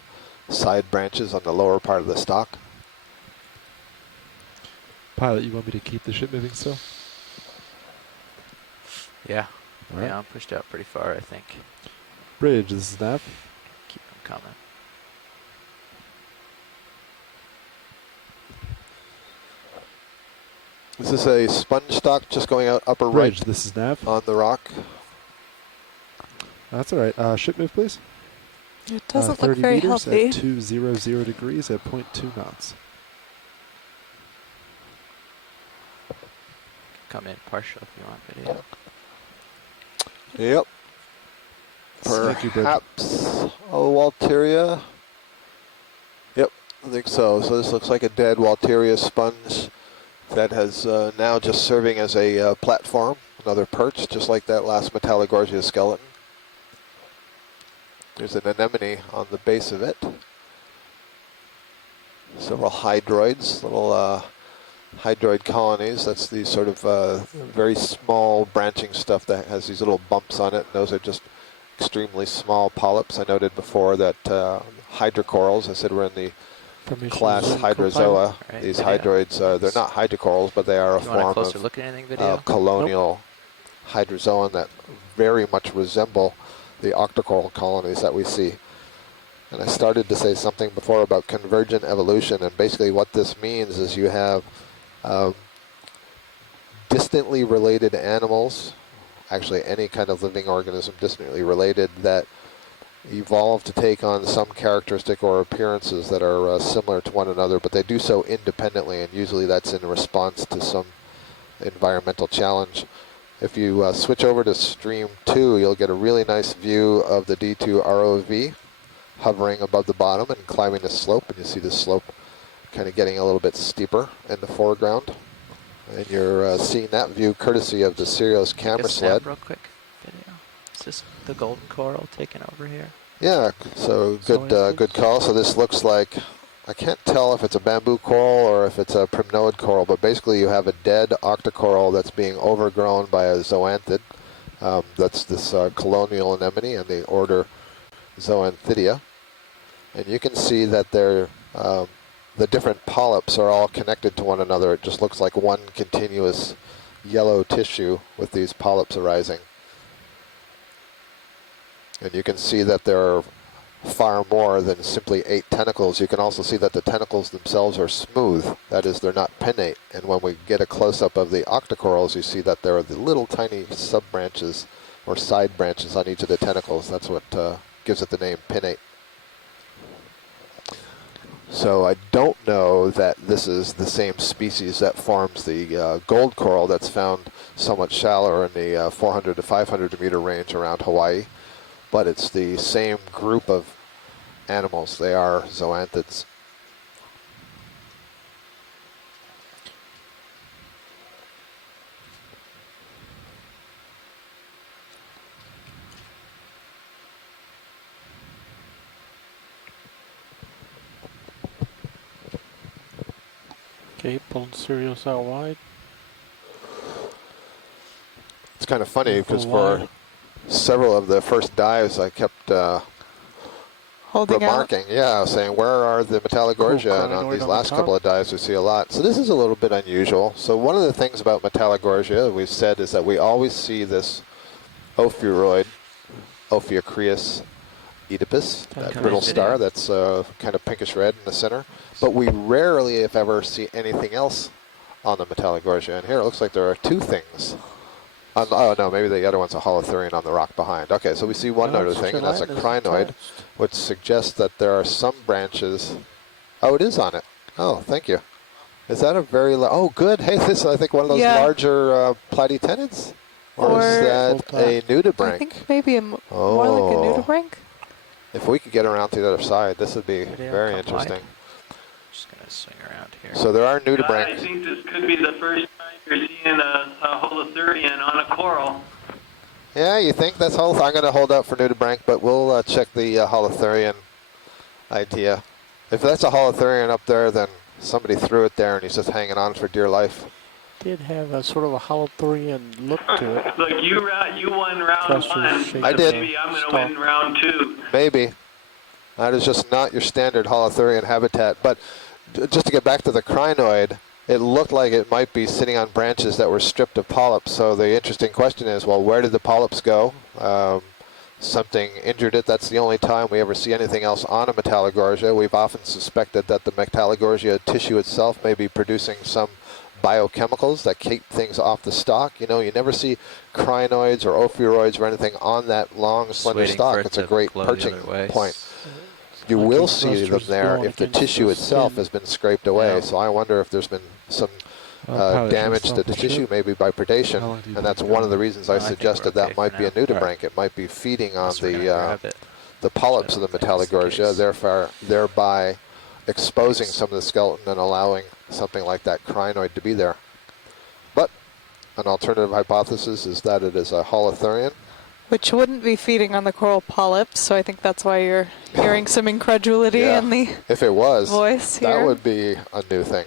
side branches on the lower part of the stalk. Pilot, you want me to keep the ship moving still? Yeah. All right. Yeah, I'm pushed out pretty far, I think. Bridge, this is Nav. Keep them coming. Is this a sponge stock just going out upper Bridge, right? this is Nav. On the rock. That's all right. Ship move, please. It doesn't look 30 very meters healthy. at 200 degrees at 0.2 knots. Come in partial if you want video. Yep. Thank you, Bridge. Perhaps a Walteria. Yep, I think so. So this looks like a dead Walteria sponge that has now just serving as a platform, another perch, just like that last Metallogorgia skeleton. There's an anemone on the base of it. Several hydroids, little hydroid colonies. That's the sort of very small branching stuff that has these little bumps on it. And those are just extremely small polyps. I noted before that hydrocorals, I said we're in the class Hydrozoa. Right, These video. hydroids, they're not hydrocorals, but they are a You want a form closer of look at anything video? colonial hydrozoan that very much resemble the octocoral colonies that we see. And I started to say something before about convergent evolution, and basically what this means is you have distantly related animals actually any kind of living organism distantly related that evolve to take on some characteristic or appearances that are similar to one another, but they do so independently, and usually that's in response to some environmental challenge. If you switch over to stream 2, you'll get a really nice view of the D2 ROV hovering above the bottom and climbing the slope, and you see the slope kind of getting a little bit steeper in the foreground. And you're seeing that view courtesy of the Sirius camera sled. Real quick video. Is this the golden coral taking over here? Yeah, so good call. So this looks like, I can't tell if it's a bamboo coral or if it's a primnoid coral, but basically you have a dead octocoral that's being overgrown by a zoanthid. That's this colonial anemone in the order Zoanthidia. And you can see that they're the different polyps are all connected to one another. It just looks like one continuous yellow tissue with these polyps arising. And you can see that there are far more than simply 8 tentacles. You can also see that the tentacles themselves are smooth. That is, they're not pinnate. And when we get a close-up of the octocorals, you see that there are the little tiny sub-branches or side branches on each of the tentacles. That's what gives it the name pinnate. So I don't know that this is the same species that forms the gold coral that's found somewhat shallower in the 400 to 500 meter range around Hawaii, but it's the same group of animals. They are zoanthids. Okay, pulling Sirius out wide. It's kind of funny because for several of the first dives I kept remarking, saying where are the Metallogorgia, and on these last couple of dives we see a lot. So this is a little bit unusual. So one of the things about Metallogorgia we've said is that we always see this ophiuroid, Ophiuchreus oedipus, that brittle star that's kind of pinkish red in the center. But we rarely, if ever, see anything else on the Metallogorgia. And here it looks like there are 2 things. Oh no, maybe the other one's a holothurian on the rock behind. Okay, so we see one other thing, and that's a crinoid, which suggests that there are some branches. Oh, it is on it. Oh, thank you. Is that a very oh, good. Hey, this is, I think, one of those larger platytenids? Or is that a nudibranch? I think maybe more like a nudibranch. If we could get around to the other side, this would be very interesting. Just going to swing around here. So there are nudibranchs. I think this could be the first time you're seeing a holothurian on a coral. Yeah, you think that's I'm going to hold out for nudibranch, but we'll check the holothurian idea. If that's a holothurian up there, then somebody threw it there and he's just hanging on for dear life. Did have a sort of a holothurian look to it. Look, you won round 1. I did. Maybe I'm going to win round 2. Maybe. That is just not your standard holothurian habitat. But just to get back to the crinoid, it looked like it might be sitting on branches that were stripped of polyps. So the interesting question is, well, where did the polyps go? Something injured it. That's the only time we ever see anything else on a Metallogorgia. We've often suspected that the Metallogorgia tissue itself may be producing some biochemicals that keep things off the stalk. You know, you never see crinoids or ophiuroids or anything on that long, slender stalk. It's a great perching point. You will see them there if the tissue itself has been scraped away. So I wonder if there's been some damage to the tissue, maybe by predation, and that's one of the reasons I suggested that might be a nudibranch. It might be feeding on the polyps of the Metallogorgia, thereby exposing some of the skeleton and allowing something like that crinoid to be there. But an alternative hypothesis is that it is a holothurian. Which wouldn't be feeding on the coral polyps, so I think that's why you're hearing some incredulity in the if it was, voice here. That would be a new thing.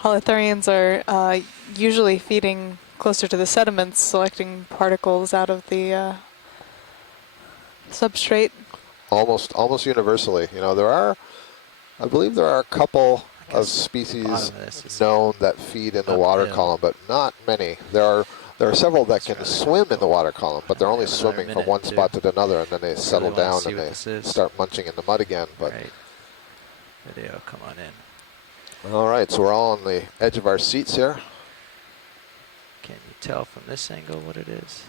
Holothurians are usually feeding closer to the sediments, selecting particles out of the substrate. Almost universally. You know, I believe there are a couple of species known that feed in the water column, but not many. There are several that can swim in the water column, but they're only swimming from one spot to another, and then they settle down and they start munching in the mud again. But Video, come on in. All right, so we're all on the edge of our seats here. Can you tell from this angle what it is?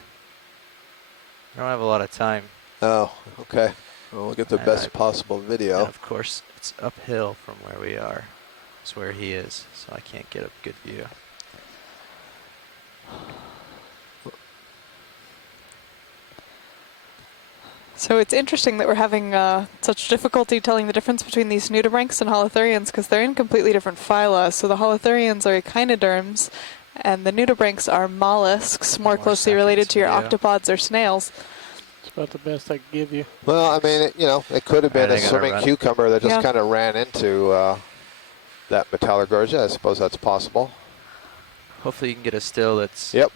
I don't have a lot of time. Oh, okay. Well, we'll get the best possible video. And of course, it's uphill from where we are. It's where he is, so I can't get a good view. So it's interesting that we're having such difficulty telling the difference between these nudibranchs and holothurians because they're in completely different phyla. So the holothurians are echinoderms, and the nudibranchs are mollusks, more closely related to your octopods or snails. It's about the best I can give you. Well, I mean, it could have been a swimming cucumber that just kind of ran into that Metallogorgia. I suppose that's possible. Hopefully you can get a still that's... Yep.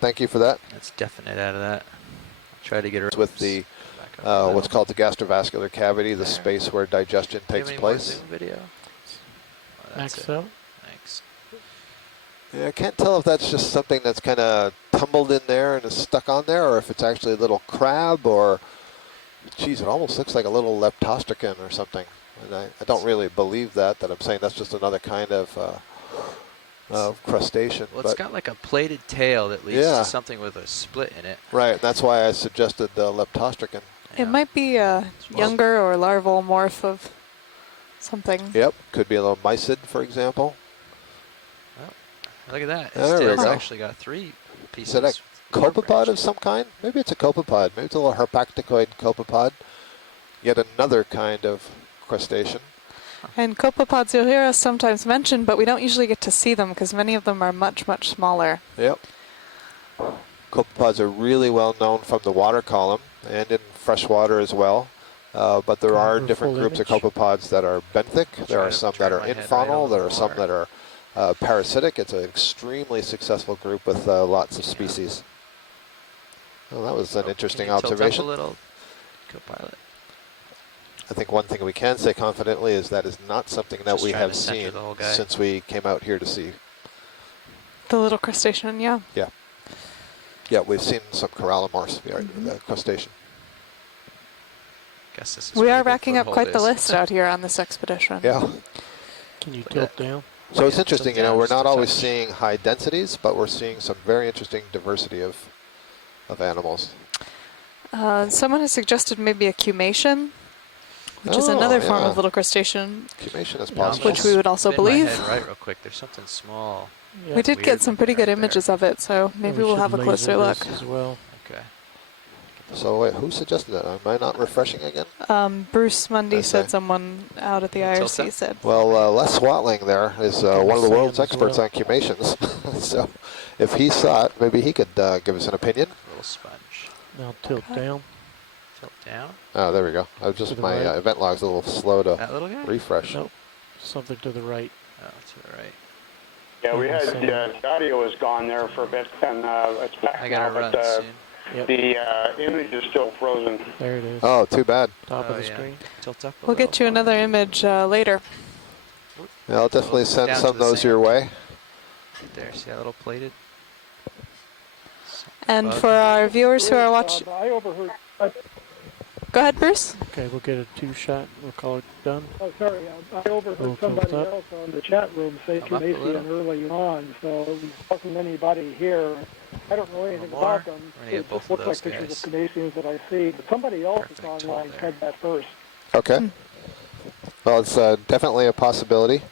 Thank you for that. That's definite out of that. I'll try to get her... With the, what's called the gastrovascular cavity, the space where digestion takes place. Zoom video? Max out. Thanks. Yeah, I can't tell if that's just something that's kind of tumbled in there and is stuck on there, or if it's actually a little crab, or, geez, it almost looks like a little leptostracon or something. And I don't really believe that I'm saying that's just another kind of crustacean. Well, it's got like a plated tail that leads to something with a split in it. Right, and that's why I suggested the leptostracon. It might be a younger or larval morph of something. Yep, could be a little mysid, for example. Look at that. There we It's go. actually got 3 pieces. Is it a copepod of some kind? Maybe it's a copepod. Maybe it's a little harpacticoid copepod. Yet another kind of crustacean. And copepods you'll hear us sometimes mention, but we don't usually get to see them because many of them are much, much smaller. Yep. Copepods are really well known from the water column and in freshwater as well. But there are different groups of copepods that are benthic. There are some that are infaunal. There are some that are parasitic. It's an extremely successful group with lots of species. Well, that was an interesting observation. A little, co-pilot. I think one thing we can say confidently is that is not something that we have seen since we came out here to see. The little crustacean, yeah. Yeah. Yeah, we've seen some corallimorphs, the crustacean. Guess this is we are racking up quite the list out here on this expedition. Yeah. Can you tilt down? So it's interesting, we're not always seeing high densities, but we're seeing some very interesting diversity of animals. Someone has suggested maybe a cumation, which is another form of little crustacean. Cumation is possible. Which we would also Spin believe. my head right real quick. There's something small. Yeah. We did get some pretty good images of it, so maybe we'll have a closer look. As well. Okay. So wait, who suggested that? Am I not refreshing again? Bruce Mundy said someone out at the IRC said. Well, Les Swatling there is one of the world's experts on cumations. So if he saw it, maybe he could give us an opinion. A little sponge. Now tilt down. Tilt down. Oh, there we go. I was just my event log's a little slow to refresh. Nope. Something to the right. Oh, to the right. Yeah, we had the audio was gone there for a bit, and it's back now, but the image is still frozen. There it is. Oh, too bad. Top of the screen. Tilt up. We'll get you another image later. Yeah, I'll definitely send some of those your way. There, see that little plated? And for our viewers who are watching... I overheard... Go ahead, Bruce. Okay, we'll get a 2-shot. We'll call it done. Oh, sorry. I overheard somebody else on the chat room say Cumasian early on, so there wasn't anybody here. I don't know anything about them. It just looks like pictures of Cumasians that I see, but somebody else is online said that first. Okay. Well, it's definitely a possibility.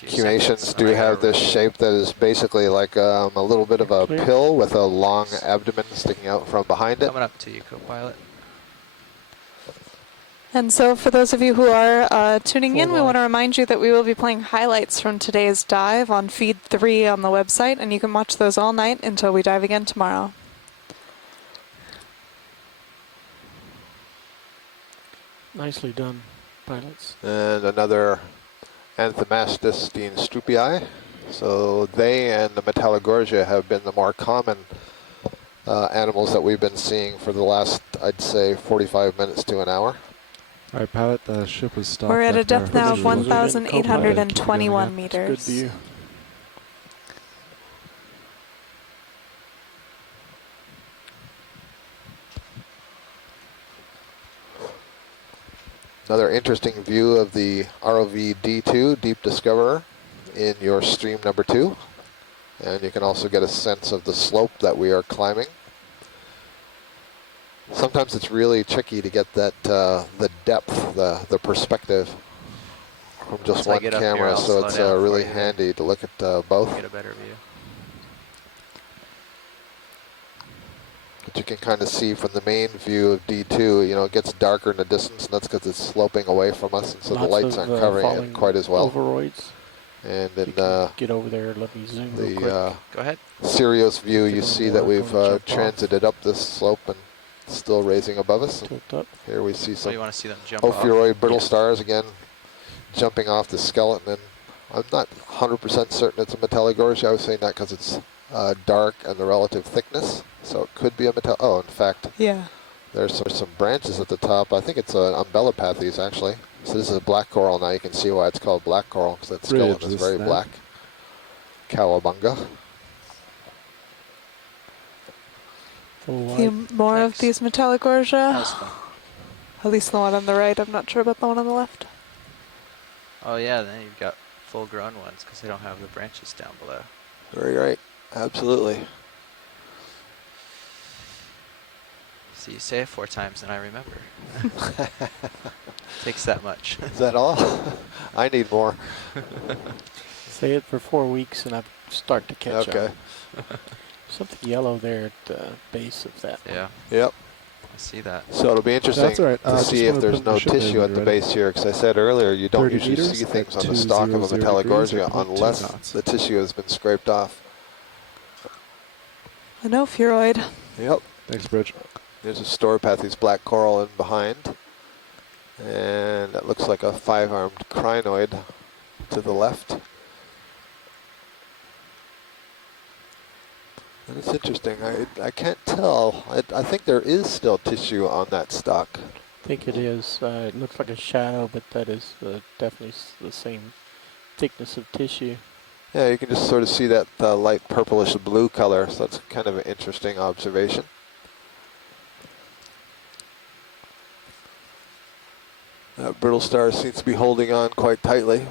Cumations do have this shape that is basically like a little bit of a pill with a long abdomen sticking out from behind it. Coming up to you, co-pilot. And so for those of you who are tuning in, we want to remind you that we will be playing highlights from today's dive on feed 3 on the website, and you can watch those all night until we dive again tomorrow. Nicely done, pilots. And another Anthomastis strupii. So they and the Metallogorgia have been the more common animals that we've been seeing for the last, I'd say, 45 minutes to an hour. All right, pilot, the ship was stopped. We're at a depth now of 1,821 meters. Good view. Another interesting view of the ROV D2 Deep Discoverer in your stream number 2. And you can also get a sense of the slope that we are climbing. Sometimes it's really tricky to get that the depth, the perspective from just one camera, so it's really handy to look at both. Get a better view. But you can kind of see from the main view of D2, you know, it gets darker in the distance, and that's because it's sloping away from us, and so the lights aren't covering it quite as well. Overroids. And then get over there, let me zoom real quick. Go ahead. Sirius view, you see that we've transited up this slope and still raising above us. Here we see some you want to see them jump Ophiuroid brittle stars again, jumping off the skeleton. And I'm not 100% certain it's a Metallogorgia. I was saying that because it's dark and the relative thickness, so it could be a metal. Oh, in fact, yeah, there's some branches at the top. I think it's an Umbellapathes actually. So this is a black coral. Now you can see why it's called black coral, because that skeleton is very black. Cowabunga. See more of these Metallogorgia. At least the one on the right. I'm not sure about the one on the left. Oh yeah, then you've got full-grown ones because they don't have the branches down below. Very right. Absolutely. So you say it 4 times and I remember. Takes that much. Is that all? I need more. Say it for 4 weeks and I start to catch up. Okay. Something yellow there at the base of that. Yeah. Yep. I see that. So it'll be interesting to see if there's no tissue at the base here, because I said earlier you don't usually see things on the stalk of a Metallogorgia unless the tissue has been scraped off. An Ophiuroid. Yep. Thanks, Bridge. There's a Storopathes black coral in behind. And it looks like a 5-armed crinoid to the left. And it's interesting. I can't tell. I think there is still tissue on that stalk. I think it is. It looks like a shadow, but that is definitely the same thickness of tissue. Yeah, you can just sort of see that light purplish blue color, so that's kind of an interesting observation. That brittle star seems to be holding on quite tightly.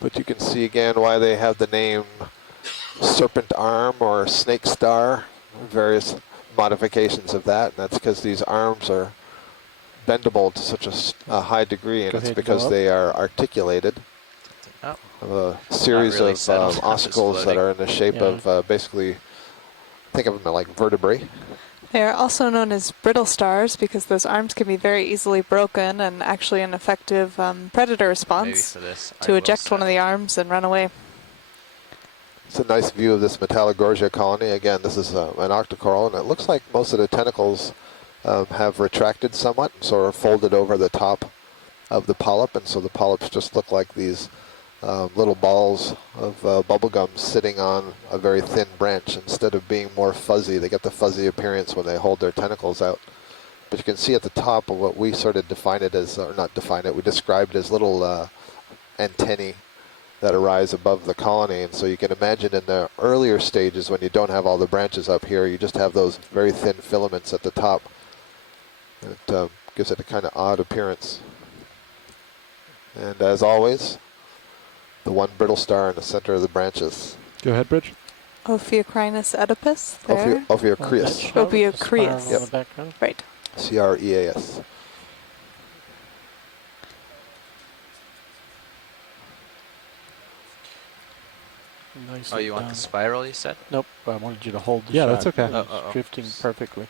But you can see again why they have the name serpent arm or snake star, various modifications of that, and that's because these arms are bendable to such a high degree, and it's because they are articulated. A series of ossicles that are in the shape of basically, think of them like vertebrae. They are also known as brittle stars because those arms can be very easily broken, and actually an effective predator response to eject one of the arms and run away. It's a nice view of this Metallogorgia colony. Again, this is an octocoral, and it looks like most of the tentacles have retracted somewhat and sort of folded over the top of the polyp, and so the polyps just look like these little balls of bubblegum sitting on a very thin branch. Instead of being more fuzzy, they get the fuzzy appearance when they hold their tentacles out. But you can see at the top of what we sort of define it as, or not define it, we described as little antennae that arise above the colony. And so you can imagine in the earlier stages when you don't have all the branches up here, you just have those very thin filaments at the top. It gives it a kind of odd appearance. And as always, the one brittle star in the center of the branches. Go ahead, Bridge. Ophiocrinus oedipus. There. Ophiocreas. Ophiocreas. Yep. Right. C-R-E-A-S. Nice. Oh, you want the spiral, you said? Nope. I wanted you to hold the Yeah, shot. that's okay. It's drifting perfectly.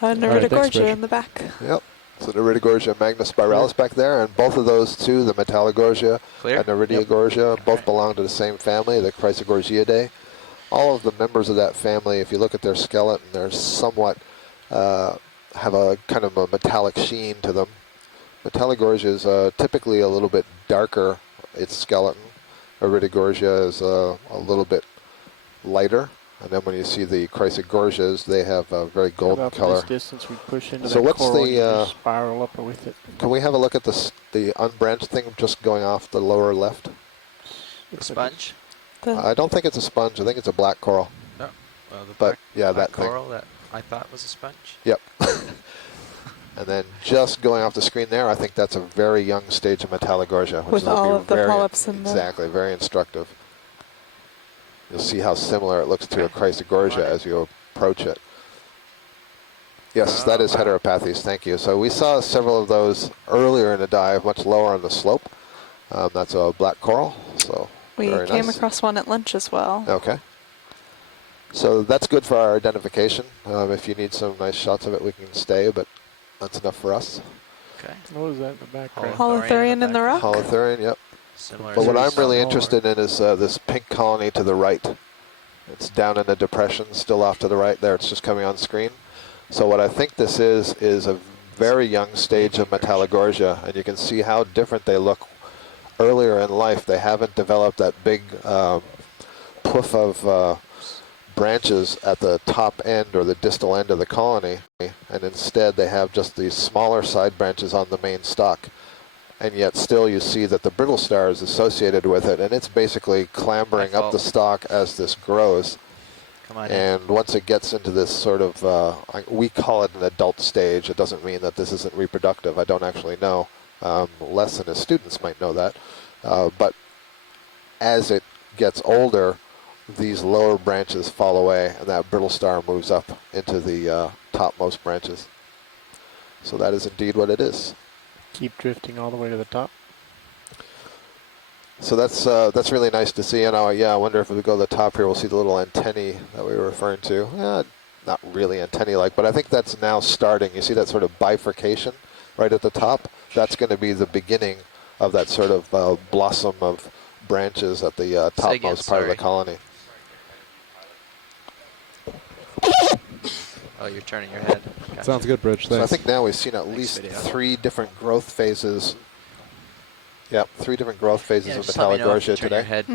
Neridogorgia in the back. Yep. So the Neridogorgia magnospiralis back there, and both of those two, the Metallogorgia and the Neridogorgia, both belong to the same family, the Chrysogorgiidae. All of the members of that family, if you look at their skeleton, they're somewhat, have a kind of a metallic sheen to them. Metallogorgia is typically a little bit darker, its skeleton. Iridogorgia is a little bit lighter. And then when you see the Chrysogorgias, they have a very golden color. This distance we push into so that what's coral, the spiral up with it? Can we have a look at the unbranched thing just going off the lower left? The sponge? I don't think it's a sponge. I think it's a black coral. No. Well, the but yeah, black that thing. coral that I thought was a sponge. Yep. And then just going off the screen there, I think that's a very young stage of Metallogorgia. With all of the polyps in Exactly, very instructive. You'll see how similar it looks to a Chrysogorgia as you approach it. Yes, that is Heteropathes, thank you. So we saw several of those earlier in the dive, much lower on the slope. That's a black coral, so We very came nice. across one at lunch as well. Okay. So that's good for our identification. If you need some nice shots of it, we can stay, but that's enough for us. Okay. What was that in the background? Holothurian in the rock? Holothurian, yep. Similar But what to I'm really smaller. interested in is this pink colony to the right. It's down in the depression, still off to the right there. It's just coming on screen. So what I think this is a very young stage of Metallogorgia, and you can see how different they look earlier in life. They haven't developed that big poof of branches at the top end or the distal end of the colony, and instead they have just these smaller side branches on the main stalk. And yet still you see that the brittle star is associated with it, and it's basically clambering up the stalk as this grows. Come on And once it gets into this sort of, we call it an adult stage. It doesn't mean that this isn't reproductive. I don't actually know. Less than his students might know that. But as it gets older, these lower branches fall away, and that brittle star moves up into the topmost branches. So that is indeed what it is. Keep drifting all the way to the top. So that's really nice to see. And yeah, I wonder if we go to the top here, we'll see the little antennae that we were referring to. Not really antennae-like, but I think that's now starting. You see that sort of bifurcation right at the top? That's going to be the beginning of that sort of blossom of branches at the topmost part of the colony. Oh, you're turning your head. Gotcha. Sounds good, Bridge. Thanks. So I think now we've seen at least 3 different growth phases. Yep, 3 different growth phases of Metallogorgia today. Your head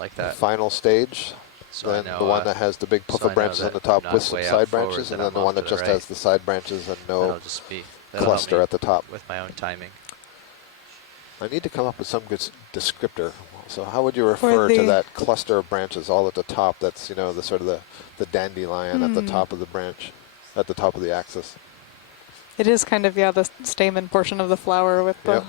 like that. The final stage, So then know, the one that has the big puff so I of know branches on that the top I'm with not some way out side forward, branches, that and then I'm the off one to that the just right. has the side branches and no That'll help cluster me at the top. with my own timing. I need to come up with some good descriptor. So how would you refer to that cluster of branches all at the top? That's, the sort of the dandelion at the top of the branch, at the top of the axis. It is kind of, the stamen portion of the flower with the...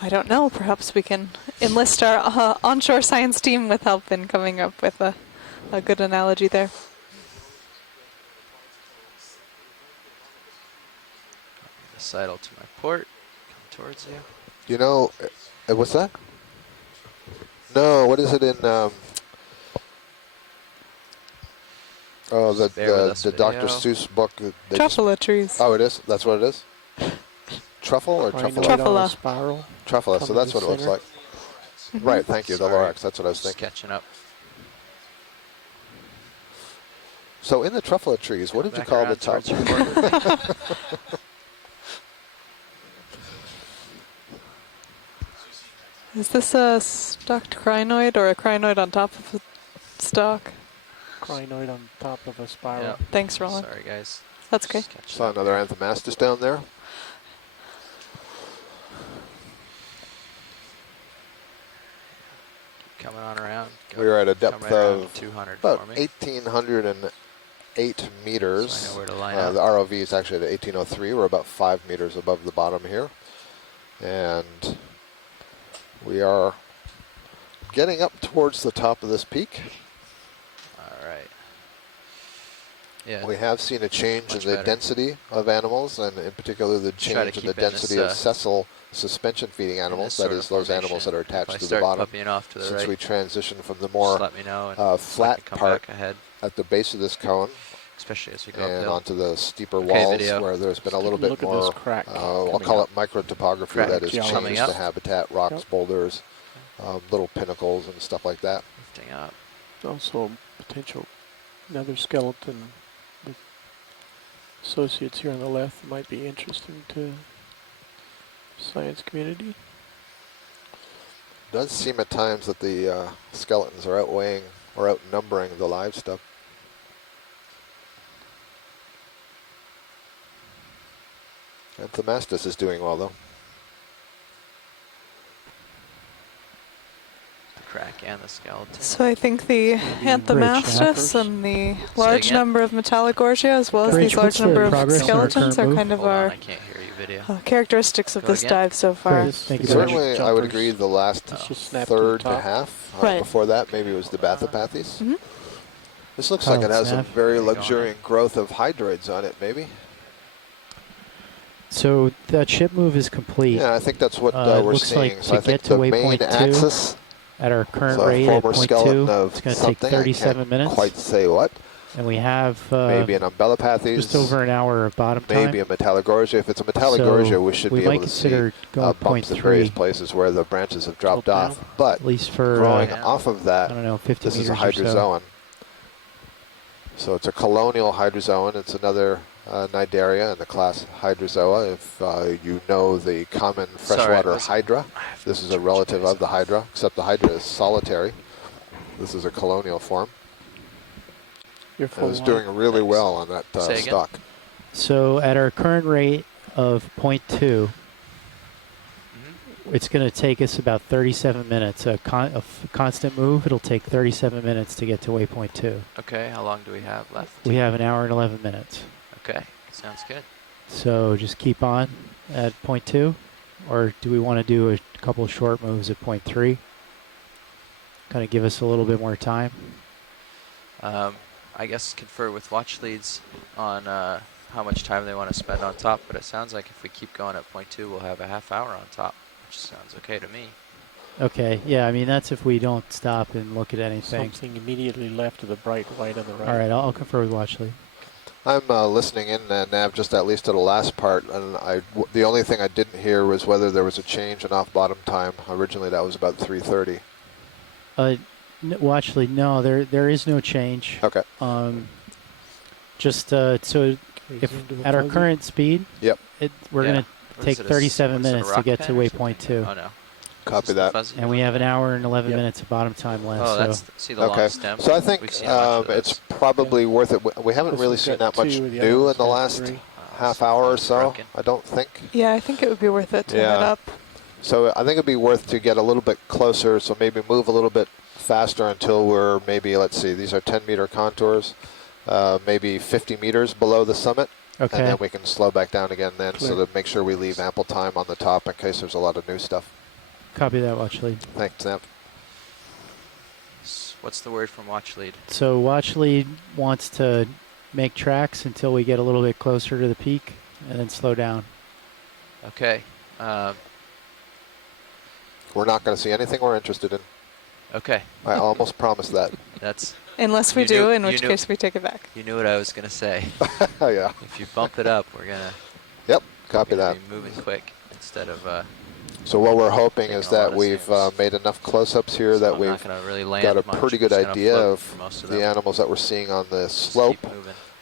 I don't know. Perhaps we can enlist our onshore science team with help in coming up with a good analogy there. The sidle to my port. Come towards you. What's that? No, what is it in... the Dr. Seuss book. Truffula trees. Oh, it is? That's what it is? Truffle or truffula? Truffula. Spiral. Truffula, so that's what it looks like. Right, thank you, the Lorax, that's what I was thinking. Catching up. So in the truffula trees, what did you call the top? Is this a stalked crinoid or a crinoid on top of a stalk? Crinoid on top of a spiral. Yep. Thanks, Roland. Sorry, guys. That's okay. Saw another Anthomastus down there. Coming on around. We are at a depth right around of 200 about for me. 1,808 meters. So I know where to line up. The ROV is actually at 1,803. We're about 5 meters above the bottom here. And we are getting up towards the top of this peak. All right. Yeah. We have seen a change in the better. density of animals, and in particular the Try to change in the keep in density this, of sessile suspension feeding animals, that sort is of those animals that are formation. If I attached to the start bottom. puppying off to the Since right, we transition from the more just let me know and flat come part back ahead. at the base of this cone, especially as we go and uphill. onto the steeper Okay, walls video. where there's been a little Look bit at this more, crack I'll coming call up. it microtopography Crack that has coming changed up. the habitat, rocks, Yep. boulders, little pinnacles and stuff like that. Lifting up. Also potential another skeleton with associates here on the left that might be interesting to science community. It does seem at times that the skeletons are outweighing or outnumbering the live stuff. Anthomastus is doing well, though. The crack and the skeleton. So I think the Anthomastus and the large again? number of Metallogorgia, as well as Rach, these large what's the number of progress on our skeletons, current are move? kind of Hold on, our I can't hear you video. Characteristics of Go this again. dive so far. Certainly, I would agree the last third to top. half. Right. Before that, maybe it was the Bathypathes. Mhm. This looks like it has a Nav. very luxuriant growth of hydroids on it, maybe. So that ship move is complete. Yeah, I think that's what it we're looks seeing. like So I to think get to the main waypoint 2 axis, at our current so a rate at former point skeleton 2, of it's going to take something, I 37 can't minutes. quite say what. And we have Maybe an Umbellapathes. just over an hour of bottom time. Maybe a Metallogorgia. If it's a Metallogorgia, So we should we be might able to see consider going bumps in 0.3. various places where the branches have dropped off. But At least for growing off of that, I don't know, 50 this is a meters or so. hydrozoan. So it's a colonial hydrozoan. It's another Cnidaria in the class Hydrozoa. If you know the common freshwater hydra, this is a relative of the hydra, except the hydra is solitary. This is a colonial form. It was doing really well on that stock. So at our current rate of 0.2, it's going to take us about 37 minutes. A constant move, it'll take 37 minutes to get to waypoint 2. Okay, how long do we have left? We have an hour and 11 minutes. Okay, sounds good. So just keep on at 0.2, or do we want to do a couple of short moves at 0.3? Kind of give us a little bit more time. I guess confer with watch leads on how much time they want to spend on top, but it sounds like if we keep going at 0.2, we'll have a half hour on top, which sounds okay to me. Okay, yeah, I mean, that's if we don't stop and look at anything. Something immediately left of the bright white on the right. All right, I'll confer with Watchley. I'm listening in, Nav, just at least to the last part, and the only thing I didn't hear was whether there was a change in off-bottom time. Originally, that was about 3:30. Watchley, no, there is no change. Okay. Just so if at our current speed, yep, we're going to take 37 minutes to get to waypoint 2. Oh no. Copy that. And we have an hour and 11 minutes of bottom time left. Oh, so. that's see the long stem. So I think it's probably worth it. We haven't really seen that much new in the last half hour or so, I don't think. Yeah, I think it would be worth it to head up. So I think it'd be worth to get a little bit closer, so maybe move a little bit faster until we're maybe, let's see, these are 10-meter contours, maybe 50 meters below the summit. Okay. And then we can slow back down again then, so to make sure we leave ample time on the top in case there's a lot of new stuff. Copy that, watch lead. Thanks, Nav. What's the word from watch lead? So watch lead wants to make tracks until we get a little bit closer to the peak and then slow down. Okay. We're not going to see anything we're interested in. Okay. I almost promised that. That's. Unless we do, in which case we take it back. You knew what I was going to say. Yeah. If you bump it up, we're going to. Yep, copy that. Be moving quick instead of. So what we're hoping is that we've made enough close-ups here that we've got a pretty good idea of the animals that we're seeing on the slope.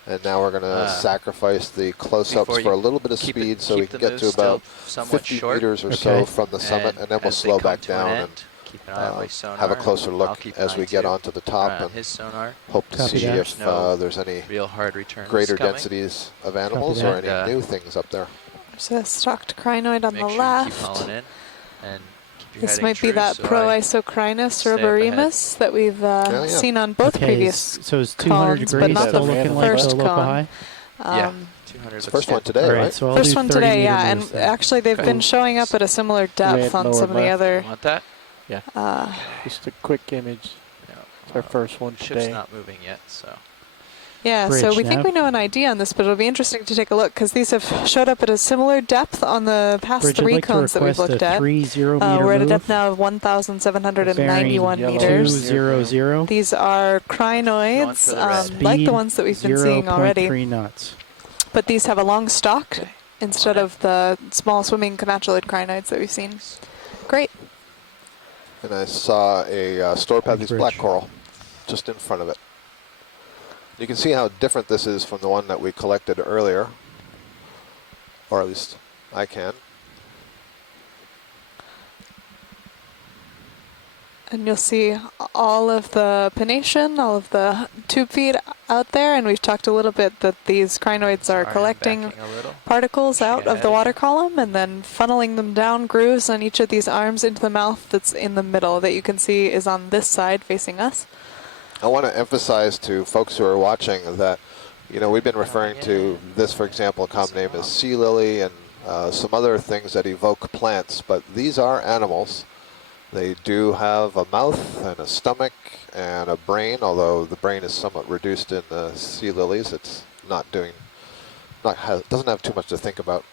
And now we're going to sacrifice the close-ups for a little bit of speed so we can get to about 50 meters or so from the summit, and then we'll slow back down and have a closer look as we get onto the top and hope to see if there's any greater densities of animals or any new things up there. There's a stalked crinoid on the Make sure left. you keep hauling in and keep your This heading might be true, that so Proisocrinus stay up ahead. ruberimus that we've seen on both previous so it's 200 cones, degrees, but not still the looking like first the local cone. high? Yeah, 200 It's the first one today, All right? right, so I'll First do one 30 today, meter yeah, moves and then. actually they've been showing up at a similar depth on some of the other. Want that? Yeah. Just a quick image. It's our first one Ship's today. not moving yet, so. Yeah, Bridge so we think nav. we know an idea on this, but it'll be interesting to take a look because these have showed up at a similar depth on the past Bridge, I'd three like to cones that we've request looked a at. 30 meter We're at a move. depth now of 1,791 Bearing meters. 200. These are crinoids, like the ones that we've been seeing already. 0.3 knots. But these have a long stalk instead of the small swimming comatulid crinoids that we've seen. Great. And I saw a Storpathes black coral just in front of it. You can see how different this is from the one that we collected earlier, or at least I can. And you'll see all of the pinnation, all of the tube feed out there, and we've talked a little bit that these crinoids are collecting particles out of the water column and then funneling them down grooves on each of these arms into the mouth that's in the middle that you can see is on this side facing us. I want to emphasize to folks who are watching that, you know, we've been referring to this, for example, a common name as sea lily and some other things that evoke plants, but these are animals. They do have a mouth and a stomach and a brain, although the brain is somewhat reduced in the sea lilies. It's doesn't have too much to think about.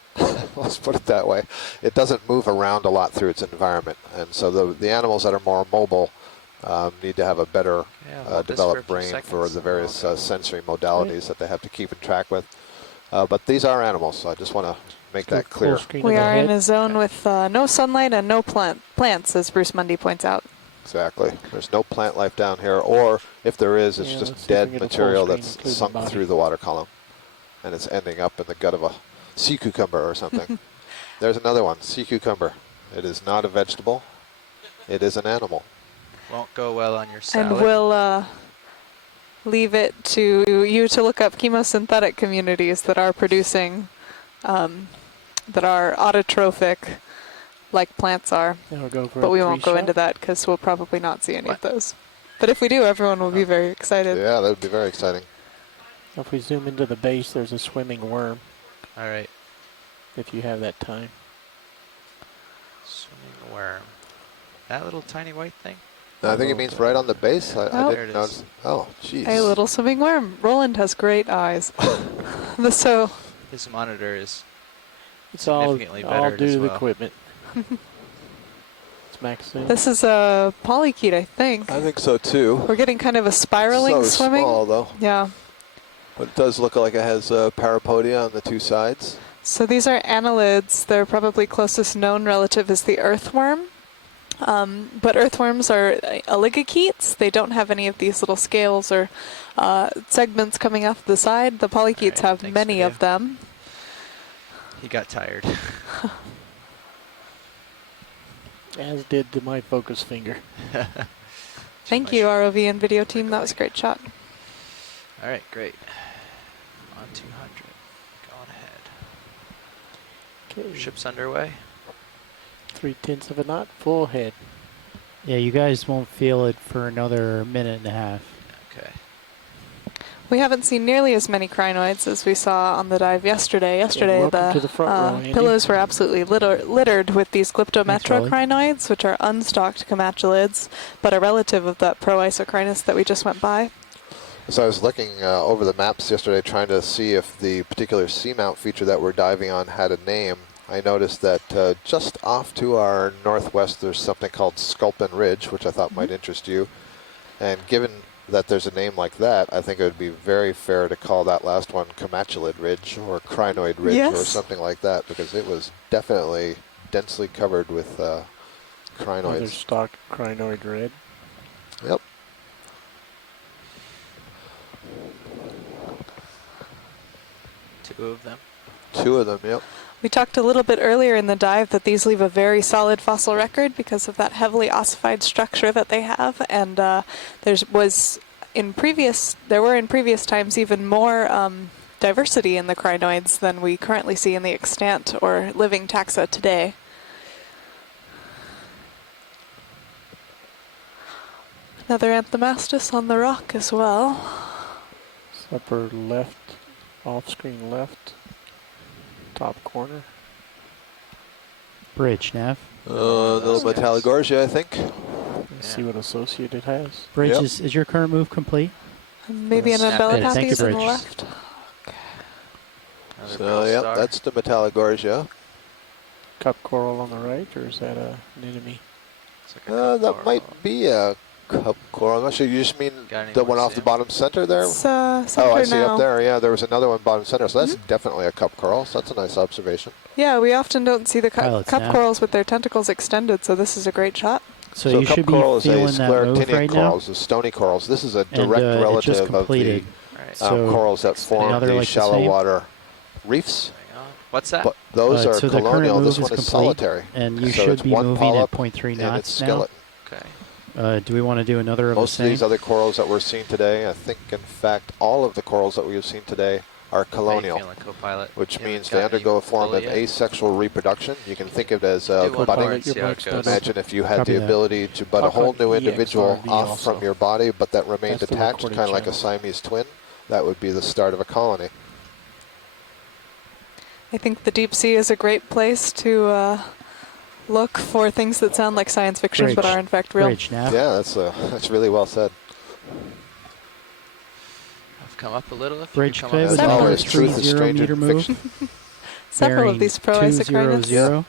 Let's put it that way. It doesn't move around a lot through its environment, and so the animals that are more mobile need to have a better developed brain for the various sensory modalities that they have to keep in track with. But these are animals, so I just want to make that clear. We are in a zone with no sunlight and no plants, as Bruce Mundy points out. Exactly. There's no plant life down here, or if there is, it's just dead material that's sunk through the water column, and it's ending up in the gut of a sea cucumber or something. There's another one, sea cucumber. It is not a vegetable. It is an animal. Won't go well on your salad. And we'll leave it to you to look up chemosynthetic communities that are producing, that are autotrophic, like plants are. But we won't go into that because we'll probably not see any of those. But if we do, everyone will be very excited. Yeah, that would be very exciting. If we zoom into the base, there's a swimming worm. All right. If you have that time. Swimming worm. That little tiny white thing? No, I think it means right on the base. I Oh. didn't notice. Oh, jeez. A little swimming worm. Roland has great eyes. So His monitor is It's all significantly due better to as the well. equipment. It's maxed in. this is a polychaete, I think. I think so too. We're getting kind of a spiraling So swimming. small though. Yeah. But it does look like it has parapodia on the two sides. So these are annelids. Their probably closest known relative is the earthworm. But earthworms are oligochaetes. They don't have any of these little scales or segments coming off the side. The polychaetes have many of them. He got tired. As did my focus finger. Thank you, ROV and video team. That was a great shot. All right, great. On 200. Going ahead. Okay. Ship's underway. 3/10 of a knot, full head. Yeah, you guys won't feel it for another minute and a half. Okay. We haven't seen nearly as many crinoids as we saw on the dive yesterday. Yesterday, welcome to the front row, Andy. pillows were absolutely littered with these Thanks, Rolly. glyptometrocrinoids, which are unstocked comatulids, but a relative of that proisocrinus that we just went by. So I was looking over the maps yesterday trying to see if the particular seamount feature that we're diving on had a name. I noticed that just off to our northwest there's something called Sculpin Ridge, which I thought might interest you. And given that there's a name like that, I think it would be very fair to call that last one Comatulid Ridge or Crinoid Ridge or something like that, because it was definitely densely covered with crinoids. Another stock crinoid red. Yep. Two of them. Two of them, yep. We talked a little bit earlier in the dive that these leave a very solid fossil record because of that heavily ossified structure that they have, and there were in previous times even more diversity in the crinoids than we currently see in the extant or living taxa today. Another Anthomastus on the rock as well. Upper left, off-screen left. Top corner. Bridge, Nav. Little Metallogorgia, I think. Let's see what associate it has. Bridge, is your current move complete? Maybe an Thank you, Umbellapathes on the Bridge. left. So, yep, that's the Metallogorgia. Cup coral on the right, or is that an enemy? That might be a cup coral. I'm not sure. You just mean the one off the bottom center there? It's center oh, I see now. up there. Yeah, there was another one bottom center. So that's definitely a cup coral. So that's a nice observation. Yeah, we often don't see the cup now. corals with their tentacles extended, so this is a great shot. So you cup should be coral is a feeling that move scleractinian right corals, now. the stony corals. This is a And, direct it relative just of the completed. So corals that form another the like the shallow same? water reefs. What's that? But those are so the current colonial. move This is one is complete, solitary. and you so should it's be one moving at polyp 0.3 in knots its skeleton. Okay. Do we want to do another of Most the of same? these other corals that we're seeing today, I think, in fact, all of the corals that we have seen today are colonial, feeling, co-pilot? which You means haven't they got undergo any a form of full yet? asexual reproduction. You can think of it as Do one more budding. and see how it goes. Imagine if you had Copy the that. ability to bud a Talk whole like new individual EX1504L4 off also. from your body, but that remained That's the attached, recorded kind of like a channel. Siamese twin. That would be the start of a colony. I think the deep sea is a great place to look for things that sound like science fiction but are in fact real. Yeah, that's really well said. I've come up a little. If Bridge you clip could is come up another always truth is 30 stranger meter than move. fiction. Several of these pro-isochronous. Yeah.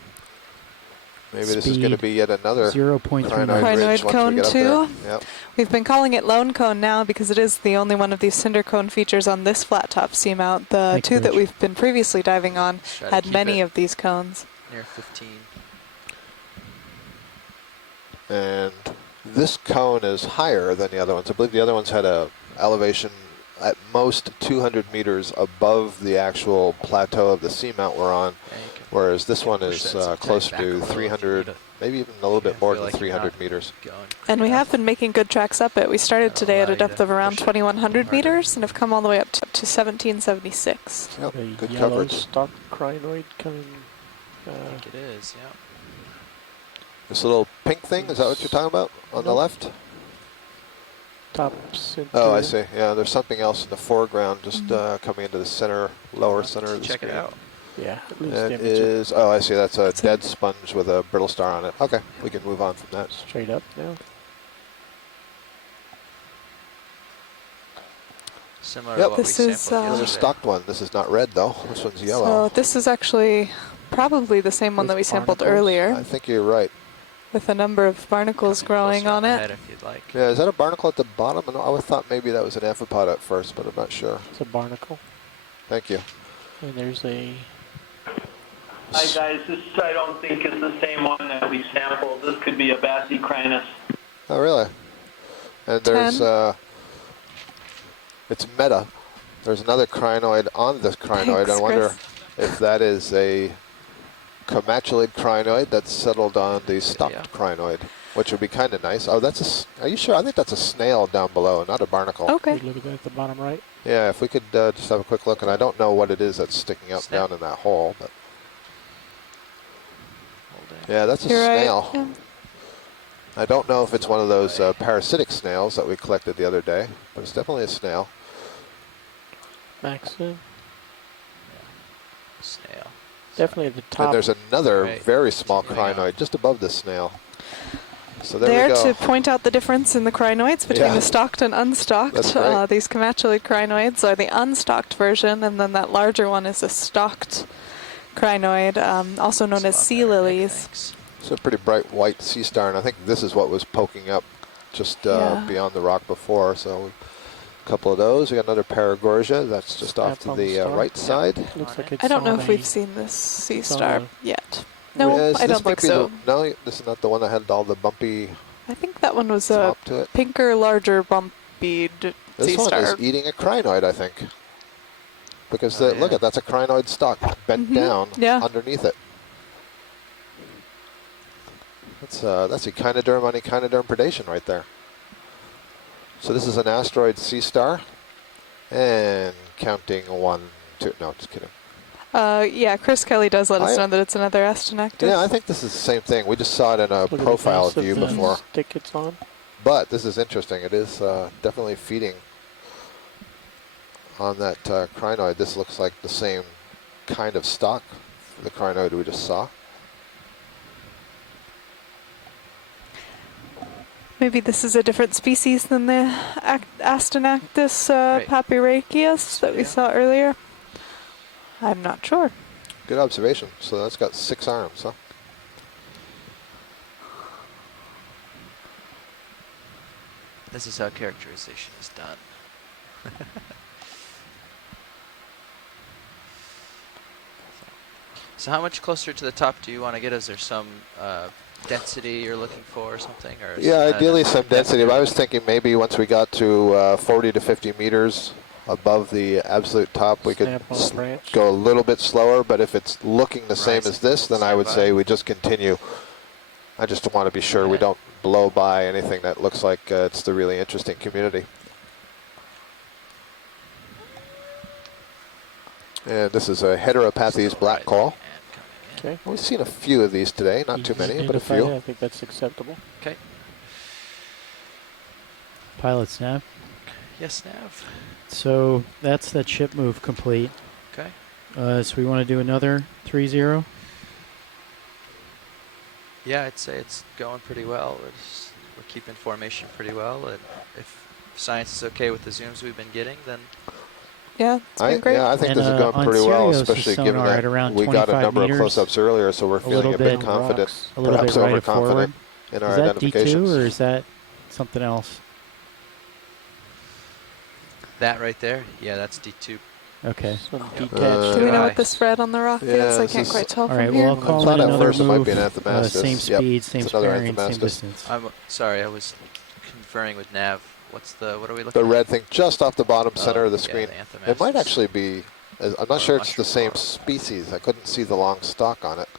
Maybe this is going to be yet another 0.39. Crinoid cone get up 2. there. Yep. We've been calling it lone cone now because it is the only one of these cinder cone features on this flat top seamount. The Thank two you, that Rich. we've been previously diving on Try to had keep many it of these cones. Near 15. And this cone is higher than the other ones. I believe the other ones had a elevation at most 200 meters above the actual plateau of the seamount we're on, whereas this one is closer to 300, maybe even a little bit more than 300 meters. And we have been making good tracks up it. We started today at a depth of around 2,100 meters and have come all the way up to 1776. Yep, good yellow coverage. stock crinoid coming. I think it is, yeah. This little pink thing, is that what you're talking about on the left? Top center. Oh, I see. Yeah, there's something else in the foreground just coming into the center, lower center of the Check it screen. out. Yeah. That is, oh, I see. That's a dead sponge with a brittle star on it. Okay, we can move on from that. Straight up now. Similar to what This we is, sampled Another yesterday. stocked one. This is not red, though. This one's So yellow. this is actually probably the same one that we sampled earlier I think you're right. with a number of barnacles growing on it. If you'd like. Yeah, is that a barnacle at the bottom? And I thought maybe that was an amphipod at first, but I'm not sure. It's a barnacle. Thank you. And there's a. Hi guys, this I don't think is the same one that we sampled. This could be a Bassicrinus. Oh, really? And there's, it's meta. There's another crinoid on this crinoid. Thanks, I wonder Chris. if that is a comatulid crinoid that's settled on the stocked crinoid, which would be kind of nice. Oh, that's are you sure? I think that's a snail down below, not a barnacle. Okay. Look at that at the bottom right. Yeah, if we could just have a quick look, and I don't know what it is that's sticking up down in that hole, but yeah, that's a You're right, snail. yeah. I don't know if it's one of those parasitic snails that we collected the other day, but it's definitely a snail. Maxim. Snail. Definitely at the top. And there's another Right. very small crinoid just above the snail. So there we go. To point out the difference in the crinoids between Yeah. the stocked and unstocked. That's great. These comatulid crinoids are the unstocked version, and then that larger one is a stocked crinoid, also known as sea lilies. It's a pretty bright white sea star, and I think this is what was poking up just beyond the rock before. So a couple of those. We got another Paragorgia. That's just off to the right side. Looks like it's I don't know on if a- we've seen this sea it's on star a- yet. No, Yes, I this don't might think be so. No, this is not the one that had all the bumpy I think that one was a top to it. pinker, larger, bumpy This sea one star. is eating a crinoid, I think. Because look at that's a crinoid stock bent down underneath it. That's echinoderm on echinoderm predation right there. So this is an asteroid sea star, and counting 1, 2. No, just kidding. Yeah, Chris Kelly does let us know that it's another Astenactus. Yeah, I think this is the same thing. We just saw it in a Look at the profile face of view the before. stick it's on. But this is interesting. It is definitely feeding on that crinoid. This looks like the same kind of stock, the crinoid we just saw. Maybe this is a different species than the Astenactus papyraceus that we saw earlier. I'm not sure. Good observation. So that's got 6 arms, huh? This is how characterization is done. So how much closer to the top do you want to get? Is there some density you're looking for or something? Or is Yeah, that ideally enough some depth density. you're But I was thinking maybe once we got to 40 to 50 meters above the absolute top, we could Snap on the branch. go a little bit slower. But if it's looking the same Right. as this, then I would Stand by. say we just continue. I just want to be sure we don't blow by anything that looks like it's the really interesting community. And this is a Heteropathes black call. Okay. We've seen a few of these today, not too many, but a Identify few. it. I think that's acceptable. Okay. Pilot nav. Yes, Nav. So that's that ship move complete. Okay. So we want to do another 3-0? Yeah, I'd say it's going pretty well. We're keeping formation pretty well, and if science is okay with the zooms we've been getting, then yeah, it's been great. Yeah, I think And, this is going pretty well, Sirius's especially given sonar that at around we got a 25 number meters, of close-ups earlier, so we're feeling a bit confident, a little perhaps bit right overconfident forward. in our Is that identifications. D2 or is that something else? that right there, yeah, that's D2. Okay. Do we know what this red on the rock is? I can't quite tell all from right, here. well, I'll call thought it at another first it might be an move. Anthemastus. Same Yep, speed, same it's another sparing, same Anthemastus. distance. I'm sorry, I was conferring with Nav. What are we looking The at? red thing just off the bottom center of the yeah, screen. the It might Anthemastus. actually be, I'm not sure it's the same species. I couldn't see the long stalk on it.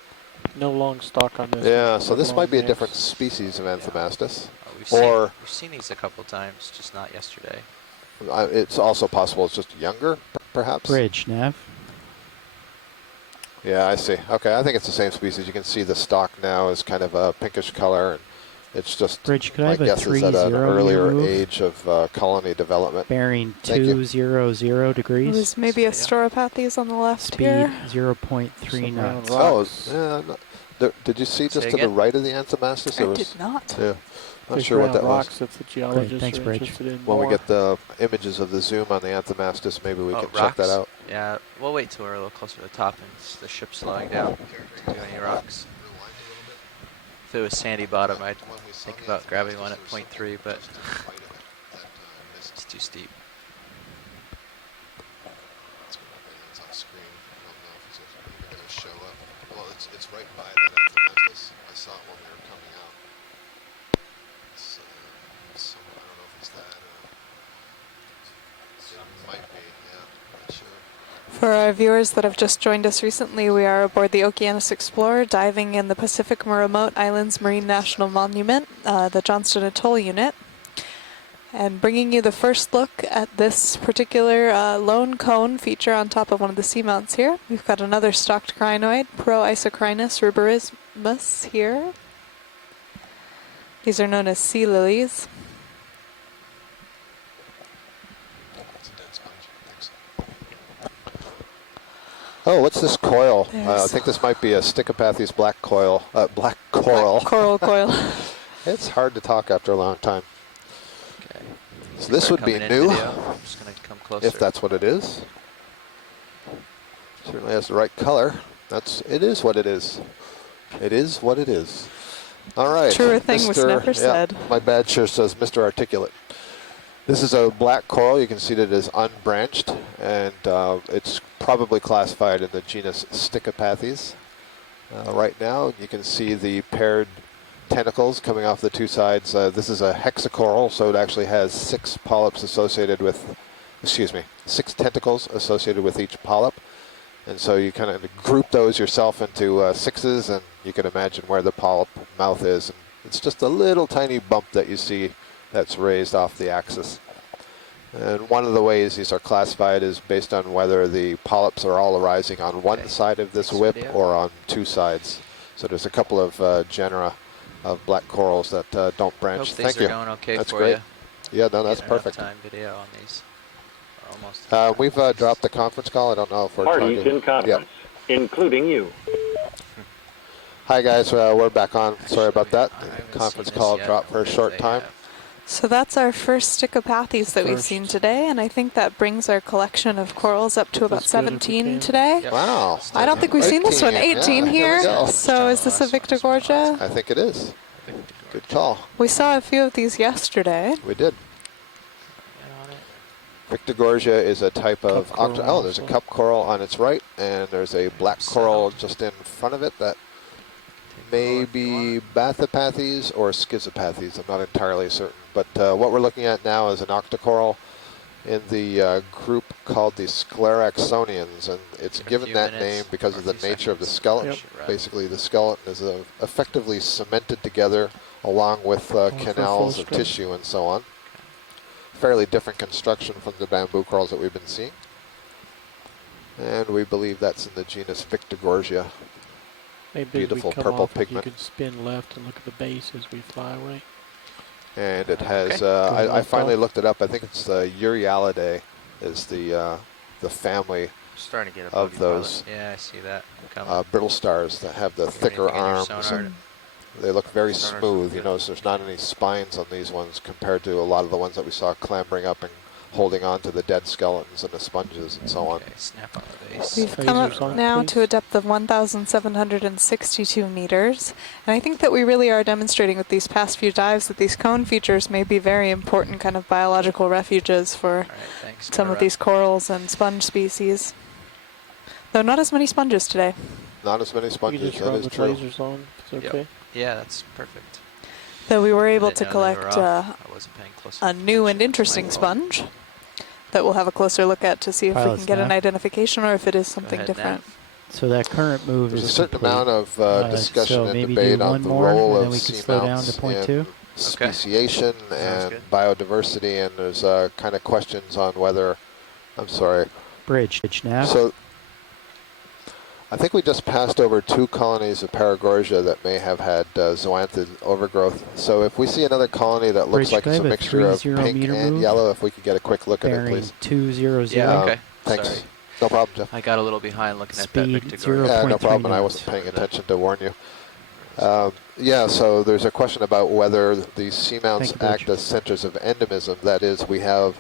No long stalk on this. Yeah, so this long might be a necks. different species of Anthemastus. We've Or seen these a couple times, just not yesterday. it's also possible it's just younger, perhaps. Bridge, Nav. Yeah, I see. Okay, I think it's the same species. You can see the stalk now is kind of a pinkish color, and it's just, Bridge, could I my have a guess is at an 3-0 earlier move? age of colony development. Bearing Thank you. 200 degrees. There's maybe a Storopathes on the left Speed here. 0.3 knots. Oh, yeah. Did you see just Say to the again? right of the Anthemastus? I did not. Yeah. Not There's sure what round that rocks was. that the geologists Thanks, are Bridge. interested in When we more. get the images of the zoom on the Anthemastus, maybe we can check that rocks? out. Yeah, we'll wait till we're a little closer to the top and the ship's slowing down to do any rocks. If it was sandy bottom, I'd think about grabbing one at 0.3, but it's too steep. Well, it's right by that Anthemastus. I saw it when we were coming out. It's, I don't know if it's that or it might be, yeah, not sure. For our viewers that have just joined us recently, we are aboard the Okeanos Explorer, diving in the Pacific Remote Islands Marine National Monument, the Johnston Atoll unit, and bringing you the first look at this particular lone cone feature on top of one of the seamounts here. We've got another stalked crinoid, Proisocrinus ruberismus here. These are known as sea lilies. Oh, what's this coil? I think this might be a Stichopathes black coil. Black coral. Coral coil. It's hard to talk after a long time. Okay. So this would be Coming in new, video. I'm just going to come closer. if that's what it is. Certainly has the right color. It is what it is. It is what it is. All right. Truer thing was never said. My badge here says Mr. Articulate. This is a black coral. You can see that it is unbranched, and it's probably classified in the genus Stichopathes. Right now, you can see the paired tentacles coming off the two sides. This is a hexacoral, so it actually has 6 polyps associated with, 6 tentacles associated with each polyp. And so you kind of group those yourself into 6s, and you can imagine where the polyp mouth is. And it's just a little tiny bump that you see that's raised off the axis. And one of the ways these are classified is based on whether the polyps are all arising on one side of this whip or on 2 sides. So there's a couple of genera of black corals that don't branch. Hope Thank these you. are going okay That's for great. you. Yeah, no, that's Getting enough perfect. time video on these. Almost. We've dropped the conference call. I don't know if we're Parties talking. in conference, including you. Hi guys, we're back on. Sorry about that. The conference call dropped for a short time. So that's our first Stichopathes that we've seen today, and I think that brings our collection of corals up to about 17 today. Wow. I don't think we've seen this one. 18 Yeah, here. we go. So is this a Victor Gorgia? I think it is. Good call. We saw a few of these yesterday. We did. Victor Gorgia is a type of oh, there's a cup coral on its right, and there's a black coral just in front of it that may be Bathypathes or Schizopathes. I'm not entirely certain. But what we're looking at now is an octocoral in the group called the Scleraxonians, and it's given that name because of the nature of the skeleton. Yep. Basically, the skeleton is effectively cemented together along with canals of tissue and so on. Fairly different construction from the bamboo corals that we've been seeing. And we believe that's in the genus Victorgorgia. Maybe Beautiful as we come purple off, if pigment. you could spin left and look at the base as we fly away. And it has, Okay. I finally looked it up, I think it's Euryalidae is the family Starting to get a of bogey those pilot. Yeah, I see that coming. brittle stars that have the thicker Anything in your arms. sonar? And they look very Sonar's smooth. You good. notice there's not any spines on these ones compared to a lot of the ones that we saw clambering up and holding on to the dead skeletons and the sponges and so on. Okay, snap on the base. We've come up now to a depth of 1,762 meters, and I think that we really are demonstrating with these past few dives that these cone features may be very important kind of biological refuges for some of these corals and sponge species. Though not as many sponges today. Not as many You sponges, can just that run is the true. lasers on. It's Yep. okay. Yeah, that's perfect. Though we were able I to didn't know they were collect off. I wasn't paying close a new and interesting sponge that we'll have a closer look at to see if we Pilot's can get an nav. identification or if it is something ahead, different. So that current move There's is a certain complete. amount of discussion so and maybe debate do on one the more, role and then of we can slow down to seamounts point in two. speciation and good. biodiversity, and there's kind of questions on whether, I'm sorry. Bridge nav. So I think we just passed over 2 colonies of Paragorgia that may have had zoanthid overgrowth. So if we see another colony that looks Bridge, like can I it's a have a mixture of 30 pink meter and move? yellow, if we could get a quick look at it, Bearing please. 200. Yeah, okay. Thanks. Sorry. No problem, Jeff. I got a little behind looking at that Speed Victoria. Yeah, no 0.3 problem, and I knots. wasn't paying attention to warn you. Yeah, so there's a question about whether these seamounts Thank you, act as centers of endemism. That is, we have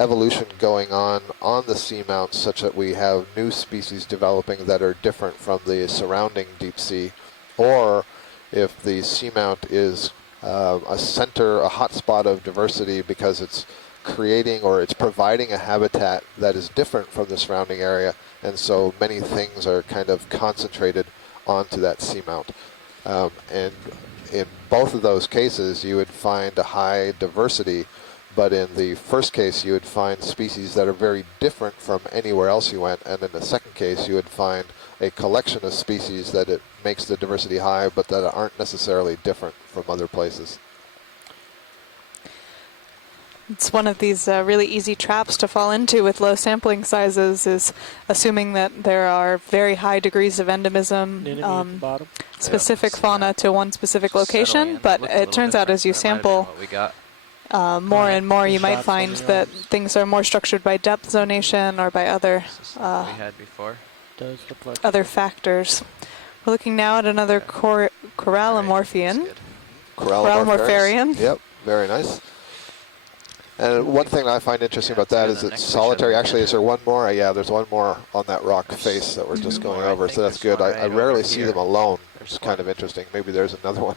evolution going on the seamounts such that we have new species developing that are different from the surrounding deep sea, or if the seamount is a center, a hotspot of diversity because it's creating or it's providing a habitat that is different from the surrounding area, and so many things are kind of concentrated onto that seamount. And in both of those cases, you would find a high diversity, but in the first case, you would find species that are very different from anywhere else you went, and in the second case, you would find a collection of species that it makes the diversity high, but that aren't necessarily different from other places. It's one of these really easy traps to fall into with low sampling sizes, is assuming that there are very high degrees of endemism, specific fauna to one specific location, but it turns out as you sample more and more, you might find that things are more structured by depth zonation or by other we had before. Does look like other factors. We're looking now at another Corallimorphian. Corallimorpharian. Yep, very nice. And one thing that I find interesting about that is it's solitary. Actually, is there one more? Yeah, there's one more on that rock face that we're just going over, so that's good. I rarely see them alone. It's kind of interesting. Maybe there's another one,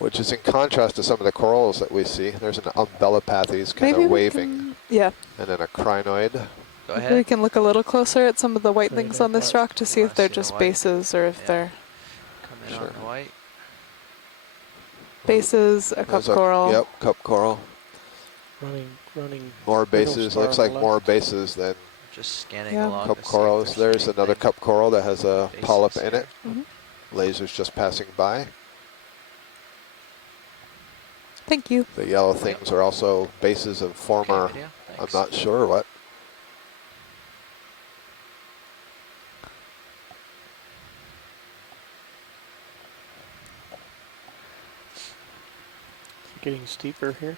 which is in contrast to some of the corals that we see. There's an umbellapathes kind Maybe of we waving, Yeah. and then a crinoid. Go Maybe we can look a little closer at some of the white things on this rock to see if they're see the just white? bases or if they're Come in on the white. bases, a cup There's coral. Yep, cup coral. Running. More brittle bases. star Looks on like the more left. bases than Just scanning Yeah. along. cup to see if corals. There's another anything. cup coral that has a Bases polyp in it. Mhm. Lasers just passing by. Thank you. The yellow things are also bases of former, video. I'm Thanks. not sure what. Getting steeper here.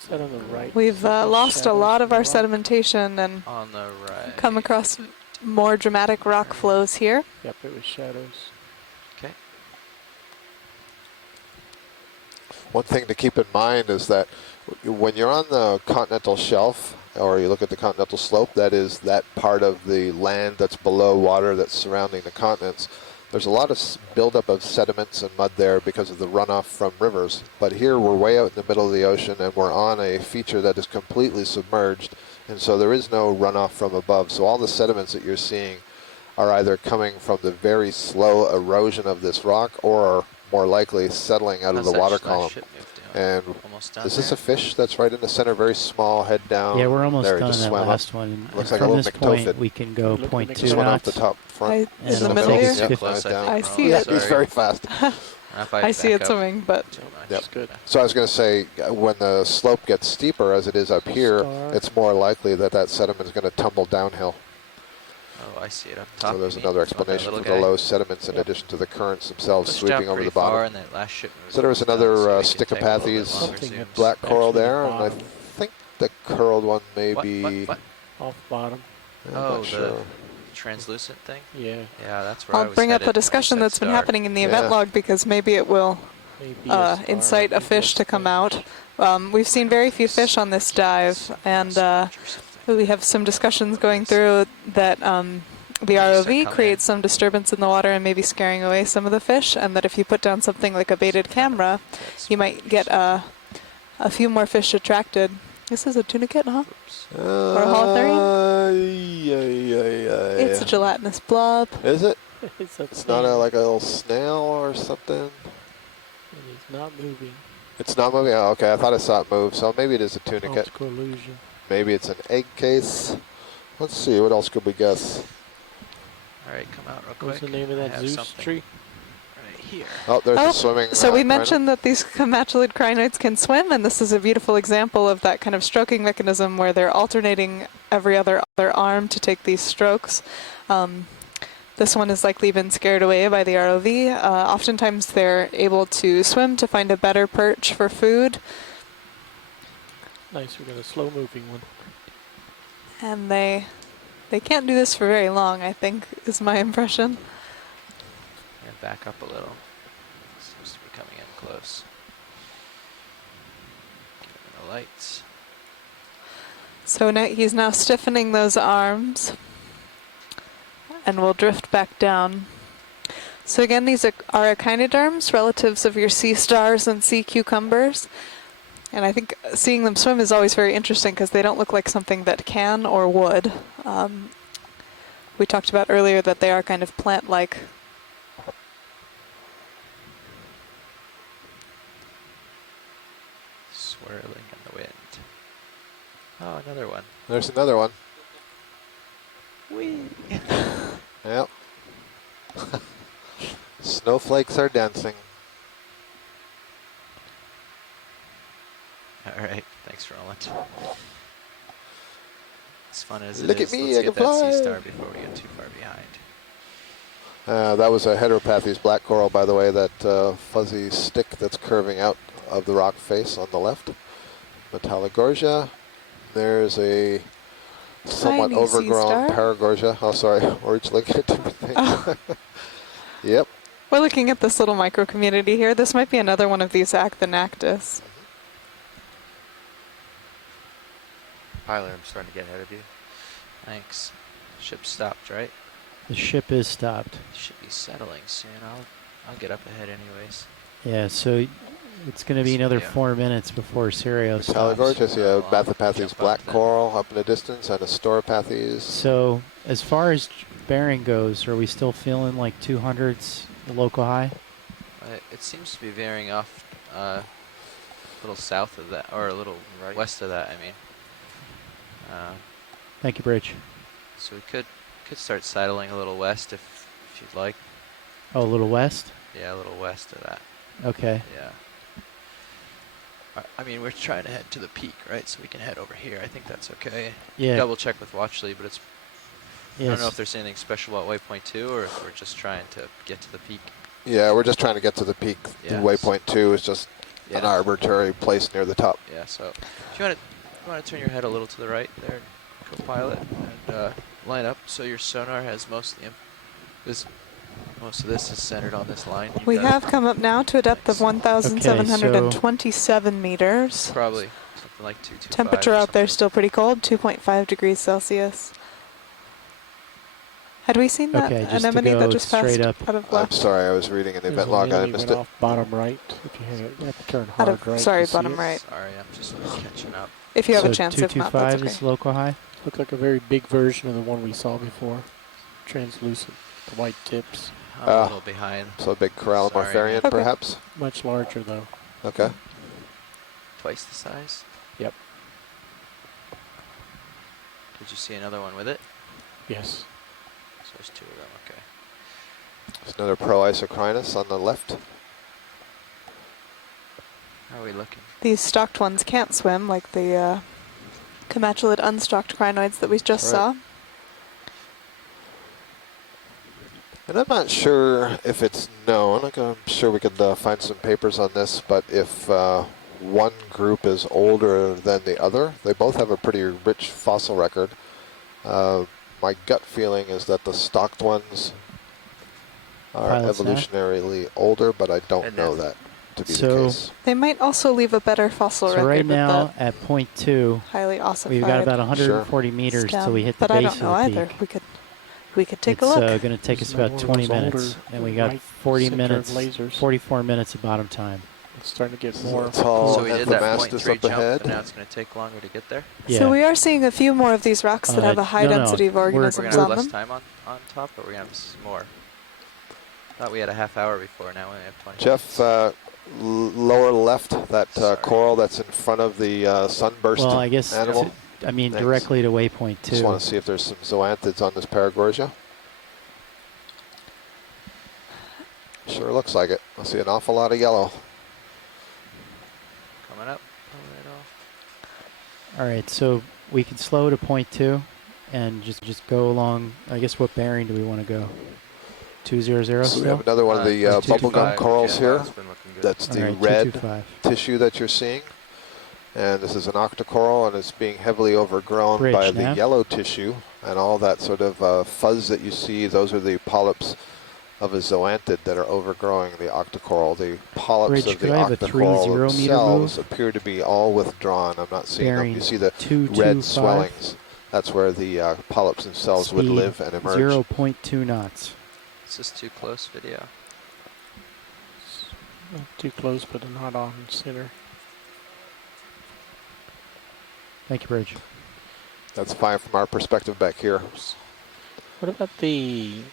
Is that on the right? We've lost a lot of our sedimentation and On the right. come across more dramatic rock flows here. Yep, it was shadows. Okay. One thing to keep in mind is that when you're on the continental shelf, or you look at the continental slope, that is that part of the land that's below water that's surrounding the continents, there's a lot of buildup of sediments and mud there because of the runoff from rivers. But here we're way out in the middle of the ocean and we're on a feature that is completely submerged, and so there is no runoff from above. So all the sediments that you're seeing are either coming from the very slow erosion of this rock or more likely settling out of the water column. And is this a fish that's right in the center, very small, head down? Yeah, we're almost there, done just that swam last up. one. Looks And like a from little this point, McTophid. we can go Look at 0.2 Just went off the knots. top front. In And the it'll middle take here? us Too 50 close, I I think. see Yeah, it. he's very fast. I see it swimming, but Yep. Good. So I was going to say, when the slope gets steeper, as it is up here, Star. it's more likely that that sediment is going to tumble downhill. Oh, I see it up top. So there's you mean? another It's not that explanation for little the guy. low sediments in addition to the currents themselves Pushed sweeping out over pretty the far, bottom. and that last ship moved So there was down, another so we can take a little bit Stichopathes longer Something zooms. that's black coral actually there, and I bottom. think the curled one may What, be what? Off bottom. I'm Oh, not the sure. translucent thing? Yeah. Yeah, that's where I I'll was bring up a headed. discussion Just that's been star. happening in the event log because maybe it will incite a fish to come out. We've seen very few fish on this dive, and we have some discussions going through that the ROV creates some disturbance in the water and maybe scaring away some of the fish, and that if you put down something like a baited camera, you might get a few more fish attracted. This is a tunicate, huh? Or a holothurian? It's a gelatinous blob. Is it? It's not like a little snail or something? It is not moving. It's not moving? Oh, okay, I thought I saw it move, so maybe it is a tunicate. Optical illusion. Maybe it's an egg case. Let's see, what else could we guess? All right, come out real quick. What's the name of I that have Zeus something tree? right here. Oh, there's a swimming So we rhino. mentioned that these comatulid crinoids can swim, and this is a beautiful example of that kind of stroking mechanism where they're alternating every other arm to take these strokes. This one has likely been scared away by the ROV. Oftentimes they're able to swim to find a better perch for food. Nice, we got a slow moving one. And they can't do this for very long, I think, is my impression. And back up a little. Seems to be coming in close. Give the lights. So now he's now stiffening those arms, and we'll drift back down. So again, these are echinoderms, relatives of your sea stars and sea cucumbers. And I think seeing them swim is always very interesting because they don't look like something that can or would. We talked about earlier that they are kind of plant-like. Swirling in the wind. Oh, another one. There's another one. Whee! Yep. Snowflakes are dancing. All right, thanks, Roland. As fun as it Look is, at me, let's I get can that sea fly. star before we get too far behind. That was a heteropathes black coral, by the way, that fuzzy stick that's curving out of the rock face on the left. Metallogorgia. There's a somewhat Tiny sea overgrown star. Paragorgia. Oh, sorry, we're just looking at different things. Oh. Yep. We're looking at this little micro community here. This might be another one of these Acthinactus. Pilot, I'm starting to get ahead of you. Thanks. Ship stopped, right? The ship is stopped. Should be settling soon. I'll get up ahead anyways. Yeah, so it's going to be another 4 minutes before Serio stops. Metallogorgia, yeah, Bathypathes black coral up in the distance, and a Storopathes. So as far as bearing goes, are we still feeling like 200s the local high? It seems to be veering off a little south of that, or a little west of that, I mean. Thank you, Bridge. So we could start sidling a little west if you'd like. Oh, a little west? Yeah, a little west of that. Okay. Yeah. I mean, we're trying to head to the peak, right? So we can head over here. I think that's okay. Yeah. Double check with Watchley, but it's. I don't know Yes. if there's anything special about waypoint 2 or if we're just trying to get to the peak. Yeah, we're just trying to get to the peak. Yeah. The waypoint 2 is just an arbitrary place near the top. Yeah, so if you want to turn your head a little to the right there, co-pilot, and line up so your sonar has most of this is centered on this line. We have come up now to a depth of 1,727 meters. Probably something like 225. Temperature out there still pretty cold, 2.5 degrees Celsius. Had we seen that Okay, just to anemone go that just passed straight up. out of I'm left? sorry, I was reading an event log. I missed it. Off bottom right. If you have to turn Out hard of, right. sorry, to see bottom it. right. Sorry, I'm just catching up. If you have So a chance, if not, 225 that's is okay. local high? Looked like a very big version of the one we saw before. Translucent. The white tips. I'm a little behind. So a big corallimorpharian, Sorry, man. perhaps? Much larger, though. Okay. Twice the size? Yep. Did you see another one with it? Yes. So there's 2 of them, okay. There's another Proisocrinus on the left. How are we looking? These stocked ones can't swim like the comatulid unstocked crinoids that we just saw. And I'm not sure if it's known. I'm sure we could find some papers on this, but if one group is older than the other, they both have a pretty rich fossil record. My gut feeling is that the stocked ones are Pilot snack? evolutionarily older, but I don't know that to be the case. They might also leave a better fossil So record right with now at point 2, highly ossified. we've got about 140 meters till we hit the but I base don't know of the either. peak. We could take It's a look. going to take us Isn't that about one of 20 those minutes, older and we got right 40 center minutes, lasers? 44 minutes of bottom time. It's starting to get more. Tall So we did that Anthomastus 0.3 up jump, ahead. and now it's going to take longer to get there? Yeah. So we are seeing a few more of these rocks that have a high no, density of We're organisms going to have on less them. time on top, or we're going to have more? Thought we had a half hour before, now we only have 20 Jeff, lower left, that coral that's in front of the sunburst Well, I guess, animal. Thanks. Directly to waypoint 2. Just want to see if there's some zoanthids on this Paragorgia. Sure looks like it. I see an awful lot of yellow. Coming up. Right off. All right, so we can slow to point 2 and just go along. I guess what bearing do we want to go? 200 So still? we have another one of the bubblegum corals here. That's the right, red 225. tissue that you're seeing. And this is an octocoral, and it's being heavily overgrown Bridge by the nav. yellow tissue. And all that sort of fuzz that you see, those are the polyps of a zoanthid that are overgrowing the octocoral. The polyps Bridge, of the could I have a 30 octocoral meter themselves move? appear to be all withdrawn. I'm not seeing them. Bearing You see the 225. red swellings. That's where the polyps themselves would Speed live and emerge. 0.2 knots. Is this too close video? Not too close, but not on center. Thank you, Bridge. That's fine from our perspective back here. What about the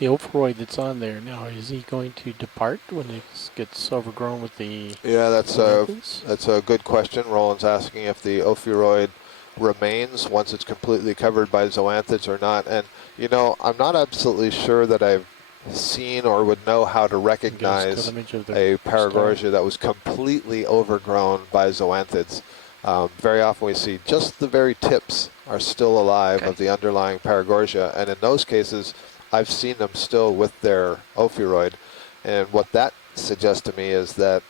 ophiroid that's on there now? Is he going to depart when it gets overgrown with the? Yeah, that's a good question. Roland's asking if the ophiroid remains once it's completely covered by zoanthids or not. And you know, I'm not absolutely sure that I've seen or would know how to recognize a Paragorgia that was completely overgrown by zoanthids. Very often we see just the very tips are still alive of the underlying Paragorgia, and in those cases I've seen them still with their ophiroid. And what that suggests to me is that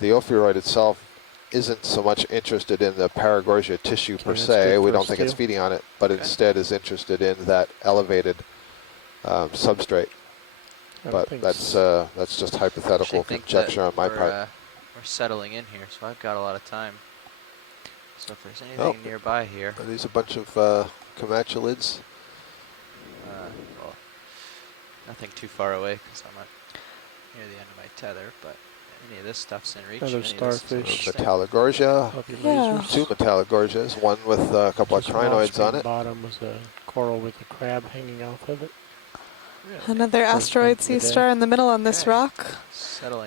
the ophiroid itself isn't so much interested in the Paragorgia tissue per se. We don't think it's feeding on it, but instead is interested in that elevated substrate. But that's just hypothetical conjecture on my part. We're settling in here, so I've got a lot of time. So if there's anything nearby here. Are these a bunch of comatulids? Well, nothing too far away because I'm not near the end of my tether, but any of this stuff's in reach. Another starfish. Metallogorgia. Yeah. 2 Metallogorgias, one with a couple of crinoids on it. Bottom was a coral with a crab hanging off of it. Another asteroid sea star in the middle on this rock.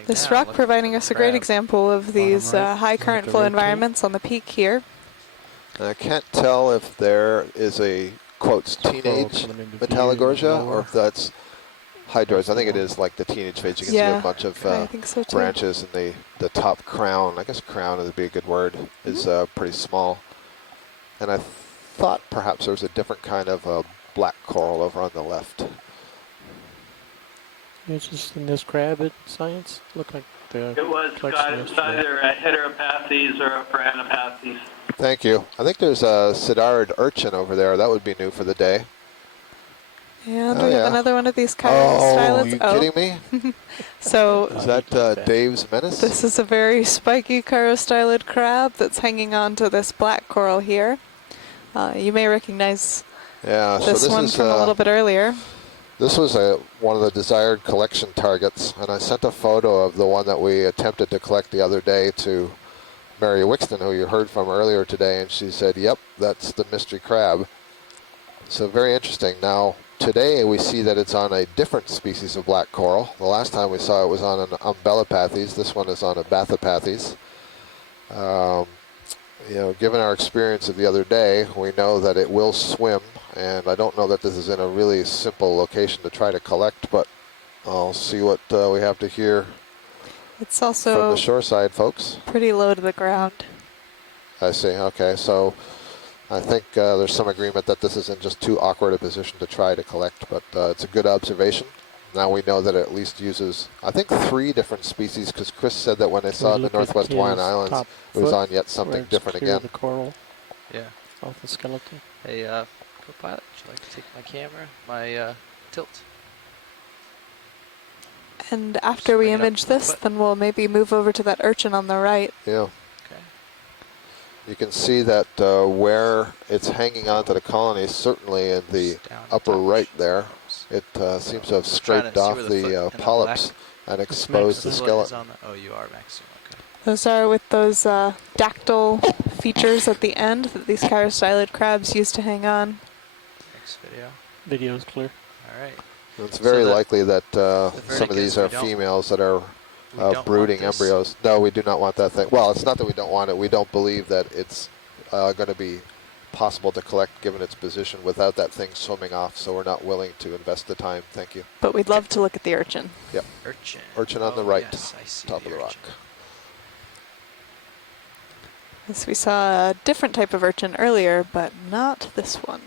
This rock providing us a great example of these high current flow environments on the peak here. And I can't tell if there is a, quotes, teenage Metallogorgia or if that's hydroids. I think it is like the teenage phase. You can see a bunch of branches and the top crown, I guess crown would be a good word, is pretty small. And I thought perhaps there was a different kind of black coral over on the left. It's just in this crab at science. Looked like the It was either a heteropathes or a piranopathes. Thank you. I think there's a sidarid urchin over there. That would be new for the day. And we have another one of these chirostylids. Are you kidding me? So is that Dave's Menace? This is a very spiky chirostylid crab that's hanging on to this black coral here. You may recognize this one from a little bit earlier. This was one of the desired collection targets, and I sent a photo of the one that we attempted to collect the other day to Mary Wixton, who you heard from earlier today, and she said, yep, that's the mystery crab. So very interesting. Now, today we see that it's on a different species of black coral. The last time we saw it was on an Umbellapathes. This one is on a Bathopathes. You know, given our experience of the other day, we know that it will swim, and I don't know that this is in a really simple location to try to collect, but I'll see what we have to hear. It's also from the shore side, folks. Pretty low to the ground. I see. Okay, so I think there's some agreement that this isn't just too awkward a position to try to collect, but it's a good observation. Now we know that it at least uses, I think, 3 different species, because Chris said that when they saw it in the Northwest Hawaiian Islands, it was on yet something different again. The coral. Yeah. Off the skeleton. Hey, can Co-pilot, would you like to take my camera, my tilt? And after we image this, then we'll maybe move over to that urchin on the right. Yeah. Okay. You can see that where it's hanging onto the colony, certainly in the upper right there, it seems to have scraped off the polyps and exposed the skeleton. Oh, you are maximum. Okay. Those are with those dactyl features at the end that these chirostylid crabs used to hang on. Next video. Video's clear. All right. It's very likely that some of these are females that are brooding embryos. No, we do not want that thing. Well, it's not that we don't want it. We don't believe that it's going to be possible to collect given its position without that thing swimming off, so we're not willing to invest the time. Thank you. But we'd love to look at the urchin. Yep. Urchin. Urchin on the right, yes, I see top of the rock. Yes, we saw a different type of urchin earlier, but not this one.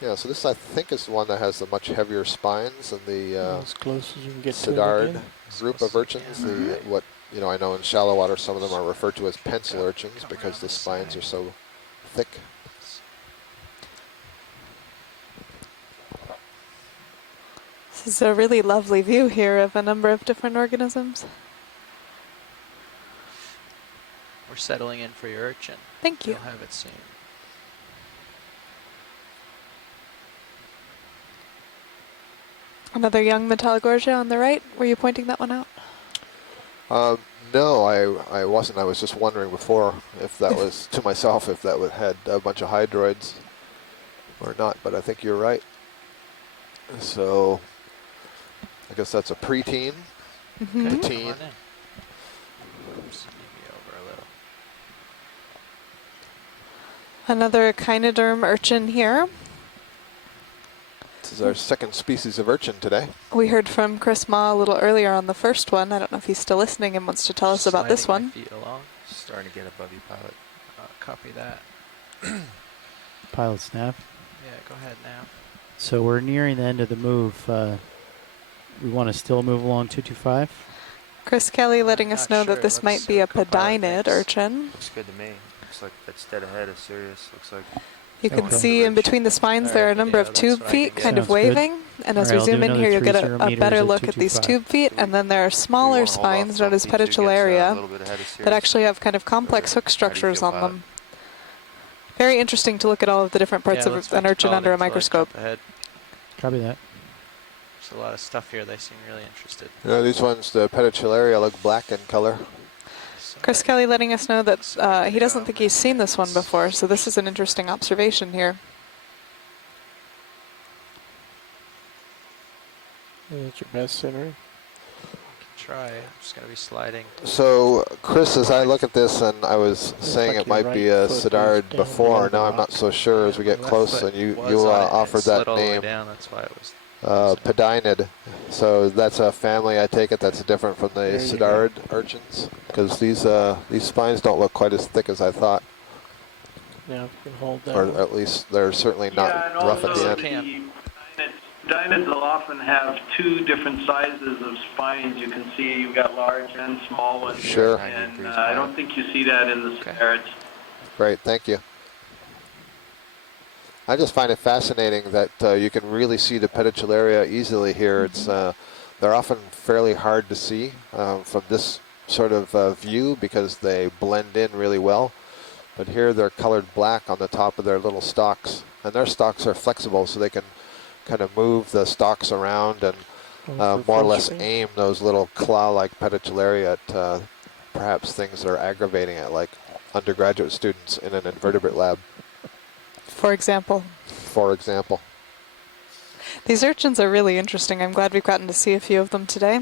Yeah, so this I think is the one that has the much heavier spines than the as close as you can get to it Sidard again. group of urchins. What I know in shallow water, some of them are referred to as pencil urchins because the spines are so thick. This is a really lovely view here of a number of different organisms. We're settling in for your urchin. Thank you. You'll have it soon. Another young Metallogorgia on the right. Were you pointing that one out? No, I wasn't. I was just wondering before if that was to myself, if that had a bunch of hydroids or not, but I think you're right. So I guess that's a preteen, Mm-hmm. to teen. Another echinoderm urchin here. This is our second species of urchin today. We heard from Chris Ma a little earlier on the first one. I don't know if he's still listening and wants to tell us about this one. Feet along. Starting to get above you, pilot. Copy that. Pilot snap. Yeah, go ahead now. So we're nearing the end of the move. We want to still move along 225. Chris Kelly letting us know that this might be a pedinid urchin. Looks good to me. Looks like that's dead ahead of Sirius. Looks like. You can see in between the spines there are a number of tube feet kind of waving. And as we zoom in here, you'll get a better look at these tube feet. And then there are smaller spines known as pedicularia that actually have kind of complex hook structures on them. Very interesting to look at all of the different parts of an urchin under a microscope. Copy that. There's a lot of stuff here. They seem really interested. These ones, the pedicularia, look black in color. Chris Kelly letting us know that he doesn't think he's seen this one before, so this is an interesting observation here. That's your best scenery. Try. I'm just going to be sliding. So, Chris, as I look at this, and I was saying it might be a Sidard before, now I'm not so sure as we get close, and you offered that name. That's why it was pedinid. So that's a family, I take it, that's different from the Sidard urchins, because these spines don't look quite as thick as I thought. Yeah, we can hold that. Or at least they're certainly not rough at the end. Pedinids will often have two different sizes of spines. You can see you've got large and small ones. Sure. And I don't think you see that in the Sidards. Great, thank you. I just find it fascinating that you can really see the pedicularia easily here. It's they're often fairly hard to see from this sort of view because they blend in really well. But here they're colored black on the top of their little stalks, and their stalks are flexible, so they can kind of move the stalks around and more or less aim those little claw-like pedicularia at perhaps things that are aggravating it, like undergraduate students in an invertebrate lab. For example. For example. These urchins are really interesting. I'm glad we've gotten to see a few of them today.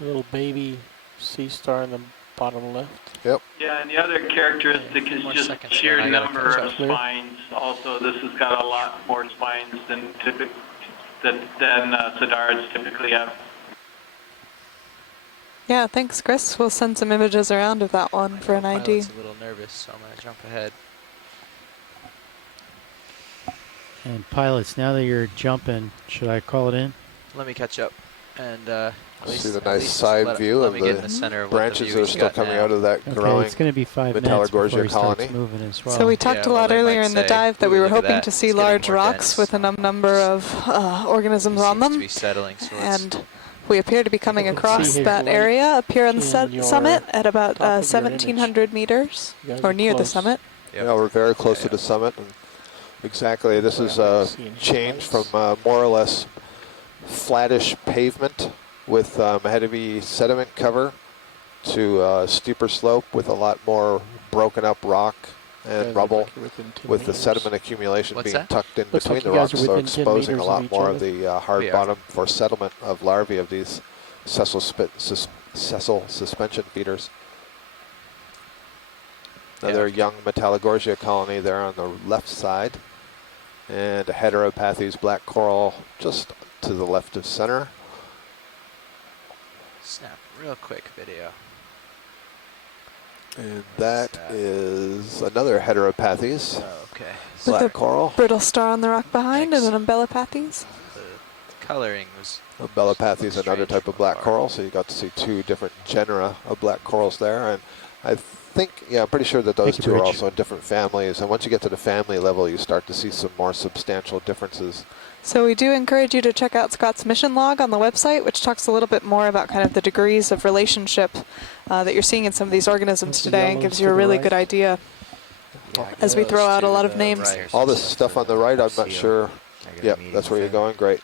A little baby sea star in the bottom left. Yep. Yeah, and the other characteristic is just sheer number of spines. Also, this has got a lot more spines than Sidards typically have. Yeah, thanks, Chris. We'll send some images around of that one for an ID. Pilot's a little nervous, so I'm going to jump ahead. And pilots, now that you're jumping, should I call it in? Let me catch up. And at least, see the nice side view of me get in the center the of what the branches view that are we've still got coming now. out of that Okay, growing it's going to be 5 minutes before he starts moving as well. So we talked a lot earlier in the dive that we were hoping to see large rocks with a number of organisms on them. To be settling, so and we appear to be coming can see across his that light area up here on the in your summit at about top of your 1,700 meters, You guys or are near the close. summit. Yeah, we're very close to the summit. And exactly, this is a change from more or less flattish pavement with heavy sediment cover to a steeper slope with a lot more broken up rock and rubble, with the sediment accumulation What's being that? tucked in Looks between like the you guys rocks, are so within 10 exposing a meters lot of more each of the hard We are. bottom for settlement of larvae of these sessile suspension feeders. Another young Metallogorgia colony there on the left side, and a Heteropathes black coral just to the left of center. Snap real quick video. And that is another Heteropathes. Okay. Black With a coral. brittle star on the rock behind and an umbellapathes. The coloring was Umbellapathes, another type of black coral, so you got to see two different genera of black corals there. And I think, yeah, I'm pretty sure that those two are also in different families. And once you get to the family level, you start to see some more substantial differences. So we do encourage you to check out Scott's mission log on the website, which talks a little bit more about kind of the degrees of relationship that you're seeing in some of these organisms today, and gives you a really good idea as we throw out a lot of names. All this stuff on the right, I'm not sure. Yep, that's where you're going. Great.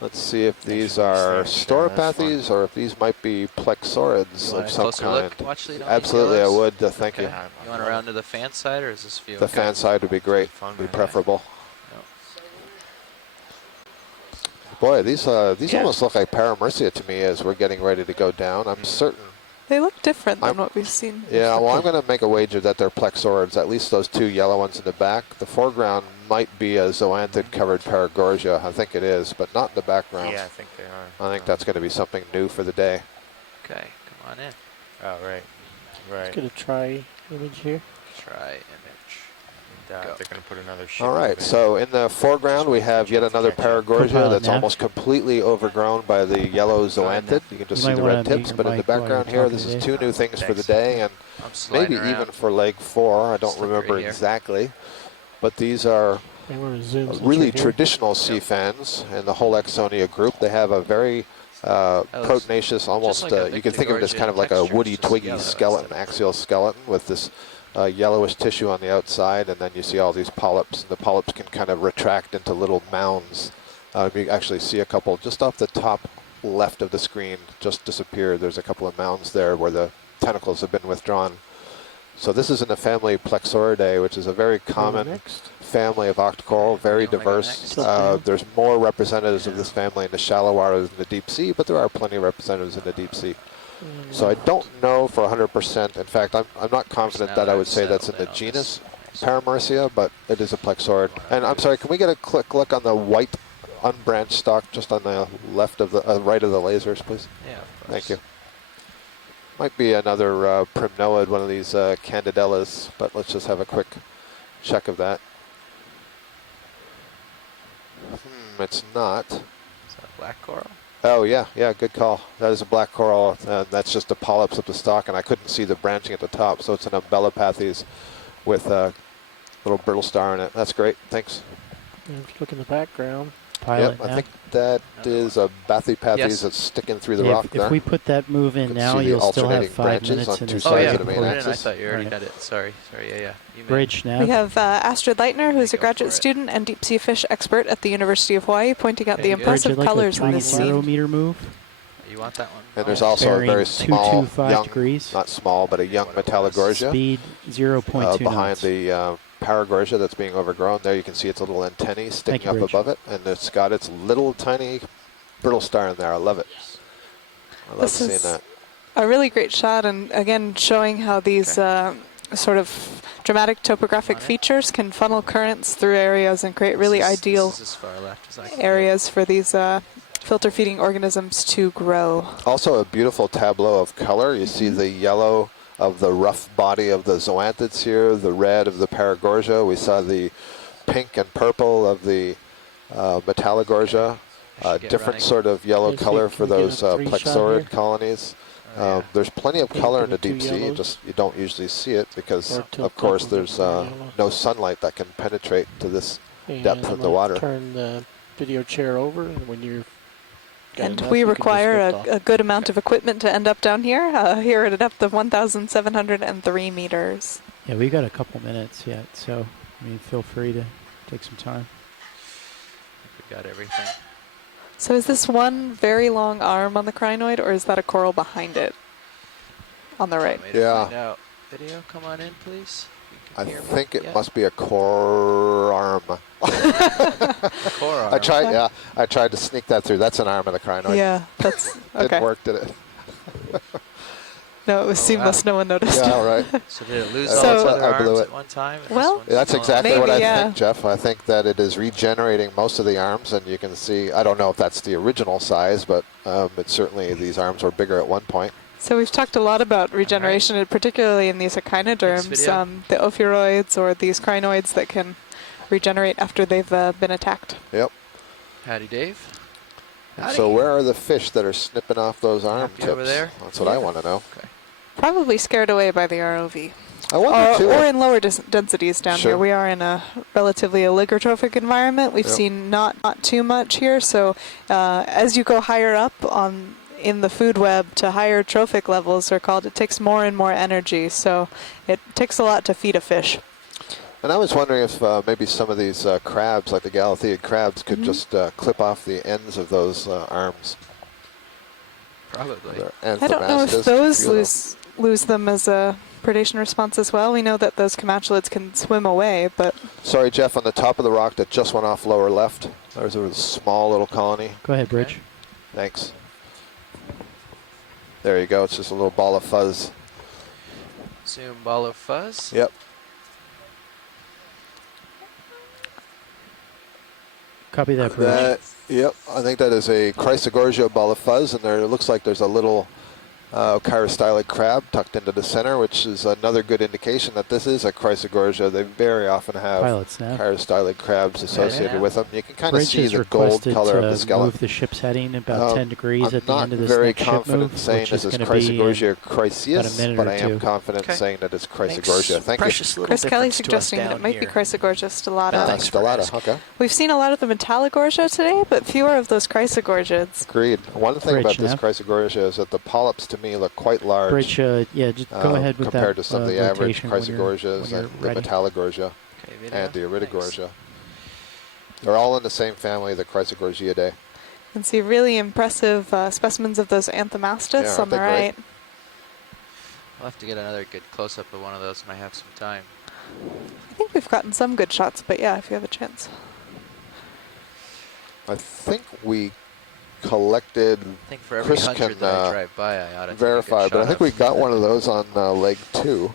Let's see if these are Storopathes or if these might be Plexaurids of some kind. Watch lead on Absolutely, I these would. Thank you. You want to round to the fan side, or is this view? The fan side would be great. Would be preferable. Boy, these almost look like Paramercia to me as we're getting ready to go down. I'm certain. They look different than what we've seen. Yeah, well, I'm going to make a wager that they're Plexaurids, at least those two yellow ones in the back. The foreground might be a zoanthid-covered Paragorgia. I think it is, but not in the background. Yeah, I think they are. I think that's going to be something new for the day. Okay, come on in. Oh, right. Right. Let's get a try image here. Try image. They're going to put another ship. All right, so in the foreground we have yet another Paragorgia that's almost completely overgrown by the yellow zoanthid. You can just see the red tips, but in the background here, this is two new things for the day, and maybe even for leg 4. I don't remember exactly, but these are really traditional sea fans in the Holexonia group. They have a very prognaceous, almost, you can think of it as kind of like a woody, twiggy skeleton, axial skeleton with this yellowish tissue on the outside, and then you see all these polyps, and the polyps can kind of retract into little mounds. You actually see a couple just off the top left of the screen just disappeared. There's a couple of mounds there where the tentacles have been withdrawn. So this is in the family Plexauridae, which is a very common family of octocoral, very diverse. There's more representatives of this family in the shallow waters in the deep sea, but there are plenty of representatives in the deep sea. So I don't know for 100%. In fact, I'm not confident that I would say that's in the genus Paramercia, but it is a Plexaurid. And I'm sorry, can we get a quick look on the white unbranched stalk just on the left of the right of the lasers, please? Yeah, of course. Thank you. Might be another primnoid, one of these Candidellas, but let's just have a quick check of that. It's not. Is that black coral? Oh, yeah, good call. That is a black coral. That's just the polyps of the stalk, and I couldn't see the branching at the top, so it's an Umbellapathes with a little brittle star in it. That's great. Thanks. And if you look in the background. Yep, I think that is a Bathypathes that's sticking through the rock there. If we put that move in now, you'll still have 5 minutes in the sides of the main I axis. thought you already had it. Sorry, yeah. Bridge now. We have Astrid Leitner, who's a graduate student and deep sea fish expert at the University of Hawaii, pointing out the impressive colors in this scene. Meter move. You want that one? And there's also a very small, young, degrees. not small, but a young Metallogorgia. Speed 0.2 behind knots. the Paragorgia that's being overgrown. There you can see its little antennae sticking up above it, and it's got its little tiny brittle star in there. I love it. I love seeing that. A really great shot, and again showing how these sort of dramatic topographic features can funnel currents through areas and create really ideal areas for these filter feeding organisms to grow. Also a beautiful tableau of color. You see the yellow of the rough body of the zoanthids here, the red of the Paragorgia. We saw the pink and purple of the Metallogorgia, different sort of yellow color for those plexaurid colonies. There's plenty of color in the deep sea, just you don't usually see it because, of course, there's no sunlight that can penetrate to this depth of the water. Turn the video chair over, and when you're and we require a good amount of equipment to end up down here, here at a depth of 1,703 meters. Yeah, we got a couple minutes yet, so I mean, feel free to take some time. We got everything. So is this one very long arm on the crinoid, or is that a coral behind it on the right? Yeah. Video, come on in, please. I think it must be a core arm. Core arm. I tried to sneak that through. That's an arm of the crinoid. Yeah, that's okay. Didn't work, did it? No, it was seamless. Wow. No one noticed. Yeah, right. So did it lose all its other arms at one time? Well, that's exactly what I think, Jeff. I think that it is regenerating most of the arms, and you can see, I don't know if that's the original size, but it's certainly these arms were bigger at one point. So we've talked a lot about regeneration, and particularly in these echinoderms, the ophiuroids or these crinoids that can regenerate after they've been attacked. Yep. Howdy, Dave. Howdy. So where are the fish that are snipping off those arm tips? Over there? That's what I want to know. Okay. Probably scared away by the ROV. I wonder too. Or in lower densities down here. We are in a relatively oligotrophic environment. We've seen not too much here. So as you go higher up in the food web to higher trophic levels, they're called, it takes more and more energy. So it takes a lot to feed a fish. And I was wondering if maybe some of these crabs, like the Galatheid crabs, could just clip off the ends of those arms. Probably. I don't know if those lose them as a predation response as well. We know that those camacholids can swim away, but... Sorry, Jeff, on the top of the rock that just went off lower left, there's a small little colony. Go ahead, Bridge. Thanks. There you go. It's just a little ball of fuzz. Zoom ball of fuzz? Yep. Copy that, Bridge. Yep, I think that is a Chrysogorgia ball of fuzz, and there it looks like there's a little chirostylid crab tucked into the center, which is another good indication that this is a Chrysogorgia. They very often have chirostylid crabs associated with them. You can kind of see the gold color of the skeleton. Move the ship's heading about 10 degrees at the end of this very next ship move, confident saying this is Chrysogorgia chryseus, but I am confident saying that it's Chrysogorgia. Thank you. Chris Kelly suggesting that it might be Chrysogorgia stellata. Stellata, okay. We've seen a lot of the Metallogorgia today, but fewer of those Chrysogorgids. Agreed. One thing about this Chrysogorgia is that the polyps to me look quite large. Bridge, yeah, just go ahead with compared that, to some of the average Chrysogorgias and the ready. Metallogorgia and the Iridogorgia. They're all in the same family, the Chrysogorgiidae. You can see really impressive specimens of those Anthomastus on the right. I'll have to get another good close-up of one of those when I have some time. I think we've gotten some good shots, but yeah, if you have a chance. I think we collected. I think for every 100 that I drive by, I ought to verify, but I think we got one of those on leg 2.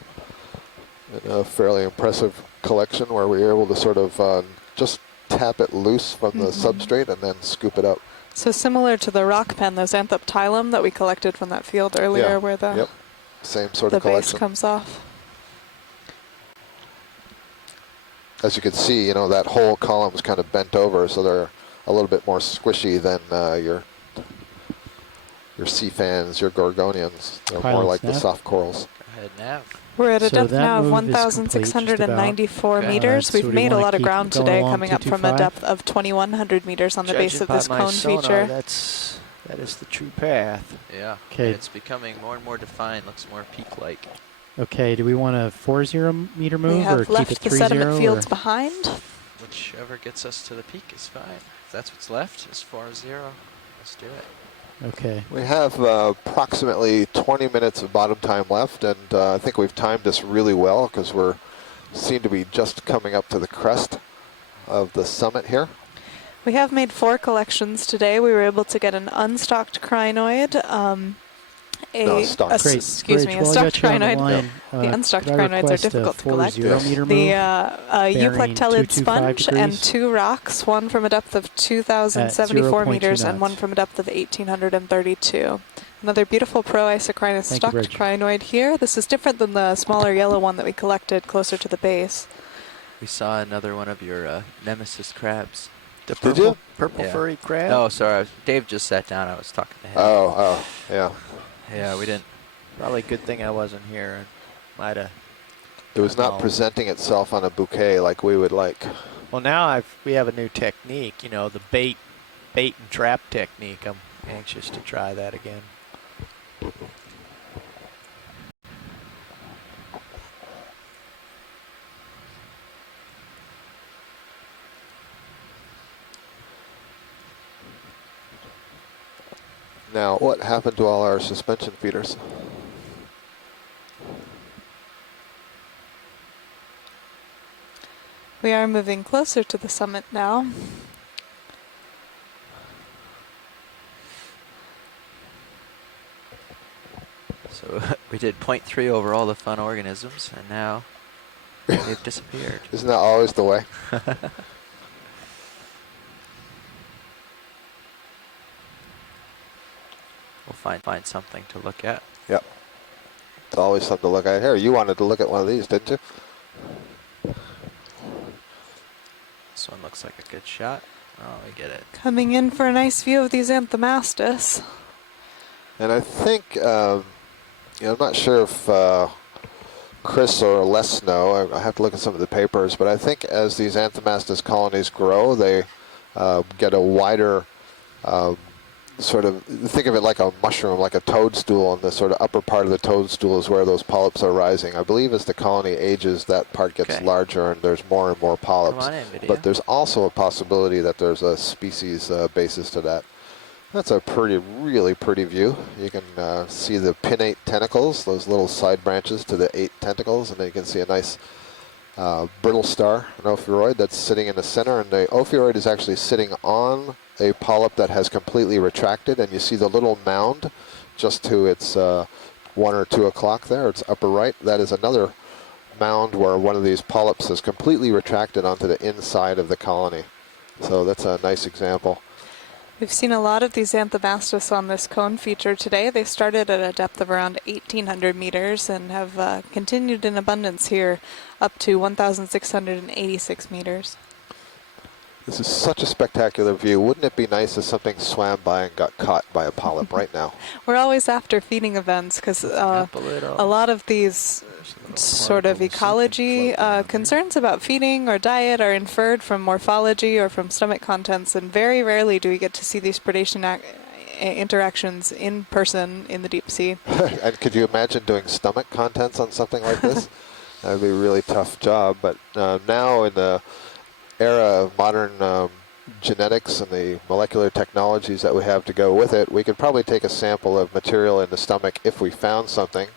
In a fairly impressive collection where we were able to sort of just tap it loose from the substrate and then scoop it up. So similar to the rock pen, those Anthoptilum that we collected from that field earlier, where the same sort of collection. Base comes off. As you can see, you know, that whole column is kind of bent over, so they're a little bit more squishy than your sea fans, your gorgonians. They're more like the soft corals. Go ahead, Nav. We're at a depth now of 1,694 meters. We've made a lot of ground today, coming up from a depth of 2,100 meters on the base of this cone feature. That is the true path. Yeah. Okay. It's becoming more and more defined. Looks more peak-like. Okay. Do we want a 40-meter move we have or left keep it the 30? sediment fields behind. Whichever gets us to the peak is fine. If that's what's left, is 40. Let's do it. Okay. We have approximately 20 minutes of bottom time left, and I think we've timed this really well because we seem to be just coming up to the crest of the summit here. We have made 4 collections today. We were able to get an unstocked crinoid, a stocked crinoid. The unstocked crinoids are difficult to collect. The euplectellid sponge and 2 rocks, one from a depth of 2,074 meters and one from a depth of 1,832. Another beautiful pro-isocrinus stocked crinoid here. This is different than the smaller yellow one that we collected closer to the base. We saw another one of your nemesis crabs. The Did you? purple Yeah. furry crab? No, sorry. Dave just sat down. I was talking to him. Oh, yeah. Yeah, we didn't. Probably a good thing I wasn't here. Might have. It was not presenting itself on a bouquet like we would like. Well, now we have a new technique. You know, the bait and trap technique. I'm anxious to try that again. Now, what happened to all our suspension feeders? We are moving closer to the summit now. So we did 0.3 over all the fun organisms, and now they've disappeared. Isn't that always the way? We'll find something to look at. Yep. It's always something to look at. Here, you wanted to look at one of these, didn't you? This one looks like a good shot. Oh, we get it. Coming in for a nice view of these Anthomastus. And I think, I'm not sure if Chris or Les know. I have to look at some of the papers, but I think as these Anthomastus colonies grow, they get a wider sort of, think of it like a mushroom, like a toadstool, and the sort of upper part of the toadstool is where those polyps are rising. I believe as the colony ages, that part gets larger and there's more and more polyps. Come on in, video. But there's also a possibility that there's a species basis to that. That's a really pretty view. You can see the pinnate tentacles, those little side branches to the 8 tentacles, and then you can see a nice brittle star, an ophiuroid that's sitting in the center, and the ophiuroid is actually sitting on a polyp that has completely retracted, and you see the little mound just to its 1 or 2 o'clock there, its upper right. That is another mound where one of these polyps has completely retracted onto the inside of the colony. So that's a nice example. We've seen a lot of these Anthomastus on this cone feature today. They started at a depth of around 1,800 meters and have continued in abundance here up to 1,686 meters. This is such a spectacular view. Wouldn't it be nice if something swam by and got caught by a polyp right now? We're always after feeding events because a lot of these sort of ecology concerns about feeding or diet are inferred from morphology or from stomach contents, and very rarely do we get to see these predation interactions in person in the deep sea. And could you imagine doing stomach contents on something like this? That would be a really tough job. But now in the era of modern genetics and the molecular technologies that we have to go with it, we could probably take a sample of material in the stomach if we found something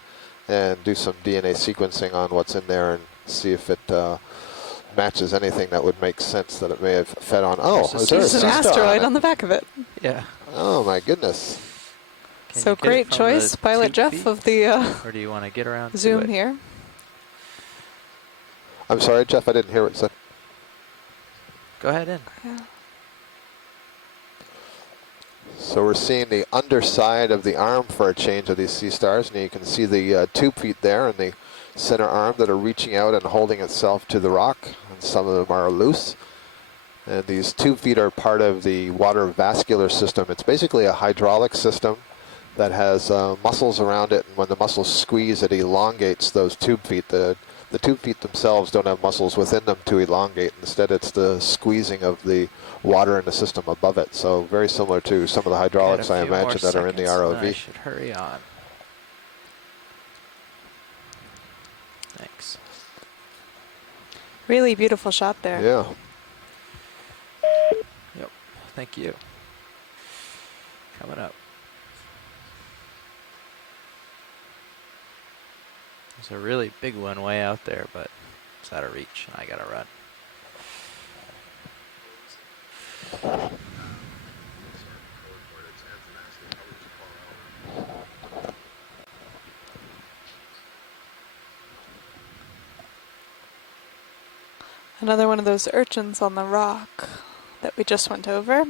and do some DNA sequencing on what's in there and see if it matches anything that would make sense that it may have fed on. Oh, is there there's an asteroid on the back of it. Yeah. Oh my goodness. So great choice, Pilot Jeff of the or do you want to get around Zoom here. I'm sorry, Jeff, I didn't hear what you said. Go ahead in. Yeah. So we're seeing the underside of the arm for a change of these sea stars, and you can see the tube feet there in the center arm that are reaching out and holding itself to the rock, and some of them are loose. And these tube feet are part of the water vascular system. It's basically a hydraulic system that has muscles around it, and when the muscles squeeze, it elongates those tube feet. The tube feet themselves don't have muscles within them to elongate. Instead, it's the squeezing of the water in the system above it. So very similar to some of the hydraulics I imagine that are in the ROV. I should hurry on. Thanks. Really beautiful shot there. Yeah. Yep. Thank you. Coming up. There's a really big one way out there, but it's out of reach, and I gotta run. Another one of those urchins on the rock that we just went over.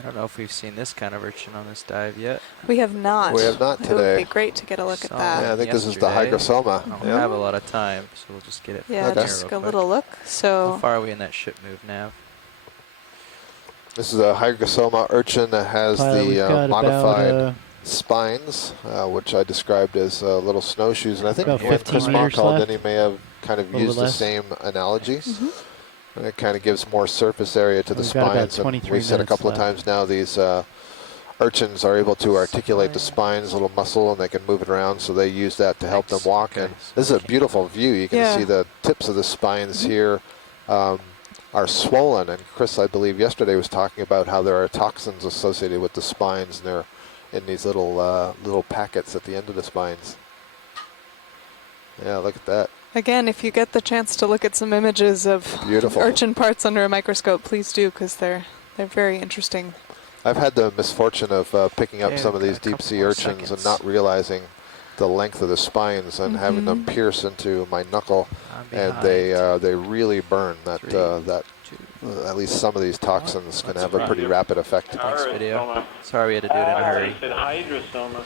I don't know if we've seen this kind of urchin on this dive yet. We have not. We have not It today. would be great to get a look at that. Yeah, I think this is the Yesterday. hygrosoma. I don't Yeah. have a lot of time, so we'll just get it from Yeah, here just real a quick. little look. So How far are we in that ship move, Nav? This is a hygrosoma urchin that has we've the got modified about, spines, which I described as little snowshoes. And I think about when 15 Chris Monk meters called left. in, he may have kind of A little used bit the less. same analogy. Mm-hmm. And it kind of gives more surface area to the We've got about spines. And 23 we've said a minutes couple of left. times now these urchins are able to articulate the spines, a little muscle, and they can move it around, so they use that to help them walk. Okay. And this is a beautiful view. You can Yeah. see the tips of the spines here are swollen. And Chris, I believe, yesterday was talking about how there are toxins associated with the spines, and they're in these little packets at the end of the spines. Yeah, look at that. again, if you get the chance to look at some images of Beautiful. urchin parts under a microscope, please do, because they're very interesting. I've had the misfortune of picking up Okay, some of we've these got a deep couple sea more urchins and seconds. not realizing the length of the spines and having them pierce into my knuckle, I'm and they really burn. That at least some of these toxins can have a pretty rapid effect. Thanks, video. Sorry we had to do it in a hurry. I said hydrosoma.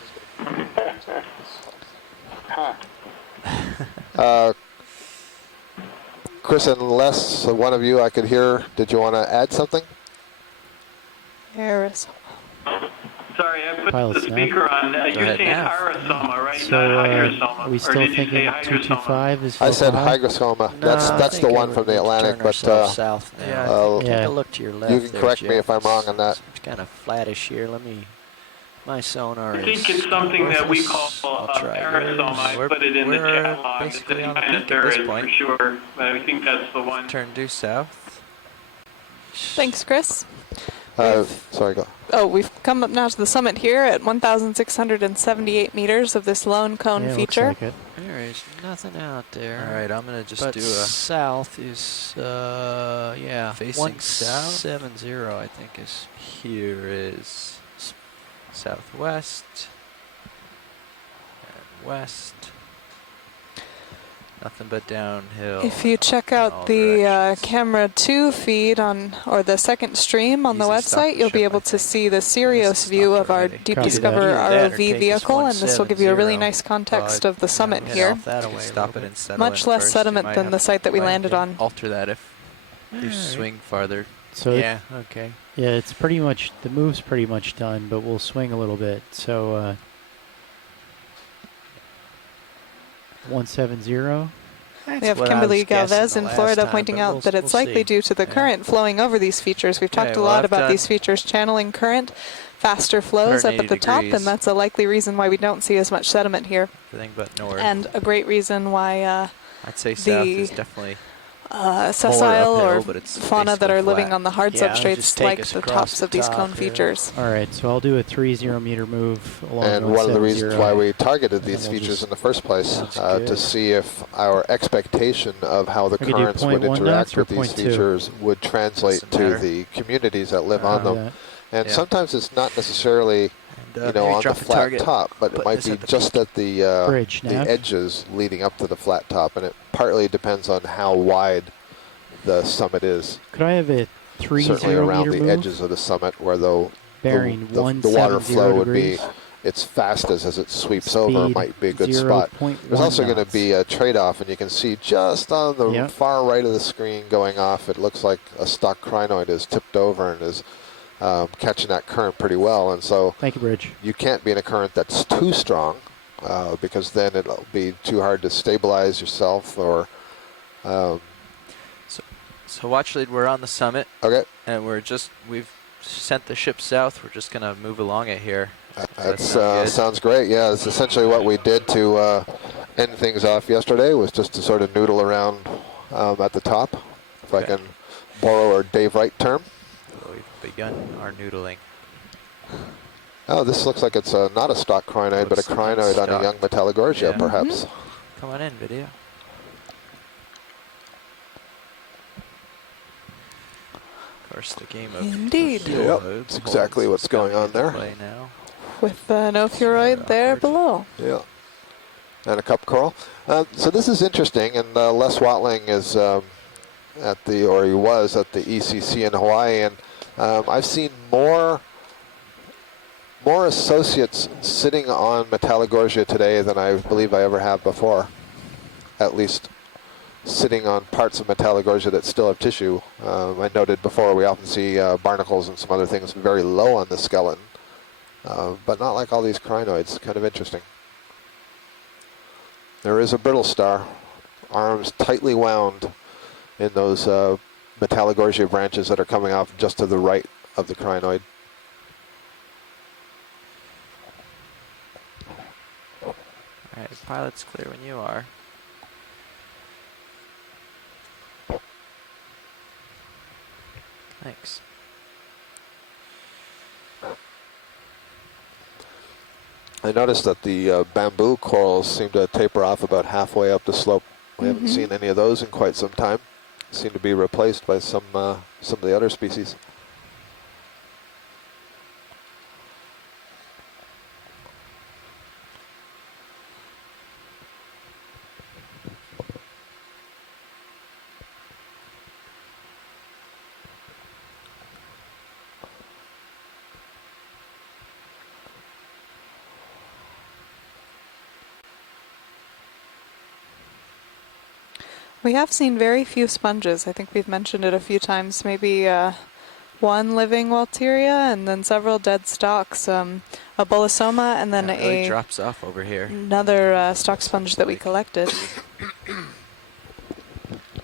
Chris, unless one of you I could hear, did you want to add something? Aerosol. Sorry, I put Pilot the snap. speaker on. You're ahead, saying Nav. aerosoma, right? So, Not are hydrosoma. we Or still did you thinking say hydrosoma? 225 is I said high? hygrosoma. No, That's I the think one from the we need to Atlantic, turn but ourselves south now. yeah, I think take yeah. a look to your left. you can there, correct me Jeff. if I'm wrong on that. It's kind of flattish here. Let me. My sonar I is. think it's something that we call I'll try aerosoma. I yours. put it in the We're chat log. It's basically a on the kind of peak at this for point. sure, but I think that's the one. Turn due south. Thanks, Chris. Sorry, go. Oh, we've come up now to the summit here at 1,678 meters of this lone cone Yeah, feature. looks like it. There is nothing out there. All right, I'm gonna just but do a south is yeah, facing south. 170 I think is. Here is southwest and west. Nothing but downhill. If you check in all out the directions. camera 2 feed on, or the second stream on the Easy stop website, the you'll be ship, able I to think. see the Sirius stopped view of our already. Deep Copy Discover that. Either that or ROV take us vehicle, and this will give you a really 170. nice context Well, of the summit head here. off that You away can a stop little it bit. and settle Much in less first. sediment You might than have the site that we might landed on. Alter that if you Alright. swing farther. So Yeah, okay. yeah, it's pretty much, the move's pretty much done, but we'll swing a little bit. So 170. We have what I Kimberly was guessing Galvez the in last Florida time, pointing but out we'll- that it's we'll likely see. due to the Yeah. current flowing over these features. We've talked Okay, a well, lot I've about done these features channeling current, faster flows up at 180 the top, degrees. and that's a likely reason why we don't see as much sediment here, Everything but north. and a great reason why I'd say south the is definitely sessile uphill, or but it's fauna that basically are living flat. on the hard Yeah, substrates just take like us the across tops the of these top cone here. features. All right, so I'll do a 30 meter move along And one of the reasons 170. why we targeted And then these we'll features just- in the first place, Sounds to good. see if our expectation of how the I could do currents would 0.1 interact knots or with these 0.2? features would translate Doesn't to matter. the communities that live on them. And Yeah. sometimes it's not necessarily, And, you know, maybe on the drop the flat target, top, but it put might this be at the just at the Bridge, Nav. edges leading up to the flat top, and it partly depends on how wide the summit is. Could I have a 30 Certainly around meter the move? edges of the summit where Bearing the water 170 flow would be degrees. its fastest as it sweeps over Speed might be a good spot. 0.1 There's also going to knots. be a trade-off, and you can see just on the Yep. far right of the screen going off, it looks like a stock crinoid is tipped over and is catching that current pretty well. And so Thank you, Bridge. you can't be in a current that's too strong because then it'll be too hard to stabilize yourself or... So watch lead, we're on the summit. Okay. And we've sent the ship south. We're just gonna move along it here. That sounds great. Yeah, it's essentially what we did to end things off yesterday, was just to sort of noodle around at the top, if I can borrow a Dave Wright term. We've begun our noodling. Oh, this looks like it's not a stock crinoid, but a Looks crinoid on a unstocked. young Metallogorgia, Yeah. perhaps. Come on in, video. Of course, the game of Indeed. fuel Yep, loads that's exactly what's going on there. play now. With no furoid there below. Yeah. And a cup coral. So this is interesting, and Les Watling is he was at the ECC in Hawaii, and I've seen more associates sitting on Metallogorgia today than I believe I ever have before. At least sitting on parts of Metallogorgia that still have tissue. I noted before we often see barnacles and some other things very low on the skeleton, but not like all these crinoids. Kind of interesting. There is a brittle star, arms tightly wound in those Metallogorgia branches that are coming off just to the right of the crinoid. All right, pilot's clear when you are. Thanks. I noticed that the bamboo corals seem to taper off about halfway up the slope. We haven't seen any of those in quite some time. Seem to be replaced by some of the other species. We have seen very few sponges. I think we've mentioned it a few times. Maybe one living Walteria and then several dead stalks. A Bolosoma and then It really drops off over here. another stalk sponge that we collected.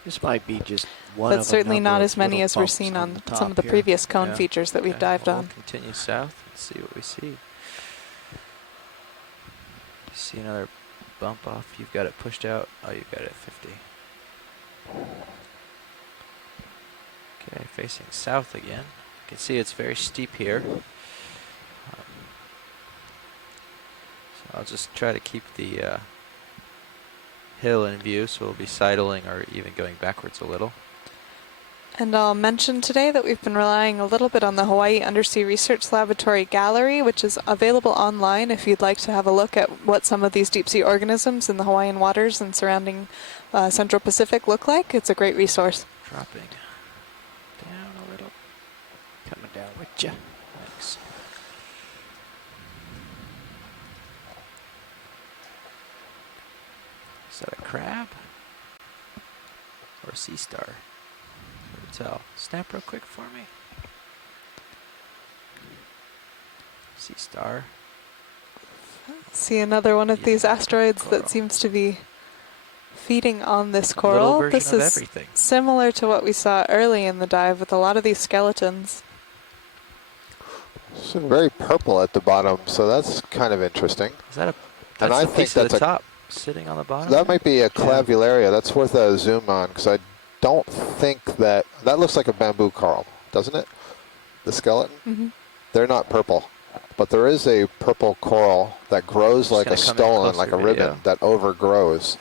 This might be just one But of certainly a number not of as many little as we're bumps seeing on on the some of top the here. previous cone Yeah. features that we've dived We'll on. continue south and see what we see. You see another bump off. You've got it pushed out. Oh, you've got it at 50. Okay, facing south again. You can see it's very steep here. So I'll just try to keep the hill in view, so we'll be sidling or even going backwards a little. And I'll mention today that we've been relying a little bit on the Hawaii Undersea Research Laboratory Gallery, which is available online if you'd like to have a look at what some of these deep-sea organisms in the Hawaiian waters and surrounding Central Pacific look like. It's a great resource. Dropping down a little. Coming down with you. Thanks. Is that a crab? Or a sea star? Hard to tell. Snap real quick for me. Sea star. See another one of these asteroids coral. that seems to be feeding on this Little coral. version This of is everything. similar to what we saw early in the dive with a lot of these skeletons. It's very purple at the bottom, so that's kind of interesting. Is that a? And That's I the think piece at that's the a top, sitting on the bottom. that might be a clavularia. That's worth a zoom on because I don't think that looks like a bamboo coral, doesn't it? The skeleton. They're not purple, but there is a purple coral that grows Just like a gonna come in stolon, like a closer ribbon video. that overgrows.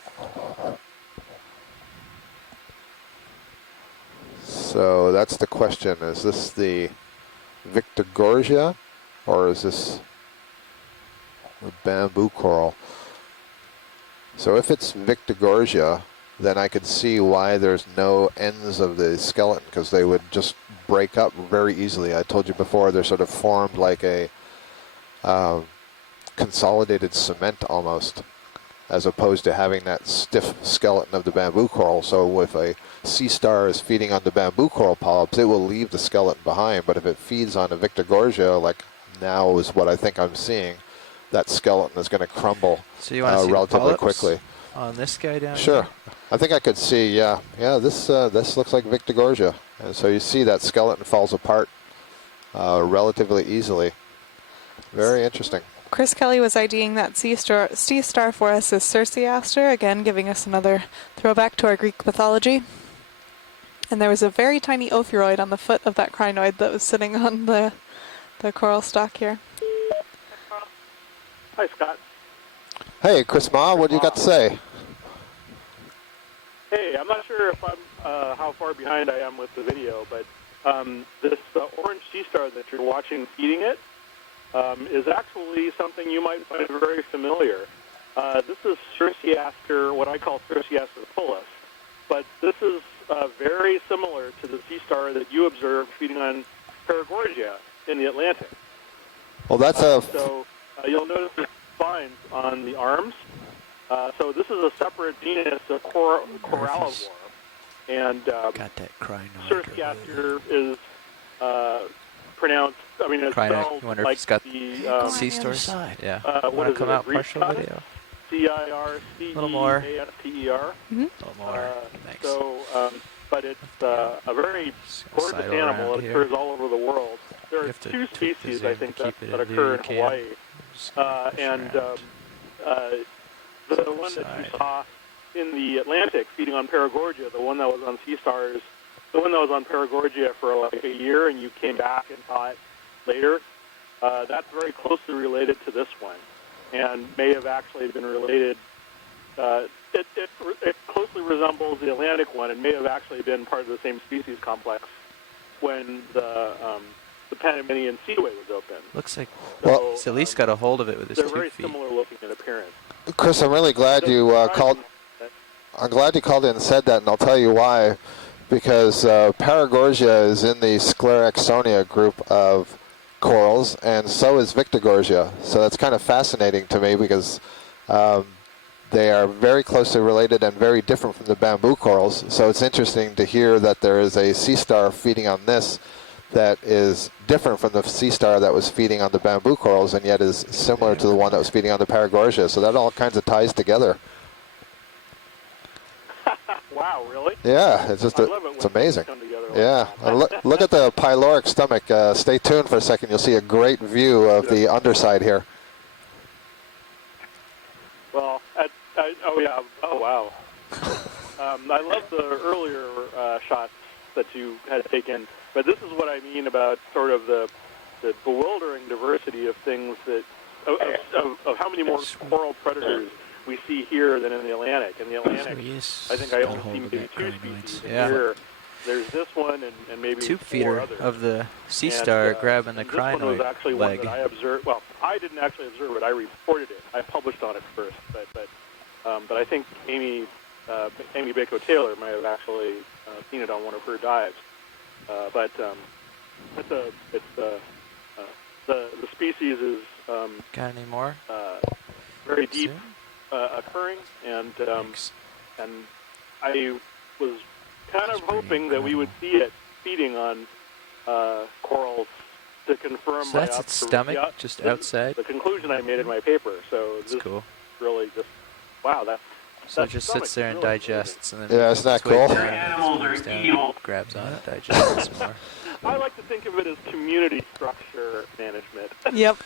So that's the question: is this the Victorgorgia, or is this a bamboo coral? So if it's Victorgorgia, then I could see why there's no ends of the skeleton, because they would just break up very easily. I told you before, they're sort of formed like a consolidated cement almost, as opposed to having that stiff skeleton of the bamboo coral. So if a sea star is feeding on the bamboo coral polyps, it will leave the skeleton behind. But if it feeds on a Victorgorgia, like now is what I think I'm seeing, that skeleton is going to crumble So you want to see relatively the polyps quickly. on this guy down Sure. here? I think I could see, yeah, this looks like Victorgorgia. And so you see that skeleton falls apart relatively easily. Very interesting. Chris Kelly was IDing that sea star for us as Circeaster, again giving us another throwback to our Greek mythology. And there was a very tiny ophiuroid on the foot of that crinoid that was sitting on the coral stalk here. Hi, Scott. Hey, Chris Ma, what do you got to say? Hey, I'm not sure if I'm how far behind I am with the video, but this orange sea star that you're watching feeding it is actually something you might find very familiar. This is Circeaster, what I call Circeaster pullus, but this is very similar to the sea star that you observed feeding on Paragorgia in the Atlantic. Well, that's a... So you'll notice there's spines on the arms. So this is a separate genus of corallivore. And Got that crying Surfscaster is pronounced, I mean, it's spelled You wonder like if it's got the sea stars? Yeah. what Want to is come it, out Greek partial god? video? CIRCEASTER. A little more. Thanks. So, but it's a very gorgeous sidle animal. around It here. occurs all over the world. There are have to two tweak the species, zoom I to think, keep it that in occur in view, Hawaii. Cam. The one that you saw in the Atlantic feeding on Paragorgia, the one that was on Sea Stars, the one that was on Paragorgia for like a year and you came back and saw it later, that's very closely related to this one and may have actually been related. It closely resembles the Atlantic one and may have actually been part of the same species complex when the Panamanian Seaway was open. Looks like So, he's at least got a hold of it with his they're 2 very feet. similar looking in appearance. Chris, I'm really glad you called. I'm glad you called in and said that, and I'll tell you why. Because Paragorgia is in the Sclerexonia group of corals, and so is Victigorgia. So that's kind of fascinating to me because they are very closely related and very different from the bamboo corals. So it's interesting to hear that there is a sea star feeding on this that is different from the sea star that was feeding on the bamboo corals and yet is similar to the one that was feeding on the Paragorgia. So that all kinds of ties together. Wow, really? Yeah, it's just it's amazing. Yeah, look at the pyloric stomach. Stay tuned for a second. You'll see a great view of the underside here. Well, oh yeah, oh wow. I love the earlier shots that you had taken, but this is what I mean about sort of the bewildering diversity of things that of how many more coral predators we see here than in the Atlantic. In the Atlantic, I think I only see maybe 2 species. Yeah. Here, there's this one and maybe 2 4 feeder others. of the sea star grabbing the This one was actually crinoid leg. one that I observed. Well, I didn't actually observe it. I reported it. I published on it first, but I think Amy Bako Taylor might have actually seen it on one of her dives. But the species is Got any more? very deep occurring, and I was kind of hoping that we would see it feeding on corals to confirm So my that's its stomach, just outside? The conclusion I made in my paper. So That's this cool. really just wow. So it just sits there and digests, and then Yeah, isn't that it's way cool? down, Animals are moves down, evil. grabs on it, digests some more. I like to think of it as community structure management. Yep.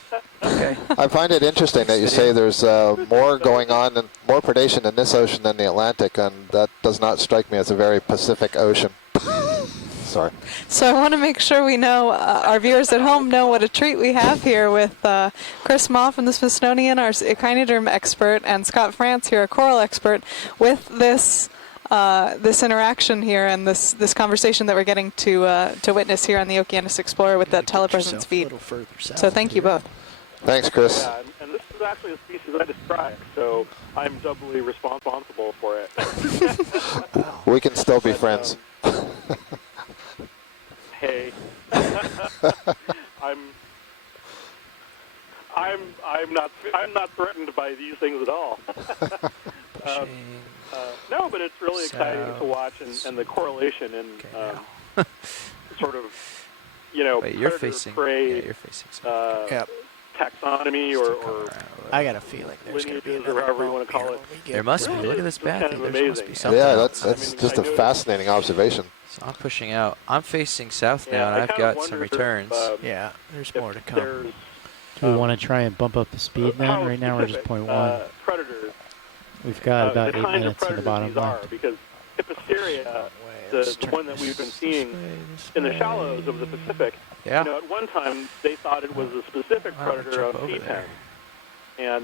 Okay. I find it interesting that you say there's more going on and more predation in this ocean than the Atlantic, and that does not strike me as a very Pacific Ocean. Sorry. So I want to make sure we know, our viewers at home know what a treat we have here with Chris Maw from the Smithsonian, our echinoderm expert, and Scott France here, a coral expert, with this this interaction here and this conversation that we're getting to witness here on the Okeanos Explorer with that telepresence feed. So thank you both. Thanks, Chris. Yeah, and this is actually a species I described, so I'm doubly responsible for it. We can still be friends. Hey, I'm not threatened by these things at all. No, but it's really exciting to watch, and the correlation in sort of, Wait, you're predator facing, prey, yeah, you're facing something. taxonomy or I got a feeling there's going to be lineages or another however you boat want to call here it. when we get There must be. there. Look at this Kind back. of There must be amazing. something. Yeah, else. that's just a fascinating observation. So I'm pushing out. I'm facing south now, Yeah, and I I've kind got of some wonder if, returns. Yeah, there's if more to come. there's, Do we want to try and bump up the speed then? how Right now we're just specific, 0.1. Predators. We've got about the 8 kinds of minutes in the predators bottom these are, left. because Hipposteria, the one that we've been seeing in the shallows of the Pacific, Yeah. at one time they thought it was a specific Why don't we predator jump of over sea there? pen,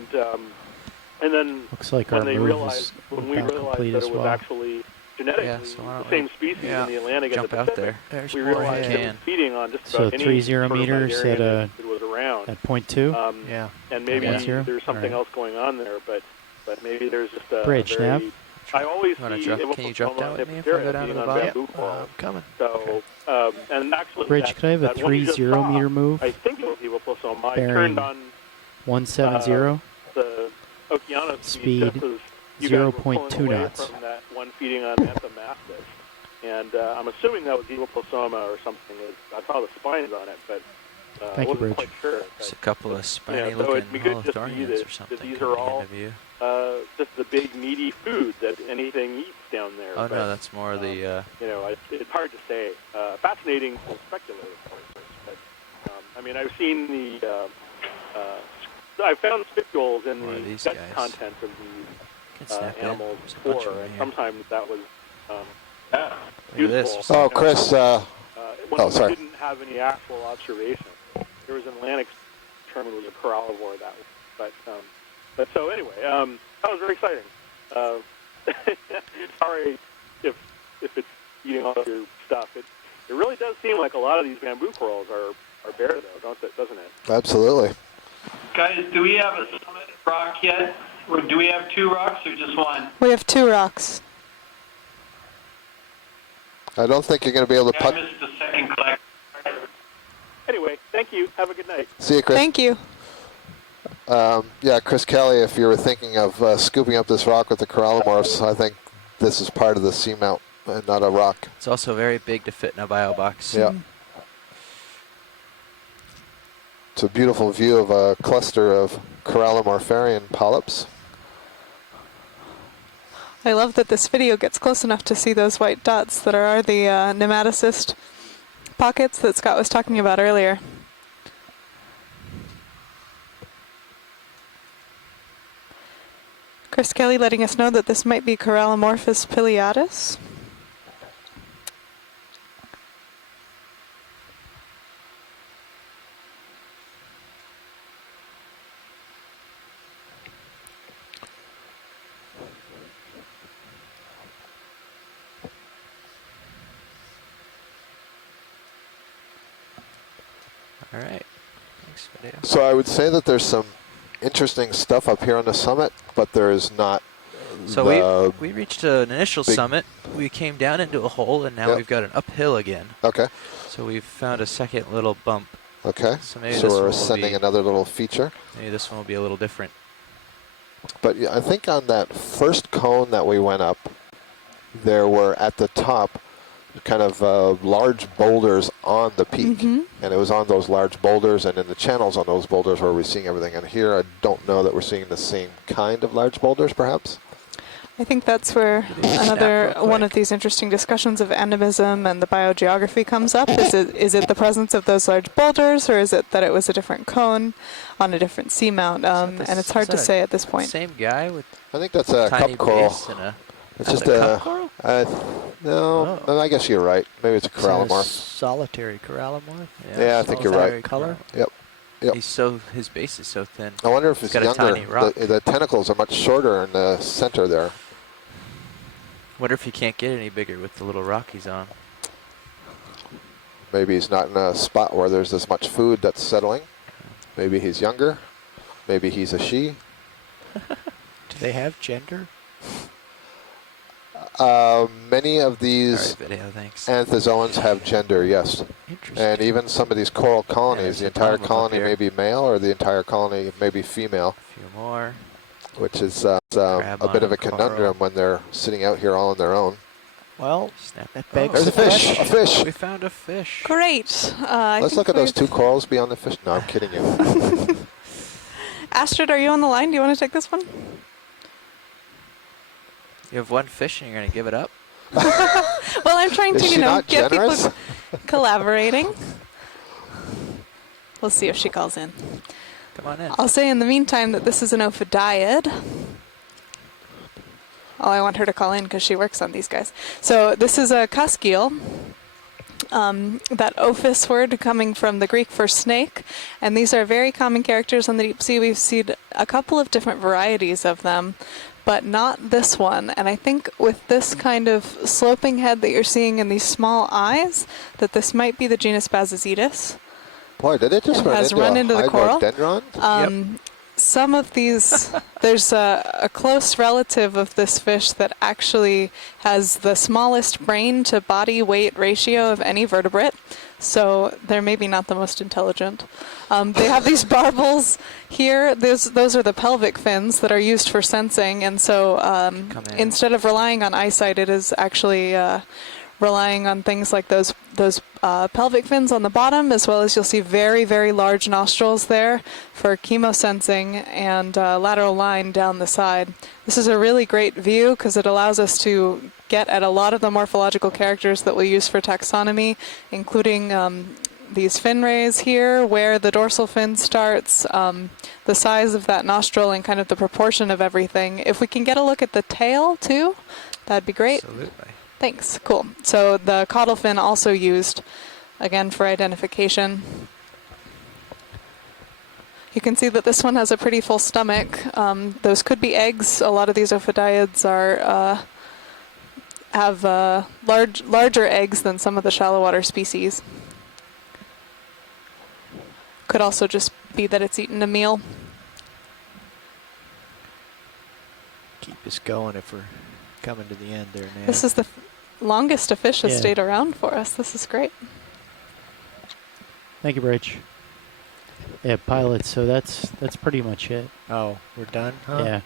and then Looks like when our they move realized is when we about realized complete that as it was well. actually genetically Yeah, so why the don't same we species yeah, in the Atlantic jump and the out Pacific, there. we realized it was feeding on just So about any 30 sort of meters area at that it was around. at 0.2. Yeah. And maybe 1.0? there's something Alright. else going on there, but maybe there's just a Bridge very nav. I always Can see you drop down with me if I go down to the on bottom? bamboo coral. I'm coming. So, and actually, Rich, could I have a that one you just 30 saw, meter move? I think it was Evoplasoma. I Bearing turned on 170. the Okeanos Speed just as you guys were pulling 0.2 away knots. from that one feeding on Anthomastus. And I'm assuming that was Evoplasoma or something. I saw the spines on it, but I Thank you, wasn't Bridge. quite sure. Just a couple of spiny so it'd be looking good just to see Holothurians or something that these are coming all into view. just the big meaty food that anything eats down there. Oh but, no, that's more the. you know, it's hard to say. Fascinating to speculate, of course. But I mean, I've seen the. I found spicules in More of the these gut guys. content of Can these snap in. animals There's a bunch of before, them and here. sometimes that was Look at this. useful. Oh, Chris. When we sorry. didn't have any actual observation. There was an Atlantic determined was a corallivore that way. But so anyway, that was very exciting. Sorry if it's eating all of your stuff. It really does seem like a lot of these bamboo corals are bare though, doesn't it? Absolutely. Guys, do we have a summit rock yet? Or do we have 2 rocks or just 1? We have 2 rocks. I don't think you're going to be able to I putt. missed the second collect. Anyway, thank you. Have a good night. See you, Chris. Thank you. Yeah, Chris Kelly, if you were thinking of scooping up this rock with the corallimorphs, I think this is part of the seamount and not a rock. It's also very big to fit in a bio box. Yeah. It's a beautiful view of a cluster of corallimorpharian polyps. I love that this video gets close enough to see those white dots that are the nematocyst pockets that Scott was talking about earlier. Chris Kelly letting us know that this might be Corallimorphus pileatus. All right. Thanks, video. So I would say that there's some interesting stuff up here on the summit, but there is not. So we reached an initial summit. We came down into a hole, and now we've got an uphill again. Okay. So we've found a second little bump. Okay. So maybe So this we're one will ascending be, another little feature. Maybe this one will be a little different. But yeah, I think on that first cone that we went up, there were at the top kind of large boulders on the peak. And it was on those large boulders and in the channels on those boulders where we're seeing everything. And here I don't know that we're seeing the same kind of large boulders, perhaps. I think that's where another one of these interesting discussions of animism and the biogeography comes up. Is it the presence of those large boulders, or is it that it was a different cone on a different seamount? And it's hard to say at this point. Same guy with I think that's a tiny cup coral. base and a. It's just cup coral? No, I guess you're right. Maybe it's a corallimorph. Solitary corallimorph. Yeah, I think you're right. Color. Yep. His base is so thin. I wonder if it's got a tiny younger. rock. The tentacles are much shorter in the center there. Wonder if he can't get any bigger with the little rock he's on. Maybe he's not in a spot where there's this much food that's settling. Maybe he's younger. Maybe he's a she. Do they have gender? Many of these anthozoans have gender, yes. And even some of these coral colonies, the entire colony may be male or the entire colony may be female. A few more. Which is a bit of a conundrum when they're sitting out here all on their own. Well, that begs there's a fish. A fish. We found a fish. Great. Let's look at those 2 corals beyond the fish. No, I'm kidding you. Astrid, are you on the line? Do you want to take this one? You have one fish and you're going to give it up? Well, I'm trying to, Is she not get generous? people collaborating. We'll see if she calls in. Come on in. I'll say in the meantime that this is an ophidiid. Oh, I want her to call in because she works on these guys. So this is a cusk eel. That ophis word coming from the Greek for snake. And these are very common characters on the deep sea. We've seen a couple of different varieties of them, but not this one. And I think with this kind of sloping head that you're seeing and these small eyes, that this might be the genus Basazetus. Boy, did it just It has run into the coral. hydrodendron? some of these, there's a close relative of this fish that actually has the smallest brain to body weight ratio of any vertebrate. So they're maybe not the most intelligent. They have these barbels here. Those are the pelvic fins that are used for sensing. And so instead of relying on eyesight, it is actually relying on things like those pelvic fins on the bottom, as well as you'll see very, very large nostrils there for chemosensing, and lateral line down the side. This is a really great view because it allows us to get at a lot of the morphological characters that we use for taxonomy, including these fin rays here, where the dorsal fin starts, the size of that nostril, and kind of the proportion of everything. If we can get a look at the tail too, that'd be great. Absolutely. Thanks. Cool. So the caudal fin also used, again, for identification. You can see that this one has a pretty full stomach. Those could be eggs. A lot of these ophidiids have larger eggs than some of the shallow water species. Could also just be that it's eaten a meal. Keep us going if we're coming to the end there now. This is the longest a fish has Yeah. stayed around for us. This is great. Thank you, Bridge. Yeah, pilots. So that's pretty much it. Oh, we're done? Huh? Yeah.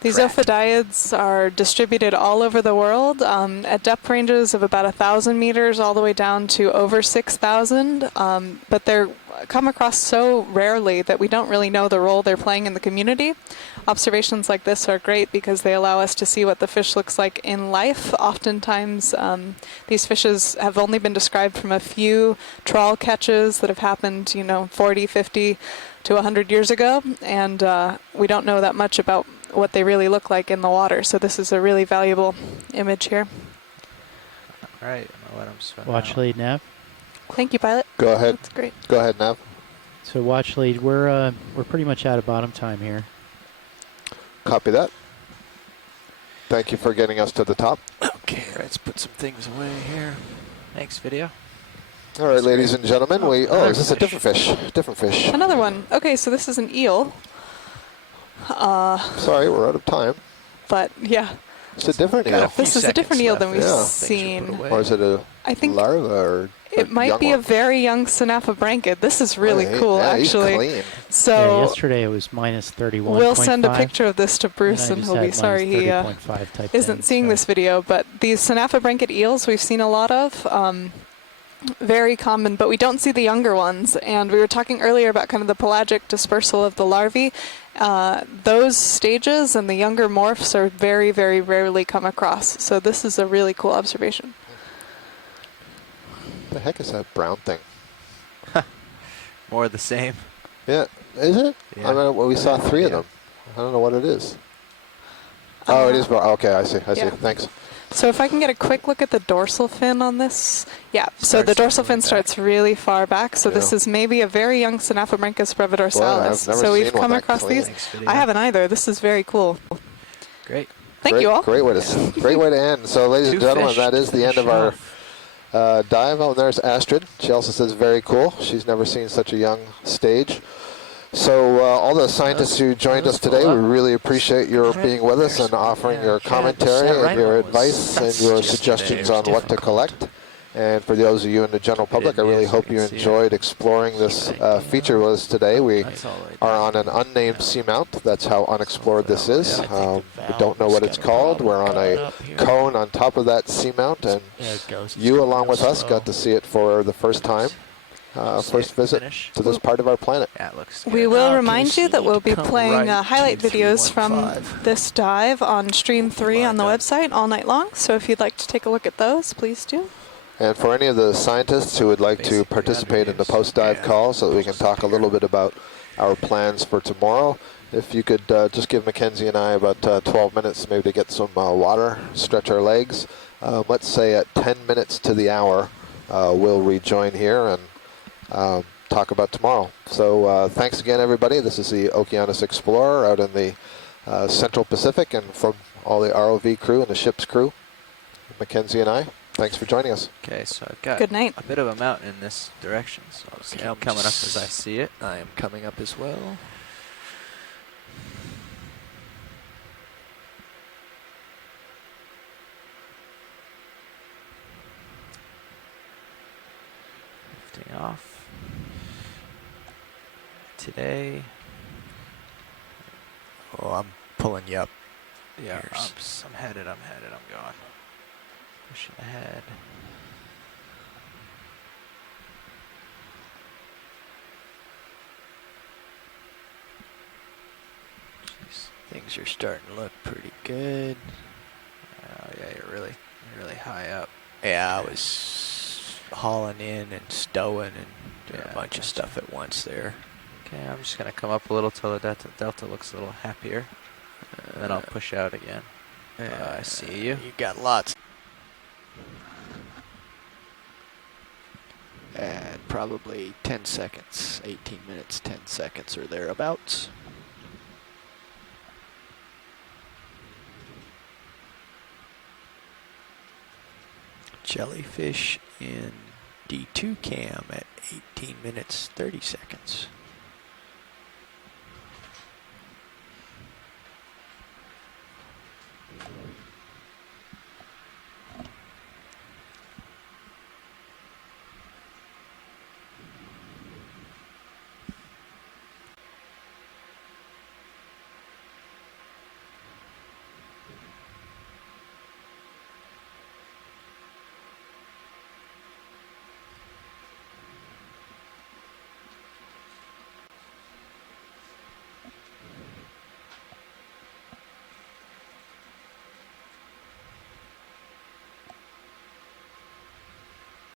These ophidiids are distributed all over the world at depth ranges of about 1,000 meters all the way down to over 6,000. But they're come across so rarely that we don't really know the role they're playing in the community. Observations like this are great because they allow us to see what the fish looks like in life. Oftentimes, these fishes have only been described from a few trawl catches that have happened, 40, 50 to 100 years ago, and we don't know that much about what they really look like in the water. So this is a really valuable image here. All right, I'm gonna let him swim. Watch lead, Nav. Thank you, pilot. Go ahead. That's great. Go ahead, Nav. So watch lead. We're pretty much out of bottom time here. Copy that. Thank you for getting us to the top. Okay, let's put some things away here. Thanks, video. All right, ladies and gentlemen, is this a different fish? Different fish. Another one. Okay, so this is an eel. Sorry, we're out of time. But yeah. It's a different eel. This is a different eel than we've seen. Or is it a larva or it might be a very young Synaphobranchid. This is really cool, actually. Clean. So yeah, yesterday it was minus 31. We'll send a picture of this to Bruce, and he'll be sorry he isn't seeing this video. But these Synaphobranchid eels we've seen a lot of. Very common, but we don't see the younger ones. And we were talking earlier about kind of the pelagic dispersal of the larvae. Those stages and the younger morphs are very, very rarely come across. So this is a really cool observation. What the heck is that brown thing? More of the same. Yeah, is it? Yeah. I mean, we saw three of them. I don't know what it is. Oh, it is brown. Okay, I see. Thanks. So if I can get a quick look at the dorsal fin on this. Yeah, so the dorsal fin starts really far back. So this is maybe a very young Synaphobranchus brevidorsalis. So we've come across these. I haven't either. This is very cool. Great. Thank you all. Great way to end. So ladies and gentlemen, that is the end of our dive. Oh, there's Astrid. She also says very cool. She's never seen such a young stage. So all the scientists who joined us today, we really appreciate your being with us and offering your commentary and your advice and your suggestions on what to collect. And for those of you in the general public, I really hope you enjoyed exploring this feature with us today. We are on an unnamed seamount. That's how unexplored this is. We don't know what it's called. We're on a cone on top of that seamount, and you, along with us, got to see it for the first time. First visit to this part of our planet. We will remind you that we'll be playing highlight videos from this dive on stream 3 on the website all night long. So if you'd like to take a look at those, please do. And for any of the scientists who would like to participate in the post-dive call so that we can talk a little bit about our plans for tomorrow, if you could just give Mackenzie and I about 12 minutes maybe to get some water, stretch our legs. Let's say at 10 minutes to the hour, we'll rejoin here and talk about tomorrow. So thanks again, everybody. This is the Okeanos Explorer out in the Central Pacific, and from all the ROV crew and the ship's crew, Mackenzie and I, thanks for joining us. Okay, so I've got Good night. a bit of a mountain in this direction, so I'm coming up as I see it. I am coming up as well. off. Today. Oh, I'm pulling you up. Yeah, Here's- I'm headed, I'm going. Pushing ahead. Jeez, things are starting to look pretty good. Oh yeah, you're really high up. Yeah, I was hauling in and stowing and doing a bunch of stuff at once there. Okay, I'm just gonna come up a little till the delta looks a little happier. And then I'll push out again. I see you. You got lots. And probably 10 seconds, 18 minutes, 10 seconds or thereabouts. Jellyfish in D2 cam at 18 minutes, 30 seconds.